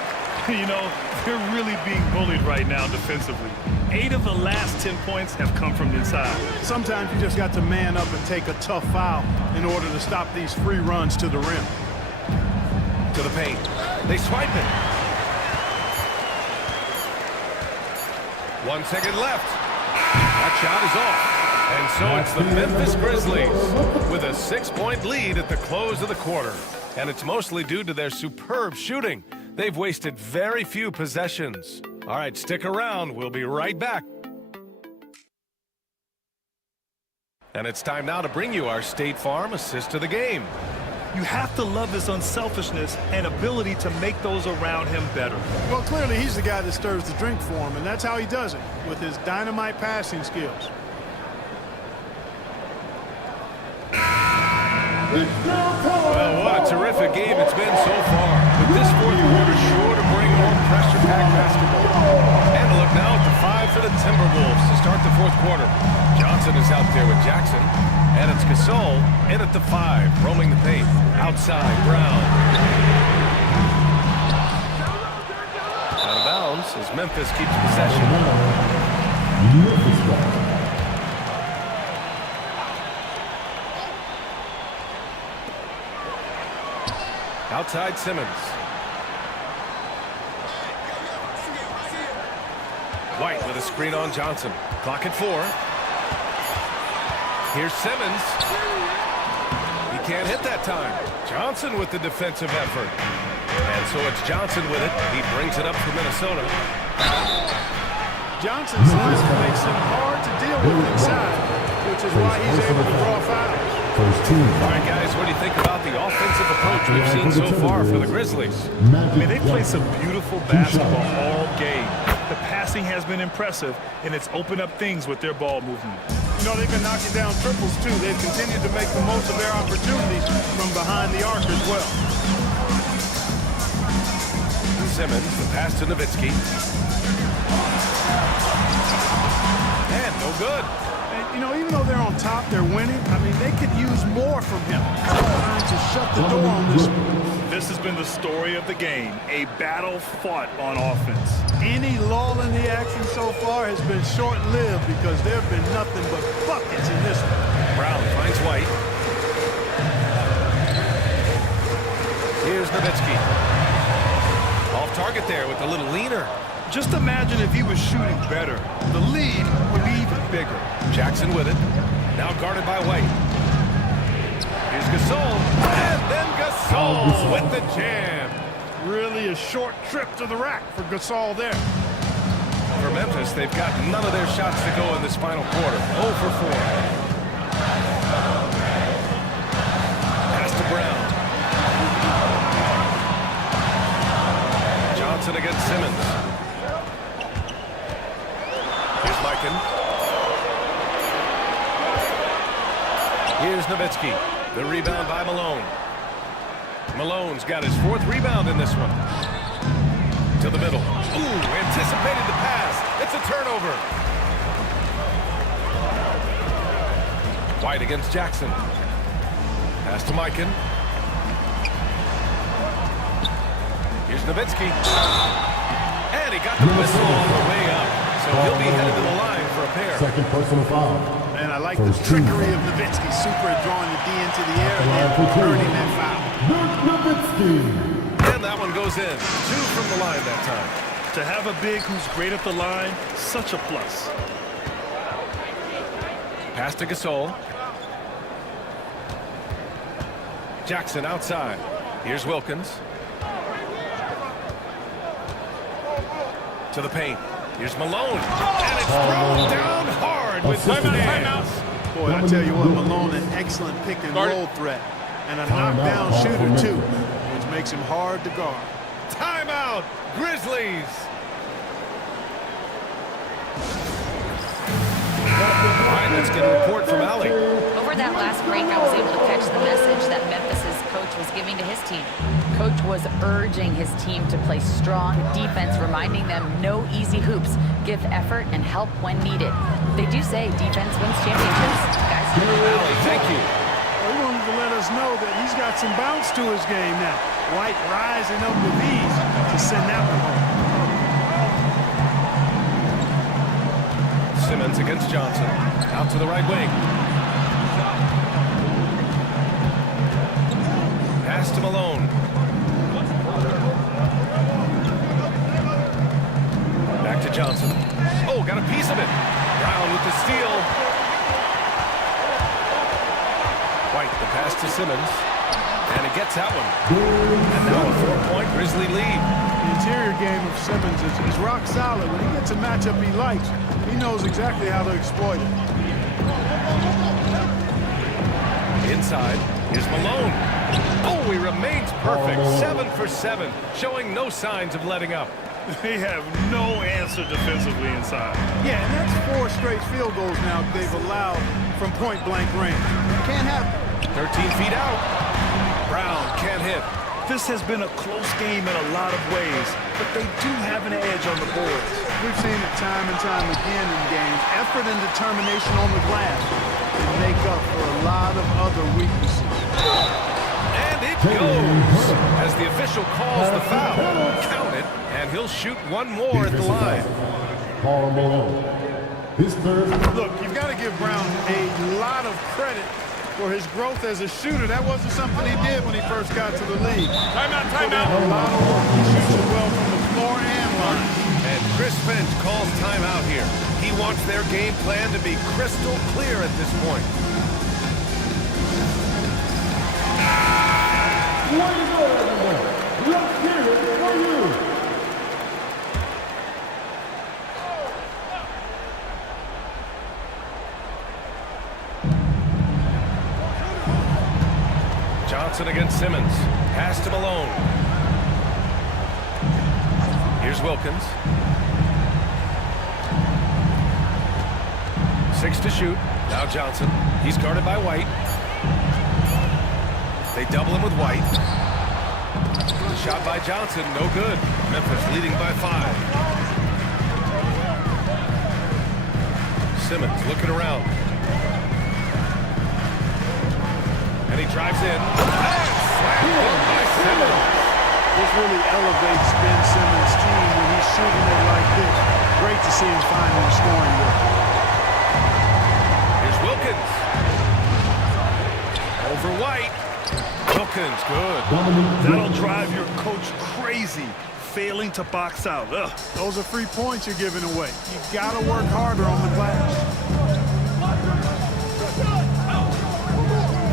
You know, they're really being bullied right now defensively. 8 of the last 10 points have come from inside. Sometimes you just got to man up and take a tough foul in order to stop these free runs to the rim. To the paint. They swipe it. 1 second left. That shot is off. And so it's the Memphis Grizzlies with a 6-point lead at the close of the quarter. And it's mostly due to their superb shooting. They've wasted very few possessions. All right, stick around. We'll be right back. And it's time now to bring you our State Farm assist of the game. You have to love his unselfishness and ability to make those around him better. Well, clearly he's the guy that stirs the drink for him, and that's how he does it, with his dynamite passing skills. Well, what a terrific game it's been so far. But this fourth quarter sure to bring more pressure-packed basketball. And a look now at the 5 for the Timberwolves to start the fourth quarter. Johnson is out there with Jackson. And it's Gasol in at the 5, roaming the paint. Outside, Brown. Out of bounds as Memphis keeps possession. Outside Simmons. White with a screen on Johnson. Clock at 4. Here's Simmons. He can't hit that time. Johnson with the defensive effort. And so it's Johnson with it. He brings it up for Minnesota. Johnson's length makes him hard to deal with inside, which is why he's able to draw fouls. All right, guys, what do you think about the offensive approach we've seen so far for the Grizzlies? I mean, they play some beautiful basketball all game. The passing has been impressive, and it's opened up things with their ball movement. You know, they've been knocking down triples, too. They've continued to make the most of their opportunities from behind the arc as well. Simmons, the pass to Nowitzki. And no good. And, you know, even though they're on top, they're winning. I mean, they could use more from him. Trying to shut the door on this one. This has been the story of the game, a battle fought on offense. Any lull in the action so far has been short-lived because there have been nothing but buckets in this one. Brown finds White. Here's Nowitzki. Off target there with a little leaner. Just imagine if he was shooting better. The lead would be even bigger. Jackson with it. Now guarded by White. Here's Gasol. And then Gasol with the jam. Really a short trip to the rack for Gasol there. For Memphis, they've got none of their shots to go in this final quarter. 0 for 4. Pass to Brown. Johnson against Simmons. Here's Mikan. Here's Nowitzki. The rebound by Malone. Malone's got his 4th rebound in this one. To the middle. Ooh, anticipated the pass. It's a turnover. White against Jackson. Pass to Mikan. Here's Nowitzki. And he got the whistle on the way up. So he'll be headed to the line for a pair. Second personal foul. And I like the trickery of Nowitzki. Super at drawing the D into the air and then earning that foul. And that one goes in. 2 from the line that time. To have a big who's great at the line, such a plus. Pass to Gasol. Jackson outside. Here's Wilkins. To the paint. Here's Malone. And it's thrown down hard with the timeout. Boy, I tell you what, Malone, an excellent pick and roll threat. And a knockdown shooter, too, which makes him hard to guard. Timeout, Grizzlies. All right, let's get a report from Allie. Over that last break, I was able to catch the message that Memphis's coach was giving to his team. Coach was urging his team to play strong defense, reminding them no easy hoops, give effort, and help when needed. They do say defense wins championships. Guys, Allie, thank you. Well, he wanted to let us us know that he's got some bounce to his game now. White rising up with ease to send that one home. Simmons against Johnson. Out to the right wing. Pass to Malone. Back to Johnson. Oh, got a piece of it. Brown with the steal. White, the pass to Simmons. And it gets that one. And now a 4-point Grizzly lead. The interior game of Simmons is rock solid. When he gets a matchup he likes, he knows exactly how to exploit it. Inside, here's Malone. Oh, he remains perfect. 7 for 7, showing no signs of letting up. They have no answer defensively inside. Yeah, and that's 4 straight field goals now they've allowed from point-blank range. Can't happen. 13 feet out. Brown can't hit. This has been a close game in a lot of ways, but they do have an edge on the boards. We've seen it time and time again in games. Effort and determination on the glass can make up for a lot of other weaknesses. And it goes as the official calls the foul. Count it, and he'll shoot one more at the line. Look, you've got to give Brown a lot of credit for his growth as a shooter. That wasn't something he did when he first got to the league. Timeout, timeout. A lot of work. He shoots it well from the floor and line. And Chris Finch calls timeout here. He wants their game plan to be crystal clear at this point. Way to go, everyone. Let's hear it for you. Johnson against Simmons. Pass to Malone. Here's Wilkins. 6 to shoot. Now Johnson. He's guarded by White. They double him with White. Shot by Johnson. No good. Memphis leading by 5. Simmons looking around. And he drives in. And slammed in by Simmons. This really elevates Ben Simmons' team when he's shooting it like this. Great to see him finding the scoring work. Here's Wilkins. Over White. Wilkins, good. That'll drive your coach crazy, failing to box out. Ugh. Those are free points you're giving away. You've got to work harder on the glass.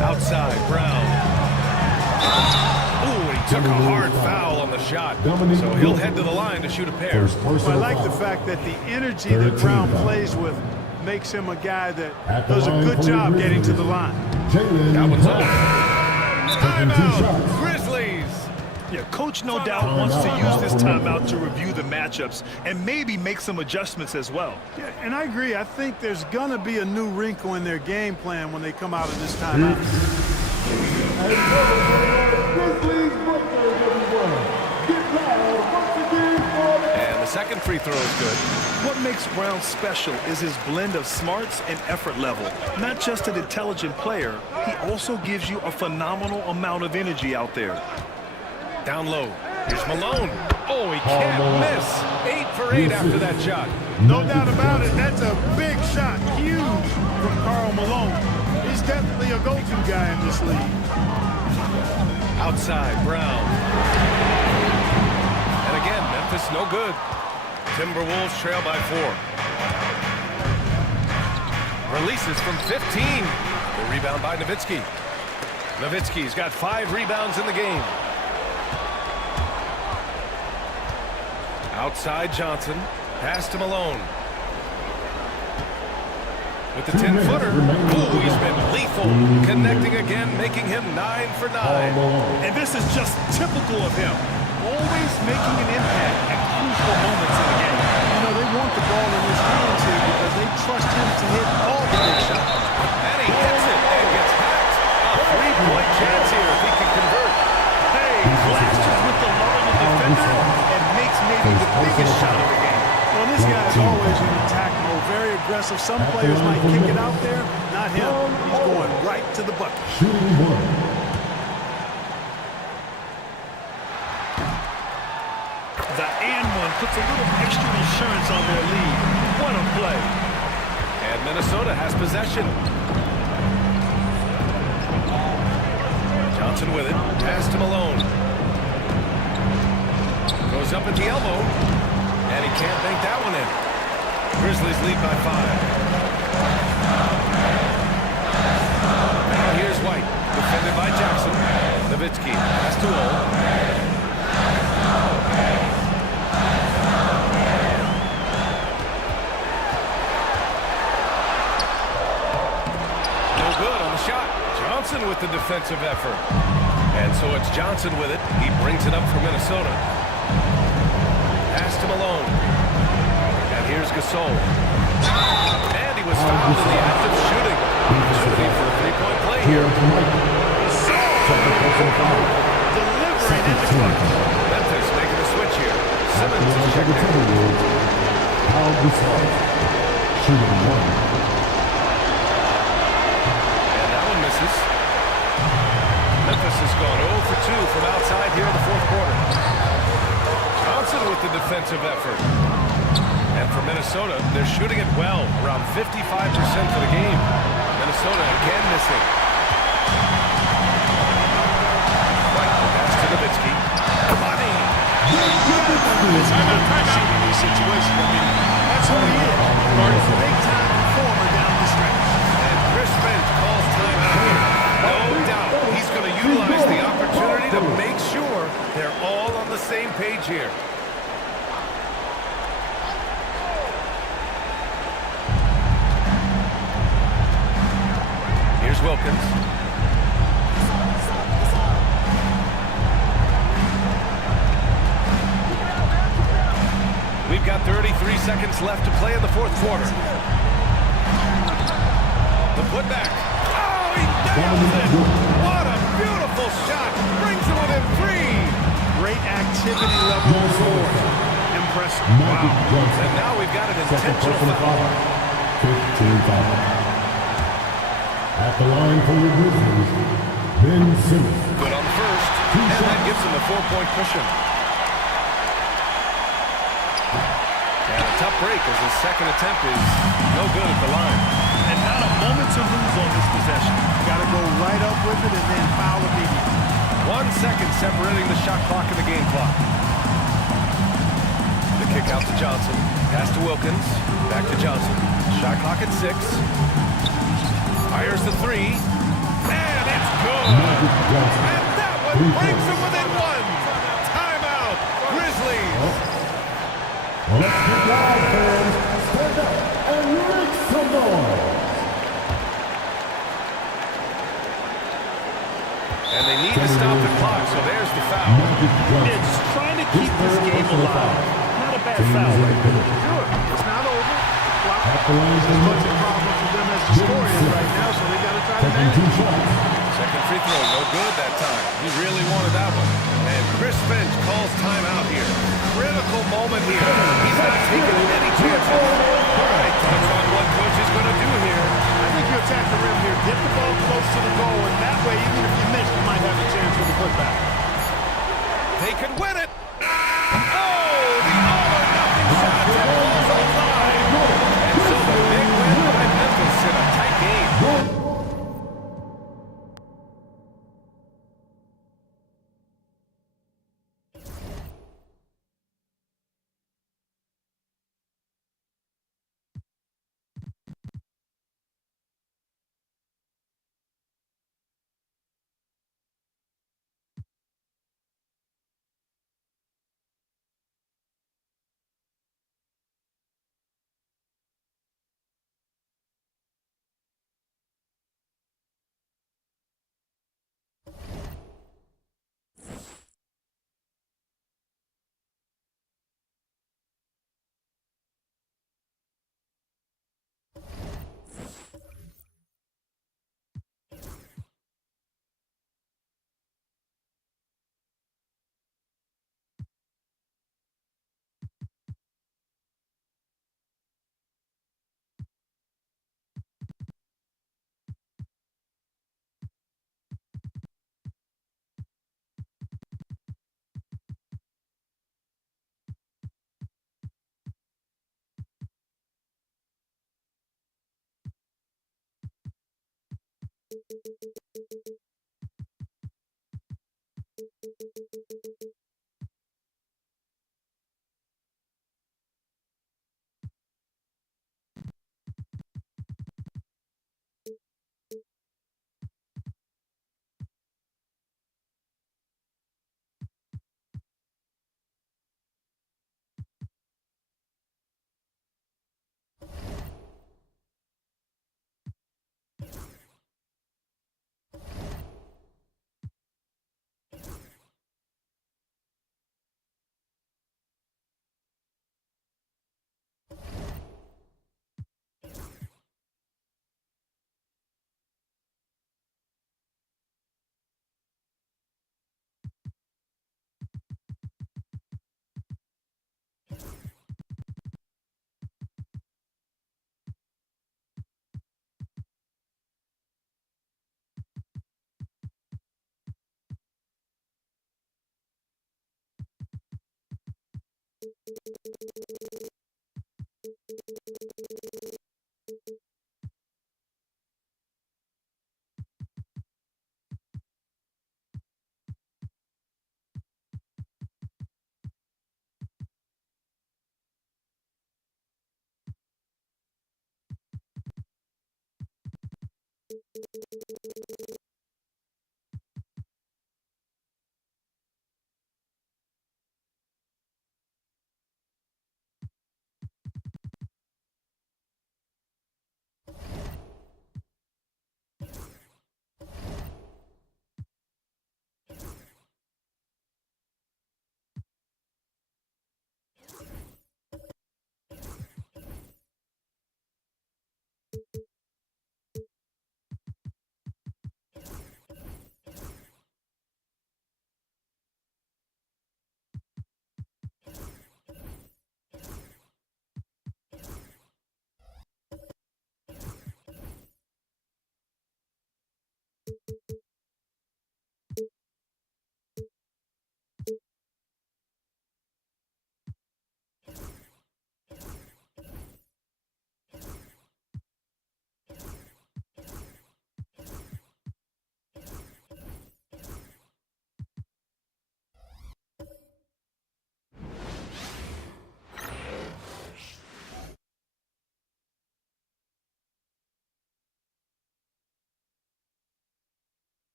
Outside, Brown. Ooh, he took a hard foul on the shot. So he'll head to the line to shoot a pair. I like the fact that the energy that Brown plays with makes him a guy that does a good job getting to the line. That one's over. Timeout, Grizzlies. Yeah, coach no doubt wants to use this timeout to review the matchups and maybe make some adjustments as well. Yeah, and I agree. I think there's going to be a new wrinkle in their game plan when they come out of this timeout. And the second free throw is good. What makes Brown special is his blend of smarts and effort level. Not just an intelligent player, he also gives you a phenomenal amount of energy out there. Down low. Here's Malone. Oh, he can't miss. 8 for 8 after that shot. No doubt about it. That's a big shot. Huge from Karl Malone. He's definitely a go-to guy in this league. Outside, Brown. And again, Memphis no good. Timberwolves trail by 4. Releases from 15. The rebound by Nowitzki. Nowitzki's got 5 rebounds in the game. Outside Johnson. Pass to Malone. With the 10-footer. Ooh, he's been lethal. Connecting again, making him 9 for 9. And this is just typical of him. Always making an impact at crucial moments in the game. You know, they want the ball in his hands here because they trust him to hit all the big shots. And he hits it and gets hacked. A 3-point chance here if he can convert. Hey, flashes with the larger defender and makes maybe the biggest shot of the game. Well, this guy is always in attack mode, very aggressive. Some players might kick it out there, not him. He's going right to the bucket. Shooting 1. puts a little extra insurance on their lead. What a play. And Minnesota has possession. Johnson with it. Pass to Malone. Goes up at the elbow. And he can't bank that one in. Grizzlies lead by 5. Now here's White. Defended by Jackson. Nowitzki. Pass to Ohl. Johnson with the defensive effort. And so it's Johnson with it. He brings it up for Minnesota. Pass to Malone. And here's Gasol. And he was fouled in the act of shooting. Opportunity for a three-point play here. Delivering in the clutch. Memphis making a switch here. Simmons is checked in. Shooting one. Memphis has gone 0 for 2 from outside here in the fourth quarter. Johnson with the defensive effort. And for Minnesota, they're shooting it well, around 55% for the game. Minnesota again missing. White pass to Nowitzki. Money! Shooting these situations. I mean, that's who he is. He's a big-time performer down the stretch. And Chris Finch calls timeout here. No doubt he's going to utilize the opportunity to make sure they're all on the same page here. Here's Wilkins. We've got 33 seconds left to play in the fourth quarter. The putback. What a beautiful shot. Brings it within 3. Great activity level on the floor. Impressive. Wow. And now we've got an intentional foul. 15 foul. At the line for your Grizzlies, Ben Simmons. Good on the first. And that gives him a 4-point cushion. And a tough break as his second attempt is no good at the line. And not a moment to lose on this possession. Got to go right up with it and then foul immediately. 1 second separating the shot clock and the game clock. The kick out to Johnson. Pass to Wilkins. Back to Johnson. Shot clock at 6. Fires the 3. And it's good. And that one brings him within 1. Timeout. Grizzlies. Let's get live, fans. Stand up and make some noise. And they need to stop the clock, so there's the foul. It's trying to keep this game alive. Not a bad foul. Sure, it's not over. Well, it's as much a problem for them as the score is right now, so they got to try to manage. Second free throw, no good that time. He really wanted that one. And Chris Finch calls timeout here. Critical moment here. He's not taking any chances. All right, that's on what coach is going to do here. I think you attack the rim here, get the ball close to the goal, and that way, even if you miss, you might have a chance for the putback. They could win it.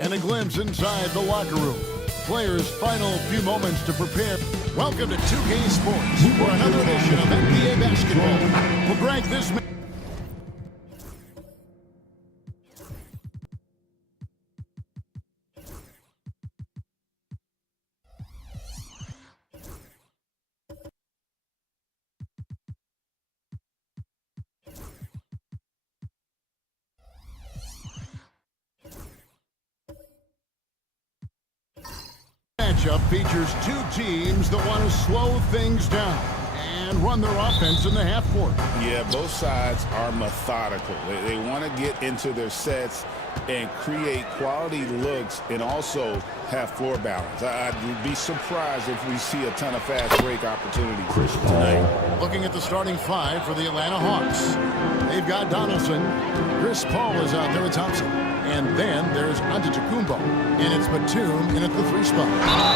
And a glimpse inside the locker room. Players' final few moments to prepare. Welcome to 2K Sports for another edition of NBA basketball. Well, Greg, this matchup features two teams that want to slow things down and run their offense in the half court. Yeah, both sides are methodical. They want to get into their sets and create quality looks and also have floor balance. I'd be surprised if we see a ton of fast break opportunities tonight. Looking at the starting five for the Atlanta Hawks. They've got Donaldson. Chris Paul is out there with Thompson. And then there's Antetokounmpo. And it's Batum in at the 3 spot.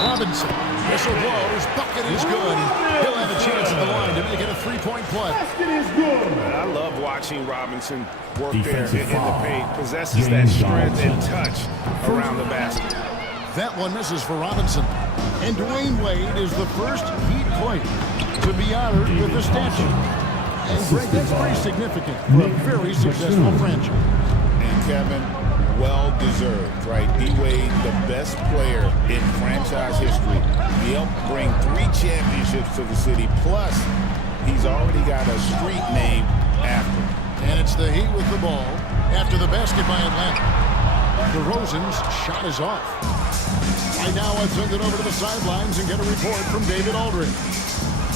Robinson. Whistle blows. Bucket is good. He'll have a chance at the line to make it a 3-point play. Basket is good. I love watching Robinson work there in the paint. Possesses that strength and touch around the basket. That one misses for Robinson. And Dwayne Wade is the first Heat player to be honored with a statue. And Greg, that's pretty significant for a very successful franchise. And Kevin, well-deserved, right? D-Wade, the best player in franchise history. He helped bring 3 championships to the city. Plus, he's already got a street named after him. And it's the Heat with the ball after the basket by Atlanta. DeRozan's shot is off. Right now, I'll send it over to the sidelines and get a report from David Aldridge.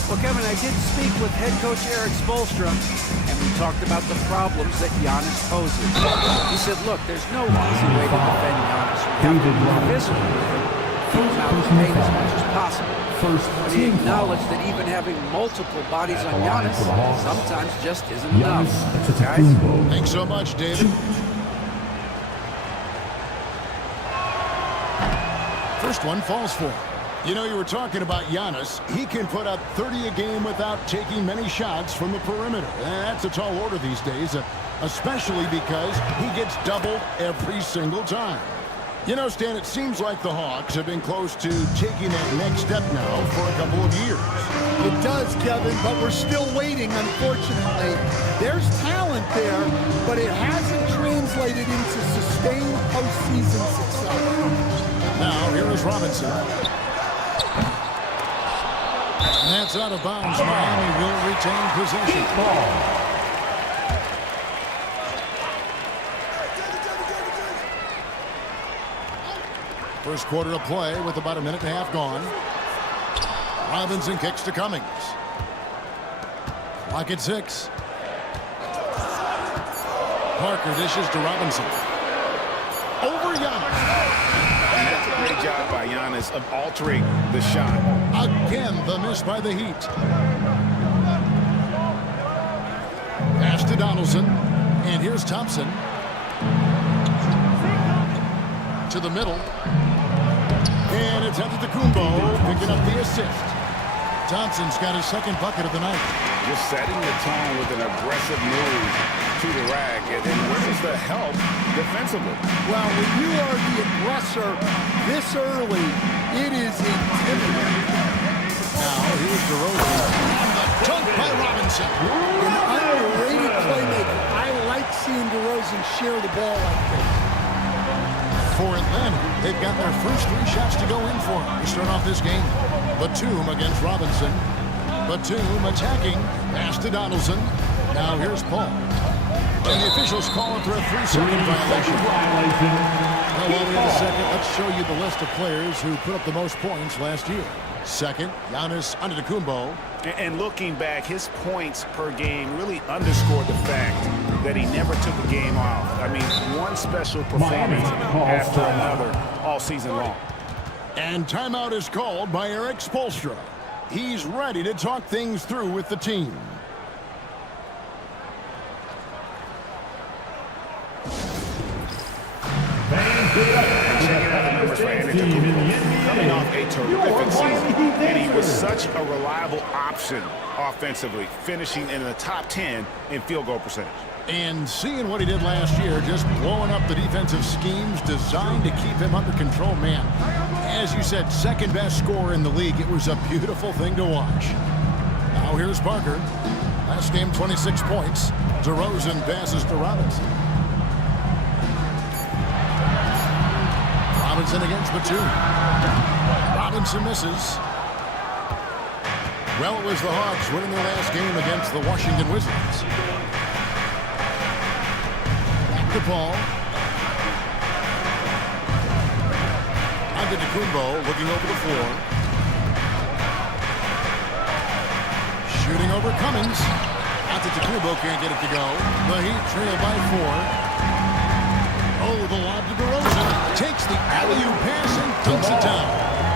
Well, Kevin, I did speak with head coach Eric Spoelstra, and we talked about the problems that Giannis poses. He said, look, there's no easy way to defend Giannis. We have to be physical with him. keep him out of the paint as much as possible. But he acknowledged that even having multiple bodies on Giannis sometimes just isn't enough. Guys? Thanks so much, David. First one falls for him. You know, you were talking about Giannis. He can put up 30 a game without taking many shots from the perimeter. That's a tall order these days, especially because he gets doubled every single time. You know, Stan, it seems like the Hawks have been close to taking that next step now for a couple of years. It does, Kevin, but we're still waiting, unfortunately. There's talent there, but it hasn't translated into sustained postseason success. Now, here is Robinson. And that's out of bounds. Miami will retain possession. First quarter of play with about a minute and a half gone. Robinson kicks to Cummings. Clock at 6. Parker dishes to Robinson. Over Giannis. And that's a great job by Giannis of altering the shot. Again, the miss by the Heat. Pass to Donaldson. And here's Thompson. To the middle. And it's Antetokounmpo picking up the assist. Thompson's got his second bucket of the night. Just setting the tone with an aggressive move to the rack. And where's the help defensively? Well, when you are the aggressor this early, it is intimidating. Now, here's DeRozan. And the dunk by Robinson. An underrated playmaker. I like seeing DeRozan share the ball like this. For Atlanta, they've got their first 3 shots to go in for to start off this game. Batum against Robinson. Batum attacking. Pass to Donaldson. Now here's Paul. And the officials call it for a 3-second violation. Well, while we have a second, let's show you the list of players who put up the most points last year. Second, Giannis Antetokounmpo. And looking back, his points per game really underscored the fact that he never took a game off. I mean, one special performance after another all season long. And timeout is called by Eric Spoelstra. He's ready to talk things through with the team. Checking out the numbers for Antetokounmpo. Coming off a terrific season, and he was such a reliable option offensively, finishing in the top 10 in field goal percentage. And seeing what he did last year, just blowing up the defensive schemes designed to keep him under control, man. As you said, second best scorer in the league. It was a beautiful thing to watch. Now here's Parker. Last game, 26 points. DeRozan passes to Robinson. Robinson against Batum. Robinson misses. Well, it was the Hawks winning their last game against the Washington Wizards. Back to Paul. Antetokounmpo looking over the floor. Shooting over Cummings. Antetokounmpo can't get it to go. The Heat trail by 4. Oh, the lob to DeRozan. Takes the alley-oop pass and dunks it down.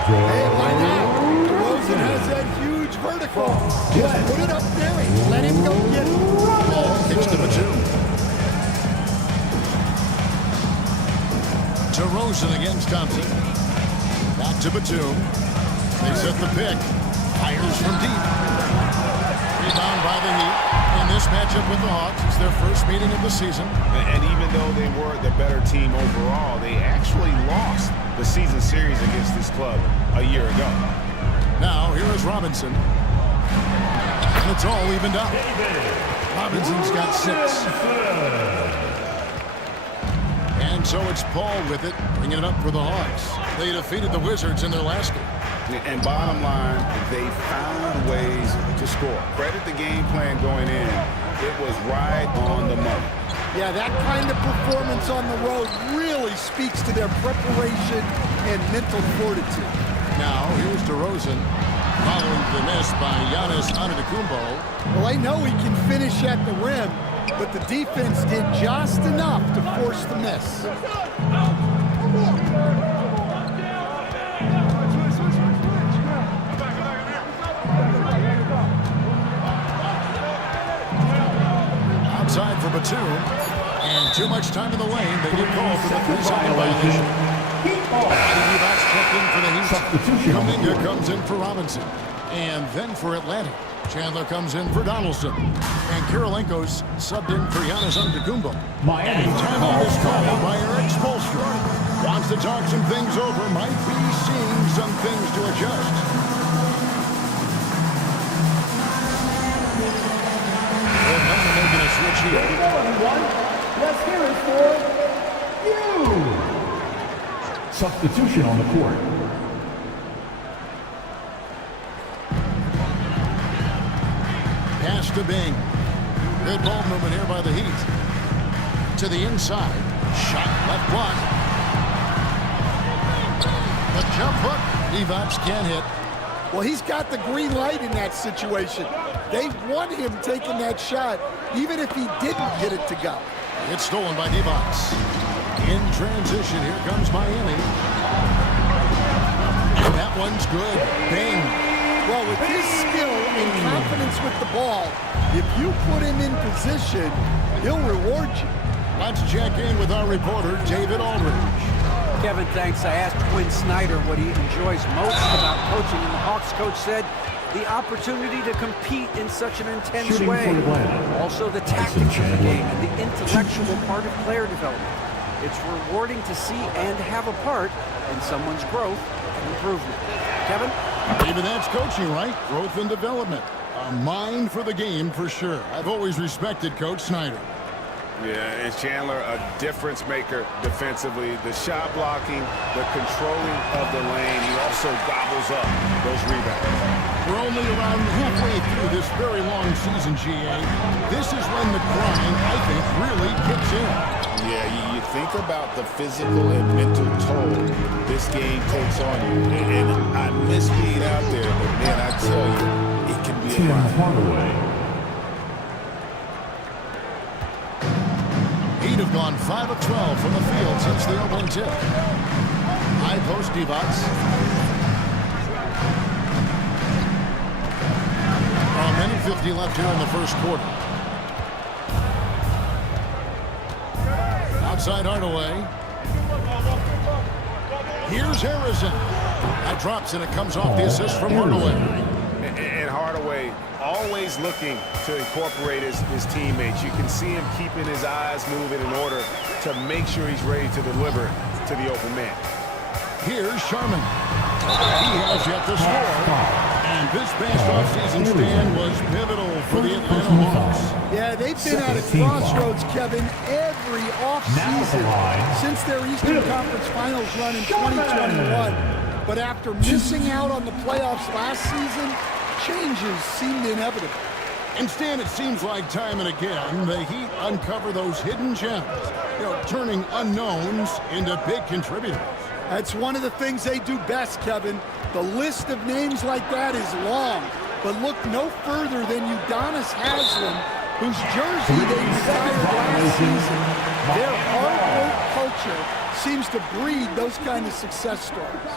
Hey, why not? DeRozan has that huge vertical. Just put it up there and let him go get it. Ball kicks to Batum. DeRozan against Thompson. Back to Batum. They set the pick. Fires from deep. Rebound by the Heat. In this matchup with the Hawks, it's their first meeting of the season. And even though they were the better team overall, they actually lost the season series against this club a year ago. Now, here is Robinson. And it's all evened up. Robinson's got 6. And so it's Paul with it, bringing it up for the Hawks. They defeated the Wizards in their last game. And bottom line, they found ways to score. Credit the game plan going in. It was right on the money. Yeah, that kind of performance on the road really speaks to their preparation and mental fortitude. Now, here's DeRozan following the miss by Giannis Antetokounmpo. Well, I know he can finish at the rim, but the defense did just enough to force the miss. outside for Batum. And too much time in the lane. They get called for the 3-second violation. That's checked in for the Heat. Kuminga comes in for Robinson. And then for Atlanta, Chandler comes in for Donaldson. And Kirilenko's subbed in for Giannis Antetokounmpo. And timeout is called by Eric Spoelstra. Wants to talk some things over. Might be seeing some things to adjust. They're making a switch here. Let's hear it for you. Substitution on the court. Pass to Bing. Good ball movement here by the Heat. To the inside. Shot left block. The jump hook. Divac can't hit. Well, he's got the green light in that situation. They want him taking that shot, even if he didn't get it to go. It's stolen by Divac. In transition, here comes Miami. And that one's good. Bing. Well, with his skill and confidence with the ball, if you put him in position, he'll reward you. Let's check in with our reporter, David Aldridge. Kevin, thanks. I asked Quinn Snyder what he enjoys most about coaching, and the Hawks coach said the opportunity to compete in such an intense way. Also the tactics of the game and the intellectual part of player development. It's rewarding to see and have a part in someone's growth and improvement. Kevin? Maybe that's coaching, right? Growth and development. A mind for the game for sure. I've always respected Coach Snyder. Yeah, and Chandler, a difference maker defensively. The shot blocking, the controlling of the lane. He also gobbles up those rebounds. We're only around halfway through this very long season, GA. This is when the grind, I think, really kicks in. Yeah, you think about the physical and mental toll this game takes on you. And I miss being out there, but man, I tell you, it can be a lot. Heat have gone 5 of 12 from the field since the opening tip. High post Divac. A minute 50 left here in the first quarter. Outside Hardaway. Here's Harrison. That drops and it comes off the assist from Hardaway. And Hardaway always looking to incorporate his teammates. You can see him keeping his eyes moving in order to make sure he's ready to deliver to the open man. Here's Sharman. He has yet to score. And this past offseason stand was pivotal for the Atlanta Hawks. Yeah, they've been at a crossroads, Kevin, every offseason since their Eastern Conference Finals run in 2021. But after missing out on the playoffs last season, changes seemed inevitable. And Stan, it seems like time and again, the Heat uncover those hidden gems, turning unknowns into big contributors. That's one of the things they do best, Kevin. The list of names like that is long, but look no further than Udonis Haslem, whose jersey they retired last season. Their hard work culture seems to breed those kind of success stories.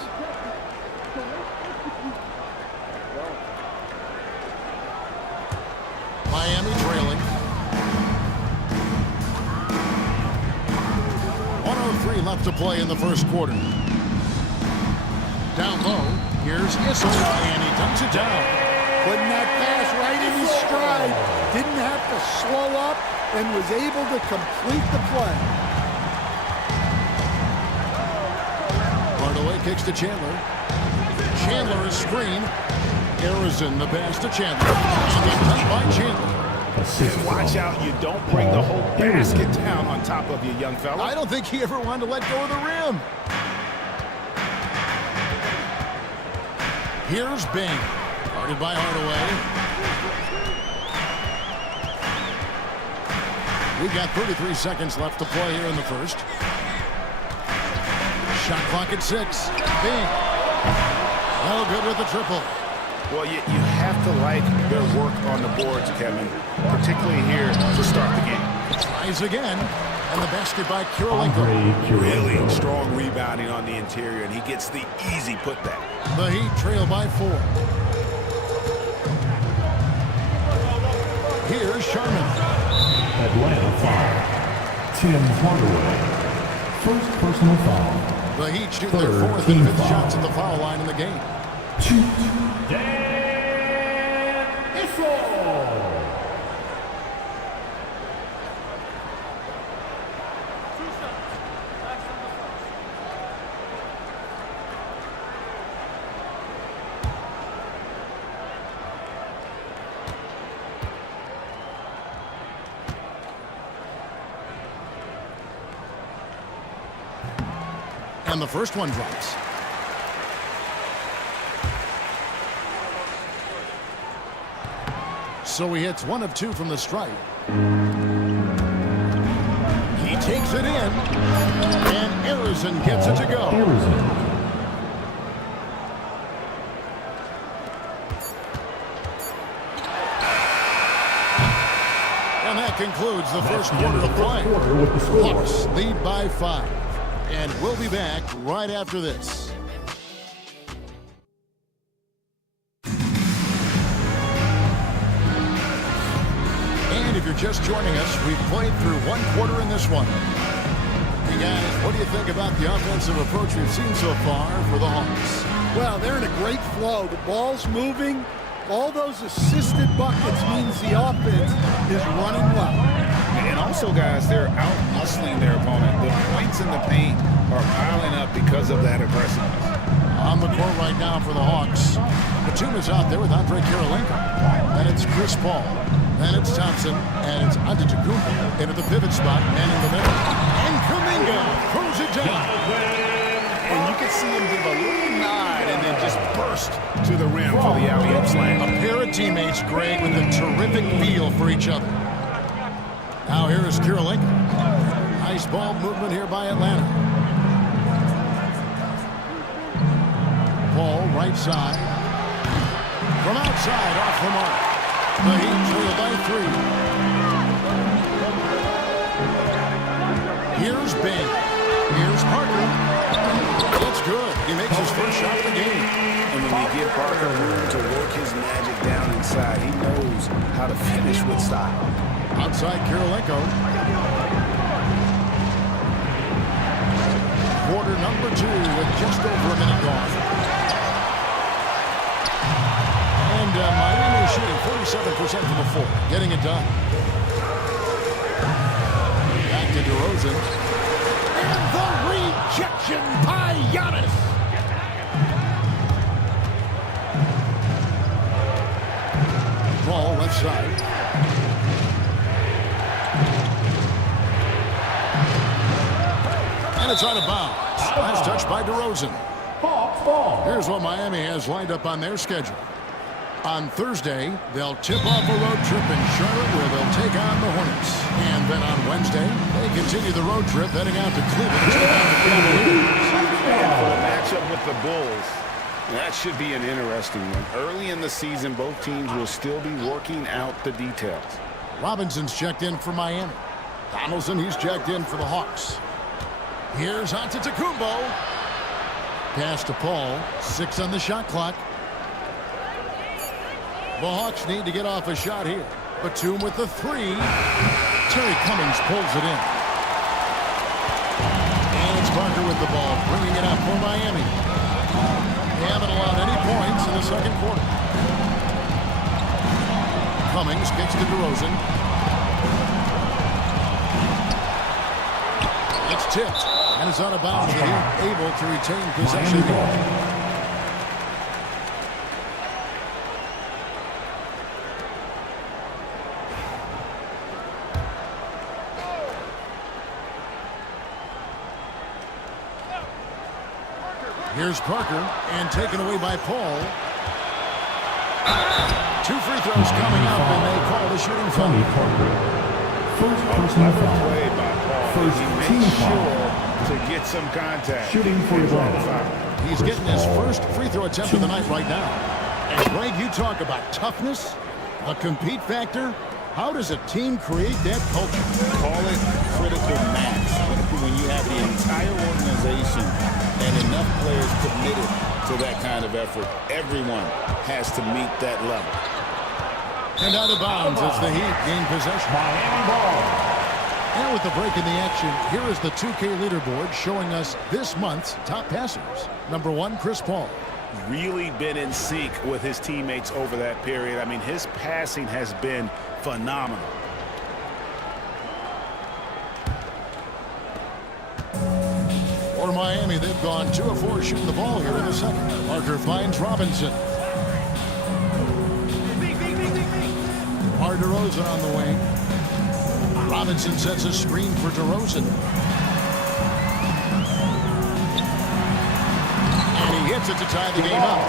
Miami trailing. 1:03 left to play in the first quarter. Down low, here's Issel, and he dunks it down. Putting that pass right in his stride, didn't have to slow up, and was able to complete the play. Hardaway kicks to Chandler. Chandler is screen. Harrison, the pass to Chandler. And the cut by Chandler. And watch out, you don't bring the whole basket down on top of you, young fella. I don't think he ever wanted to let go of the rim. Here's Bing. Guarded by Hardaway. We've got 33 seconds left to play here in the first. Shot clock at 6. Bing. No good with the triple. Well, you have to like their work on the boards, Kevin, particularly here to start the game. Tries again, and the basket by Kirilenko. Really strong rebounding on the interior, and he gets the easy putback. The Heat trail by 4. Here's Sharman. Atlanta foul. Tim Hardaway. First personal foul. The Heat shoot their 4th and 5th shots at the foul line in the game. Dan Issel. And the first one drops. So he hits 1 of 2 from the stripe. He takes it in, and Arizin gets it to go. And that concludes the first quarter of play. Hawks lead by 5. And we'll be back right after this. And if you're just joining us, we've played through 1 quarter in this one. Hey guys, what do you think about the offensive approach we've seen so far for the Hawks? Well, they're in a great flow. The ball's moving. All those assisted buckets means the offense is running well. And also, guys, they're out-hustling their opponent. The points in the paint are piling up because of that aggressiveness. On the court right now for the Hawks. Batum is out there with Andre Kirilenko. And it's Chris Paul. And it's Thompson. And it's Antetokounmpo into the pivot spot and in the middle. And Kuminga throws it down. And you can see him give a little nod and then just burst to the rim for the alley-oop slam. A pair of teammates, Greg, with a terrific feel for each other. Now here is Kirilenko. Nice ball movement here by Atlanta. Paul, right side. From outside, off the mark. The Heat trail by 3. Here's Bing. Here's Parker. That's good. He makes his first shot of the game. And when you give Parker room to work his magic down inside, he knows how to finish with style. Outside Kirilenko. Quarter number 2 with just over a minute gone. And Miami is shooting 47% from the floor, getting it done. Back to DeRozan. And the rejection by Giannis. Ball left side. And it's out of bounds. Last touch by DeRozan. Here's what Miami has lined up on their schedule. On Thursday, they'll tip off a road trip in Charlotte where they'll take on the Hornets. And then on Wednesday, they continue the road trip heading out to Cleveland to take on the Cavaliers. And for the matchup with the Bulls, that should be an interesting one. Early in the season, both teams will still be working out the details. Robinson's checked in for Miami. Donaldson, he's checked in for the Hawks. Here's Antetokounmpo. Pass to Paul. 6 on the shot clock. The Hawks need to get off a shot here. Batum with the 3. Terry Cummings pulls it in. And it's Parker with the ball, bringing it up for Miami. They haven't allowed any points in the second quarter. Cummings kicks to DeRozan. It's tipped, and it's out of bounds. The Heat able to retain possession here. Here's Parker, and taken away by Paul. 2 free throws coming up, and they call the shooting foul. First personal foul. Play by Paul. First He team made foul. sure to get some contact. Shooting for Atlanta. He's getting his first free throw attempt of the night right now. And Greg, you talk about toughness, a compete factor. How does a team create that culture? Call it critical mass. When you have the entire organization and enough players committed to that kind of effort, everyone has to meet that level. And out of bounds as the Heat gain possession. And with the break in the action, here is the 2K leaderboard showing us this month's top passers. Number 1, Chris Paul. Really been in sync with his teammates over that period. I mean, his passing has been phenomenal. For Miami, they've gone 2 of 4 shooting the ball here in the second. Parker finds Robinson. DeMar DeRozan on the wing. Robinson sets a screen for DeRozan. And he hits it to tie the game up.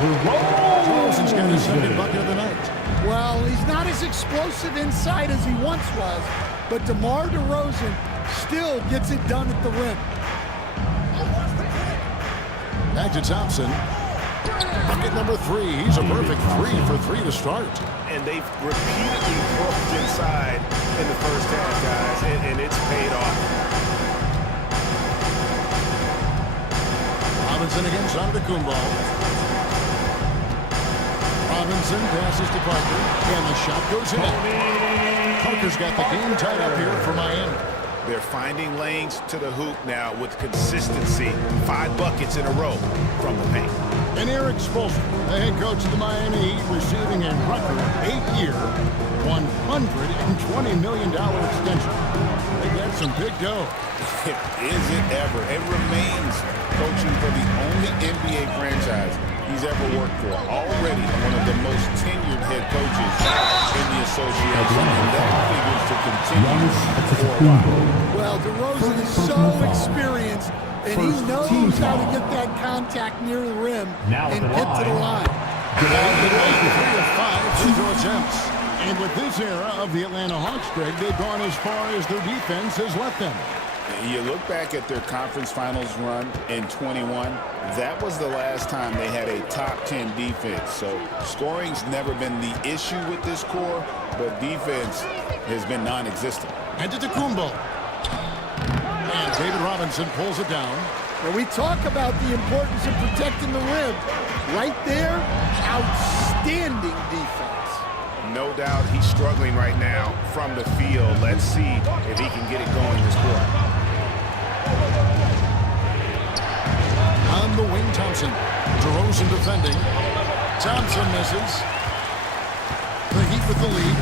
DeRozan's got his second bucket of the night. Well, he's not as explosive inside as he once was, but DeMar DeRozan still gets it done at the rim. Back to Thompson. Bucket number 3. He's a perfect 3 for 3 to start. And they've repeatedly hooked inside in the first half, guys, and it's paid off. Robinson against Antetokounmpo. Robinson passes to Parker, and the shot goes in. Parker's got the game tied up here for Miami. They're finding lanes to the hoop now with consistency. 5 buckets in a row from the paint. And Eric Spoelstra, the head coach of the Miami Heat, receiving a record 8-year, $120 million extension. They got some big dough. Is it ever? It remains coaching for the only NBA franchise he's ever worked for. Already one of the most tenured head coaches in the association, and that figures to continue for a while. Well, DeRozan is so experienced, and he knows how to get that contact near the rim and get to the line. 3 of 5 free throw attempts. And with this era of the Atlanta Hawks, Greg, they've gone as far as their defense has let them. You look back at their conference finals run in 21, that was the last time they had a top 10 defense. So scoring's never been the issue with this core, but defense has been non-existent. Antetokounmpo. And David Robinson pulls it down. When we talk about the importance of protecting the rim, right there, outstanding defense. No doubt he's struggling right now from the field. Let's see if he can get it going this quarter. On the wing, Thompson. DeRozan defending. Thompson misses. The Heat with the lead.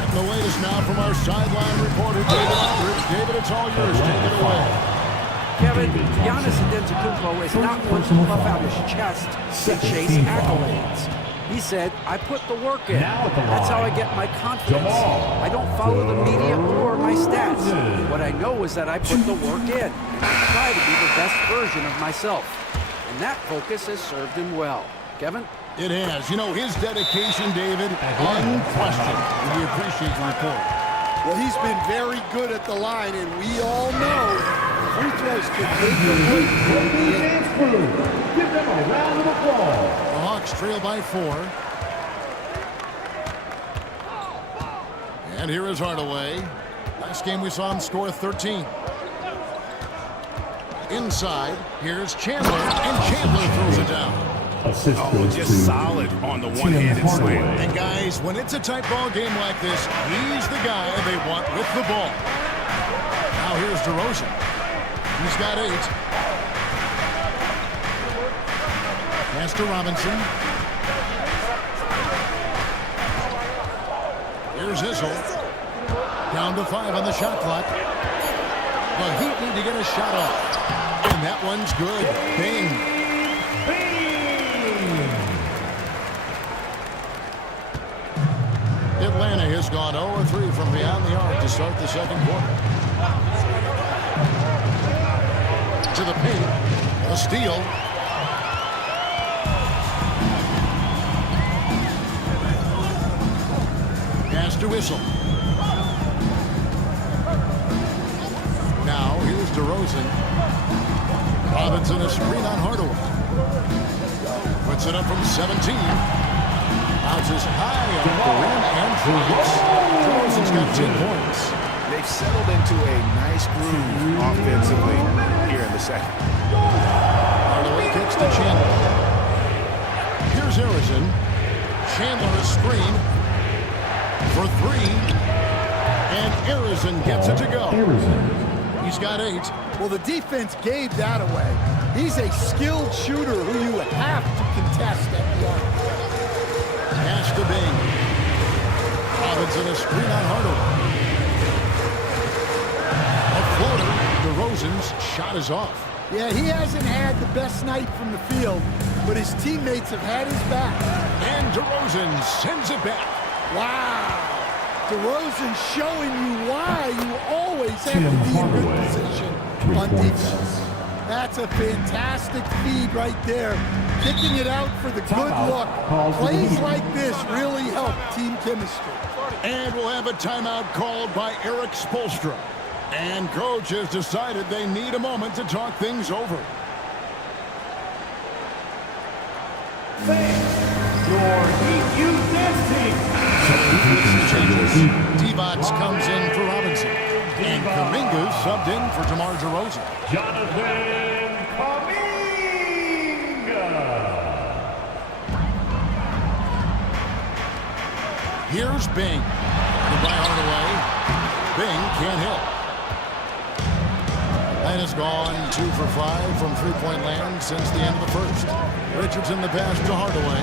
And the latest now from our sideline reporter, David Aldridge. David, it's all yours. Take it away. Kevin, Giannis Antetokounmpo is not one to puff out his chest and chase accolades. He said, I put the work in. That's how I get my confidence. I don't follow the media or my stats. What I know is that I put the work in, and I try to be the best version of myself. And that focus has served him well. Kevin? It has. You know, his dedication, David, unquestioned. We appreciate the report. Well, he's been very good at the line, and we all know free throws can make the play. Give them a round of applause. The Hawks trail by 4. And here is Hardaway. Last game we saw him score 13. Inside, here's Chandler, and Chandler throws it down. Just solid on the one-handed slam. And guys, when it's a tight ball game like this, he's the guy they want with the ball. Now here's DeRozan. He's got 8. Pass to Robinson. Here's Issel. Down to 5 on the shot clock. The Heat need to get a shot off. And that one's good. Bing. Atlanta has gone 0-3 from beyond the arc to start the second quarter. To the paint. A steal. Pass to Issel. Now here's DeRozan. Robinson a screen on Hardaway. Puts it up from 17. Bounces high on the rim and drops. DeRozan's got 10 points. They've settled into a nice groove offensively here in the second. Hardaway kicks to Chandler. Here's Harrison. Chandler a screen. for three. And Arison gets it to go. He's got 8. Well, the defense gave that away. He's a skilled shooter who you have to contest at the arc. Pass to Bing. Robinson a screen on Hardaway. A floater. DeRozan's shot is off. Yeah, he hasn't had the best night from the field, but his teammates have had his back. And DeRozan sends it back. Wow. DeRozan showing you why you always have to be in good position on defense. That's a fantastic feed right there. Kicking it out for the good look. Plays like this really help team chemistry. And we'll have a timeout called by Erik Spoelstra. And coach has decided they need a moment to talk things over. Your EQ dancing. Divac comes in for Robinson. And Kuminga subbed in for DeMar DeRozan. Jonathan Kuminga. Here's Bing. Guarded by Hardaway. Bing can't hit. And has gone 2 for 5 from three-point land since the end of the first. Richardson the pass to Hardaway.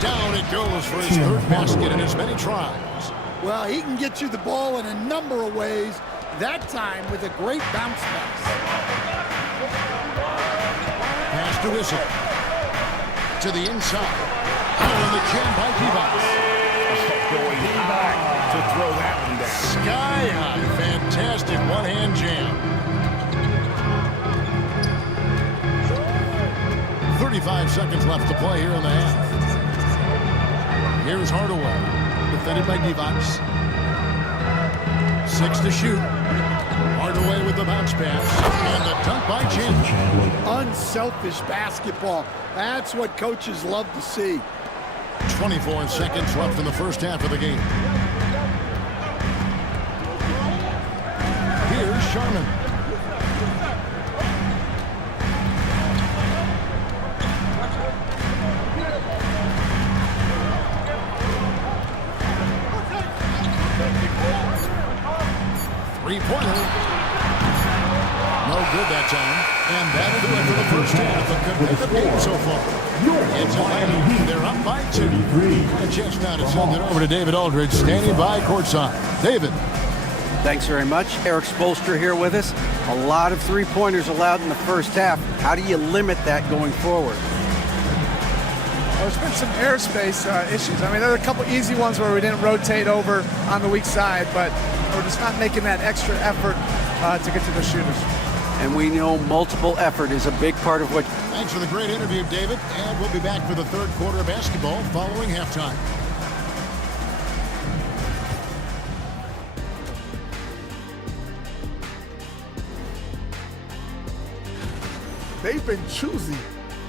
Down it goes for his third basket in as many tries. Well, he can get you the ball in a number of ways, that time with a great bounce pass. Pass to Issel. To the inside. Oh, and the jam by Divac. Going high to throw that one down. Sky high. Fantastic one-hand jam. 35 seconds left to play here in the half. Here's Hardaway. Defended by Divac. 6 to shoot. Hardaway with the bounce pass. And the dunk by Chandler. Unselfish basketball. That's what coaches love to see. 24 seconds left in the first half of the game. Here's Sharman. Three-pointer. No good that time. And that'll do it for the first half. A competitive game so far. It's Miami. They're up by 2. A chance now to send it over to David Aldridge, standing by courtside. David. Thanks very much. Erik Spoelstra here with us. A lot of three-pointers allowed in the first half. How do you limit that going forward? Well, there's been some airspace issues. I mean, there are a couple easy ones where we didn't rotate over on the weak side, but we're just not making that extra effort to get to the shooters. And we know multiple effort is a big part of what... Thanks for the great interview, David. And we'll be back for the third quarter of basketball following halftime. They've been choosy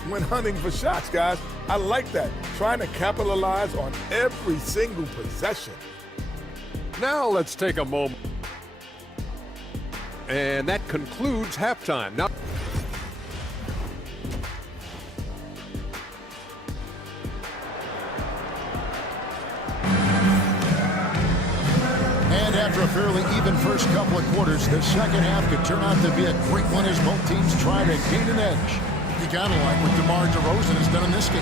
when hunting for shots, guys. I like that. Trying to capitalize on every single possession. Now let's take a moment. And that concludes halftime. Now, and after a fairly even first couple of quarters, the second half could turn out to be a great one as both teams try to gain an edge. You gotta like what DeMar DeRozan has done in this game.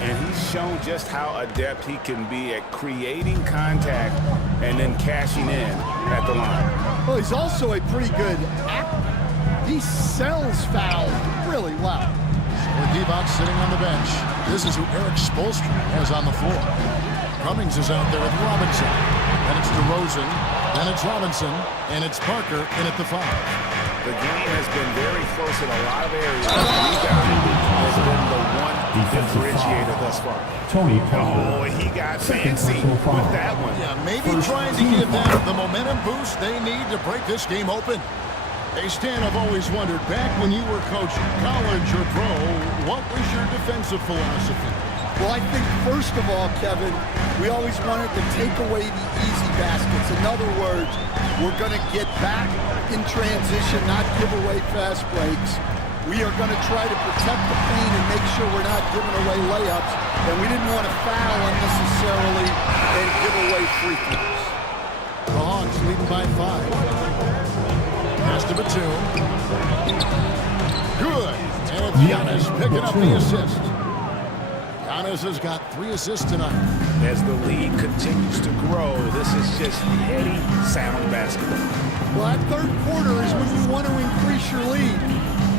And he's shown just how adept he can be at creating contact and then cashing in at the line. Well, he's also a pretty good actor. He sells fouls really well. With Divac sitting on the bench, this is who Erik Spoelstra has on the floor. Cummings is out there with Robinson. Then it's DeRozan. Then it's Robinson. And it's Parker in at the 5. The game has been very close in a lot of areas. Rebounding has been the one differentiator thus far. Tony Oh, he got fancy with that one. Yeah, maybe trying to give them the momentum boost they need to break this game open. Hey, Stan, I've always wondered, back when you were coaching, college or pro, what was your defensive philosophy? Well, I think first of all, Kevin, we always wanted to take away the easy baskets. In other words, we're going to get back in transition, not give away fast breaks. we are going to try to protect the paint and make sure we're not giving away layups. And we didn't want to foul unnecessarily and give away free throws. The Hawks leading by 5. Pass to Batum. Good. And Giannis picking up the assist. Giannis has got 3 assists tonight. As the lead continues to grow, this is just heady, sound basketball. Well, that third quarter is when you want to increase your lead.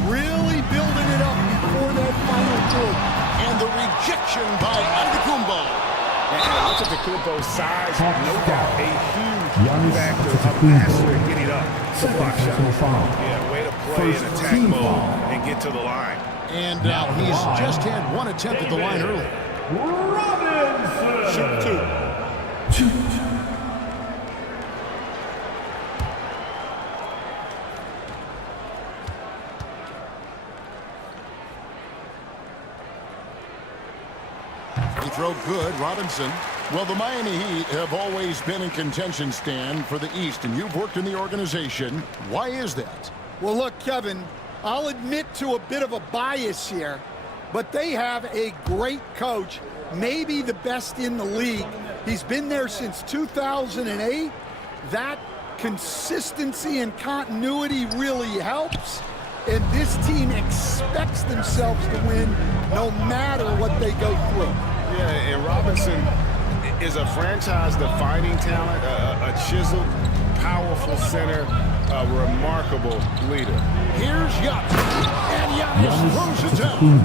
Really building it up before that final quarter. And the rejection by Antetokounmpo. And Antetokounmpo's size, no doubt, a huge factor, a master at getting up to block shots. Yeah, way to play in attack mode and get to the line. And he's just had 1 attempt at the line earlier. Robinson. Shoot 2. Free throw good, Robinson. Well, the Miami Heat have always been in contention, Stan, for the East, and you've worked in the organization. Why is that? Well, look, Kevin, I'll admit to a bit of a bias here, but they have a great coach, maybe the best in the league. He's been there since 2008. That consistency and continuity really helps, and this team expects themselves to win no matter what they go through. Yeah, and Robinson is a franchise-defining talent, a chiseled, powerful center, a remarkable leader. Here's Giannis, and Giannis throws it down.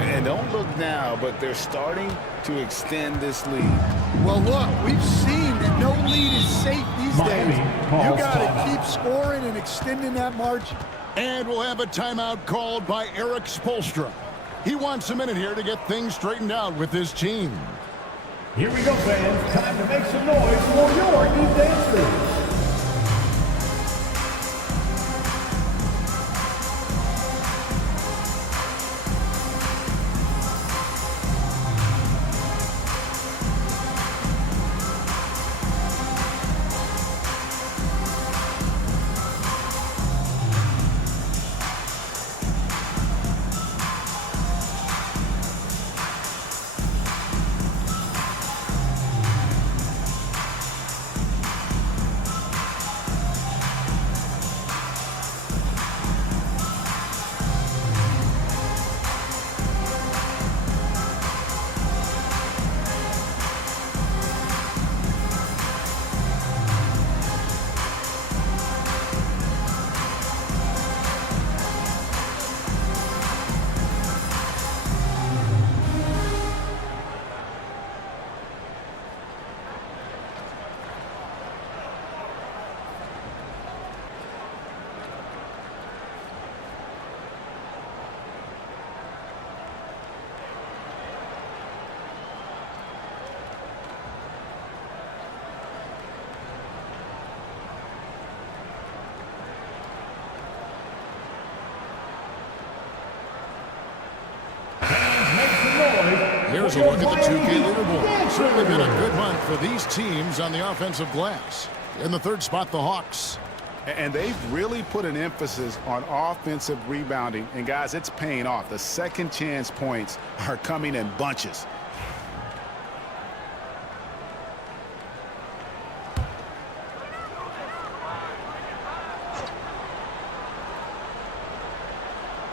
And don't look now, but they're starting to extend this lead. Well, look, we've seen that no lead is safe these days. You got to keep scoring and extending that margin. And we'll have a timeout called by Eric Spoelstra. He wants a minute here to get things straightened out with his team. Here we go, fans. Time to make some noise for your new dancers. Here's a look at the 2K leaderboard. Certainly been a good month for these teams on the offensive glass. In the third spot, the Hawks. And they've really put an emphasis on offensive rebounding. And, guys, it's paying off. The second chance points are coming in bunches.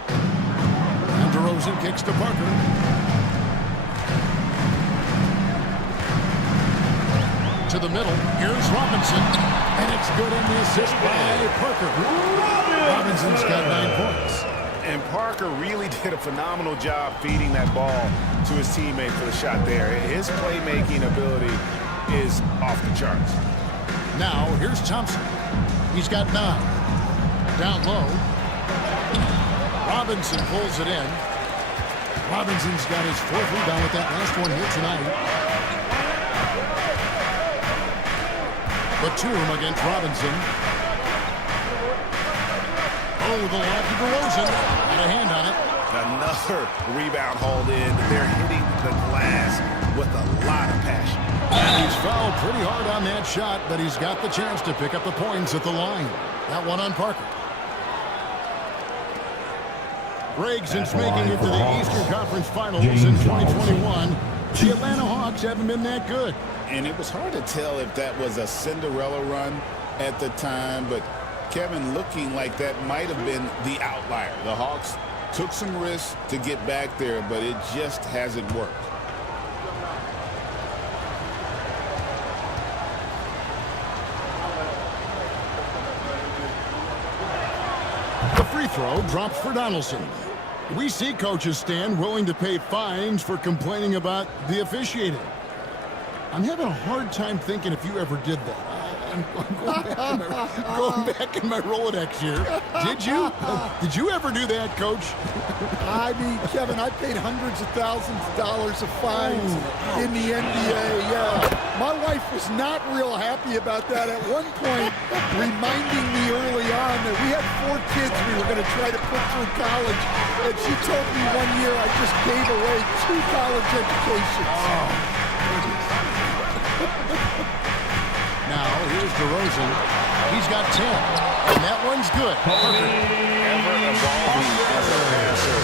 And DeRozan kicks to Parker. To the middle. Here's Robinson. And it's good in the assist by Parker. Robinson's got 9 points. And Parker really did a phenomenal job feeding that ball to his teammate for the shot there. His playmaking ability is off the charts. Now, here's Thompson. He's got 9. Down low. Robinson pulls it in. Robinson's got his 4th rebound with that last one here tonight. Batum against Robinson. Oh, the lob to DeRozan. Got a hand on it. Another rebound hauled in. They're hitting the glass with a lot of passion. And he's fouled pretty hard on that shot, but he's got the chance to pick up the points at the line. That one on Parker. Greg, since making it to the Eastern Conference Finals in 2021, the Atlanta Hawks haven't been that good. And it was hard to tell if that was a Cinderella run at the time, but Kevin, looking like that might have been the outlier. The Hawks took some risks to get back there, but it just hasn't worked. The free throw drops for Donaldson. We see coaches stand willing to pay fines for complaining about the officiating. I'm having a hard time thinking if you ever did that. I'm going back in my Rolodex here. Did you? Did you ever do that, Coach? I mean, Kevin, I paid hundreds of thousands of dollars of fines in the NBA. Yeah, my wife was not real happy about that at one point, reminding me early on that we had 4 kids we were going to try to put through college, and she told me one year I just gave away 2 college educations. Now, here's DeRozan. He's got 10, and that one's good. Ever evolving as a passer,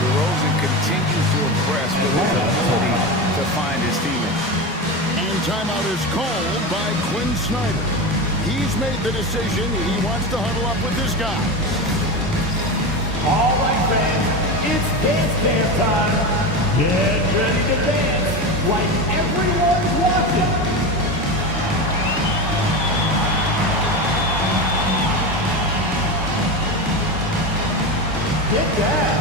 DeRozan continues to impress with his ability to find his teammates. And timeout is called by Quinn Snyder. He's made the decision. He wants to huddle up with this guy. All right, fans, it's dance time. Get ready to dance like everyone's watching. Get down.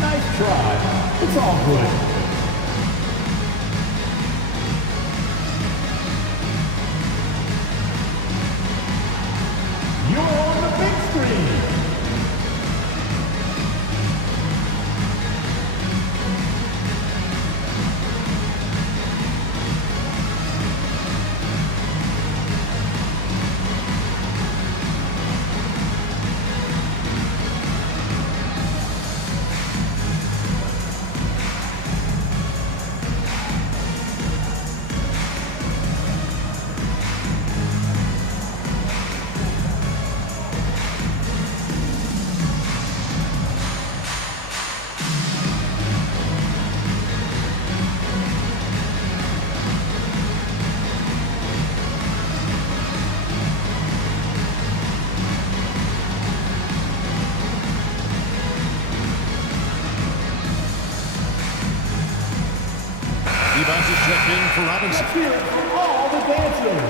Nice try. It's all good. You're on the big screen. Checked in for Robinson. Let's hear it for all the dancers.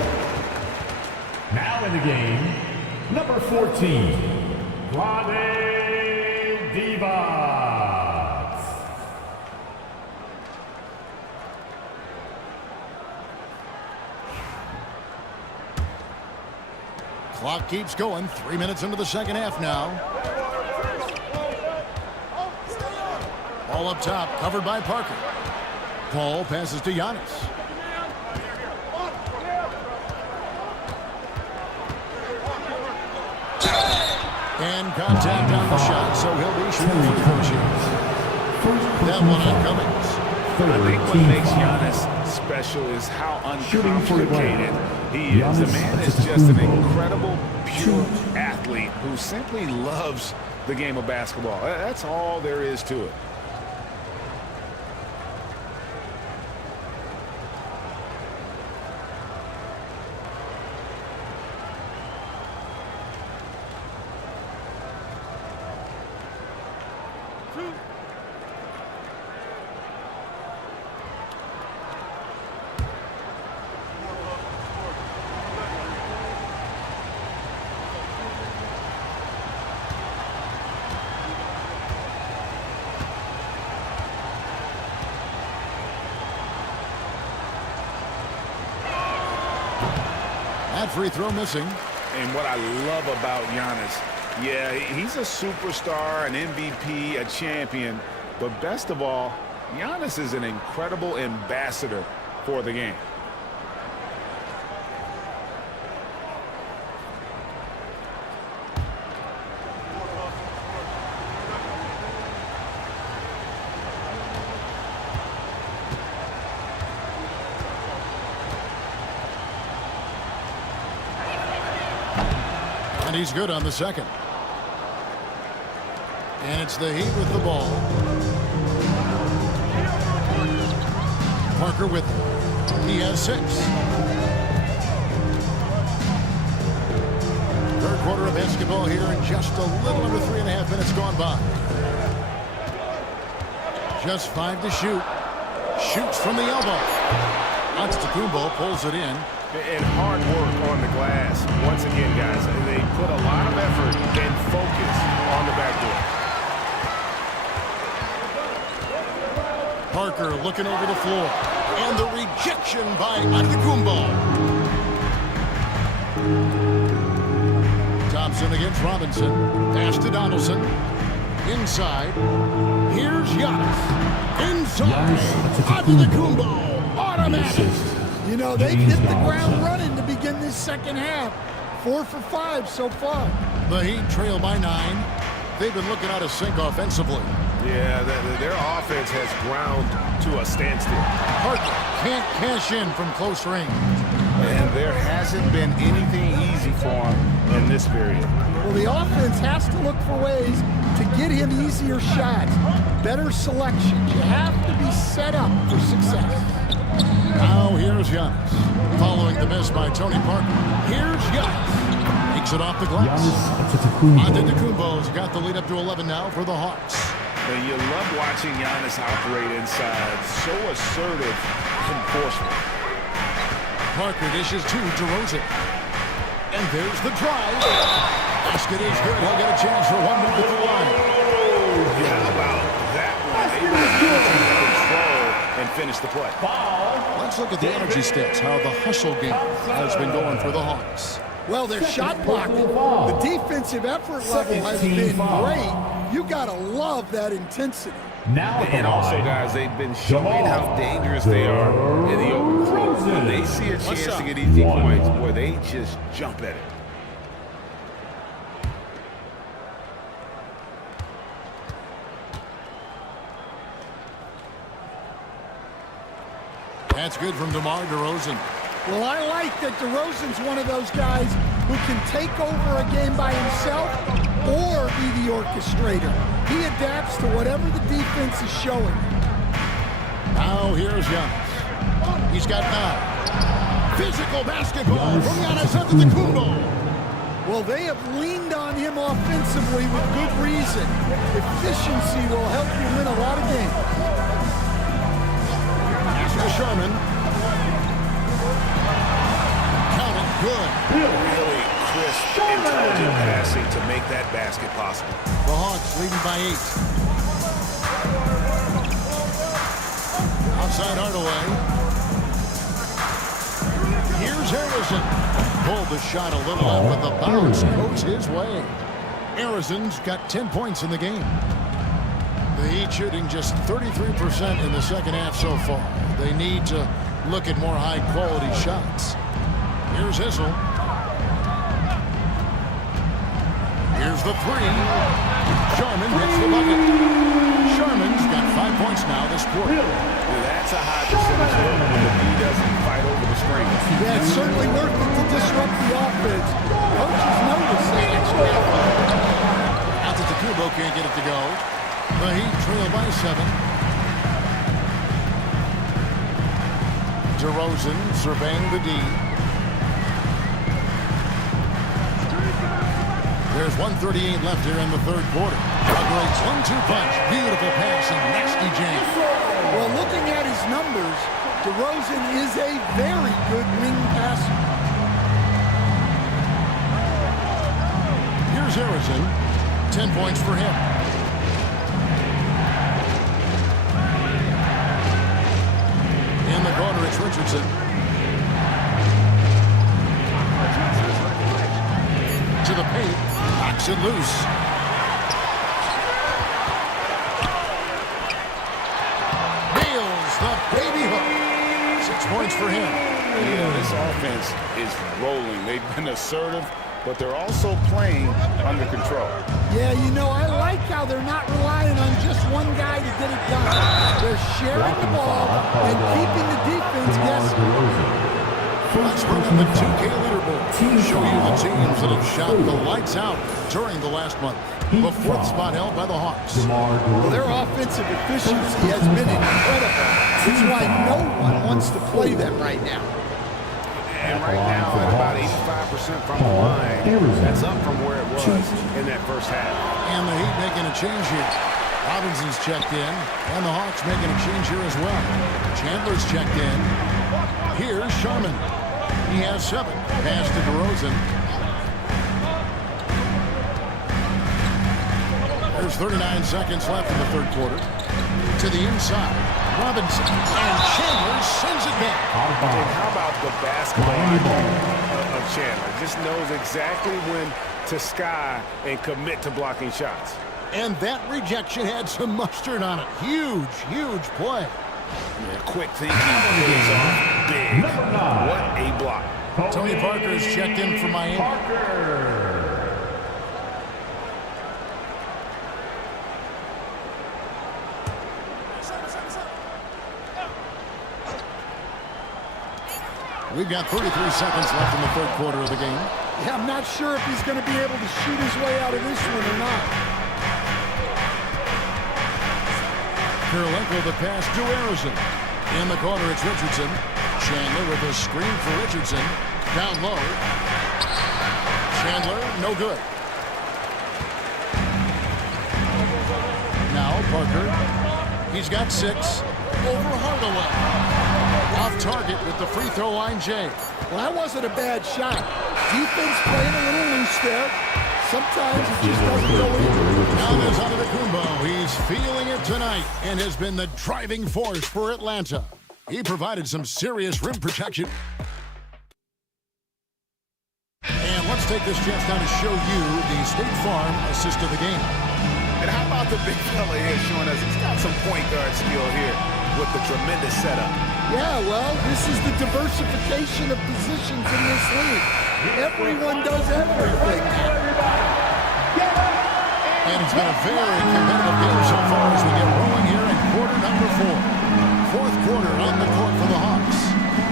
Now in the game, number 14, Vlade Divac. Clock keeps going. 3 minutes into the second half now. Ball up top, covered by Parker. Paul passes to Giannis. And contact on the shot, so he'll be shooting free throw shots. That one on Cummings. I think what makes Giannis special is how uncomplicated he is. The man is just an incredible, pure athlete who simply loves the game of basketball. That's all there is to it. That free throw missing. And what I love about Giannis, yeah, he's a superstar, an MVP, a champion, but best of all, Giannis is an incredible ambassador for the game. And he's good on the second. And it's the Heat with the ball. Parker with him. He has 6. Third quarter of basketball here, and just a little under 3.5 minutes gone by. Just 5 to shoot. Shoots from the elbow. Antetokounmpo pulls it in. And hard work on the glass. Once again, guys, they put a lot of effort and focus on the backboard. Parker looking over the floor. And the rejection by Antetokounmpo. Thompson against Robinson. Pass to Donaldson. Inside. Here's Giannis. Inside. Antetokounmpo. Automatic. You know, they've hit the ground running to begin this second half. 4 for 5 so far. The Heat trail by 9. They've been looking out of sync offensively. Yeah, their offense has ground to a standstill. Parker can't cash in from close range. And there hasn't been anything easy for him in this period. Well, the offense has to look for ways to get him easier shots, better selections. You have to be set up for success. Now here's Giannis. Following the miss by Tony Parker. Here's Giannis. Takes it off the glass. Antetokounmpo's got the lead up to 11 now for the Hawks. And you love watching Giannis operate inside. So assertive enforcement. Parker dishes to DeRozan. And there's the drive. Basket is good. He'll get a chance for one more at the line. How about that one? Able to maintain control and finish the play. Let's look at the energy stats, how the hustle game has been going for the Hawks. Well, their shot blocking, the defensive effort level has been great. You got to love that intensity. And also, guys, they've been showing how dangerous they are in the open floor. When they see a chance to get easy points, boy, they just jump at it. That's good from DeMar DeRozan. Well, I like that DeRozan's one of those guys who can take over a game by himself or be the orchestrator. He adapts to whatever the defense is showing. Now here's Giannis. He's got 9. Physical basketball from Giannis Antetokounmpo. Well, they have leaned on him offensively with good reason. Efficiency will help you win a lot of games. Pass to Sherman. Count it good. Really crisp, intelligent passing to make that basket possible. The Hawks leading by 8. Outside Hardaway. Here's Harrison. Pulled the shot a little out, but the bounce goes his way. Harrison's got 10 points in the game. The Heat shooting just 33% in the second half so far. They need to look at more high-quality shots. Here's Issel. Here's the 3. Sharman hits the bucket. Sharman's got 5 points now this quarter. That's a high percentage hit if he doesn't fight over the strings. Yeah, it's certainly worth it to disrupt the offense. Coaches notice that extra effort. Antetokounmpo can't get it to go. The Heat trail by 7. DeRozan surveying the D. There's 1:38 left here in the third quarter. A great 1-2 punch. Beautiful pass and nasty jam. Well, looking at his numbers, DeRozan is a very good wing passer. Here's Harrison. 10 points for him. In the corner, it's Richardson. To the paint. Knocks it loose. Nails the baby hook. 6 points for him. Yeah, this offense is rolling. They've been assertive, but they're also playing under control. Yeah, you know, I like how they're not relying on just one guy to get it done. They're sharing the ball and keeping the defense guessing. Let's bring in the 2K leaderboard. Show you the teams that have shot the lights out during the last month. The fourth spot held by the Hawks. Well, their offensive efficiency has been incredible. It's why no one wants to play them right now. And right now, at about 85% from the line, that's up from where it was in that first half. And the Heat making a change here. Robinson's checked in, and the Hawks making a change here as well. Chandler's checked in. Here's Sharman. He has 7. Pass to DeRozan. There's 39 seconds left in the third quarter. To the inside. Robinson. And Chandler sends it back. And how about the basketball IQ of Chandler? Just knows exactly when to sky and commit to blocking shots. And that rejection had some mustard on it. Huge, huge play. Yeah, quick thinking pays off big. What a block. Tony Parker is checked in for Miami. We've got 33 seconds left in the third quarter of the game. Yeah, I'm not sure if he's going to be able to shoot his way out of this one or not. Kirilenko the pass to Arizon. In the corner, it's Richardson. Chandler with a screen for Richardson. Down low. Chandler, no good. Now Parker. He's got 6. Over Hardaway. Off target with the free throw line, Jay. Well, that wasn't a bad shot. Defense playing a little loose there. Sometimes it just doesn't go in. Now there's Antetokounmpo. He's feeling it tonight and has been the driving force for Atlanta. He provided some serious rim protection. And let's take this chance now to show you the State Farm assist of the game. And how about the big fella here showing us he's got some point guard skill here with the tremendous setup. Yeah, well, this is the diversification of positions in this league. Everyone does everything. And it's been a very competitive game so far as we get rolling here in quarter number 4. Fourth quarter on the court for the Hawks.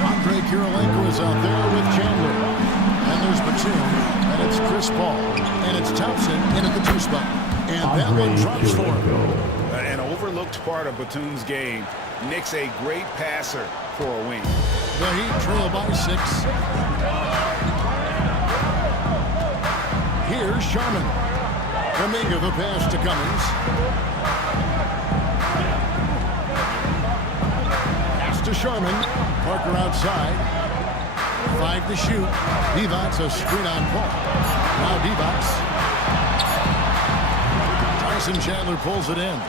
Andre Kirilenko is out there with Chandler. And there's Batum, and it's Chris Paul, and it's Thompson in at the 2 spot. And that one drops for him. An overlooked part of Batum's game. Nick's a great passer for a wing. The Heat trail by 6. Here's Sharman. Kuminga the pass to Cummings. Pass to Sharman. Parker outside. 5 to shoot. Divac a screen on Paul. Now Divac. Tyson Chandler pulls it in.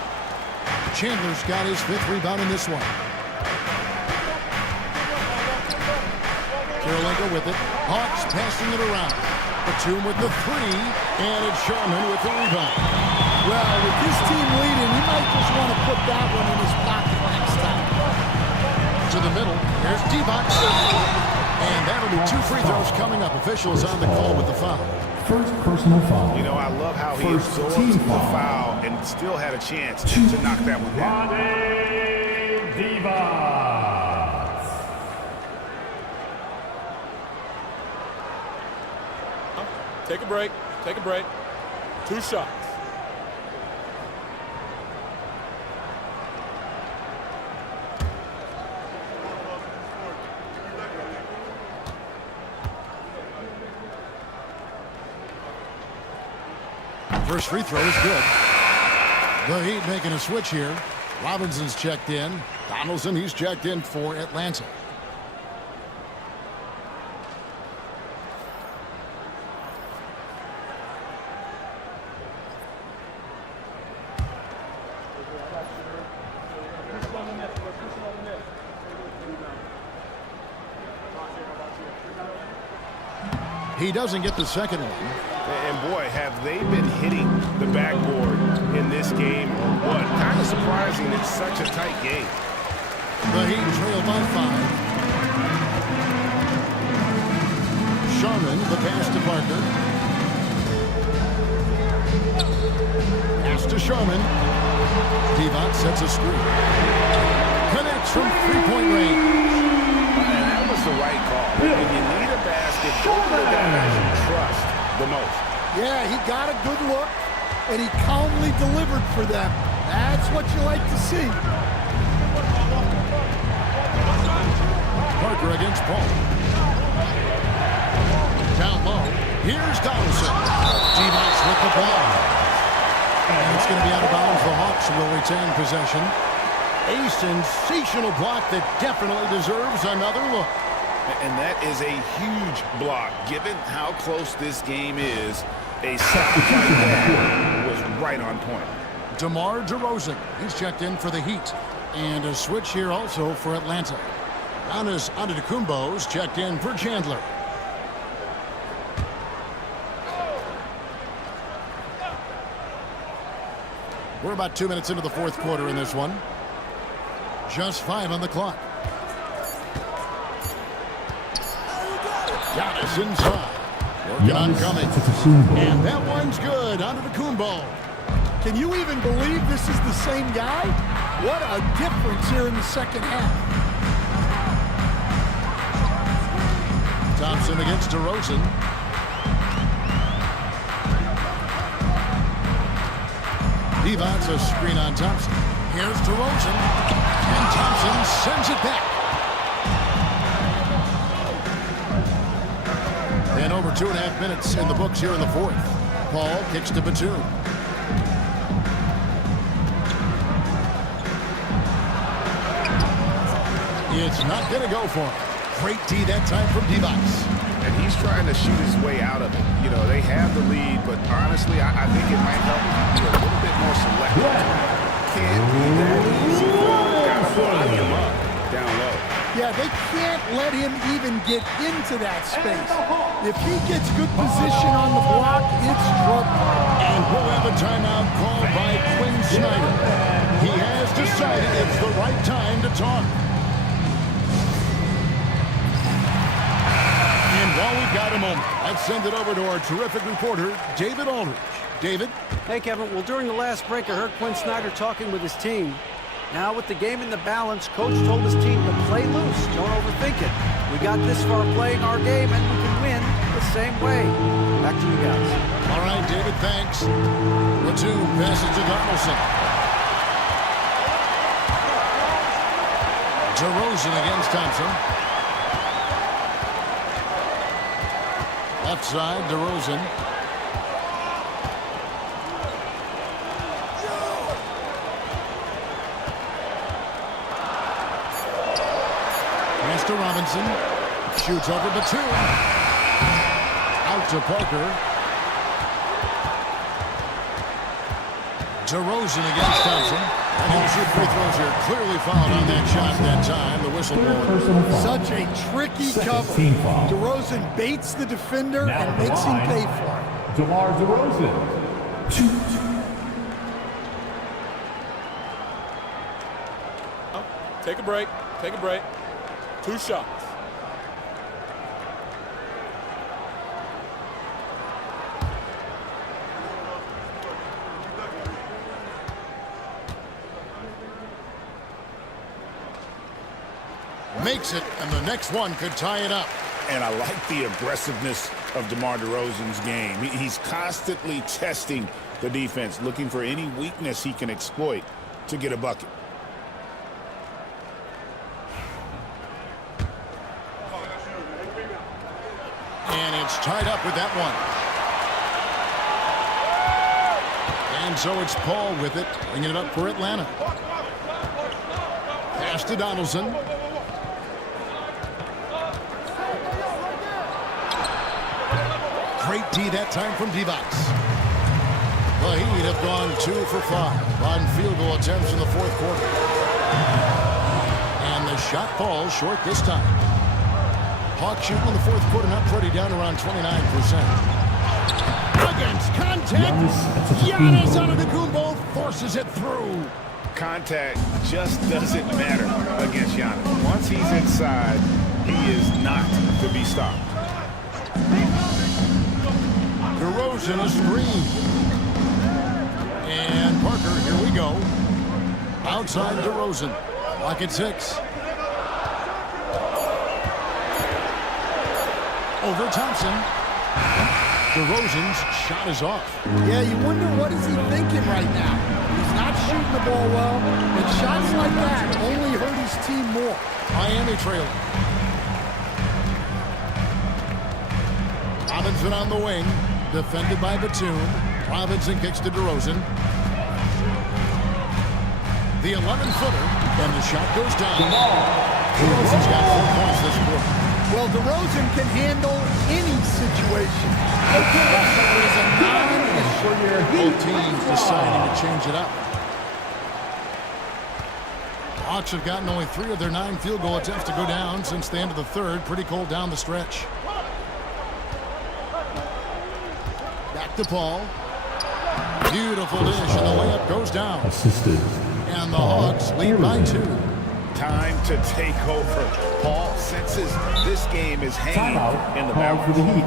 Chandler's got his 5th rebound in this one. Kirilenko with it. Hawks passing it around. Batum with the 3, and it's Sharman with the rebound. Well, with this team leading, he might just want to put that one in his pocket next time. To the middle. There's Divac. And that'll be 2 free throws coming up. Officials on the call with the foul. First personal foul. You know, I love how he absorbed the foul and still had a chance to knock that one down. Take a break. Take a break. 2 shots. First free throw is good. The Heat making a switch here. Robinson's checked in. Donaldson, he's checked in for Atlanta. He doesn't get the second one. And boy, have they been hitting the backboard in this game or what? Kind of surprising it's such a tight game. The Heat trail by 5. Sharman, the pass to Parker. Pass to Sharman. Divac sets a screen. Connects from 3-point range. And that was the right call. the most. Yeah, he got a good look, and he calmly delivered for them. That's what you like to see. Parker against Paul. Down low. Here's Donaldson. Divac with the ball. And it's going to be out of bounds. The Hawks will retain possession. A sensational block that definitely deserves another look. And that is a huge block. Given how close this game is, a stop like that was right on point. DeMar DeRozan, he's checked in for the Heat. And a switch here also for Atlanta. Giannis Antetokounmpo's checked in for Chandler. We're about 2 minutes into the fourth quarter in this one. Just 5 on the clock. Giannis inside. Working on Cummings. And that one's good. Antetokounmpo. Can you even believe this is the same guy? What a difference here in the second half. Thompson against DeRozan. Divac's a screen on Thompson. Here's DeRozan. And Thompson sends it back. And over 2.5 minutes in the books here in the fourth. Paul kicks to Batum. It's not going to go for him. Great D that time from Divac. And he's trying to shoot his way out of it. You know, they have the lead, but honestly, I think it might help if you be a little bit more selective. Can't be that easy for him. Got to body him up down low. Yeah, they can't let him even get into that space. If he gets good position on the block, it's trouble. And we'll have a timeout called by Quinn Snyder. He has decided it's the right time to talk. And while we've got a moment, let's send it over to our terrific reporter, David Aldridge. David? Hey, Kevin. Well, during the last break, I heard Quinn Snyder talking with his team. Now, with the game in the balance, Coach told his team to play loose. Don't overthink it. We got this far playing our game, and we can win the same way. Back to you guys. All right, David, thanks. Batum passes to Donaldson. DeRozan against Thompson. Left side, DeRozan. Pass to Robinson. Shoots over Batum. Out to Parker. DeRozan against Thompson. And he'll shoot free throws here. Clearly fouled on that shot that time. The whistle blows. Such a tricky cover. DeRozan baits the defender and makes him pay for it. DeMar DeRozan. Take a break. Take a break. 2 shots. Makes it, and the next one could tie it up. And I like the aggressiveness of DeMar DeRozan's game. He's constantly testing the defense, looking for any weakness he can exploit to get a bucket. And it's tied up with that one. And so it's Paul with it, bringing it up for Atlanta. Pass to Donaldson. Great D that time from Divac. The Heat have gone 2 for 5 on field goal attempts in the fourth quarter. And the shot falls short this time. Hawks shooting in the fourth quarter, not pretty, down around 29%. Against contact, Giannis Antetokounmpo forces it through. Contact just doesn't matter against Giannis. Once he's inside, he is not to be stopped. DeRozan a screen. And Parker, here we go. Outside DeRozan. Lock at 6. Over Thompson. DeRozan's shot is off. Yeah, you wonder what is he thinking right now. He's not shooting the ball well, and shots like that only hurt his team more. Miami trailing. Robinson on the wing, defended by Batum. Robinson kicks to DeRozan. The 11-footer, and the shot goes down. DeRozan's got 4 points this quarter. Well, DeRozan can handle any situation. It's a non-issue. Both teams deciding to change it up. Hawks have gotten only 3 of their 9 field goal attempts to go down since the end of the third. Pretty cold down the stretch. Back to Paul. Beautiful dish, and the layup goes down. Assisted. And the Hawks lead by 2. Time to take over. Paul senses this game is hanging in the balance. For the Heat.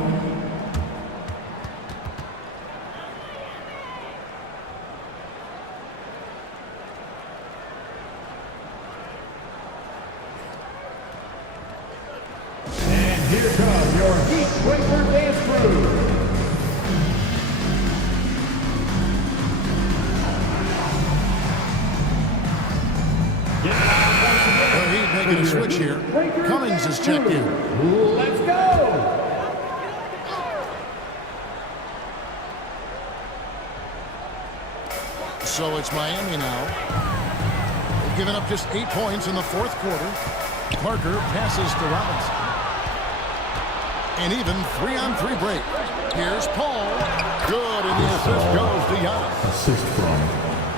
And here comes your Heat Breaker Dance Crew. The Heat making a switch here. Cummings is checked in. Let's go! So it's Miami now. They've given up just 8 points in the fourth quarter. Parker passes to Robinson. An even 3-on-3 break. Here's Paul. Good, and the assist goes to Giannis. Assist from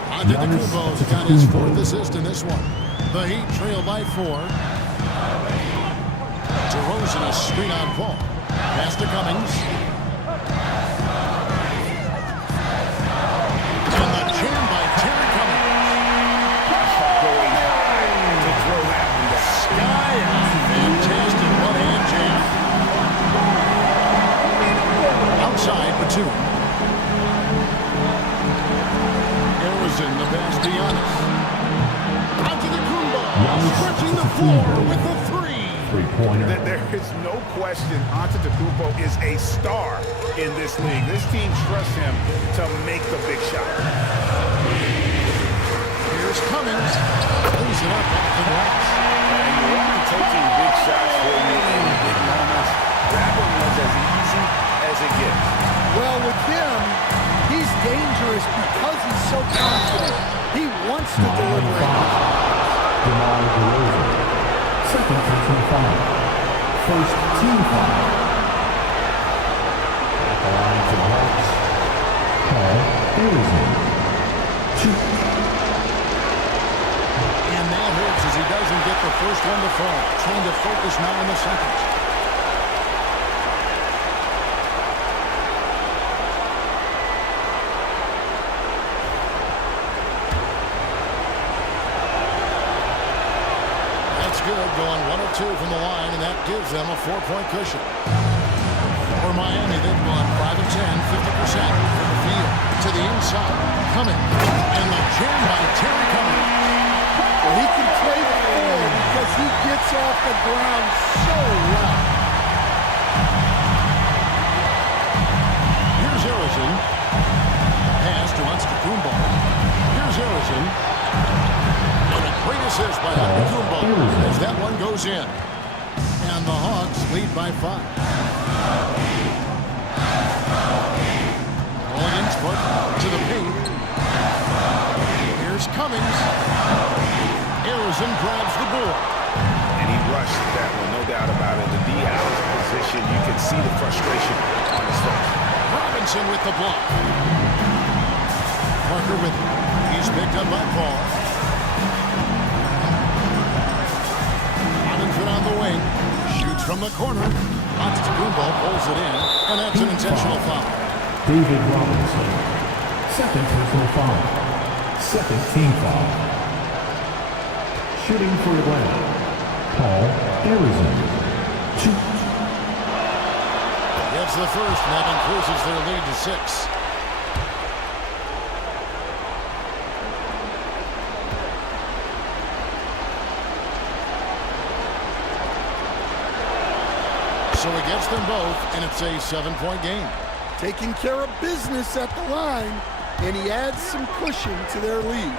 Antetokounmpo's got his 4th assist in this one. The Heat trail by 4. DeRozan a screen on Paul. Pass to Cummings. And the jam by Terry Cummings. Going high to throw that one down. Sky high. Fantastic one-hand jam. Outside Batum. Arizon the pass to Giannis. Antetokounmpo stretching the floor with the 3. Three-pointer. There is no question Antetokounmpo is a star in this league. This team trusts him to make the big shot. Here's Cummings. Lays it up off the glass. And you want him taking big shots for you in big moments. That one was as easy as it gets. Well, with him, he's dangerous because he's so confident. He wants to deliver it. DeMar DeRozan. Second personal foul. First team foul. At the line for the Hawks. Paul Arizon. 2. And that hurts as he doesn't get the first one to fall. Trying to focus now in the second. Good, going 1 of 2 from the line, and that gives them a 4-point cushion. For Miami, they've gone 5 of 10, 50% from the field to the inside. Cummings, and the jam by Terry Cummings. Well, he can play the 4 because he gets off the ground so well. Here's Arizon. Pass to Antetokounmpo. Here's Arizon. Great assist by Antetokounmpo as that one goes in. And the Hawks lead by 5. Mulligan's put to the paint. Here's Cummings. Arizon grabs the board. And he rushed that one, no doubt about it. The D out of position, you can see the frustration on his face. Robinson with the block. Parker with him. He's picked up by Paul. On the wing, shoots from the corner. Antetokounmpo pulls it in, and that's an intentional foul. David Robinson. Second personal foul. Second team foul. Shooting for Atlanta. Paul Arizon. 2. Gets the first, and that increases their lead to 6. So he gets them both, and it's a 7-point game. taking care of business at the line, and he adds some cushion to their lead.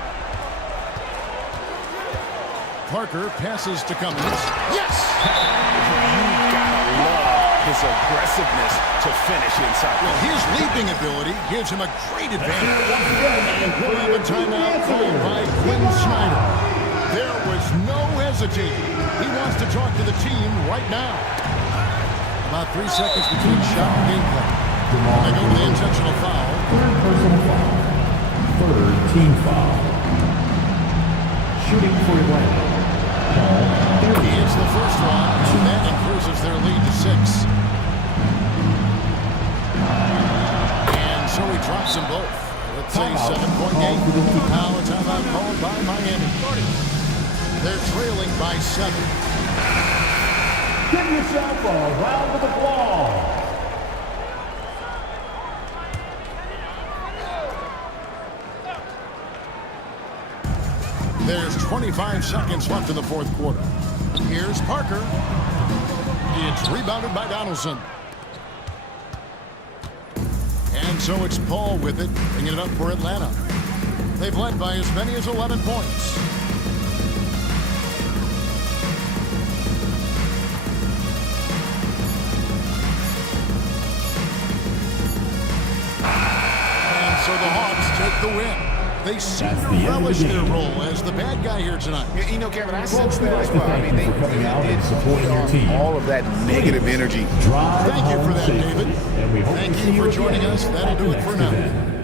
Parker passes to Cummings. Yes! You gotta love his aggressiveness to finish inside. Well, his leaping ability gives him a great advantage. We have a timeout called by Quinn Snyder. There was no hesitating. He wants to talk to the team right now. About 3 seconds between shot and gameplay. They go to the intentional foul. Third personal foul. Third team foul. Shooting for Atlanta. He hits the first one, and that increases their lead to 6. And so he drops them both. It's a 7-point game. Now a timeout called by Miami. They're trailing by 7. Give yourself a round of applause. There's 25 seconds left in the fourth quarter. Here's Parker. It's rebounded by Donaldson. And so it's Paul with it, bringing it up for Atlanta. They've led by as many as 11 points. And so the Hawks take the win. They seem to relish their role as the bad guy here tonight. You know, Kevin, I sense that as well. I mean, they really did supporting your team. All of that negative energy. Thank you for that, David. Thank you for joining us. That'll do it for now.